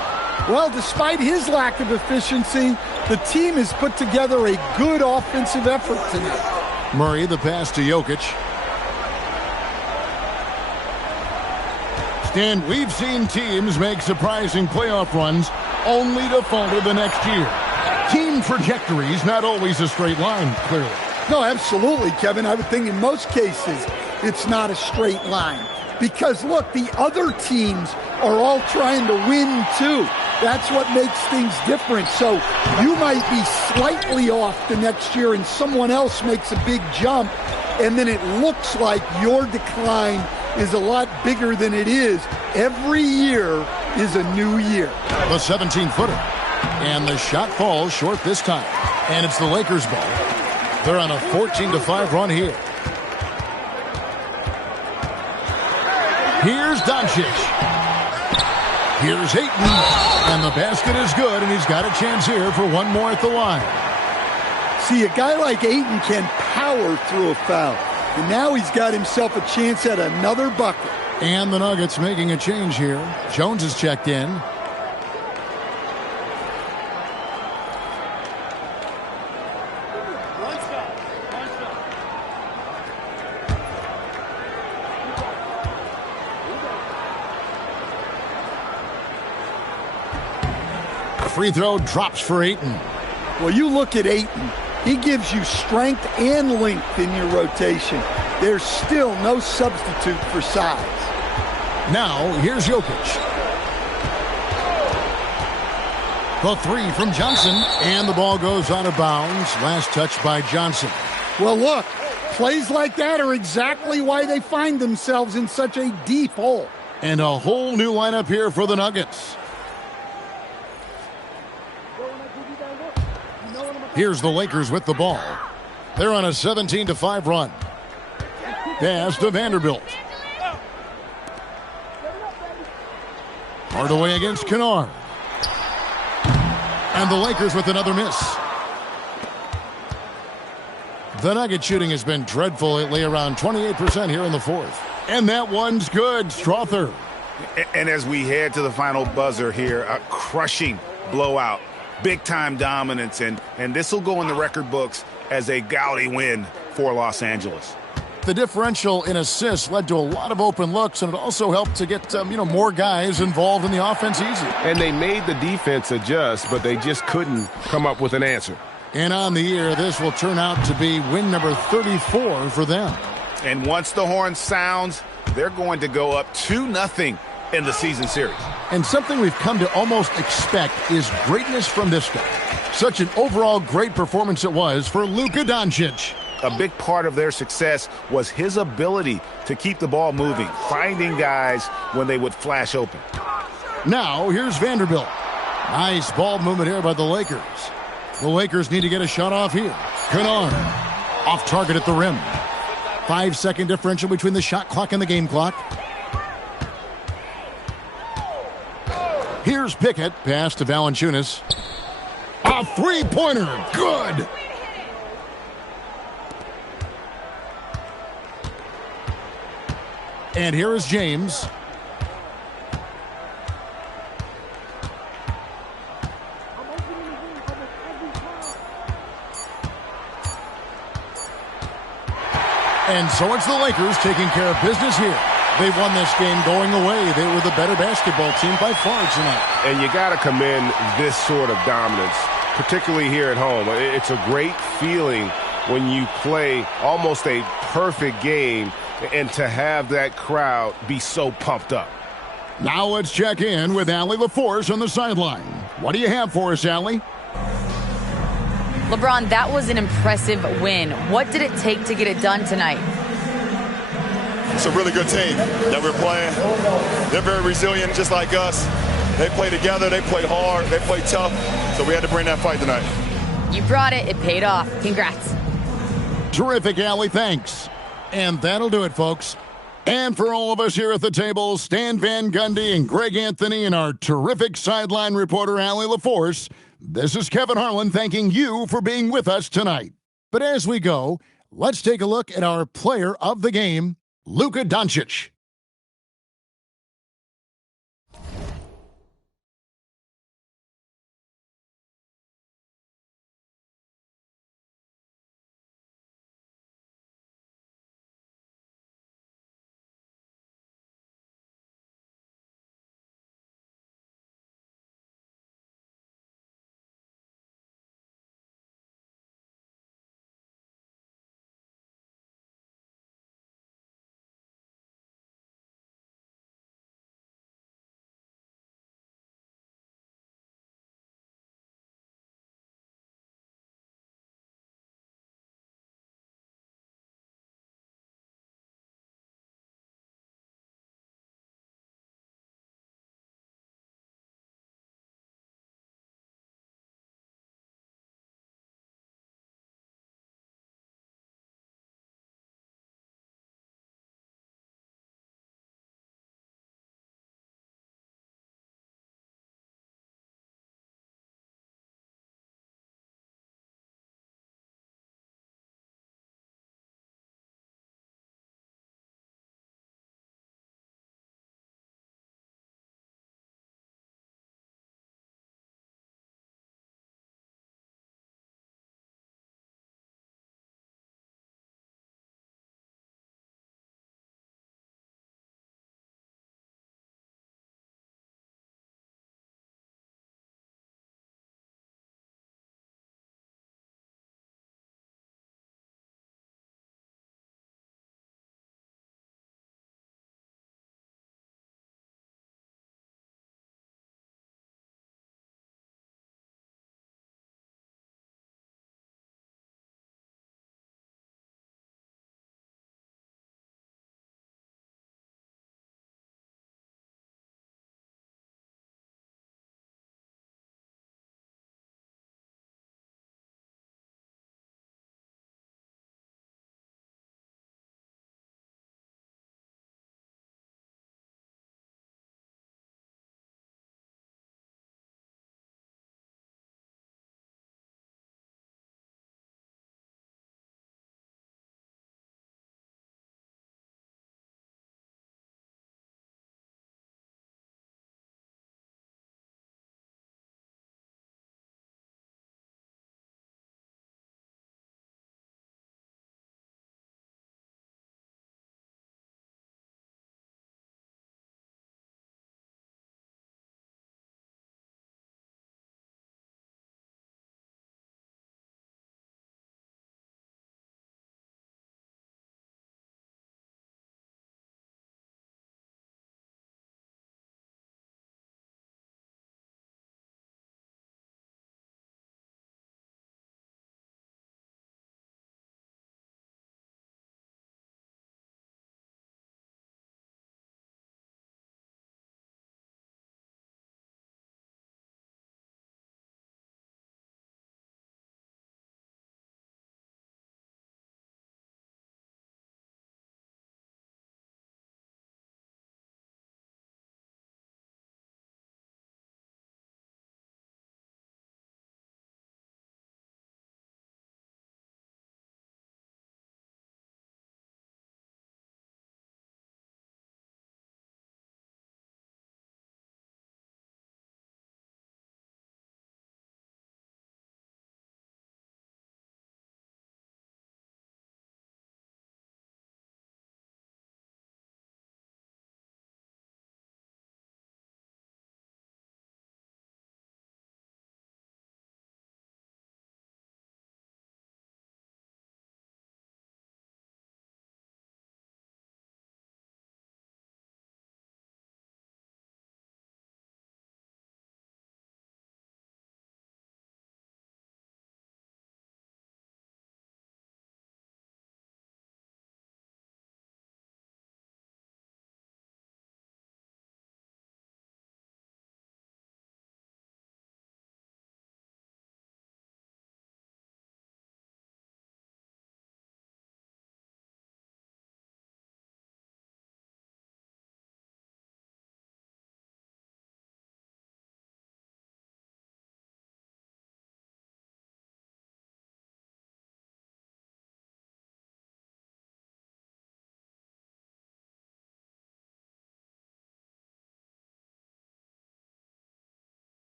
Well, despite his lack of efficiency, the team has put together a good offensive effort tonight. Murray, the pass to Jokic. Stan, we've seen teams make surprising playoff runs only to falter the next year. Team trajectory is not always a straight line, clearly. No, absolutely, Kevin. I would think in most cases it's not a straight line. because, look, the other teams are all trying to win too. That's what makes things different. So you might be slightly off the next year and someone else makes a big jump, and then it looks like your decline is a lot bigger than it is. Every year is a new year. The 17-footer. And the shot falls short this time. And it's the Lakers' ball. They're on a 14-5 run here. Here's Doncic. Here's Ayton. And the basket is good, and he's got a chance here for one more at the line. See, a guy like Ayton can power through a foul. And now he's got himself a chance at another bucket. And the Nuggets making a change here. Jones is checked in. Free throw drops for Ayton. Well, you look at Ayton. He gives you strength and length in your rotation. There's still no substitute for size. Now, here's Jokic. The three from Johnson, and the ball goes out of bounds. Last touch by Johnson. Well, look, plays like that are exactly why they find themselves in such a deep hole. And a whole new lineup here for the Nuggets. Here's the Lakers with the ball. They're on a 17-5 run. Pass to Vanderbilt. Hardaway against Kennard. And the Lakers with another miss. The Nugget shooting has been dreadful lately, around 28% here in the fourth. And that one's good. Strother. And as we head to the final buzzer here, a crushing blowout. Big-time dominance, and this will go in the record books as a gaudy win for Los Angeles. The differential in assists led to a lot of open looks, and it also helped to get more guys involved in the offense easy. And they made the defense adjust, but they just couldn't come up with an answer. And on the year, this will turn out to be win number 34 for them. And once the horn sounds, they're going to go up 2-0 in the season series. And something we've come to almost expect is greatness from this guy. Such an overall great performance it was for Luka Doncic. A big part of their success was his ability to keep the ball moving, finding guys when they would flash open. Now, here's Vanderbilt. Nice ball movement here by the Lakers. The Lakers need to get a shot off here. Kennard off target at the rim. 5-second differential between the shot clock and the game clock. Here's Pickett. Pass to Valanciunas. A three-pointer. Good. And here is James. And so it's the Lakers taking care of business here. They won this game going away. They were the better basketball team by far tonight. And you got to commend this sort of dominance, particularly here at home. It's a great feeling when you play almost a perfect game and to have that crowd be so pumped up. Now let's check in with Allie LaForce on the sideline. What do you have for us, Allie? LeBron, that was an impressive win. What did it take to get it done tonight? It's a really good team that we're playing. They're very resilient, just like us. They play together, they play hard, they play tough, so we had to bring that fight tonight. You brought it. It paid off. Congrats. Terrific, Allie. Thanks. And that'll do it, folks. And for all of us here at the table, Stan Van Gundy and Greg Anthony and our terrific sideline reporter, Allie LaForce, this is Kevin Harlan thanking you for being with us tonight. But as we go, let's take a look at our player of the game, Luka Doncic.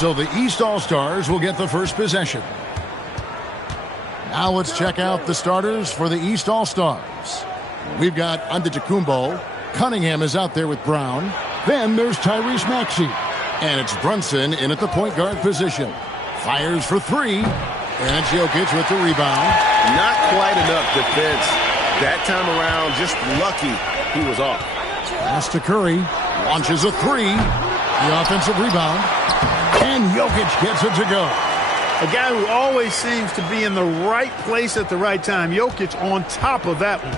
So the East All-Stars will get the first possession. Now let's check out the starters for the East All-Stars. We've got Antetokounmpo. Cunningham is out there with Brown. Then there's Tyrese Maxey. And it's Brunson in at the point guard position. Fires for three. And it's Jokic with the rebound. Not quite enough defense that time around. Just lucky he was off. Pass to Curry. Launches a three. The offensive rebound. And Jokic gets it to go. A guy who always seems to be in the right place at the right time. Jokic on top of that one.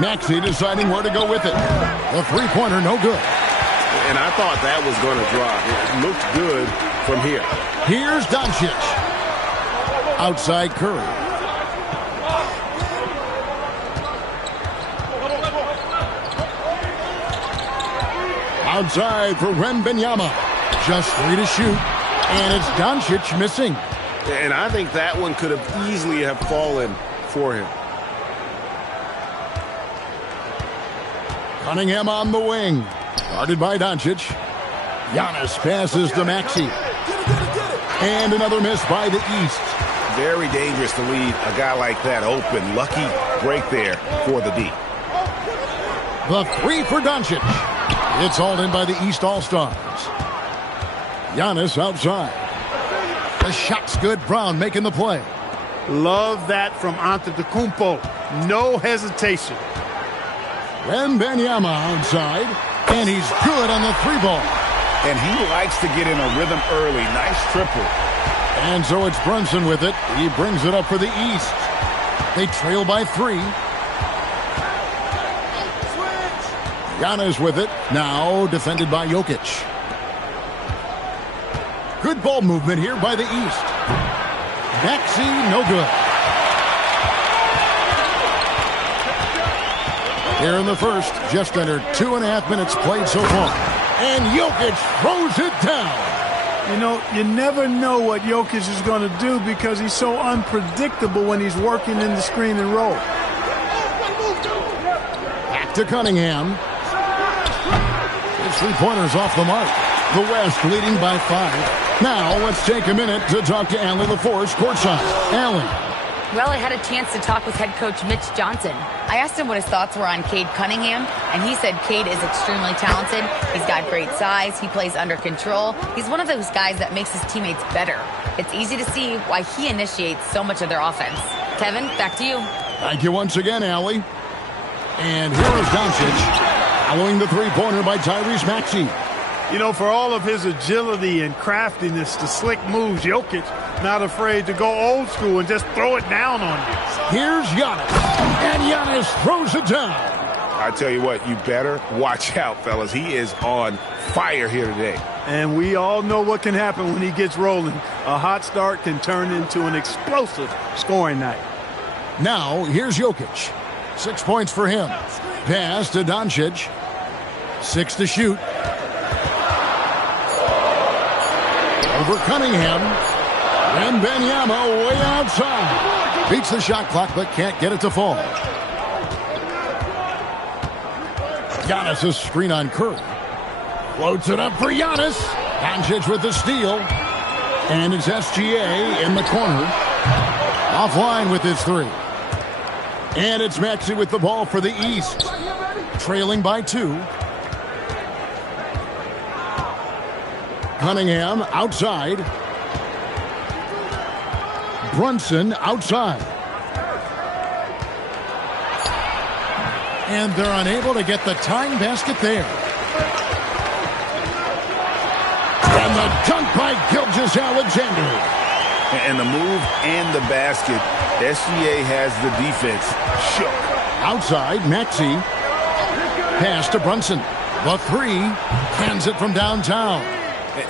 Maxey deciding where to go with it. The three-pointer, no good. And I thought that was going to drop. It looked good from here. Here's Doncic. Outside Curry. Outside for Wembanyama. Just three to shoot. And it's Doncic missing. And I think that one could have easily have fallen for him. Cunningham on the wing. Guarded by Doncic. Giannis passes to Maxey. And another miss by the East. Very dangerous to leave a guy like that open. Lucky break there for the D. The three for Doncic. It's hauled in by the East All-Stars. Giannis outside. The shot's good. Brown making the play. Love that from Antetokounmpo. No hesitation. Wembanyama outside. And he's good on the three ball. And he likes to get in a rhythm early. Nice triple. And so it's Brunson with it. He brings it up for the East. They trail by three. Giannis with it. Now defended by Jokic. Good ball movement here by the East. Maxey, no good. Here in the first, just under 2.5 minutes played so far. And Jokic throws it down. You know, you never know what Jokic is going to do because he's so unpredictable when he's working in the screen and roll. Back to Cunningham. His three-pointers off the mark. The West leading by 5. Now let's take a minute to talk to Allie LaForce courtside. Allie. Well, I had a chance to talk with head coach Mitch Johnson. I asked him what his thoughts were on Cade Cunningham, and he said Cade is extremely talented. He's got great size. He plays under control. He's one of those guys that makes his teammates better. It's easy to see why he initiates so much of their offense. Kevin, back to you. Thank you once again, Allie. And here is Doncic, following the three-pointer by Tyrese Maxey. You know, for all of his agility and craftiness, the slick moves, Jokic not afraid to go old school and just throw it down on you. Here's Giannis, and Giannis throws it down. I tell you what, you better watch out, fellas. He is on fire here today. And we all know what can happen when he gets rolling. A hot start can turn into an explosive scoring night. Now, here's Jokic. 6 points for him. Pass to Doncic. 6 to shoot. Over Cunningham. Wembanyama way outside. Beats the shot clock, but can't get it to fall. Giannis' screen on Curry. Floats it up for Giannis. Doncic with the steal. And it's SGA in the corner. Offline with his three. And it's Maxey with the ball for the East. Trailing by 2. Cunningham outside. Brunson outside. And they're unable to get the tying basket there. And the dunk by Gilgeous-Alexander. And the move and the basket, SGA has the defense shook. Outside, Maxey. Pass to Brunson. The three. Hands it from downtown.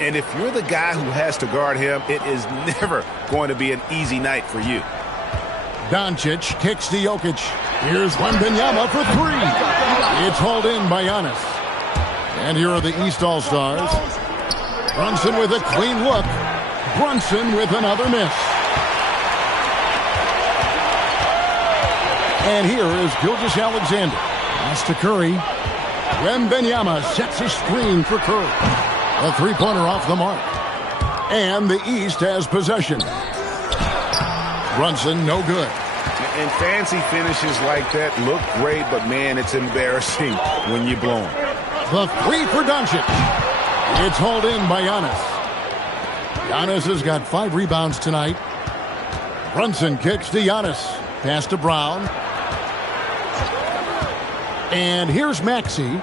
And if you're the guy who has to guard him, it is never going to be an easy night for you. Doncic kicks to Jokic. Here's Wembanyama for 3. It's hauled in by Giannis. And here are the East All-Stars. Brunson with a clean look. Brunson with another miss. And here is Gilgeous-Alexander. Pass to Curry. Wembanyama sets a screen for Curry. A three-pointer off the mark. And the East has possession. Brunson, no good. And fancy finishes like that look great, but, man, it's embarrassing when you blow them. The three for Doncic. It's hauled in by Giannis. Giannis has got 5 rebounds tonight. Brunson kicks to Giannis. Pass to Brown. And here's Maxey.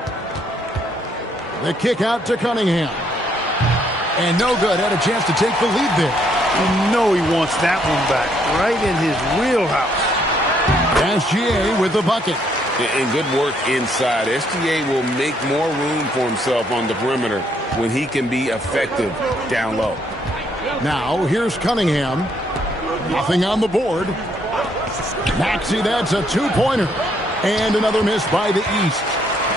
The kick out to Cunningham. And no good. Had a chance to take the lead there. You know he wants that one back. Right in his wheelhouse. SGA with the bucket. And good work inside. SGA will make more room for himself on the perimeter when he can be effective down low. Now, here's Cunningham. Nothing on the board. Maxey, that's a two-pointer. And another miss by the East.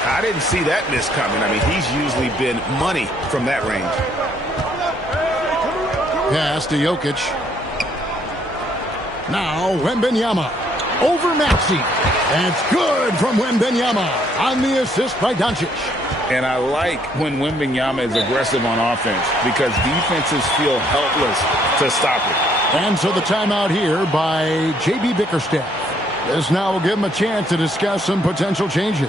I didn't see that miss coming. I mean, he's usually been money from that range. Pass to Jokic. Now, Wembanyama. Over Maxey. That's good from Wembanyama on the assist by Doncic. And I like when Wembanyama is aggressive on offense because defenses feel helpless to stop it. And so the timeout here by J.B. Bickerstaff. This now will give him a chance to discuss some potential changes.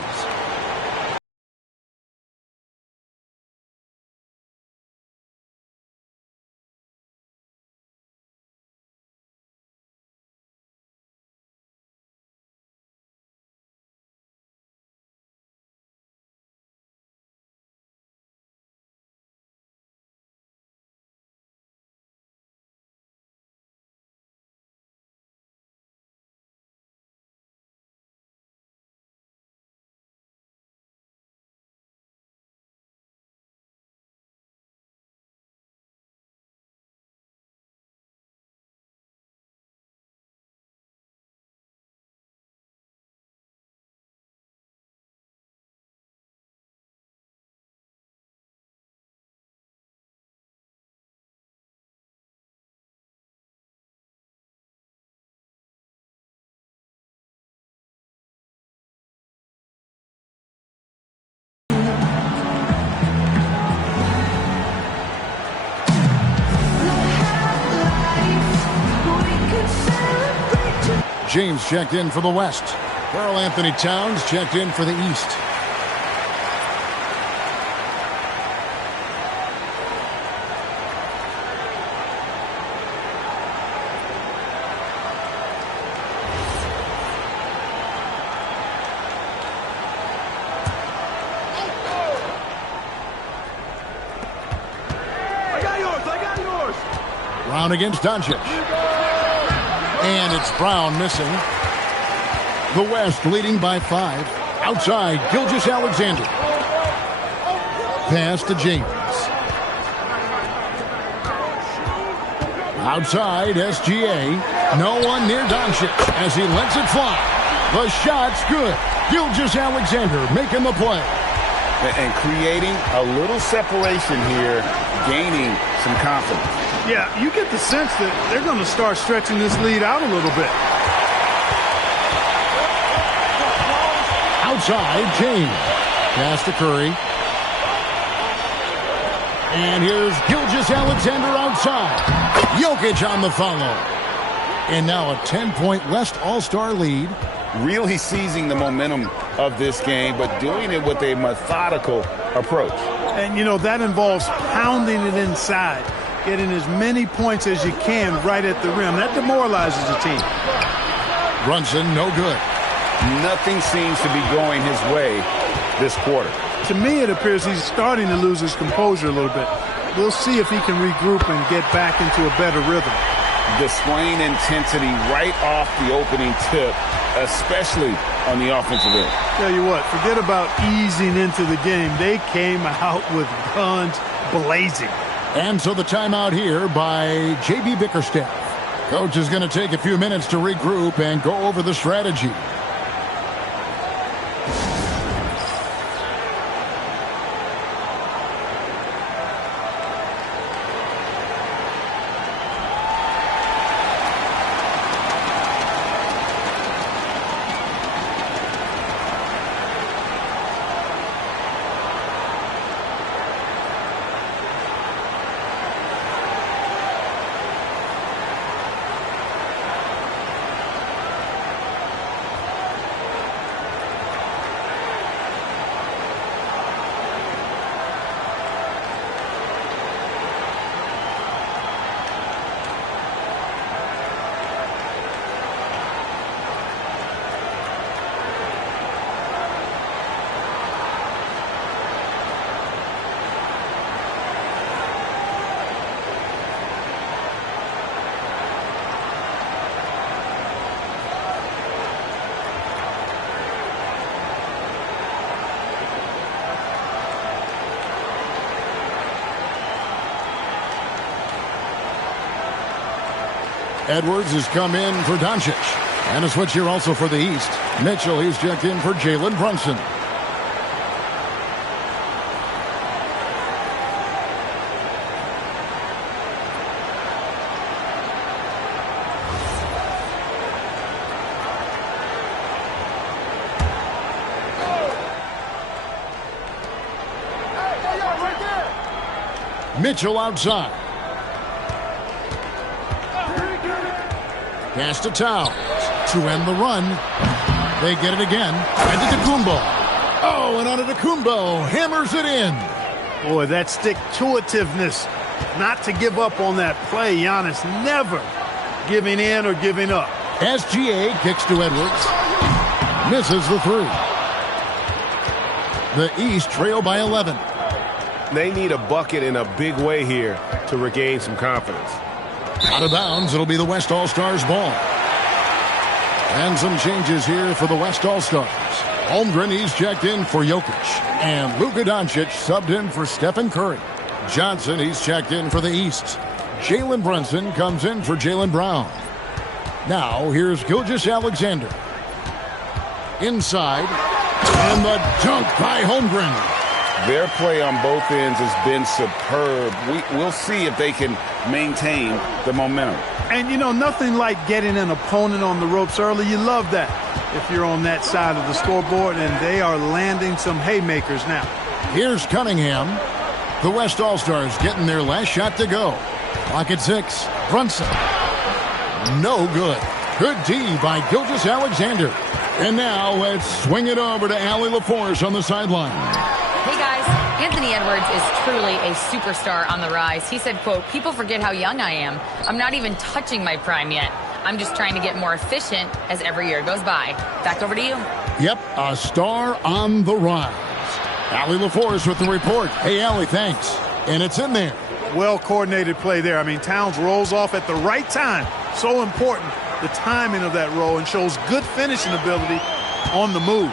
James checked in for the West. Karl Anthony Towns checked in for the East. I got yours. Brown against Doncic. And it's Brown missing. The West leading by 5. Outside, Gilgeous-Alexander. Pass to James. Outside, SGA. No one near Doncic as he lets it fly. The shot's good. Gilgeous-Alexander making the play. And creating a little separation here, gaining some confidence. Yeah, you get the sense that they're going to start stretching this lead out a little bit. Outside, James. Pass to Curry. And here's Gilgeous-Alexander outside. Jokic on the follow. And now a 10-point West All-Star lead. Really seizing the momentum of this game, but doing it with a methodical approach. And, you know, that involves pounding it inside. Getting as many points as you can right at the rim. That demoralizes the team. Brunson, no good. Nothing seems to be going his way this quarter. To me, it appears he's starting to lose his composure a little bit. We'll see if he can regroup and get back into a better rhythm. Displaying intensity right off the opening tip, especially on the offensive end. Tell you what, forget about easing into the game. They came out with guns blazing. And so the timeout here by J.B. Bickerstaff. Coach is going to take a few minutes to regroup and go over the strategy. Edwards has come in for Doncic. And a switch here also for the East. Mitchell, he's checked in for Jalen Brunson. Mitchell outside. Pass to Towns to end the run. They get it again. And Antetokounmpo. Oh, and Antetokounmpo hammers it in. Boy, that stick-to-itiveness, not to give up on that play. Giannis never giving in or giving up. SGA kicks to Edwards. Misses the three. The East trail by 11. They need a bucket in a big way here to regain some confidence. Out of bounds, it'll be the West All-Stars ball. And some changes here for the West All-Stars. Holmgren, he's checked in for Jokic. And Luka Doncic subbed in for Stephen Curry. Johnson, he's checked in for the East. Jalen Brunson comes in for Jaylen Brown. Now, here's Gilgeous-Alexander. Inside. And the dunk by Holmgren. Their play on both ends has been superb. We'll see if they can maintain the momentum. And, you know, nothing like getting an opponent on the ropes early. You love that if you're on that side of the scoreboard, and they are landing some haymakers now. Here's Cunningham. The West All-Stars getting their last shot to go. Clock at 6. Brunson. No good. Good D by Gilgeous-Alexander. And now let's swing it over to Allie LaForce on the sideline. Hey guys, Anthony Edwards is truly a superstar on the rise. He said, quote, "People forget how young I am. I'm not even touching my prime yet. I'm just trying to get more efficient as every year goes by." Back over to you. Yep, a star on the rise. Allie LaForce with the report. Hey, Allie, thanks. And it's in there. Well-coordinated play there. I mean, Towns rolls off at the right time. So important, the timing of that roll, and shows good finishing ability on the move.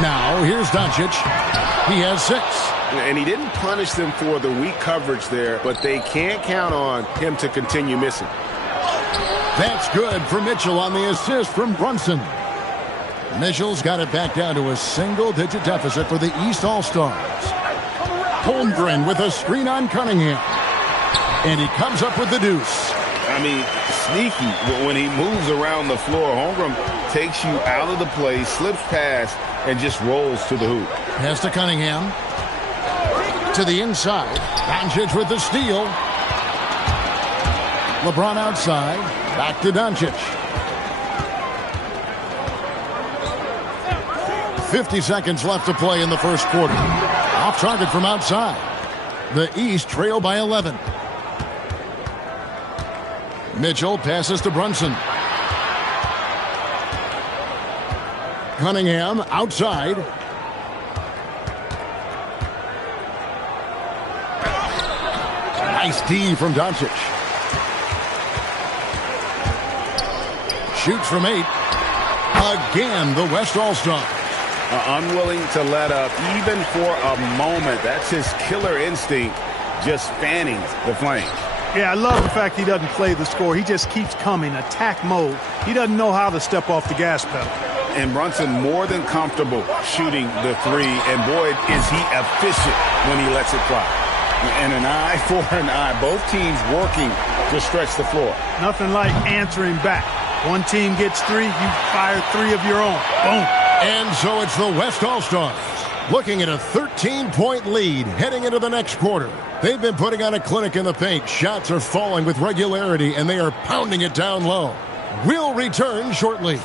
Now, here's Doncic. He has 6. And he didn't punish them for the weak coverage there, but they can't count on him to continue missing. That's good for Mitchell on the assist from Brunson. Mitchell's got it back down to a single-digit deficit for the East All-Stars. Holmgren with a screen on Cunningham. And he comes up with the deuce. I mean, sneaky. When he moves around the floor, Holmgren takes you out of the play, slips past, and just rolls to the hoop. Pass to Cunningham. To the inside. Doncic with the steal. LeBron outside. Back to Doncic. 50 seconds left to play in the first quarter. Off target from outside. The East trail by 11. Mitchell passes to Brunson. Cunningham outside. Nice D from Doncic. Shoots from 8. Again, the West All-Stars. Unwilling to let up even for a moment. That's his killer instinct, just fanning the flames. Yeah, I love the fact he doesn't play the score. He just keeps coming, attack mode. He doesn't know how to step off the gas pedal. And Brunson more than comfortable shooting the three, and boy, is he efficient when he lets it fly. And an eye for an eye. Both teams working to stretch the floor. Nothing like answering back. One team gets 3, you fire 3 of your own. Boom. And so it's the West All-Stars looking at a 13-point lead heading into the next quarter. They've been putting on a clinic in the paint. Shots are falling with regularity, and they are pounding it down low. We'll return shortly.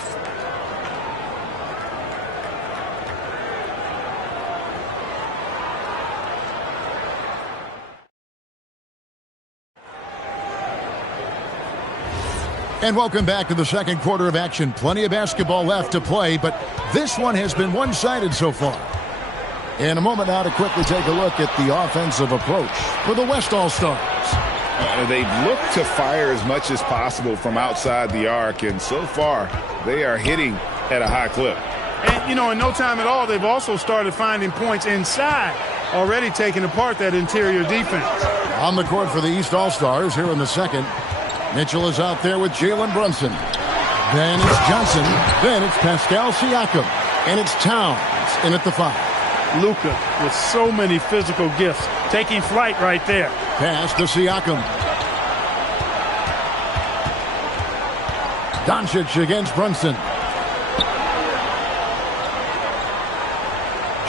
And welcome back to the second quarter of action. Plenty of basketball left to play, but this one has been one-sided so far. In a moment now to quickly take a look at the offensive approach for the West All-Stars. They've looked to fire as much as possible from outside the arc, and so far they are hitting at a high clip. And, you know, in no time at all, they've also started finding points inside, already taking apart that interior defense. On the court for the East All-Stars here in the second. Mitchell is out there with Jalen Brunson. Then it's Johnson. Then it's Pascal Siakam. And it's Towns in at the 5. Luka with so many physical gifts. Taking flight right there. Pass to Siakam. Doncic against Brunson.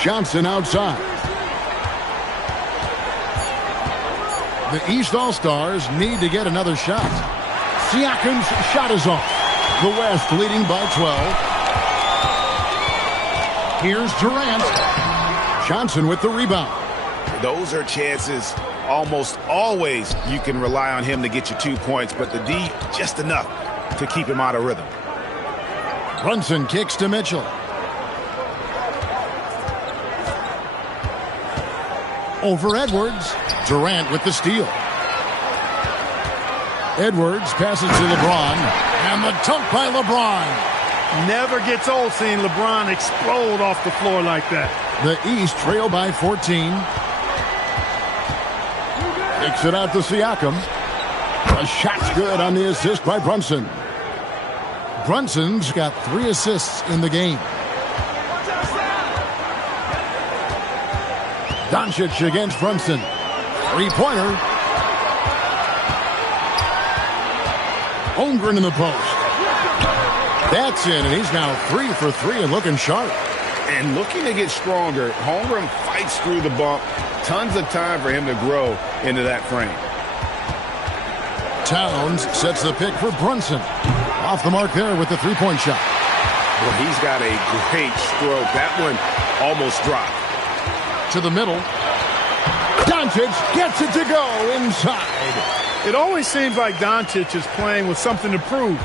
Johnson outside. The East All-Stars need to get another shot. Siakam's shot is off. The West leading by 12. Here's Durant. Johnson with the rebound. Those are chances almost always you can rely on him to get you 2 points, but the D just enough to keep him out of rhythm. Brunson kicks to Mitchell. Over Edwards. Durant with the steal. Edwards passes to LeBron. And the dunk by LeBron. Never gets old seeing LeBron explode off the floor like that. The East trail by 14. Kicks it out to Siakam. The shot's good on the assist by Brunson. Brunson's got 3 assists in the game. Doncic against Brunson. 3-pointer. Holmgren in the post. That's in, and he's now 3 for 3 and looking sharp. And looking to get stronger, Holmgren fights through the bump. Tons of time for him to grow into that frame. Towns sets the pick for Brunson. Off the mark there with the 3-point shot. Well, he's got a great stroke. That one almost dropped. To the middle. Doncic gets it to go inside. It always seems like Doncic is playing with something to prove.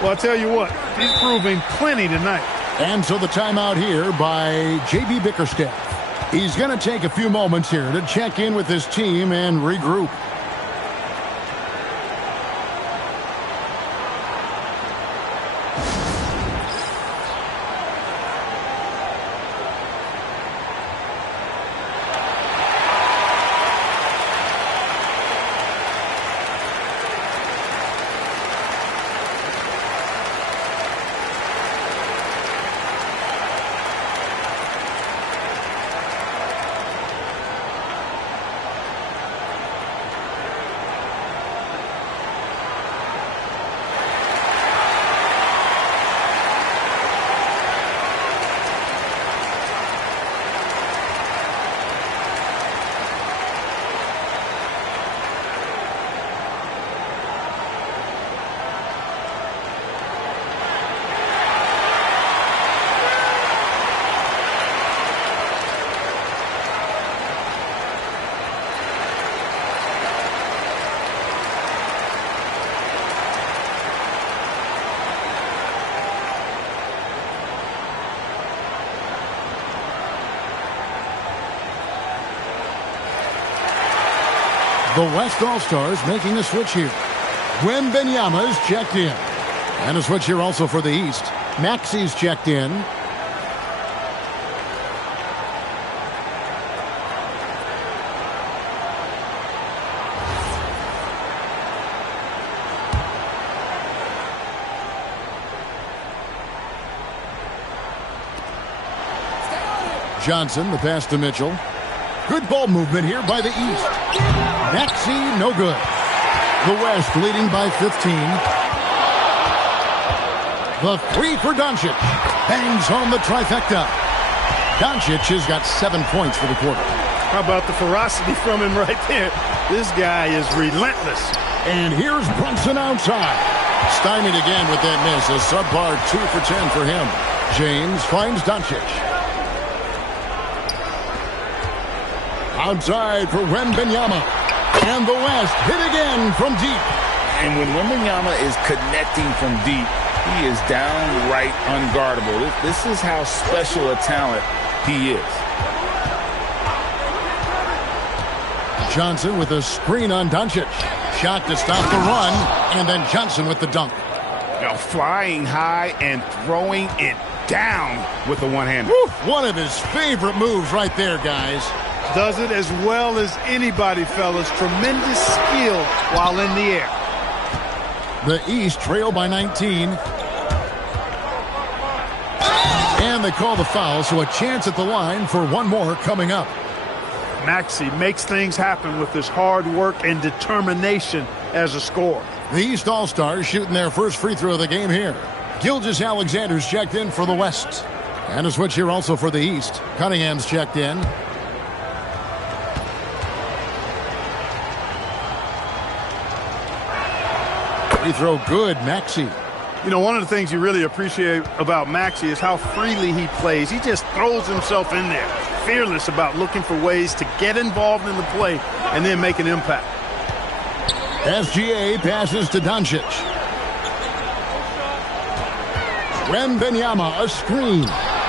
Well, I'll tell you what, he's proving plenty tonight. And so the timeout here by J.B. Bickerstaff. He's going to take a few moments here to check in with his team and regroup. The West All-Stars making a switch here. Wembanyama's checked in. And a switch here also for the East. Maxi's checked in. Johnson, the pass to Mitchell. Good ball movement here by the East. Maxey, no good. The West leading by 15. The 3 for Doncic. Bangs home the trifecta. Doncic has got 7 points for the quarter. How about the ferocity from him right there? This guy is relentless. And here's Brunson outside. Stymied again with that miss. A subpar 2 for 10 for him. James finds Doncic. Outside for Wembanyama. And the West hit again from deep. And when Wembanyama is connecting from deep, he is downright unguardable. This is how special a talent he is. Johnson with a screen on Doncic. Shot to stop the run. And then Johnson with the dunk. Now flying high and throwing it down with the one-hander. One of his favorite moves right there, guys. Does it as well as anybody, fellas. Tremendous skill while in the air. The East trail by 19. And they call the foul, so a chance at the line for one more coming up. Maxey makes things happen with his hard work and determination as a scorer. The East All-Stars shooting their first free throw of the game here. Gilgeous-Alexander's checked in for the West. And a switch here also for the East. Cunningham's checked in. Free throw good, Maxey. You know, one of the things you really appreciate about Maxey is how freely he plays. He just throws himself in there, fearless about looking for ways to get involved in the play and then make an impact. SGA passes to Doncic. Wembanyama a screen.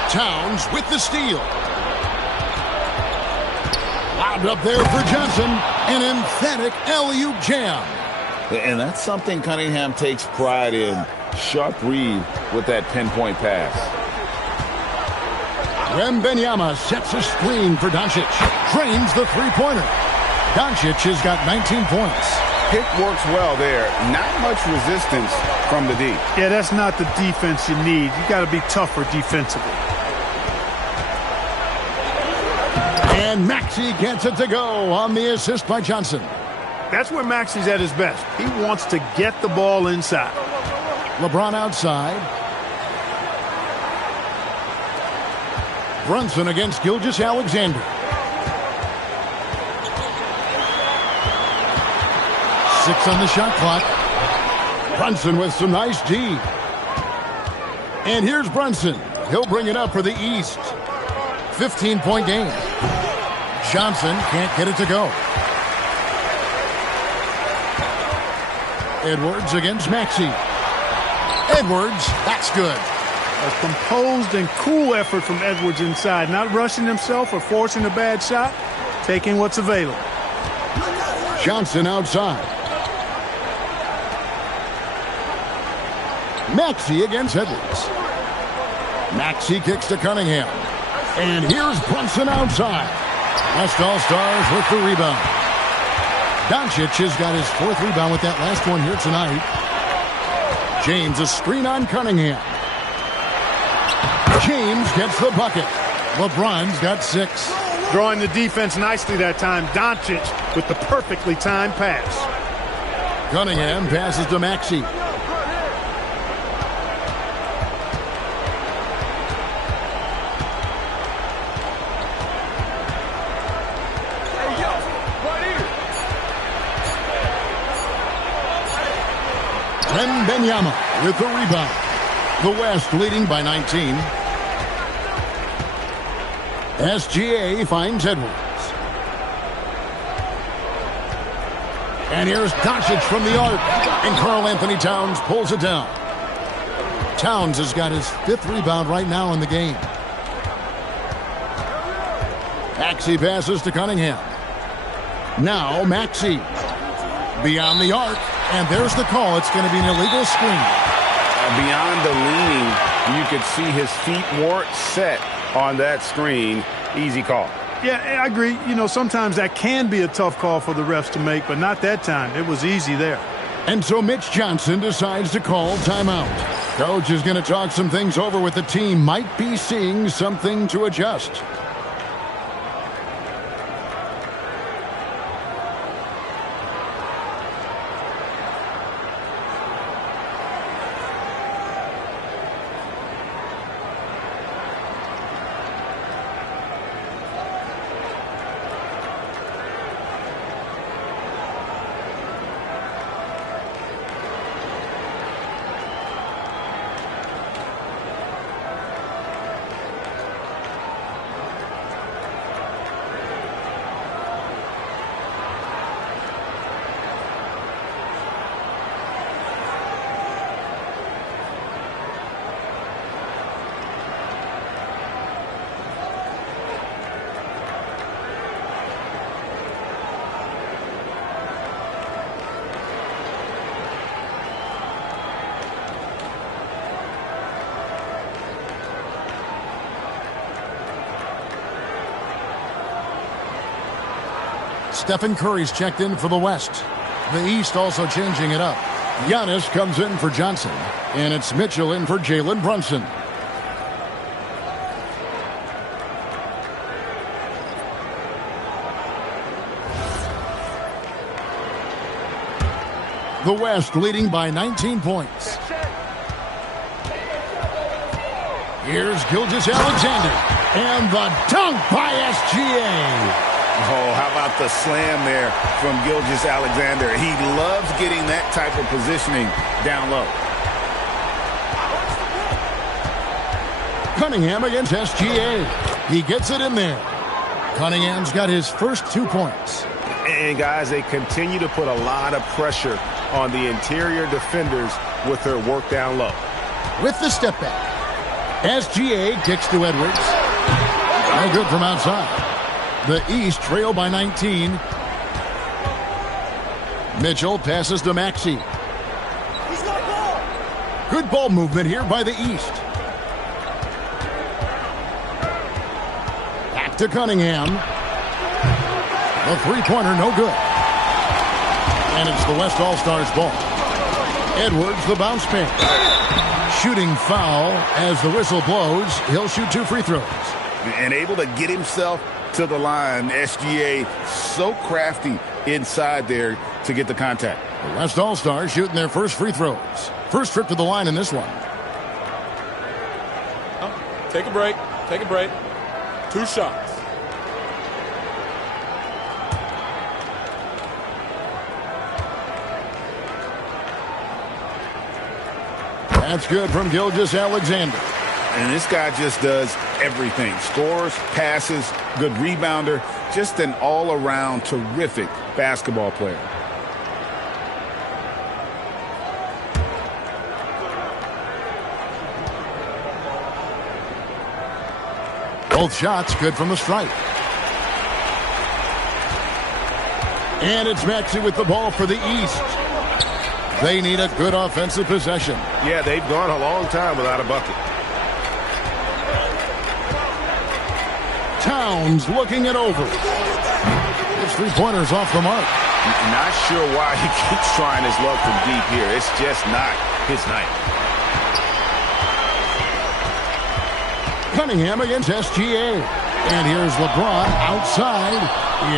Towns with the steal. Lobbed up there for Johnson. An emphatic alley-oop jam. And that's something Cunningham takes pride in. Sharp read with that pinpoint pass. Wembanyama sets a screen for Doncic. Drains the three-pointer. Doncic has got 19 points. Pick works well there. Not much resistance from the D. Yeah, that's not the defense you need. You got to be tougher defensively. And Maxey gets it to go on the assist by Johnson. That's where Maxey's at his best. He wants to get the ball inside. LeBron outside. Brunson against Gilgeous-Alexander. 6 on the shot clock. Brunson with some nice D. And here's Brunson. He'll bring it up for the East. 15-point game. Johnson can't get it to go. Edwards against Maxey. Edwards, that's good. A composed and cool effort from Edwards inside. Not rushing himself or forcing a bad shot. Taking what's available. Johnson outside. Maxey against Edwards. Maxey kicks to Cunningham. And here's Brunson outside. West All-Stars with the rebound. Doncic has got his 4th rebound with that last one here tonight. James a screen on Cunningham. James gets the bucket. LeBron's got 6. Drawing the defense nicely that time. Doncic with the perfectly timed pass. Cunningham passes to Maxey. Wembanyama with the rebound. The West leading by 19. SGA finds Edwards. And here's Doncic from the arc. And Karl Anthony Towns pulls it down. Towns has got his 5th rebound right now in the game. Maxey passes to Cunningham. Now Maxey. Beyond the arc. And there's the call. It's going to be an illegal screen. Beyond the leaning, you could see his feet weren't set on that screen. Easy call. Yeah, I agree. You know, sometimes that can be a tough call for the refs to make, but not that time. It was easy there. And so Mitch Johnson decides to call timeout. Coach is going to talk some things over with the team. Might be seeing something to adjust. Stephen Curry's checked in for the West. The East also changing it up. Giannis comes in for Johnson, and it's Mitchell in for Jalen Brunson. The West leading by 19 points. Here's Gilgeous-Alexander, and the dunk by SGA. Oh, how about the slam there from Gilgeous-Alexander? He loves getting that type of positioning down low. Cunningham against SGA. He gets it in there. Cunningham's got his first 2 points. And, guys, they continue to put a lot of pressure on the interior defenders with their work down low. With the step back, SGA kicks to Edwards. No good from outside. The East trail by 19. Mitchell passes to Maxey. Good ball movement here by the East. Back to Cunningham. The three-pointer, no good. And it's the West All-Stars ball. Edwards, the bounce pass. Shooting foul as the whistle blows. He'll shoot 2 free throws. And able to get himself to the line. SGA so crafty inside there to get the contact. The West All-Stars shooting their first free throws. First trip to the line in this one. Take a break. Take a break. 2 shots. That's good from Gilgeous-Alexander. And this guy just does everything. Scores, passes, good rebounder. Just an all-around terrific basketball player. Both shots good from the stripe. And it's Maxey with the ball for the East. They need a good offensive possession. Yeah, they've gone a long time without a bucket. Towns looking it over. His three-pointer's off the mark. Not sure why he keeps trying his luck from deep here. It's just not his night. Cunningham against SGA. And here's LeBron outside.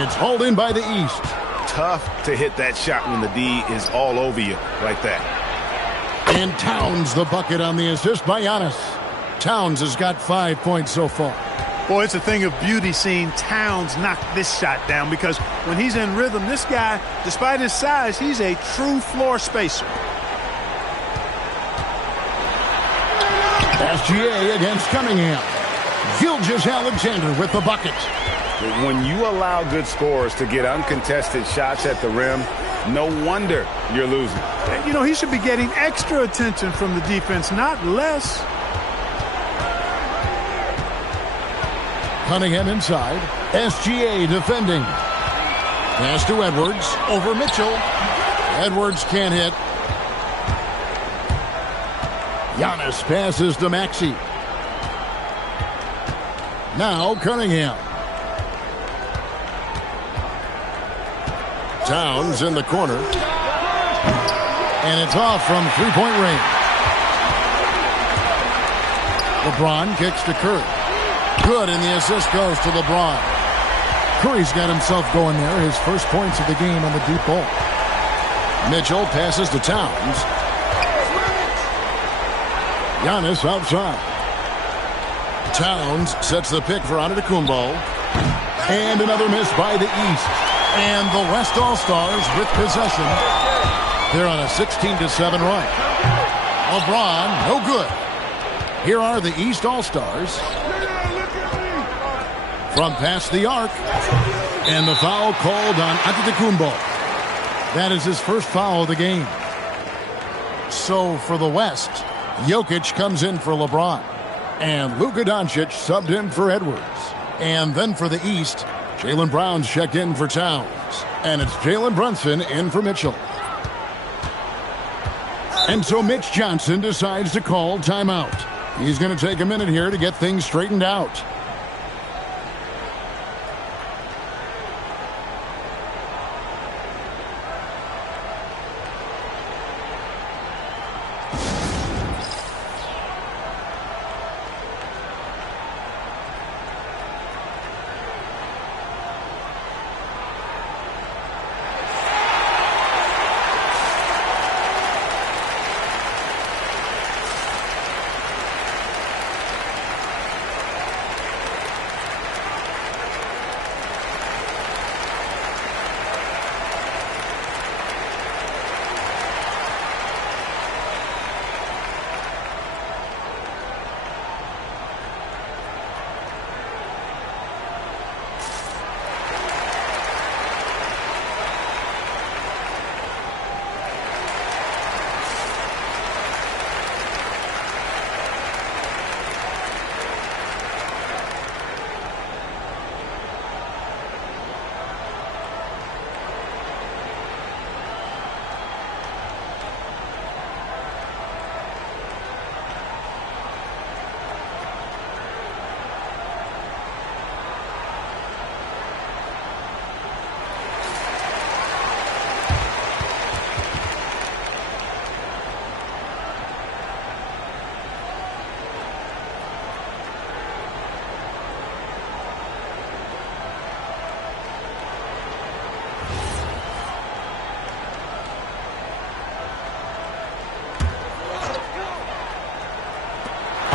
It's hauled in by the East. Tough to hit that shot when the D is all over you like that. And Towns the bucket on the assist by Giannis. Towns has got 5 points so far. Boy, it's a thing of beauty seeing Towns knock this shot down because when he's in rhythm, this guy, despite his size, he's a true floor spacer. SGA against Cunningham. Gilgeous-Alexander with the bucket. When you allow good scorers to get uncontested shots at the rim, no wonder you're losing. You know, he should be getting extra attention from the defense, not less. Cunningham inside. SGA defending. Pass to Edwards. Over Mitchell. Edwards can't hit. Giannis passes to Maxey. Now Cunningham. Towns in the corner. And it's off from three-point range. LeBron kicks to Curry. Good, and the assist goes to LeBron. Curry's got himself going there. His first points of the game on the deep ball. Mitchell passes to Towns. Giannis outside. Towns sets the pick for Antetokounmpo. And another miss by the East. And the West All-Stars with possession. They're on a 16-7 run. LeBron, no good. Here are the East All-Stars. From past the arc. And the foul called on Antetokounmpo. That is his first foul of the game. So for the West, Jokic comes in for LeBron. And Luka Doncic subbed in for Edwards. And then for the East, Jaylen Brown's checked in for Towns. And it's Jalen Brunson in for Mitchell. And so Mitch Johnson decides to call timeout. He's going to take a minute here to get things straightened out.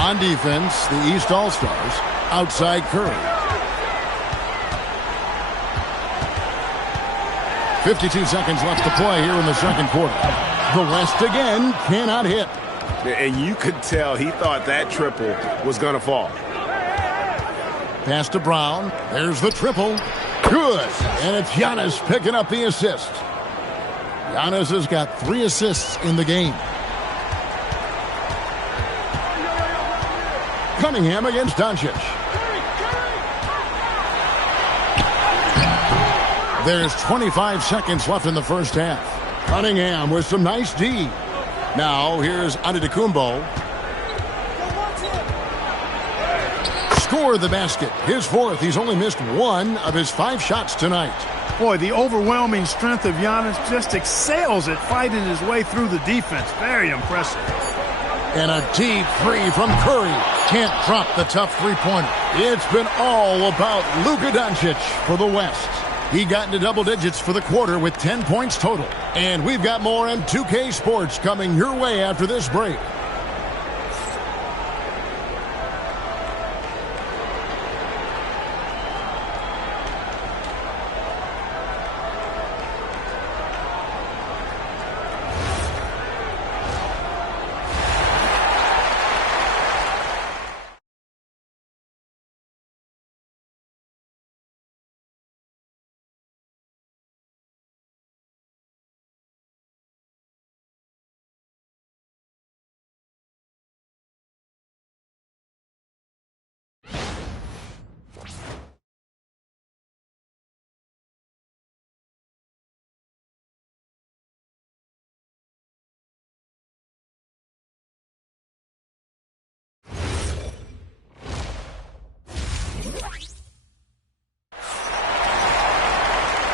On defense, the East All-Stars. Outside Curry. 52 seconds left to play here in the second quarter. The West again cannot hit. And you could tell he thought that triple was going to fall. Pass to Brown. There's the triple. Good. And it's Giannis picking up the assist. Giannis has got 3 assists in the game. Cunningham against Doncic. There's 25 seconds left in the first half. Cunningham with some nice D. Now here's Antetokounmpo. Score the basket. His 4th. He's only missed 1 of his 5 shots tonight. Boy, the overwhelming strength of Giannis just excels at fighting his way through the defense. Very impressive. And a deep 3 from Curry. Can't drop the tough three-pointer. It's been all about Luka Doncic for the West. He got into double digits for the quarter with 10 points total. And we've got more M2K Sports coming your way after this break.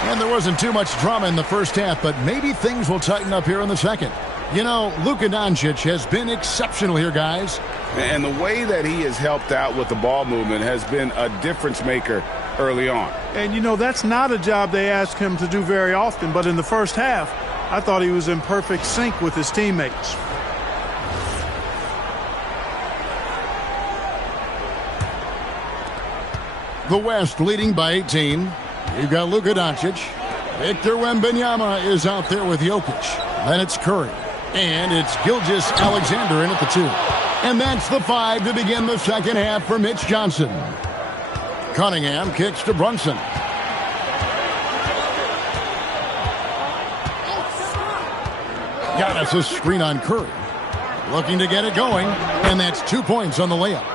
And there wasn't too much drama in the first half, but maybe things will tighten up here in the second. You know, Luka Doncic has been exceptional here, guys. And the way that he has helped out with the ball movement has been a difference maker early on. And, you know, that's not a job they ask him to do very often, but in the first half, I thought he was in perfect sync with his teammates. The West leading by 18. You've got Luka Doncic. Victor Wembanyama is out there with Jokic. Then it's Curry. And it's Gilgeous-Alexander in at the 2. And that's the 5 to begin the second half for Mitch Johnson. Cunningham kicks to Brunson. Giannis' screen on Curry. Looking to get it going. And that's 2 points on the layup.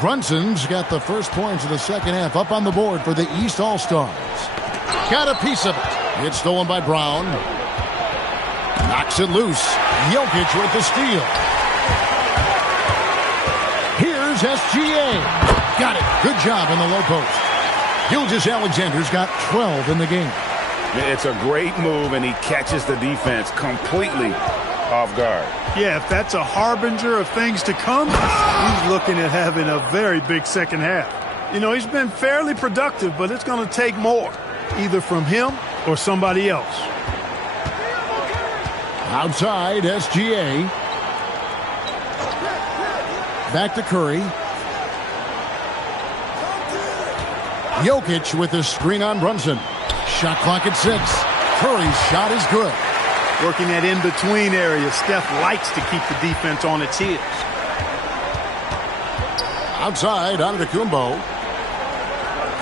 Brunson's got the first points of the second half up on the board for the East All-Stars. Got a piece of it. It's stolen by Brown. Knocks it loose. Jokic with the steal. Here's SGA. Got it. Good job in the low post. Gilgeous-Alexander's got 12 in the game. It's a great move, and he catches the defense completely off guard. Yeah, if that's a harbinger of things to come, he's looking at having a very big second half. You know, he's been fairly productive, but it's going to take more, either from him or somebody else. Outside, SGA. Back to Curry. Jokic with the screen on Brunson. Shot clock at 6. Curry's shot is good. Working that in-between area. Steph likes to keep the defense on its heels. Outside, Antetokounmpo.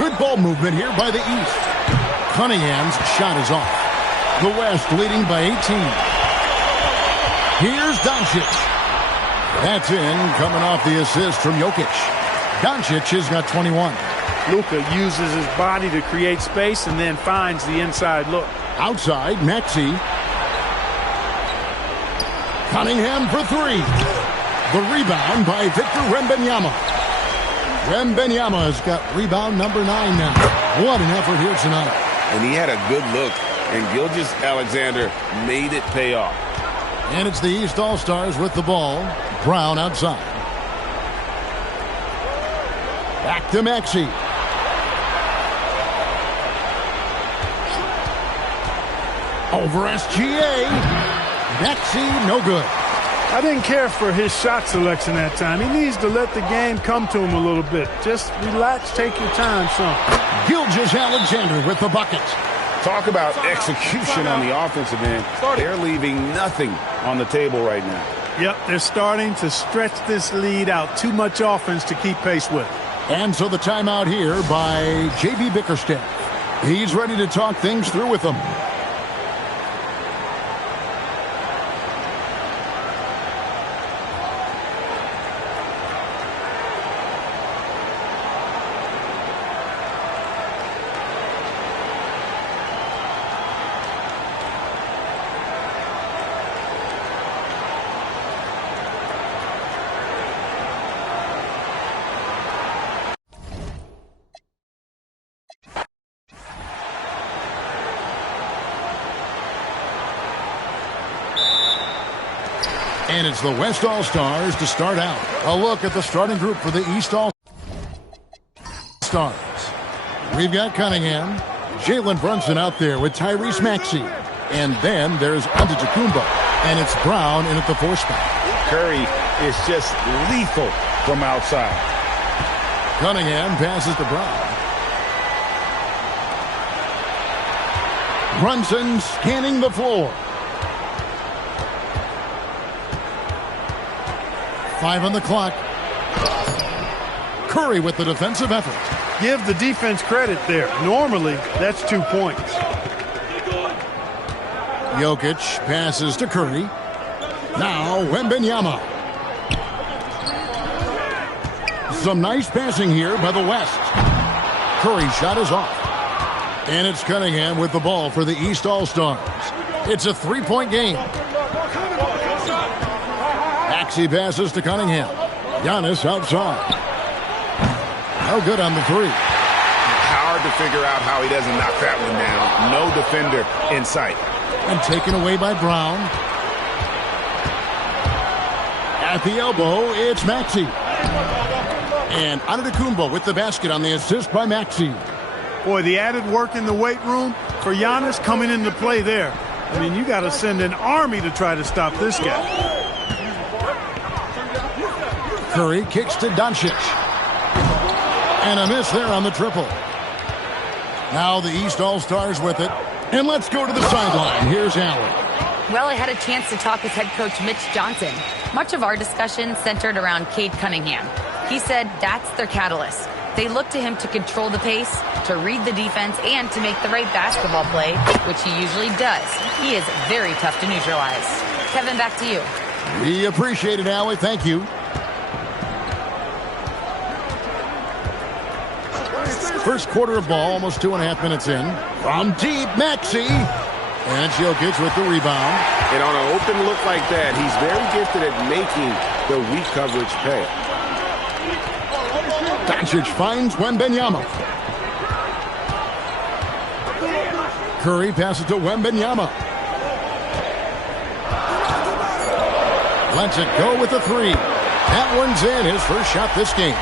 Good ball movement here by the East. Cunningham's shot is off. The West leading by 18. Here's Doncic. That's in, coming off the assist from Jokic. Doncic has got 21. Luka uses his body to create space and then finds the inside look. Outside, Maxey. Cunningham for 3. The rebound by Victor Wembanyama. Wembanyama's got rebound number 9 now. What an effort here tonight. And he had a good look, and Gilgeous-Alexander made it pay off. And it's the East All-Stars with the ball. Brown outside. Back to Maxey. Over SGA. Maxey, no good. I didn't care for his shot selection that time. He needs to let the game come to him a little bit. Just relax, take your time, son. Gilgeous-Alexander with the bucket. Talk about execution on the offensive end. They're leaving nothing on the table right now. Yep, they're starting to stretch this lead out. Too much offense to keep pace with. And so the timeout here by J.B. Bickerstaff. He's ready to talk things through with them. And it's the West All-Stars to start out. A look at the starting group for the East All-Stars. We've got Cunningham, Jalen Brunson out there with Tyrese Maxey. And then there's Antetokounmpo. And it's Brown in at the 4 spot. Curry is just lethal from outside. Cunningham passes to Brown. Brunson scanning the floor. 5 on the clock. Curry with the defensive effort. Give the defense credit there. Normally, that's 2 points. Jokic passes to Curry. Now, Wembanyama. Some nice passing here by the West. Curry's shot is off. And it's Cunningham with the ball for the East All-Stars. It's a 3-point game. Maxey passes to Cunningham. Giannis outside. No good on the 3. Hard to figure out how he doesn't knock that one down. No defender in sight. And taken away by Brown. At the elbow, it's Maxey. And Antetokounmpo with the basket on the assist by Maxey. Boy, the added work in the weight room for Giannis coming into play there. I mean, you got to send an army to try to stop this guy. Curry kicks to Doncic. And a miss there on the triple. Now the East All-Stars with it. And let's go to the sideline. Here's Allen. Well, I had a chance to talk with head coach Mitch Johnson. Much of our discussion centered around Cade Cunningham. He said that's their catalyst. They look to him to control the pace, to read the defense, and to make the right basketball play, which he usually does. He is very tough to neutralize. Kevin, back to you. We appreciate it, Allie. Thank you. First quarter of ball, almost 2.5 minutes in. From deep, Maxey. And it's Jokic with the rebound. And on an open look like that, he's very gifted at making the weak coverage pay. Doncic finds Wembanyama. Curry passes to Wembanyama. Lets it go with the 3. That one's in, his first shot this game.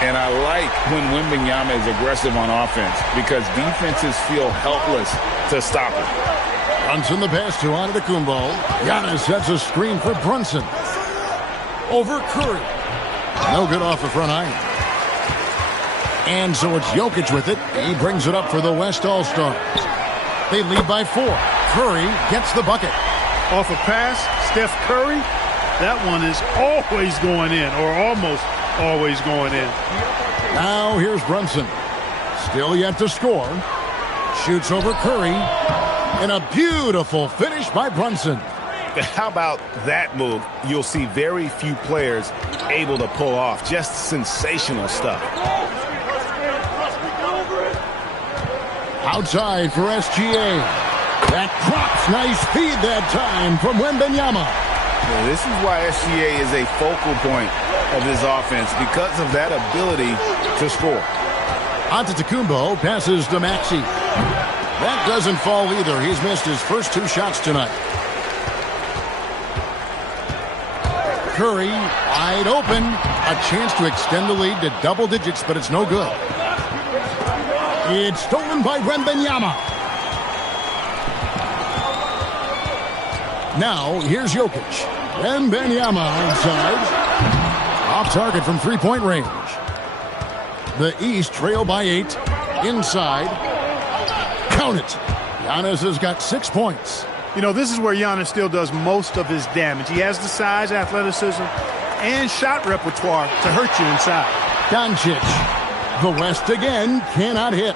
And I like when Wembanyama is aggressive on offense because defenses feel helpless to stop him. Brunson the pass to Antetokounmpo. Giannis sets a screen for Brunson. Over Curry. No good off the front iron. And so it's Jokic with it. He brings it up for the West All-Stars. They lead by 4. Curry gets the bucket. Off a pass, Steph Curry. That one is always going in, or almost always going in. Now here's Brunson. Still yet to score. Shoots over Curry. And a beautiful finish by Brunson. How about that move? You'll see very few players able to pull off. Just sensational stuff. Outside for SGA. That drops. Nice feed that time from Wembanyama. Yeah, this is why SGA is a focal point of this offense because of that ability to score. Antetokounmpo passes to Maxey. That doesn't fall either. He's missed his first 2 shots tonight. Curry wide open. A chance to extend the lead to double digits, but it's no good. It's stolen by Wembanyama. Now, here's Jokic. Wembanyama inside. Off target from three-point range. The East trail by 8. Inside. Count it. Giannis has got 6 points. You know, this is where Giannis still does most of his damage. He has the size, athleticism, and shot repertoire to hurt you inside. Doncic. The West again cannot hit.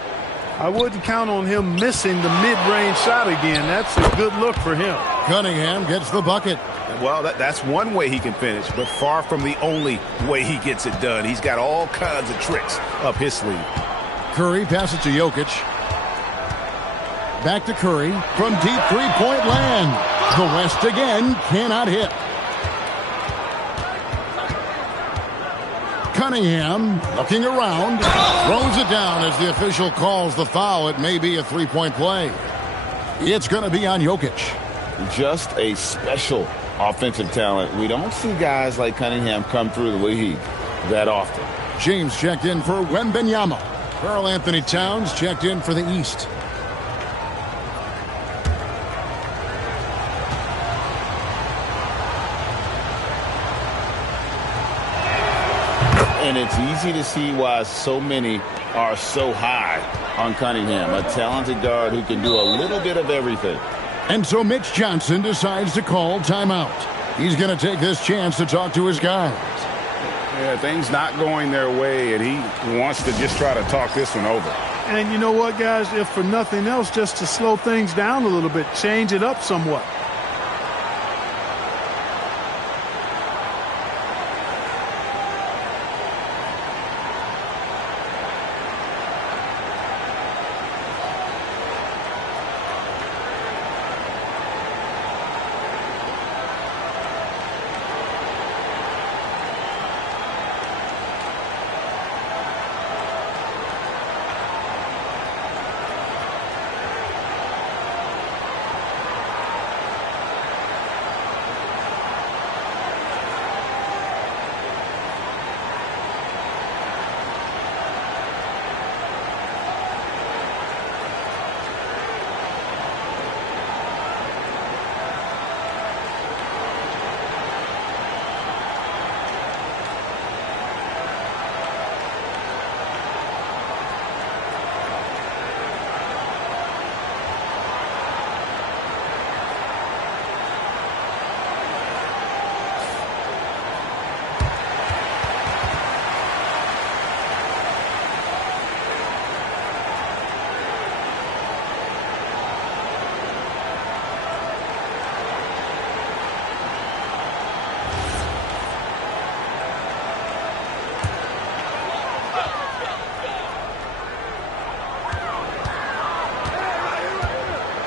I wouldn't count on him missing the mid-range shot again. That's a good look for him. Cunningham gets the bucket. Well, that's one way he can finish, but far from the only way he gets it done. He's got all kinds of tricks up his sleeve. Curry passes to Jokic. Back to Curry from deep three-point land. The West again cannot hit. Cunningham looking around, throws it down as the official calls the foul. It may be a three-point play. It's going to be on Jokic. Just a special offensive talent. We don't see guys like Cunningham come through the league that often. James checked in for Wembanyama. Karl Anthony Towns checked in for the East. And it's easy to see why so many are so high on Cunningham, a talented guard who can do a little bit of everything. And so Mitch Johnson decides to call timeout. He's going to take this chance to talk to his guys. Yeah, things not going their way, and he wants to just try to talk this one over. And you know what, guys? If for nothing else, just to slow things down a little bit, change it up somewhat.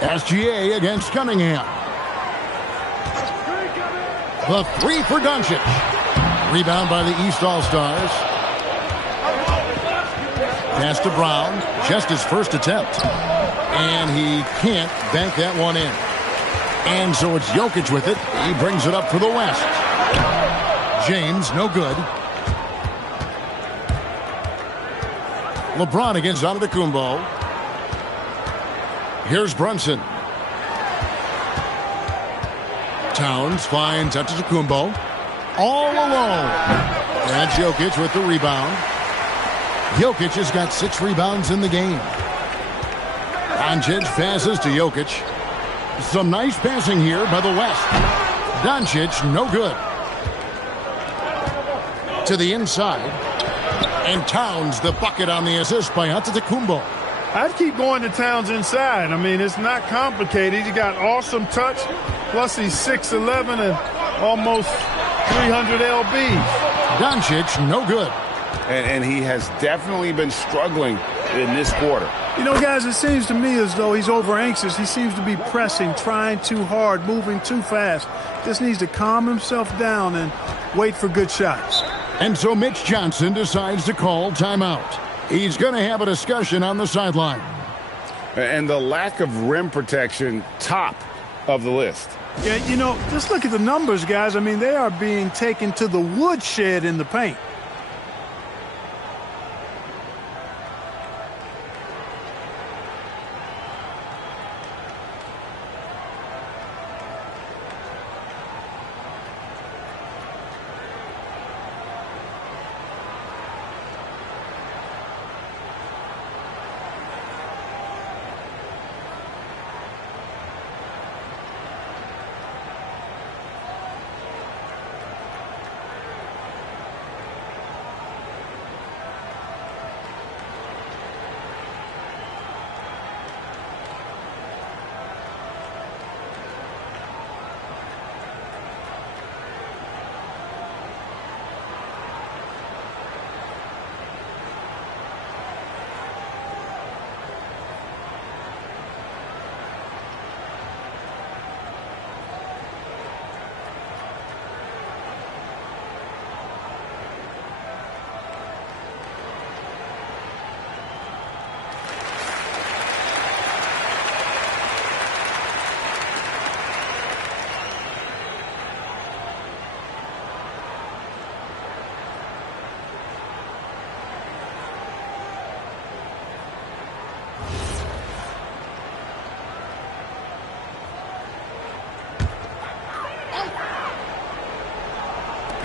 SGA against Cunningham. The three for Doncic. Rebound by the East All-Stars. Pass to Brown. Just his first attempt. And he can't bank that one in. And so it's Jokic with it. He brings it up for the West. James, no good. LeBron against Antetokounmpo. Here's Brunson. Towns finds Antetokounmpo. All alone. And Jokic with the rebound. Jokic has got 6 rebounds in the game. Doncic passes to Jokic. Some nice passing here by the West. Doncic, no good. To the inside. And Towns, the bucket on the assist by Antetokounmpo. I'd keep going to Towns inside. I mean, it's not complicated. He's got awesome touch. Plus, he's 6'11" and almost 300 lbs. Doncic, no good. And he has definitely been struggling in this quarter. You know, guys, it seems to me as though he's over-anxious. He seems to be pressing, trying too hard, moving too fast. Just needs to calm himself down and wait for good shots. And so Mitch Johnson decides to call timeout. He's going to have a discussion on the sideline. And the lack of rim protection, top of the list. Yeah, you know, just look at the numbers, guys. I mean, they are being taken to the woodshed in the paint.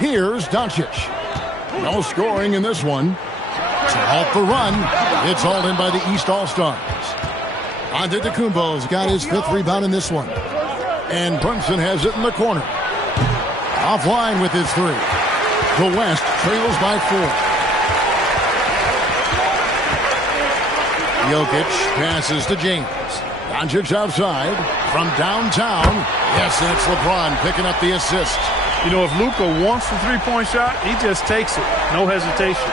Here's Doncic. No scoring in this one. To halt the run. It's hauled in by the East All-Stars. Antetokounmpo's got his 5th rebound in this one. And Brunson has it in the corner. Offline with his 3. The West trails by 4. Jokic passes to James. Doncic outside from downtown. Yes, and it's LeBron picking up the assist. You know, if Luka wants the three-point shot, he just takes it. No hesitation.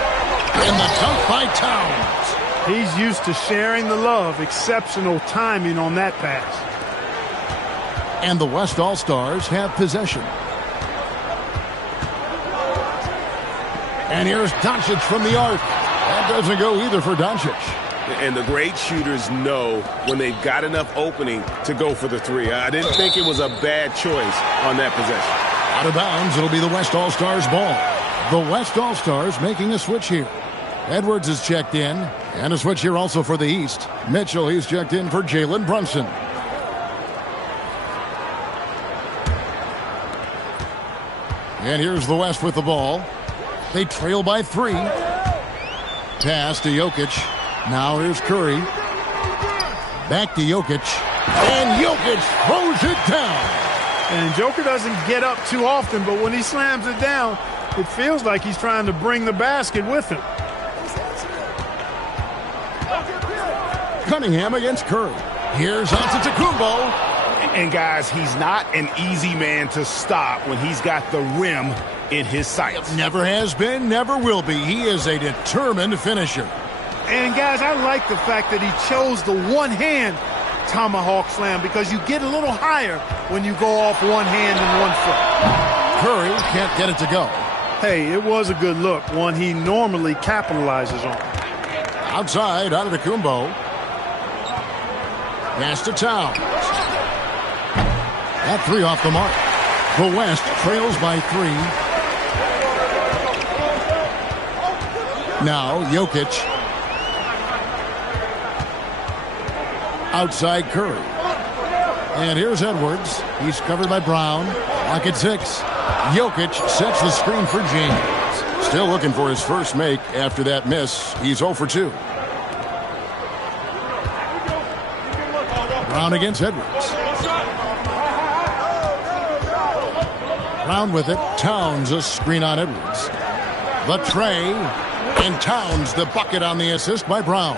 And the dunk by Towns. He's used to sharing the love. Exceptional timing on that pass. And the West All-Stars have possession. And here's Doncic from the arc. That doesn't go either for Doncic. And the great shooters know when they've got enough opening to go for the 3. I didn't think it was a bad choice on that possession. Out of bounds, it'll be the West All-Stars ball. The West All-Stars making a switch here. Edwards is checked in, and a switch here also for the East. Mitchell, he's checked in for Jalen Brunson. And here's the West with the ball. They trail by 3. Pass to Jokic. Now here's Curry. Back to Jokic. And Jokic throws it down. And Joker doesn't get up too often, but when he slams it down, it feels like he's trying to bring the basket with him. Cunningham against Curry. Here's Antetokounmpo. And guys, he's not an easy man to stop when he's got the rim in his sights. Never has been, never will be. He is a determined finisher. And guys, I like the fact that he chose the one-hand tomahawk slam because you get a little higher when you go off one hand and one foot. Curry can't get it to go. Hey, it was a good look, one he normally capitalizes on. Outside, Antetokounmpo. Pass to Towns. That 3 off the mark. The West trails by 3. Now, Jokic. Outside Curry. And here's Edwards. He's covered by Brown. Lock at 6. Jokic sets the screen for James. Still looking for his first make after that miss. He's 0 for 2. Brown against Edwards. Brown with it. Towns a screen on Edwards. The tray. And Towns the bucket on the assist by Brown.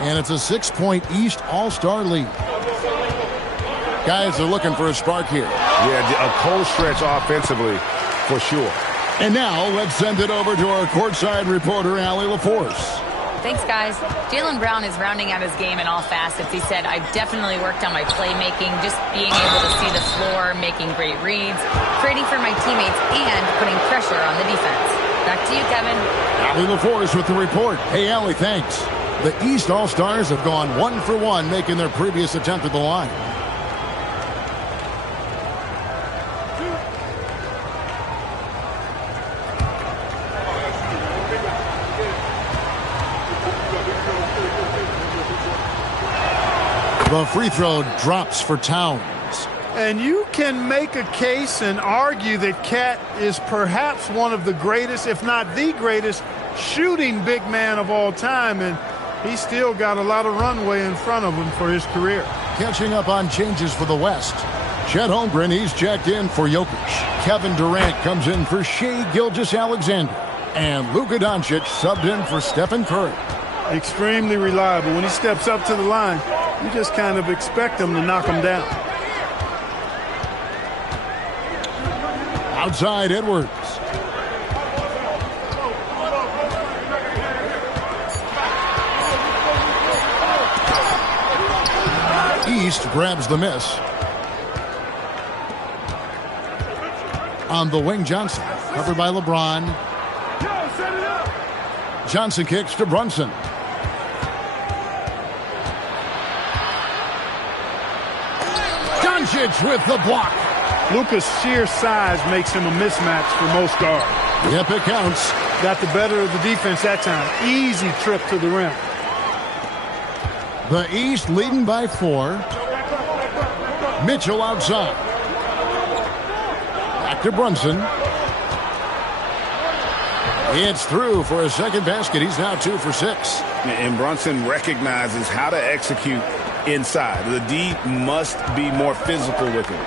And it's a 6-point East All-Star lead. Guys are looking for a spark here. Yeah, a cold stretch offensively, for sure. And now, let's send it over to our courtside reporter, Allie LaForce. Thanks, guys. Jaylen Brown is rounding out his game in all facets. He said, I've definitely worked on my playmaking, just being able to see the floor, making great reads, creating for my teammates, and putting pressure on the defense. Back to you, Kevin. Allie LaForce with the report. Hey, Allie, thanks. The East All-Stars have gone 1 for 1, making their previous attempt at the line. The free throw drops for Towns. And you can make a case and argue that Cat is perhaps one of the greatest, if not the greatest, shooting big man of all time. And he's still got a lot of runway in front of him for his career. Catching up on changes for the West. Chet Holmgren, he's checked in for Jokic. Kevin Durant comes in for Shai Gilgeous-Alexander. And Luka Doncic subbed in for Stephen Curry. Extremely reliable. When he steps up to the line, you just kind of expect him to knock him down. Outside Edwards. East grabs the miss. On the wing, Johnson. Covered by LeBron. Johnson kicks to Brunson. Doncic with the block. Luka's sheer size makes him a mismatch for most guards. Yep, it counts. Got the better of the defense that time. Easy trip to the rim. The East leading by 4. Mitchell outside. Back to Brunson. It's through for a second basket. He's now 2 for 6. And Brunson recognizes how to execute inside. The D must be more physical with him.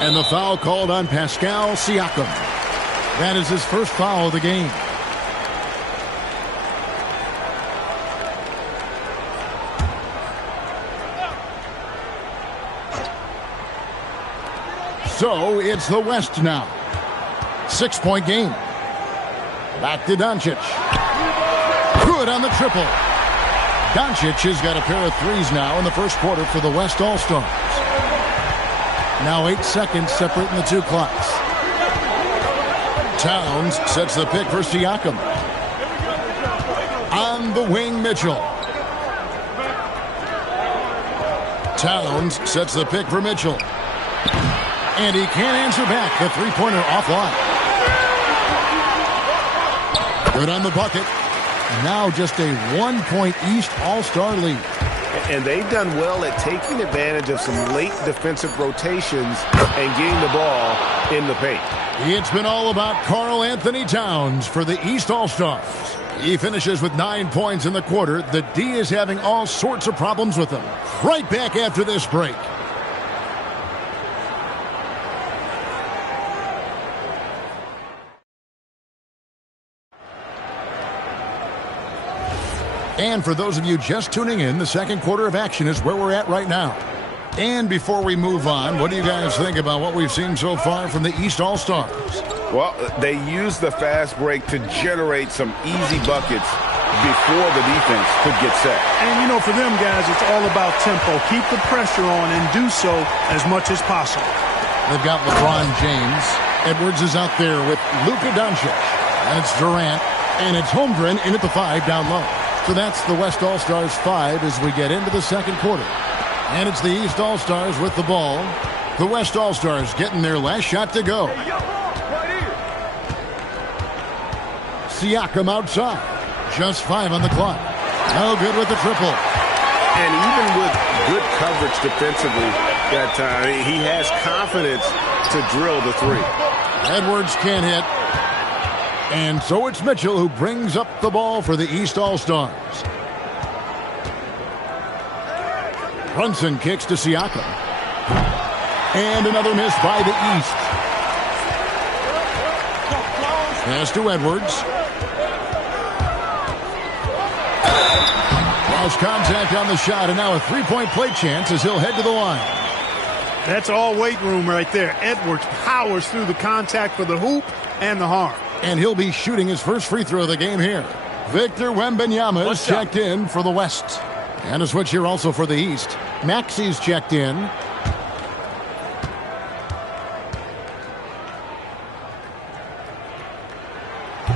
And the foul called on Pascal Siakam. That is his first foul of the game. So it's the West now. 6-point game. Back to Doncic. Good on the triple. Doncic has got a pair of threes now in the first quarter for the West All-Stars. Now 8 seconds separating the two clocks. Towns sets the pick for Siakam. On the wing, Mitchell. Towns sets the pick for Mitchell. And he can't answer back. The three-pointer offline. Good on the bucket. Now just a 1-point East All-Star lead. And they've done well at taking advantage of some late defensive rotations and getting the ball in the paint. It's been all about Karl Anthony Towns for the East All-Stars. He finishes with 9 points in the quarter. The D is having all sorts of problems with him. Right back after this break. And for those of you just tuning in, the second quarter of action is where we're at right now. And before we move on, what do you guys think about what we've seen so far from the East All-Stars? Well, they use the fast break to generate some easy buckets before the defense could get set. And, you know, for them guys, it's all about tempo. Keep the pressure on and do so as much as possible. They've got LeBron James. Edwards is out there with Luka Doncic. And it's Durant. And it's Holmgren in at the 5 down low. So that's the West All-Stars 5 as we get into the second quarter. And it's the East All-Stars with the ball. The West All-Stars getting their last shot to go. Siakam outside. Just 5 on the clock. No good with the triple. And even with good coverage defensively that time, he has confidence to drill the 3. Edwards can't hit. And so it's Mitchell who brings up the ball for the East All-Stars. Brunson kicks to Siakam. And another miss by the East. Pass to Edwards. Lost contact on the shot, and now a 3-point play chance as he'll head to the line. That's all weight room right there. Edwards powers through the contact for the hoop and the harm. And he'll be shooting his first free throw of the game here. Victor Wembanyama is checked in for the West. And a switch here also for the East. Maxi's checked in.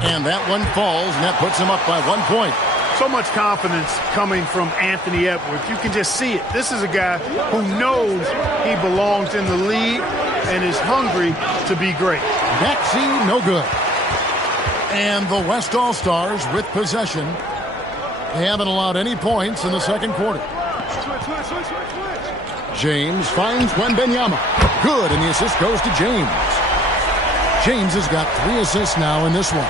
And that one falls, and that puts him up by 1 point. So much confidence coming from Anthony Edwards. You can just see it. This is a guy who knows he belongs in the league and is hungry to be great. Maxi, no good. And the West All-Stars with possession. They haven't allowed any points in the second quarter. James finds Wembanyama. Good, and the assist goes to James. James has got 3 assists now in this one.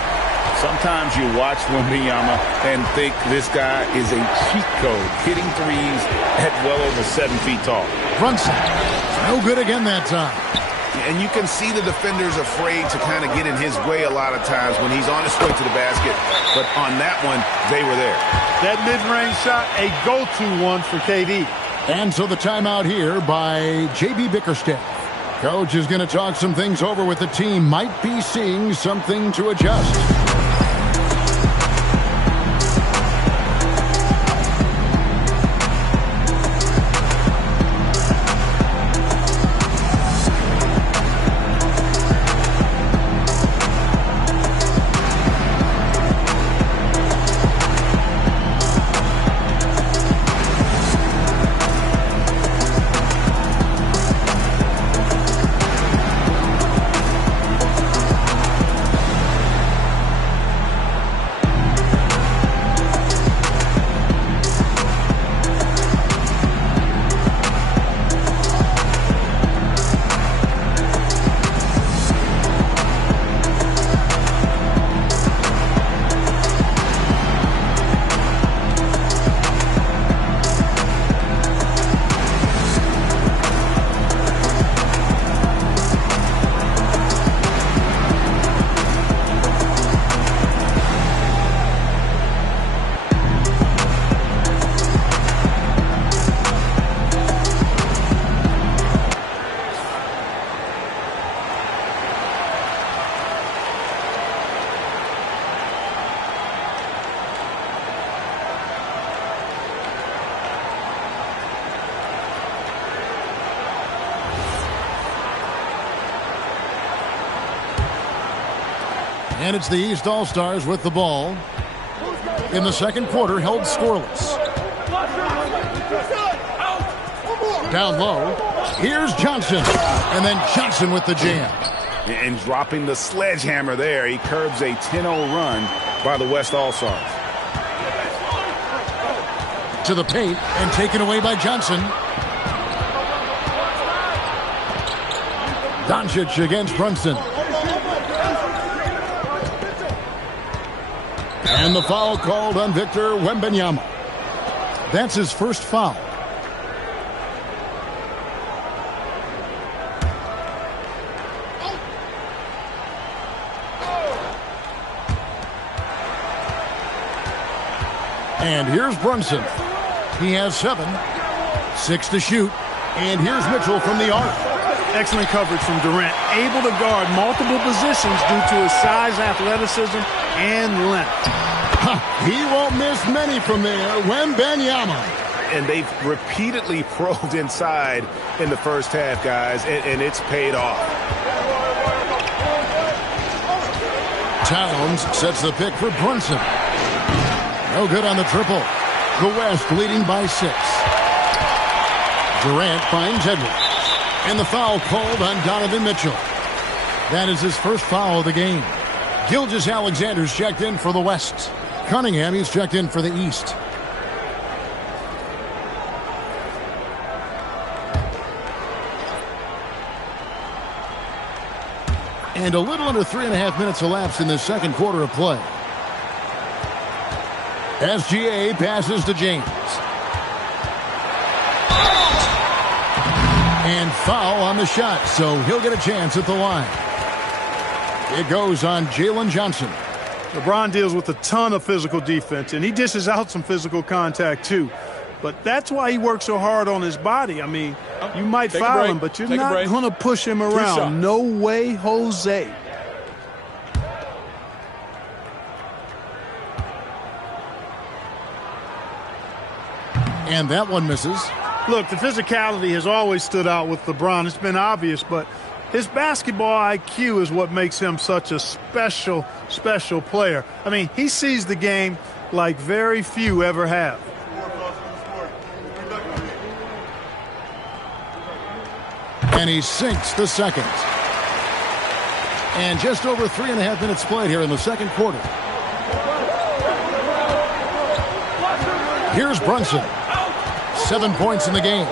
Sometimes you watch Wembanyama and think this guy is a cheat code, hitting threes at well over 7 feet tall. Brunson, no good again that time. And you can see the defenders afraid to kind of get in his way a lot of times when he's on his way to the basket. But on that one, they were there. That mid-range shot, a go-to one for KD. And so the timeout here by J.B. Bickerstaff. Coach is going to talk some things over with the team. Might be seeing something to adjust. And it's the East All-Stars with the ball. In the second quarter, held scoreless. Down low. Here's Johnson. And then Johnson with the jam. And dropping the sledgehammer there, he curbs a 10-0 run by the West All-Stars. To the paint and taken away by Johnson. Doncic against Brunson. And the foul called on Victor Wembanyama. That's his first foul. And here's Brunson. He has 7. 6 to shoot. And here's Mitchell from the arc. Excellent coverage from Durant. Able to guard multiple positions due to his size, athleticism, and length. He won't miss many from there. Wembanyama. And they've repeatedly probed inside in the first half, guys, and it's paid off. Towns sets the pick for Brunson. No good on the triple. The West leading by 6. Durant finds Edwards. And the foul called on Donovan Mitchell. That is his first foul of the game. Gilgeous-Alexander's checked in for the West. Cunningham, he's checked in for the East. And a little under 3.5 minutes elapsed in the second quarter of play. SGA passes to James. And foul on the shot, so he'll get a chance at the line. It goes on Jalen Johnson. LeBron deals with a ton of physical defense, and he dishes out some physical contact too. But that's why he works so hard on his body. I mean, you might foul him, but you're not going to push him around. No way, Jose. And that one misses. Look, the physicality has always stood out with LeBron. It's been obvious, but his basketball IQ is what makes him such a special player. I mean, he sees the game like very few ever have. And he sinks the second. And just over 3.5 minutes played here in the second quarter. Here's Brunson. 7 points in the game.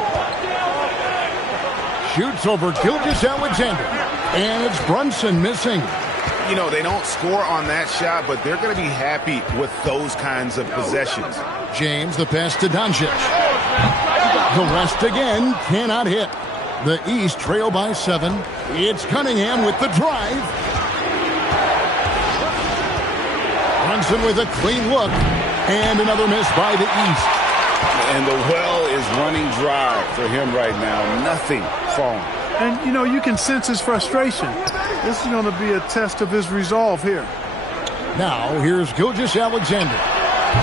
Shoots over Gilgeous-Alexander. And it's Brunson missing. You know, they don't score on that shot, but they're going to be happy with those kinds of possessions. James, the pass to Doncic. The West again cannot hit. The East trail by 7. It's Cunningham with the drive. Brunson with a clean look. And another miss by the East. And the well is running dry for him right now. Nothing falling. And, you know, you can sense his frustration. This is going to be a test of his resolve here. Now, here's Gilgeous-Alexander.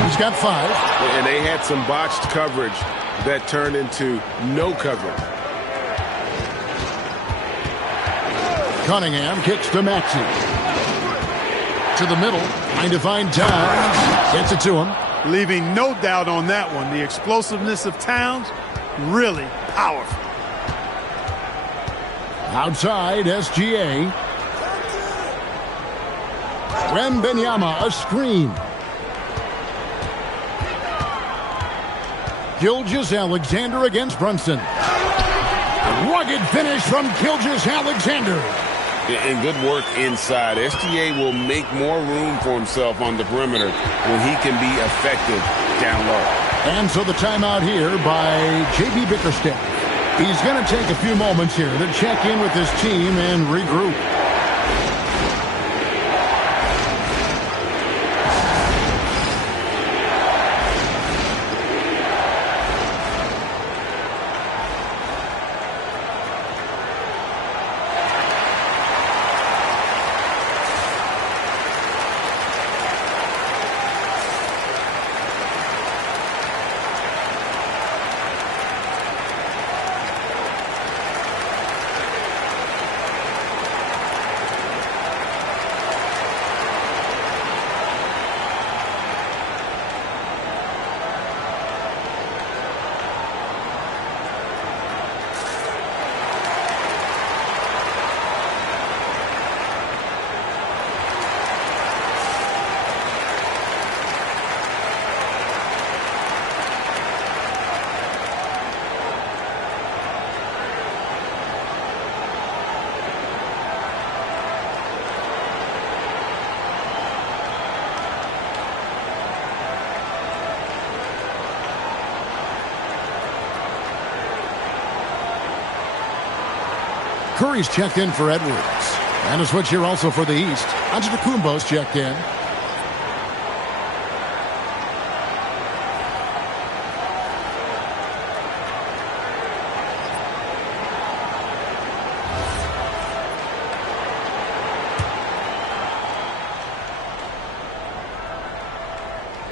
He's got 5. And they had some botched coverage that turned into no coverage. Cunningham kicks to Maxey. To the middle, trying to find Towns. Gets it to him. Leaving no doubt on that one. The explosiveness of Towns, really powerful. Outside, SGA. Wembanyama, a screen. Gilgeous-Alexander against Brunson. Rugged finish from Gilgeous-Alexander. And good work inside. SGA will make more room for himself on the perimeter when he can be effective down low. And so the timeout here by J.B. Bickerstaff. He's going to take a few moments here to check in with his team and regroup. Curry's checked in for Edwards. And a switch here also for the East. Antetokounmpo's checked in.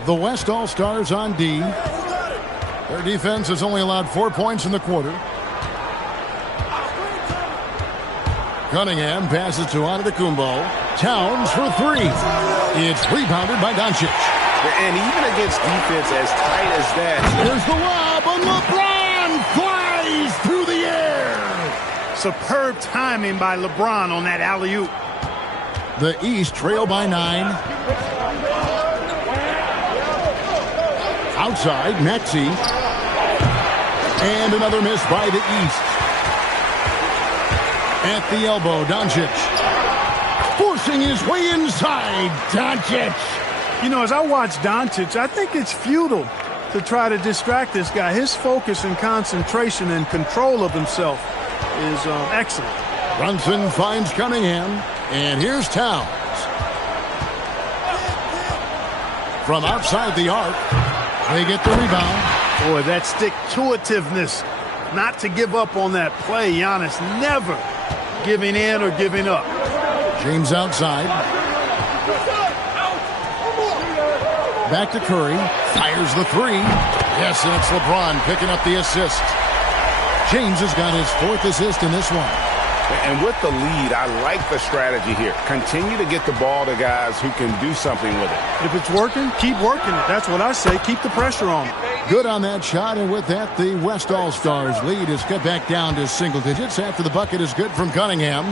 The West All-Stars on D. Their defense has only allowed 4 points in the quarter. Cunningham passes to Antetokounmpo. Towns for three. It's rebounded by Doncic. And even against defense as tight as that. Here's the lob, and LeBron flies through the air. Superb timing by LeBron on that alley-oop. The East trail by 9. Outside, Maxey. And another miss by the East. At the elbow, Doncic. Forcing his way inside, Doncic. You know, as I watch Doncic, I think it's futile to try to distract this guy. His focus and concentration and control of himself is excellent. Brunson finds Cunningham. And here's Towns. From outside the arc. They get the rebound. Boy, that stick-to-itiveness, not to give up on that play. Giannis never giving in or giving up. James outside. Back to Curry. Fires the three. Yes, and it's LeBron picking up the assist. James has got his 4th assist in this one. And with the lead, I like the strategy here. Continue to get the ball to guys who can do something with it. If it's working, keep working it. That's what I say. Keep the pressure on. Good on that shot, and with that, the West All-Stars lead is cut back down to single digits after the bucket is good from Cunningham.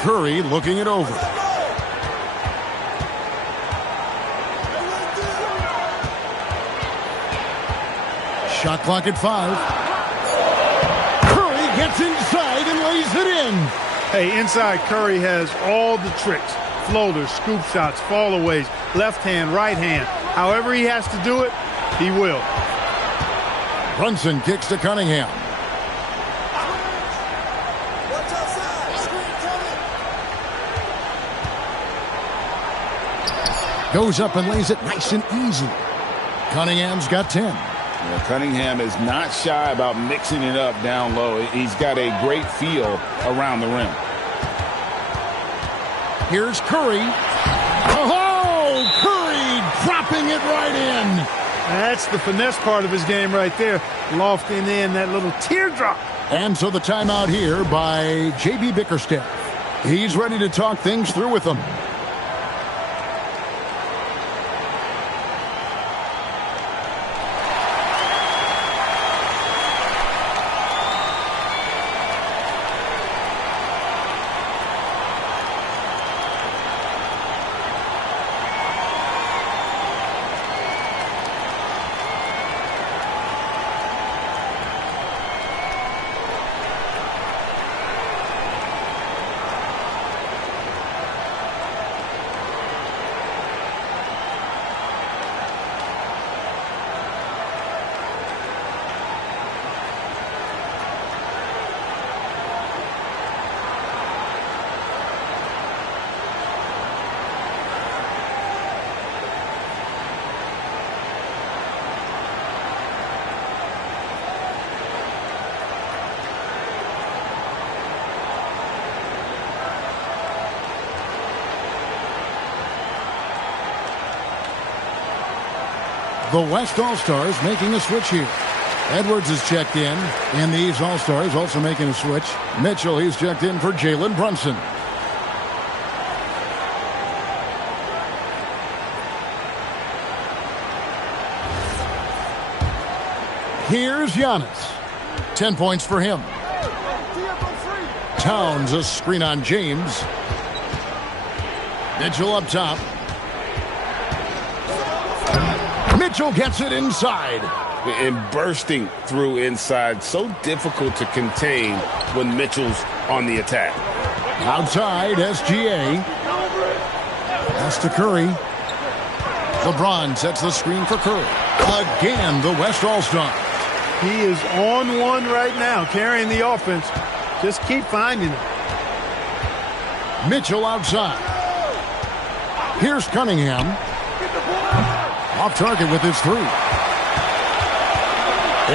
Curry looking it over. Shot clock at 5. Gets inside and lays it in. Hey, inside Curry has all the tricks. Floaters, scoop shots, fallaways, left hand, right hand. However he has to do it, he will. Brunson kicks to Cunningham. Goes up and lays it nice and easy. Cunningham's got 10. Yeah, Cunningham is not shy about mixing it up down low. He's got a great feel around the rim. Here's Curry. Oh, Curry dropping it right in. That's the finesse part of his game right there. Lofting in that little teardrop. And so the timeout here by J.B. Bickerstaff. He's ready to talk things through with them. The West All-Stars making a switch here. Edwards is checked in, and these All-Stars also making a switch. Mitchell, he's checked in for Jalen Brunson. Here's Giannis. 10 points for him. Towns, a screen on James. Mitchell up top. Mitchell gets it inside. And bursting through inside. So difficult to contain when Mitchell's on the attack. Outside, SGA. Pass to Curry. LeBron sets the screen for Curry. Again, the West All-Star. He is on one right now, carrying the offense. Just keep finding him. Mitchell outside. Here's Cunningham. Off target with his three.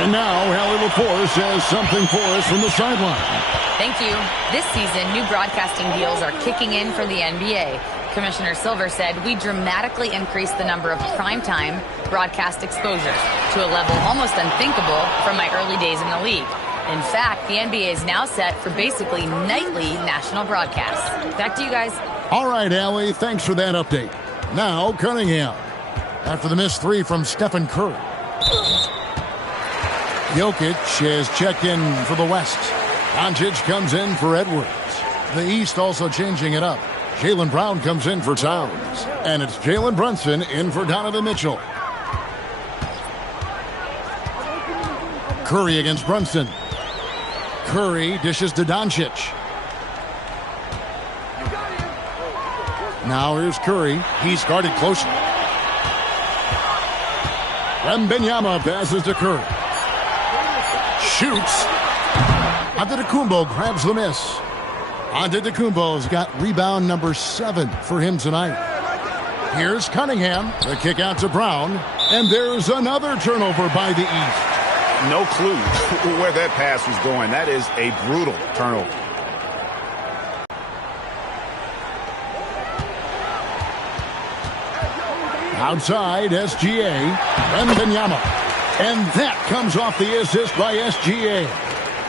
And now Allie LaForce has something for us from the sideline. Thank you. This season, new broadcasting deals are kicking in for the NBA. Commissioner Silver said we dramatically increased the number of primetime broadcast exposures to a level almost unthinkable from my early days in the league. In fact, the NBA is now set for basically nightly national broadcasts. Back to you guys. All right, Allie, thanks for that update. Now, Cunningham. After the missed three from Stephen Curry. Jokic has checked in for the West. Doncic comes in for Edwards. The East also changing it up. Jaylen Brown comes in for Towns. And it's Jalen Brunson in for Donovan Mitchell. Curry against Brunson. Curry dishes to Doncic. Now here's Curry. He's guarded closely. Wembanyama passes to Curry. Shoots. Antetokounmpo grabs the miss. Antetokounmpo's got rebound number 7 for him tonight. Here's Cunningham. The kick out to Brown. And there's another turnover by the East. No clue where that pass was going. That is a brutal turnover. Outside, SGA. Wembanyama. And that comes off the assist by SGA.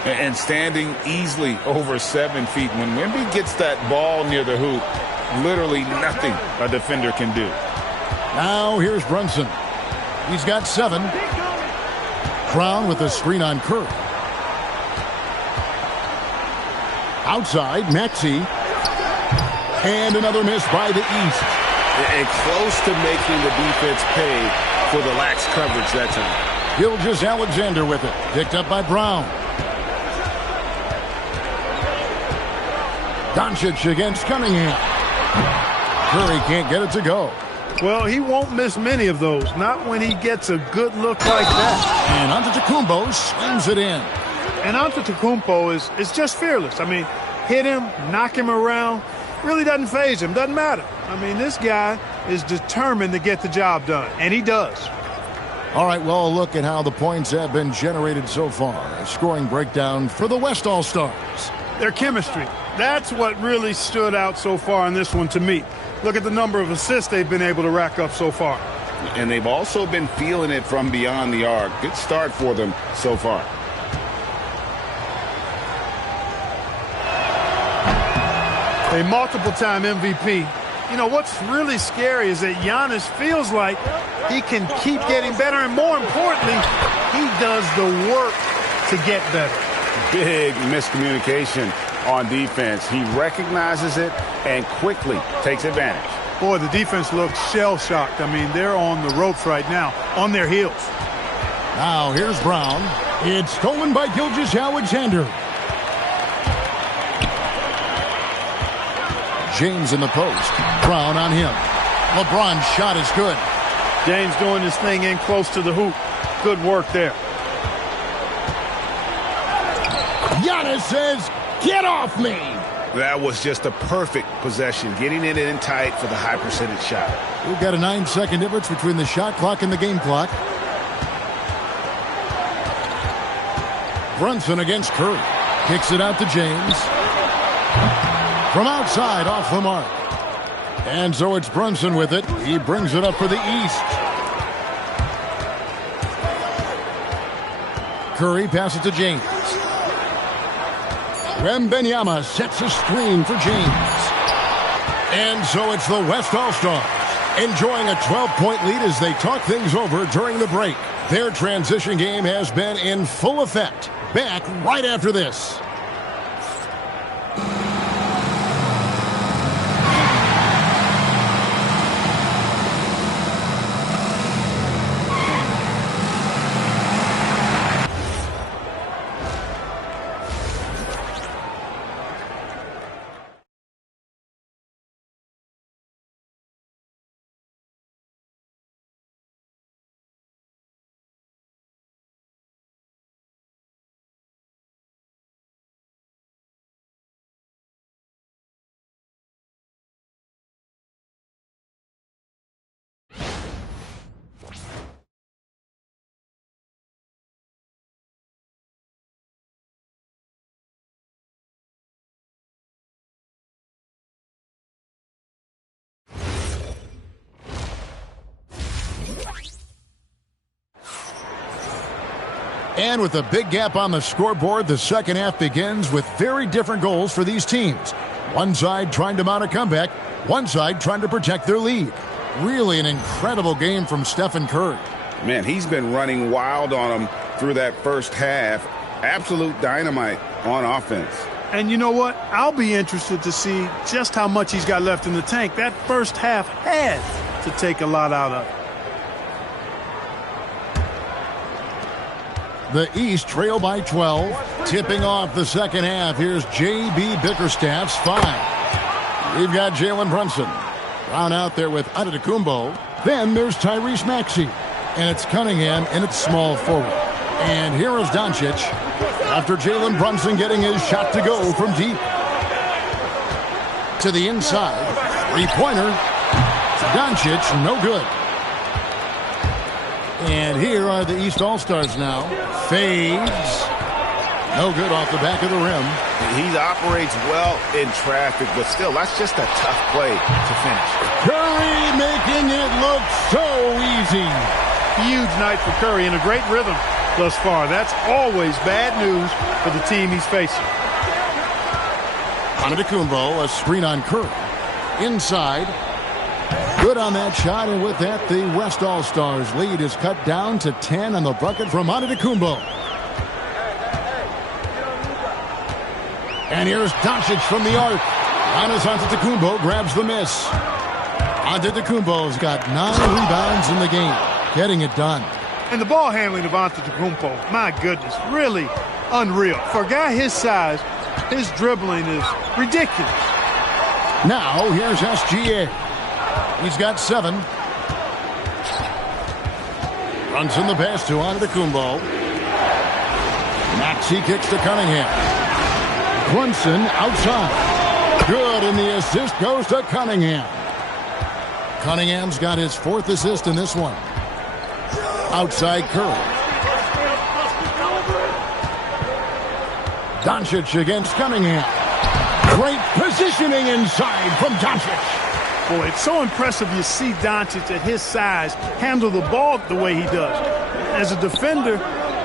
And standing easily over 7 feet. When Wemby gets that ball near the hoop, literally nothing a defender can do. Now here's Brunson. He's got 7. Brown with a screen on Curry. Outside, Maxey. And another miss by the East. And close to making the defense pay for the lax coverage that time. Gilgeous-Alexander with it. Picked up by Brown. Doncic against Cunningham. Curry can't get it to go. Well, he won't miss many of those. Not when he gets a good look like that. And Antetokounmpo slams it in. And Antetokounmpo is just fearless. I mean, hit him, knock him around. Really doesn't faze him. Doesn't matter. I mean, this guy is determined to get the job done. And he does. All right, well, look at how the points have been generated so far. A scoring breakdown for the West All-Stars. Their chemistry. That's what really stood out so far in this one to me. Look at the number of assists they've been able to rack up so far. And they've also been feeling it from beyond the arc. Good start for them so far. A multiple-time MVP. You know, what's really scary is that Giannis feels like he can keep getting better, and more importantly, he does the work to get better. Big miscommunication on defense. He recognizes it and quickly takes advantage. Boy, the defense looks shell-shocked. I mean, they're on the ropes right now, on their heels. Now, here's Brown. It's stolen by Gilgeous-Alexander. James in the post. Brown on him. LeBron's shot is good. James doing this thing in close to the hoop. Good work there. Giannis says, "Get off me!" That was just a perfect possession, getting it in tight for the high percentage shot. We've got a 9-second difference between the shot clock and the game clock. Brunson against Curry. Kicks it out to James. From outside, off the mark. And so it's Brunson with it. He brings it up for the East. Curry passes to James. Wembanyama sets a screen for James. And so it's the West All-Stars enjoying a 12-point lead as they talk things over during the break. Their transition game has been in full effect. Back right after this. And with a big gap on the scoreboard, the second half begins with very different goals for these teams. One side trying to mount a comeback, one side trying to protect their lead. Really an incredible game from Stephen Curry. Man, he's been running wild on them through that first half. Absolute dynamite on offense. And you know what? I'll be interested to see just how much he's got left in the tank. That first half had to take a lot out of it. The East trail by 12. Tipping off the second half. Here's J.B. Bickerstaff's 5. We've got Jalen Brunson. Brown out there with Antetokounmpo. Then there's Tyrese Maxey. And it's Cunningham in its small forward. And here is Doncic after Jalen Brunson getting his shot to go from deep. To the inside. Three-pointer. Doncic, no good. And here are the East All-Stars now. Fades. No good off the back of the rim. He operates well in traffic, but still, that's just a tough play to finish. Curry making it look so easy. Huge night for Curry and a great rhythm thus far. That's always bad news for the team he's facing. Antetokounmpo, a screen on Curry. Inside. Good on that shot, and with that, the West All-Stars lead is cut down to 10 on the bucket from Antetokounmpo. And here's Doncic from the arc. Giannis Antetokounmpo grabs the miss. Antetokounmpo's got 9 rebounds in the game, getting it done. And the ball handling of Antetokounmpo, my goodness, really unreal. For a guy his size, his dribbling is ridiculous. Now, here's SGA. He's got 7. Runs in the pass to Antetokounmpo. Maxey kicks to Cunningham. Brunson outside. Good, and the assist goes to Cunningham. Cunningham's got his 4th assist in this one. Outside Curry. Doncic against Cunningham. Great positioning inside from Doncic. Boy, it's so impressive you see Doncic at his size handle the ball the way he does. As a defender,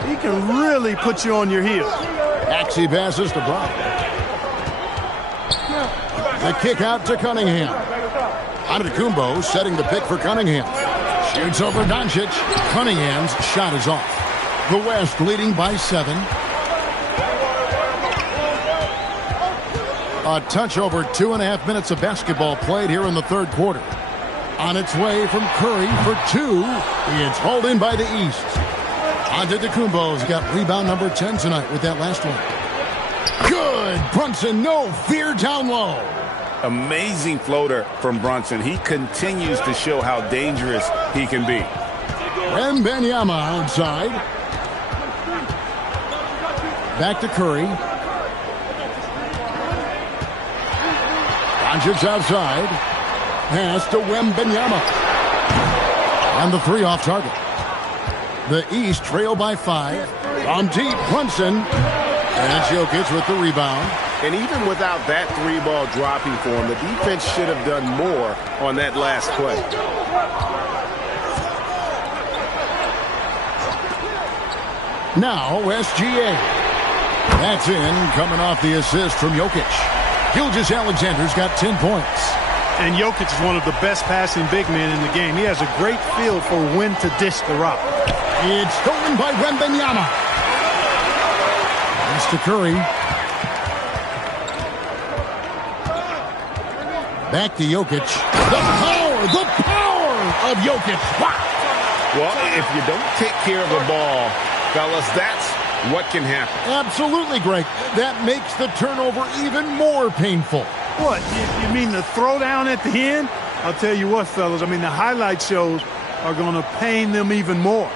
he can really put you on your heels. Maxey passes to Brown. The kick out to Cunningham. Antetokounmpo setting the pick for Cunningham. Shoots over Doncic. Cunningham's shot is off. The West leading by 7. A touch over 2.5 minutes of basketball played here in the third quarter. On its way from Curry for 2. It's hauled in by the East. Antetokounmpo's got rebound number 10 tonight with that last one. Good! Brunson, no fear down low. Amazing floater from Brunson. He continues to show how dangerous he can be. Wembanyama outside. Back to Curry. Doncic outside. Pass to Wembanyama. And the 3 off target. The East trail by 5. From deep, Brunson. And Jokic with the rebound. And even without that 3-ball dropping for him, the defense should have done more on that last play. Now SGA. That's in, coming off the assist from Jokic. Gilgeous-Alexander's got 10 points. And Jokic is one of the best passing big men in the game. He has a great feel for when to dish the rock. It's stolen by Wembanyama. Pass to Curry. Back to Jokic. The power of Jokic. Wow. Well, if you don't take care of the ball, fellas, that's what can happen. Absolutely, Greg. That makes the turnover even more painful. What? You mean the throwdown at the end? I'll tell you what, fellas. I mean, the highlight shows are going to pain them even more.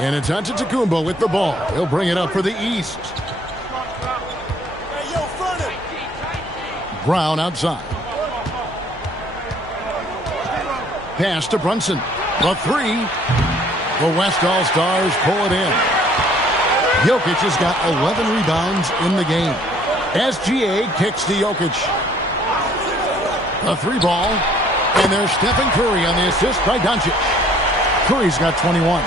And it's Antetokounmpo with the ball. He'll bring it up for the East. Brown outside. Pass to Brunson. The three. The West All-Stars pull it in. Jokic has got 11 rebounds in the game. SGA kicks to Jokic. The three ball. And there's Stephen Curry on the assist by Doncic. Curry's got 21.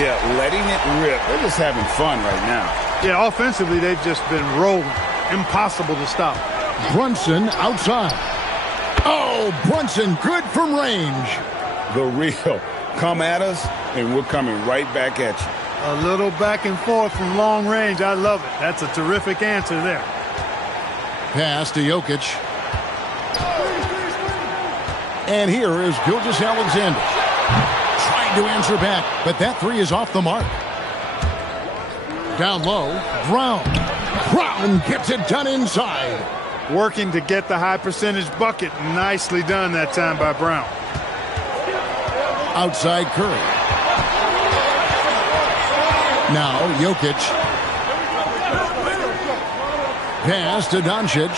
Yeah, letting it rip. They're just having fun right now. Yeah, offensively, they've just been rolling. Impossible to stop. Brunson outside. Oh, Brunson good from range. The real. Come at us, and we're coming right back at you. A little back and forth from long range. I love it. That's a terrific answer there. Pass to Jokic. And here is Gilgeous-Alexander. Trying to answer back, but that three is off the mark. Down low, Brown. Brown gets it done inside. Working to get the high percentage bucket. Nicely done that time by Brown. Outside Curry. Now Jokic. Pass to Doncic.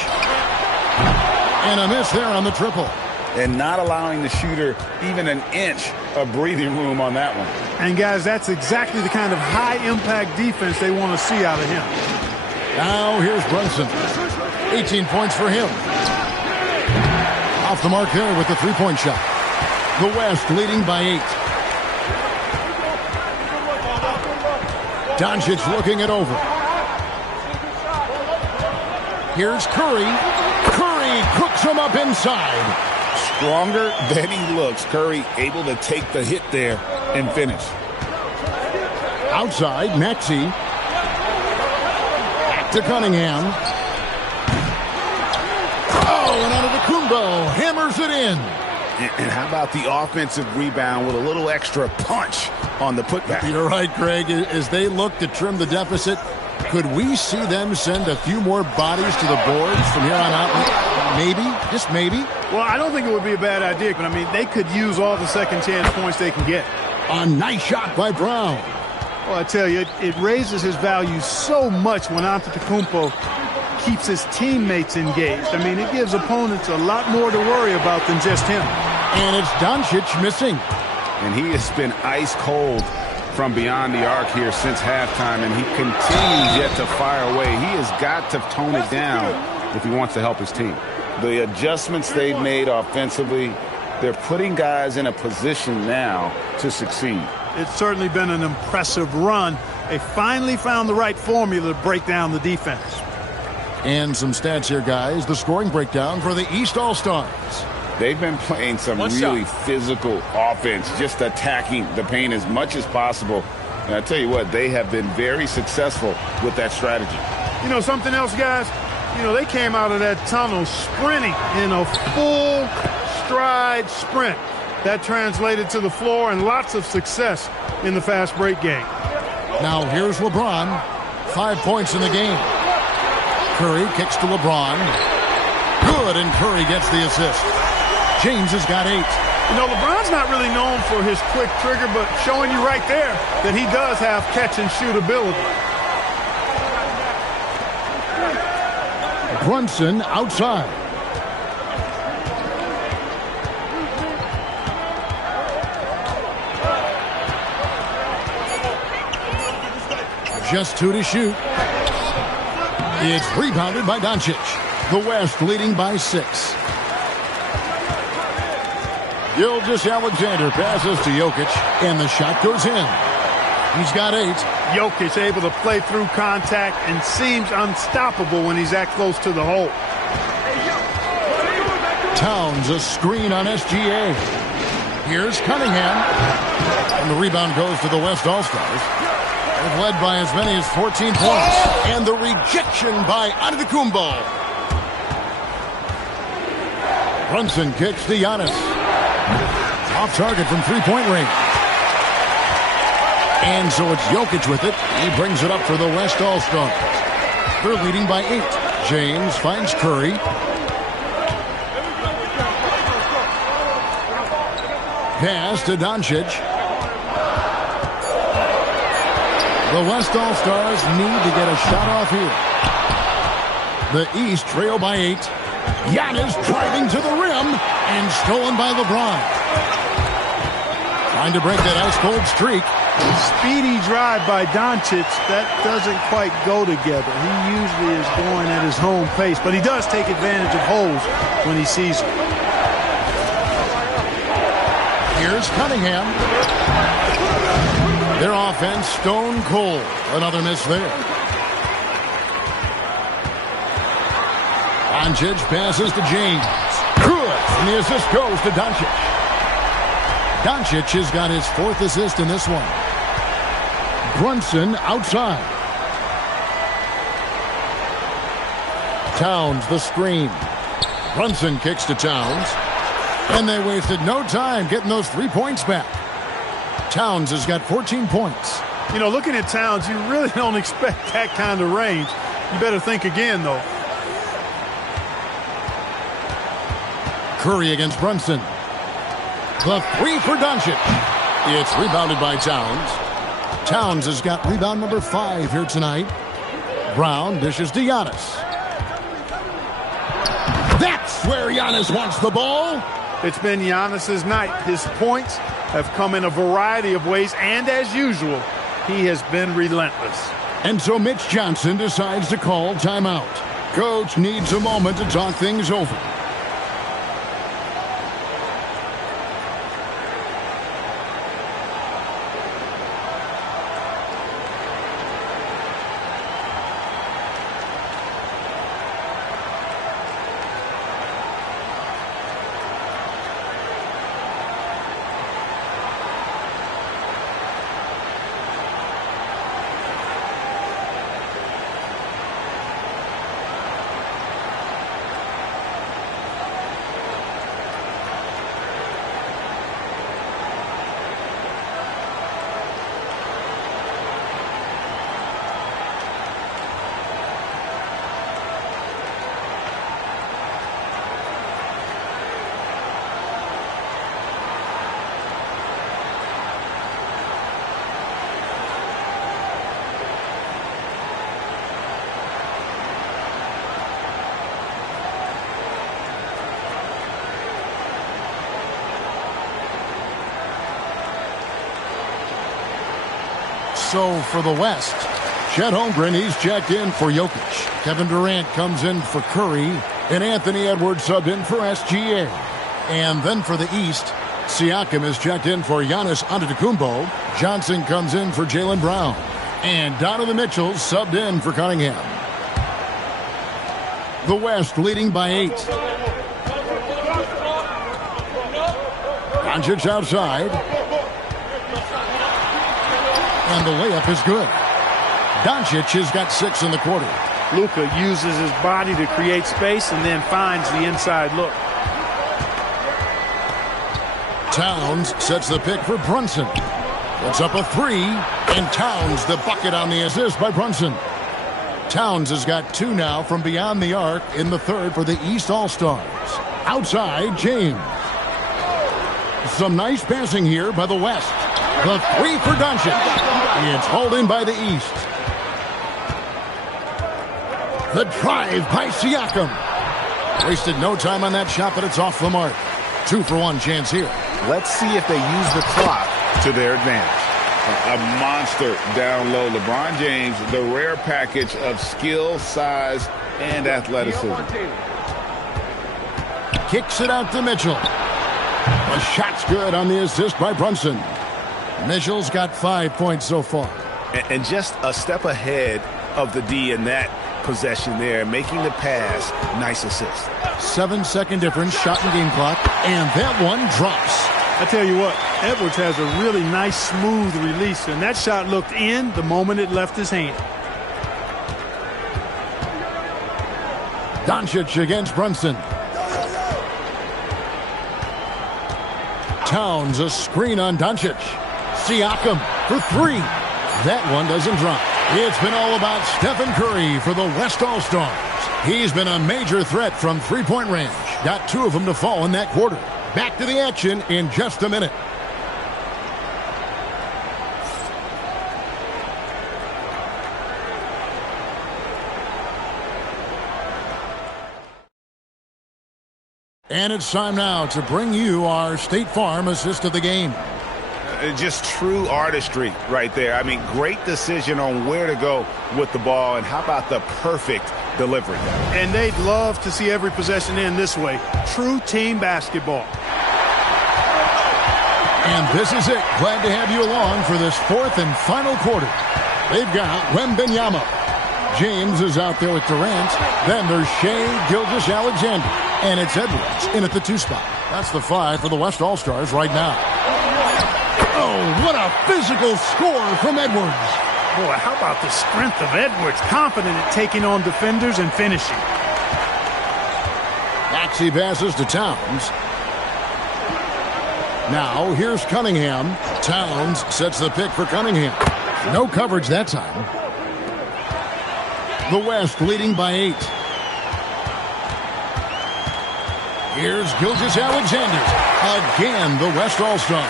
And a miss there on the triple. And not allowing the shooter even an inch of breathing room on that one. And guys, that's exactly the kind of high-impact defense they want to see out of him. Now here's Brunson. 18 points for him. Off the mark there with the three-point shot. The West leading by 8. Doncic looking it over. Here's Curry. Curry cooks him up inside. Stronger than he looks. Curry able to take the hit there and finish. Outside, Maxey. Back to Cunningham. Oh, and Antetokounmpo hammers it in. And how about the offensive rebound with a little extra punch on the putback? You're right, Craig. As they look to trim the deficit, could we see them send a few more bodies to the boards from here on out? Maybe, just maybe. Well, I don't think it would be a bad idea, but I mean, they could use all the second chance points they can get. A nice shot by Brown. Well, I tell you, it raises his value so much when Antetokounmpo keeps his teammates engaged. I mean, it gives opponents a lot more to worry about than just him. And it's Doncic missing. And he has been ice cold from beyond the arc here since halftime, and he continues yet to fire away. He has got to tone it down if he wants to help his team. The adjustments they've made offensively, they're putting guys in a position now to succeed. It's certainly been an impressive run. They finally found the right formula to break down the defense. And some stats here, guys. The scoring breakdown for the East All-Stars. They've been playing some really physical offense, just attacking the paint as much as possible. And I tell you what, they have been very successful with that strategy. You know something else, guys? You know, they came out of that tunnel sprinting in a full stride sprint. That translated to the floor and lots of success in the fast break game. Now here's LeBron. 5 points in the game. Curry kicks to LeBron. Good, and Curry gets the assist. James has got 8. You know, LeBron's not really known for his quick trigger, but showing you right there that he does have catch-and-shoot ability. Brunson outside. Just 2 to shoot. It's rebounded by Doncic. The West leading by 6. Gilgeous-Alexander passes to Jokic, and the shot goes in. He's got 8. Jokic able to play through contact and seems unstoppable when he's that close to the hole. Towns a screen on SGA. Here's Cunningham. And the rebound goes to the West All-Stars. They've led by as many as 14 points. And the rejection by Antetokounmpo. Brunson kicks to Giannis. Off target from three-point range. And so it's Jokic with it. He brings it up for the West All-Stars. They're leading by 8. James finds Curry. Pass to Doncic. The West All-Stars need to get a shot off here. The East trail by 8. Giannis driving to the rim and stolen by LeBron. Trying to break that ice-cold streak. Speedy drive by Doncic. That doesn't quite go together. He usually is going at his home pace, but he does take advantage of holes when he sees them. Here's Cunningham. Their offense stone cold. Another miss there. Doncic passes to James. Good. And the assist goes to Doncic. Doncic has got his 4th assist in this one. Brunson outside. Towns the screen. Brunson kicks to Towns. And they wasted no time getting those 3 points back. Towns has got 14 points. You know, looking at Towns, you really don't expect that kind of range. You better think again, though. Curry against Brunson. The 3 for Doncic. It's rebounded by Towns. Towns has got rebound number 5 here tonight. Brown dishes to Giannis. That's where Giannis wants the ball. It's been Giannis's night. His points have come in a variety of ways, and as usual, he has been relentless. And so Mitch Johnson decides to call timeout. Coach needs a moment to talk things over. So for the West, Chet Holmgren, he's checked in for Jokic. Kevin Durant comes in for Curry, and Anthony Edwards subbed in for SGA. And then for the East, Siakam is checked in for Giannis Antetokounmpo. Johnson comes in for Jaylen Brown. And Donovan Mitchell subbed in for Cunningham. The West leading by 8. Doncic outside. And the layup is good. Doncic has got 6 in the quarter. Luka uses his body to create space and then finds the inside look. Towns sets the pick for Brunson. Puts up a 3, and Towns the bucket on the assist by Brunson. Towns has got 2 now from beyond the arc in the 3rd for the East All-Stars. Outside, James. Some nice passing here by the West. The 3 for Doncic. It's hauled in by the East. The drive by Siakam. Wasted no time on that shot, but it's off the mark. 2-for-1 chance here. Let's see if they use the clock to their advantage. A monster down low. LeBron James, the rare package of skill, size, and athleticism. Kicks it out to Mitchell. The shot's good on the assist by Brunson. Mitchell's got 5 points so far. And just a step ahead of the D in that possession there, making the pass. Nice assist. 7-second difference, shot and game clock, and that one drops. I tell you what, Edwards has a really nice, smooth release, and that shot looked in the moment it left his hand. Doncic against Brunson. Towns, a screen on Doncic. Siakam for 3. That one doesn't drop. It's been all about Stephen Curry for the West All-Stars. He's been a major threat from three-point range. Got 2 of them to fall in that quarter. Back to the action in just a minute. And it's time now to bring you our State Farm assist of the game. Just true artistry right there. I mean, great decision on where to go with the ball, and how about the perfect delivery? And they'd love to see every possession end this way. True team basketball. And this is it. Glad to have you along for this fourth and final quarter. They've got Wembenyama. James is out there with Durant. Then there's Shea Gilgeous-Alexander. And it's Edwards in at the 2 spot. That's the 5 for the West All-Stars right now. Oh, what a physical score from Edwards. Boy, how about the strength of Edwards? Confident at taking on defenders and finishing. Maxey passes to Towns. Now, here's Cunningham. Towns sets the pick for Cunningham. No coverage that time. The West leading by 8. Here's Gilgeous-Alexander. Again, the West All-Star.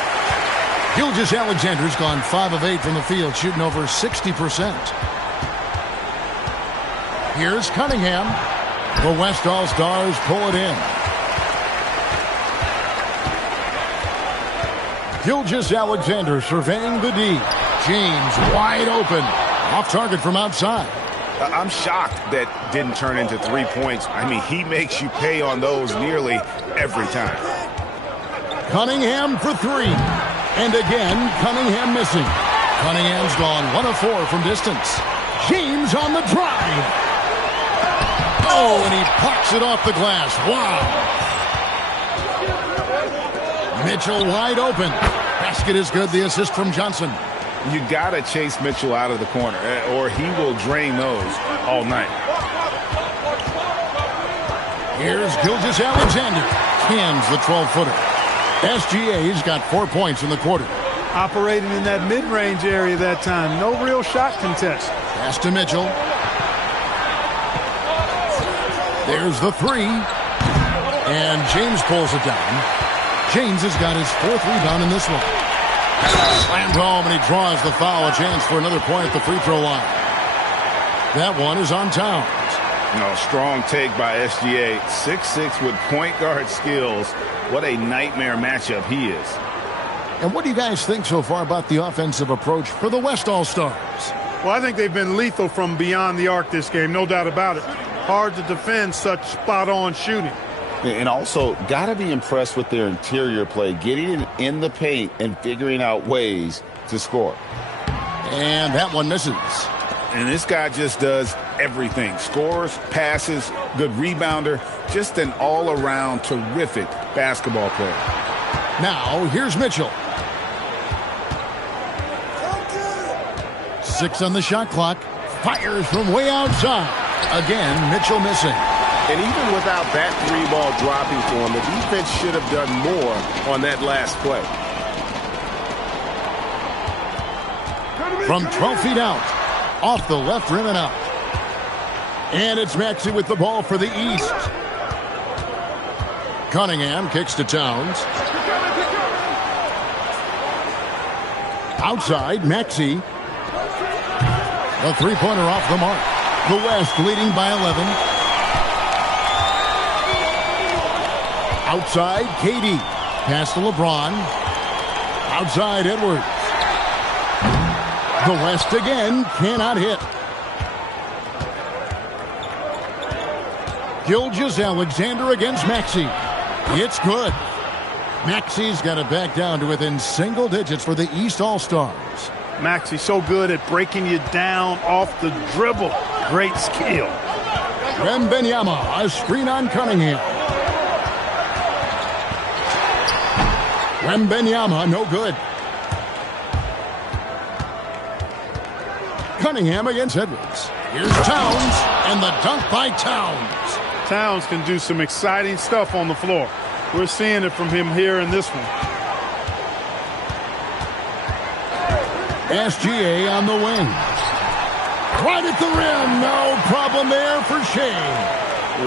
Gilgeous-Alexander's gone 5 of 8 from the field, shooting over 60%. Here's Cunningham. The West All-Stars pull it in. Gilgeous-Alexander surveying the D. James wide open. Off target from outside. I'm shocked that didn't turn into 3 points. I mean, he makes you pay on those nearly every time. Cunningham for 3. And again, Cunningham missing. Cunningham's gone 1 of 4 from distance. James on the drive. Oh, and he pops it off the glass. Wow. Mitchell wide open. Basket is good. The assist from Johnson. You got to chase Mitchell out of the corner, or he will drain those all night. Here's Gilgeous-Alexander. Cans the 12-footer. SGA's got 4 points in the quarter. Operating in that mid-range area that time. No real shot contest. Pass to Mitchell. There's the 3. And James pulls it down. James has got his 4th rebound in this one. Slammed home, and he draws the foul. A chance for another point at the free throw line. That one is on Towns. Strong take by SGA. 6'6" with point guard skills. What a nightmare matchup he is. And what do you guys think so far about the offensive approach for the West All-Stars? Well, I think they've been lethal from beyond the arc this game, no doubt about it. Hard to defend such spot-on shooting. And also, got to be impressed with their interior play, getting in the paint and figuring out ways to score. And that one misses. And this guy just does everything. Scores, passes, good rebounder, just an all-around terrific basketball player. Now, here's Mitchell. 6 on the shot clock. Fires from way outside. Again, Mitchell missing. And even without that 3-ball dropping for him, the defense should have done more on that last play. From 12 feet out. Off the left rim and out. And it's Maxey with the ball for the East. Cunningham kicks to Towns. Outside, Maxey. The 3-pointer off the mark. The West leading by 11. Outside, KD. Pass to LeBron. Outside, Edwards. The West again cannot hit. Gilgeous-Alexander against Maxey. It's good. Maxey's got it back down to within single digits for the East All-Stars. Maxey so good at breaking you down off the dribble. Great skill. Wembenyama, a screen on Cunningham. Wembenyama, no good. Cunningham against Edwards. Here's Towns, and the dunk by Towns. Towns can do some exciting stuff on the floor. We're seeing it from him here in this one. SGA on the wing. Right at the rim. No problem there for Shea.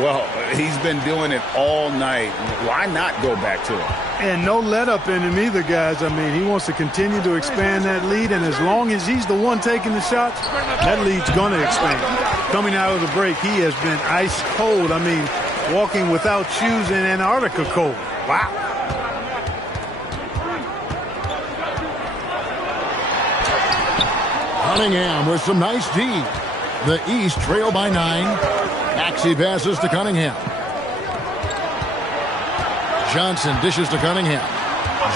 Well, he's been doing it all night. Why not go back to it? And no let-up in him either, guys. I mean, he wants to continue to expand that lead, and as long as he's the one taking the shots, that lead's going to expand. Coming out of the break, he has been ice cold. I mean, walking without shoes in Antarctica cold. Wow. Cunningham with some nice D. The East trail by 9. Maxey passes to Cunningham. Johnson dishes to Cunningham.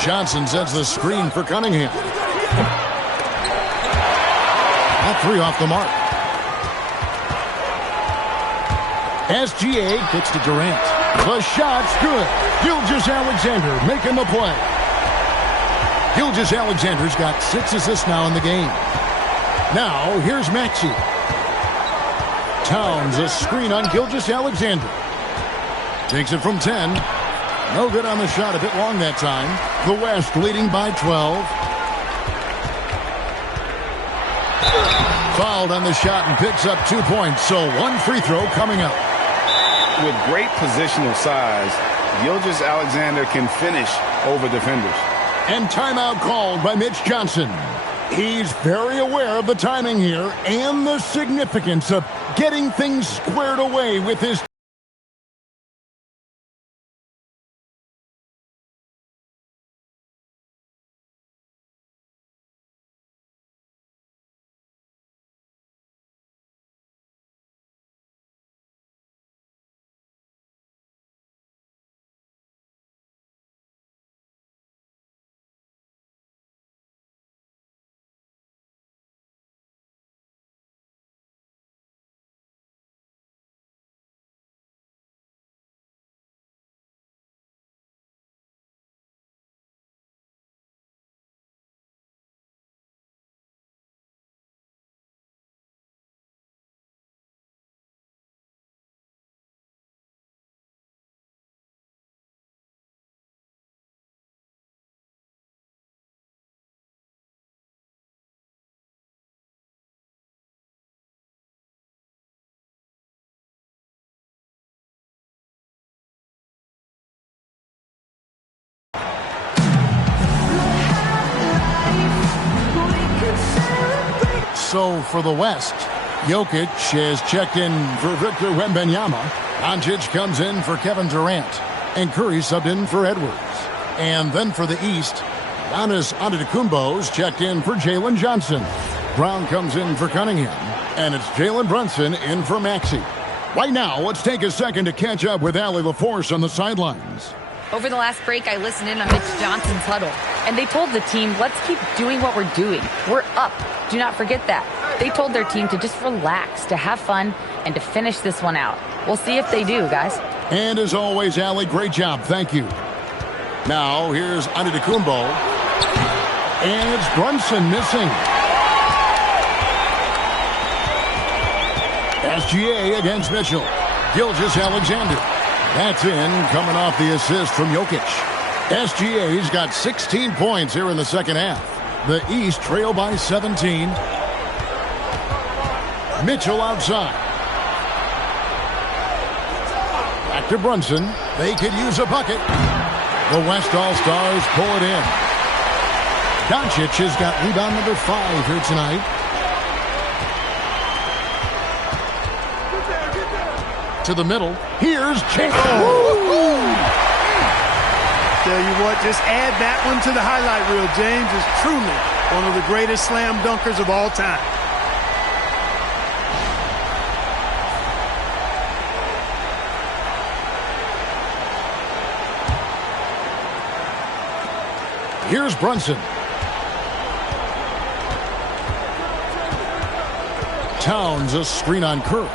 Johnson sets the screen for Cunningham. That 3 off the mark. SGA kicks to Durant. The shot's good. Gilgeous-Alexander making the play. Gilgeous-Alexander's got 6 assists now in the game. Now, here's Maxey. Towns, a screen on Gilgeous-Alexander. Takes it from 10. No good on the shot, a bit long that time. The West leading by 12. Fouled on the shot and picks up 2 points, so 1 free throw coming up. With great positional size, Gilgeous-Alexander can finish over defenders. And timeout called by Mitch Johnson. He's very aware of the timing here and the significance of getting things squared away with his So for the West, Jokic has checked in for Victor Wembanyama. Doncic comes in for Kevin Durant. And Curry subbed in for Edwards. And then for the East, Giannis Antetokounmpo's checked in for Jalen Johnson. Brown comes in for Cunningham. And it's Jalen Brunson in for Maxey. Right now, let's take a second to catch up with Allie LaForce on the sidelines. Over the last break, I listened in on Mitch Johnson's huddle, and they told the team, let's keep doing what we're doing. We're up. Do not forget that. They told their team to just relax, to have fun, and to finish this one out. We'll see if they do, guys. And as always, Allie, great job. Thank you. Now, here's Antetokounmpo. And it's Brunson missing. SGA against Mitchell. Gilgeous-Alexander. That's in, coming off the assist from Jokic. SGA's got 16 points here in the second half. The East trail by 17. Mitchell outside. Back to Brunson. They could use a bucket. The West All-Stars pull it in. Doncic has got rebound number 5 here tonight. To the middle. Here's Chase. Tell you what, just add that one to the highlight reel. James is truly one of the greatest slam dunkers of all time. Here's Brunson. Towns a screen on Curry.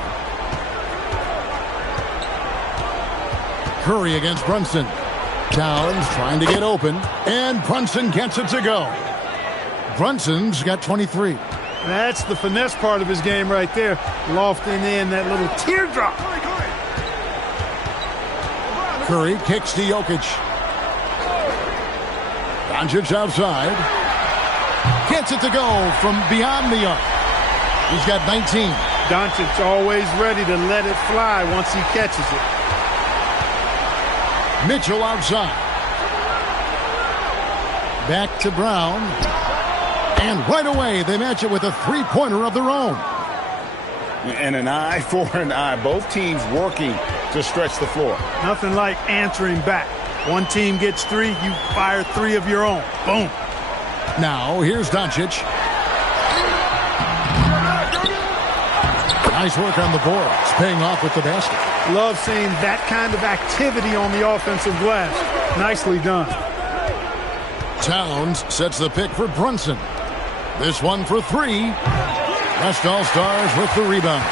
Curry against Brunson. Towns trying to get open, and Brunson gets it to go. Brunson's got 23. That's the finesse part of his game right there. Lofting in that little teardrop. Curry kicks to Jokic. Doncic outside. Gets it to go from beyond the arc. He's got 19. Doncic always ready to let it fly once he catches it. Mitchell outside. Back to Brown. And right away, they match it with a three-pointer of their own. And an eye for an eye. Both teams working to stretch the floor. Nothing like answering back. One team gets 3, you fire 3 of your own. Boom. Now, here's Doncic. Nice work on the boards, paying off with the basket. Love seeing that kind of activity on the offensive glass. Nicely done. Towns sets the pick for Brunson. This one for 3. West All-Stars with the rebound.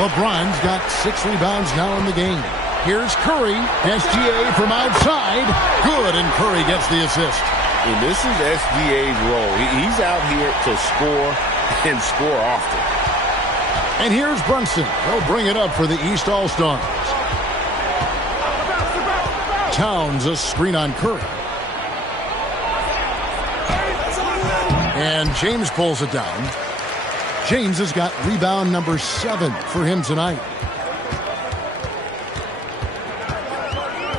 LeBron's got 6 rebounds now in the game. Here's Curry. SGA from outside. Good, and Curry gets the assist. And this is SGA's role. He's out here to score and score often. And here's Brunson. He'll bring it up for the East All-Stars. Towns a screen on Curry. And James pulls it down. James has got rebound number 7 for him tonight.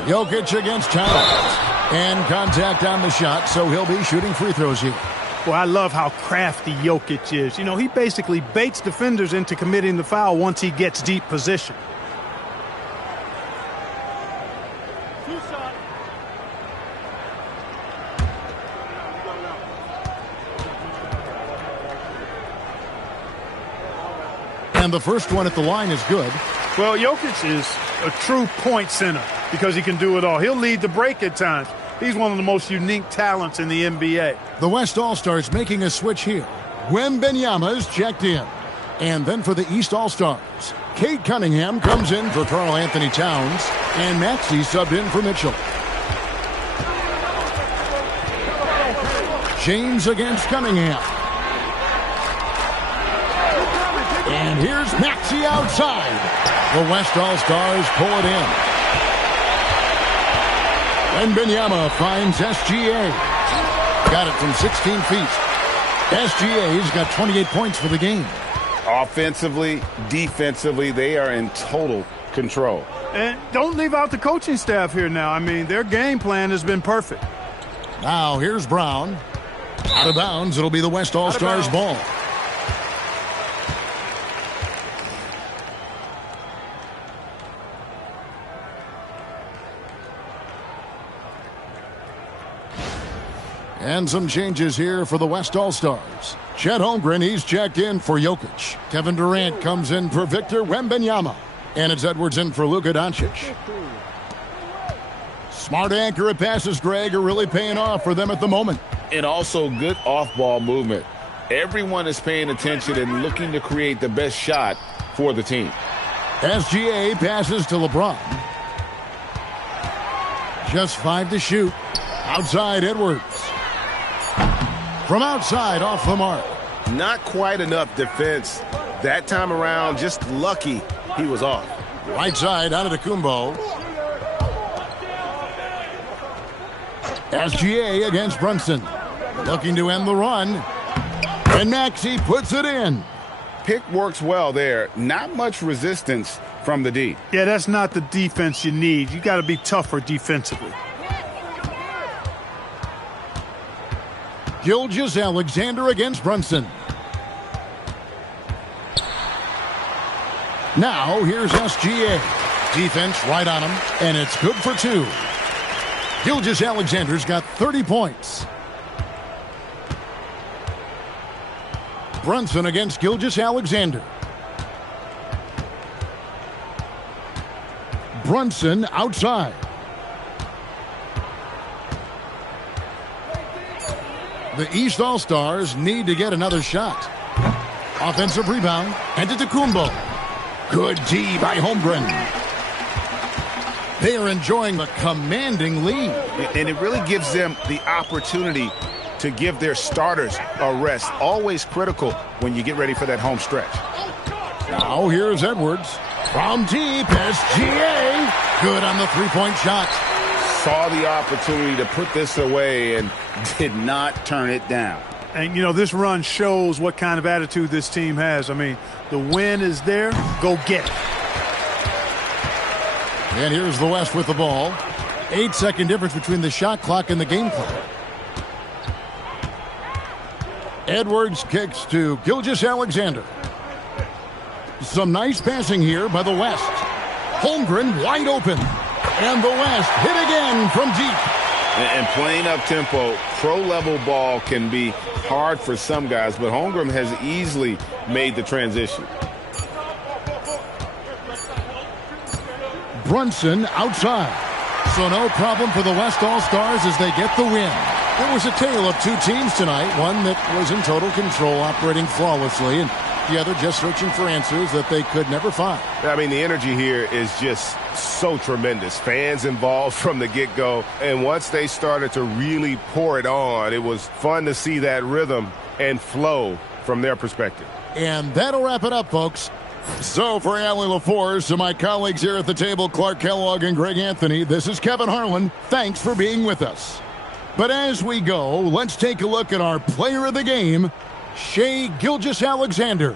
Jokic against Towns. And contact on the shot, so he'll be shooting free throws here. Well, I love how crafty Jokic is. You know, he basically baits defenders into committing the foul once he gets deep position. And the first one at the line is good. Well, Jokic is a true point center because he can do it all. He'll lead the break at times. He's one of the most unique talents in the NBA. The West All-Stars making a switch here. Wembanyama is checked in. And then for the East All-Stars, Kate Cunningham comes in for Karl Anthony Towns, and Maxey subbed in for Mitchell. James against Cunningham. And here's Maxey outside. The West All-Stars pull it in. Wembanyama finds SGA. Got it from 16 feet. SGA's got 28 points for the game. Offensively, defensively, they are in total control. And don't leave out the coaching staff here now. I mean, their game plan has been perfect. Now here's Brown. Out of bounds. It'll be the West All-Stars ball. And some changes here for the West All-Stars. Chet Holmgren, he's checked in for Jokic. Kevin Durant comes in for Victor Wembanyama. And it's Edwards in for Luka Doncic. Smart accurate passes, Greg, are really paying off for them at the moment. And also good off-ball movement. Everyone is paying attention and looking to create the best shot for the team. SGA passes to LeBron. Just 5 to shoot. Outside Edwards. From outside, off the mark. Not quite enough defense. That time around, just lucky he was off. Right side, out of the Kumbo. SGA against Brunson. Looking to end the run. And Maxey puts it in. Pick works well there. Not much resistance from the D. Yeah, that's not the defense you need. You got to be tougher defensively. Gilgeous-Alexander against Brunson. Now, here's SGA. Defense right on him, and it's good for 2. Gilgeous-Alexander's got 30 points. Brunson against Gilgeous-Alexander. Brunson outside. The East All-Stars need to get another shot. Offensive rebound. And to Kumbo. Good D by Holmgren. They are enjoying the commanding lead. And it really gives them the opportunity to give their starters a rest. Always critical when you get ready for that home stretch. Now here's Edwards. From deep, SGA. Good on the three-point shot. Saw the opportunity to put this away and did not turn it down. And, you know, this run shows what kind of attitude this team has. I mean, the win is there. Go get it. And here's the West with the ball. 8-second difference between the shot clock and the game clock. Edwards kicks to Gilgeous-Alexander. Some nice passing here by the West. Holmgren wide open. And the West hit again from deep. And playing up-tempo, pro-level ball can be hard for some guys, but Holmgren has easily made the transition. Brunson outside. So no problem for the West All-Stars as they get the win. It was a tale of two teams tonight, one that was in total control, operating flawlessly, and the other just searching for answers that they could never find. I mean, the energy here is just so tremendous. Fans involved from the get-go, and once they started to really pour it on, it was fun to see that rhythm and flow from their perspective. And that'll wrap it up, folks. So for Allie LaForce and my colleagues here at the table, Clark Kellogg and Greg Anthony, this is Kevin Harlan. Thanks for being with us. But as we go, let's take a look at our player of the game, Shai Gilgeous-Alexander.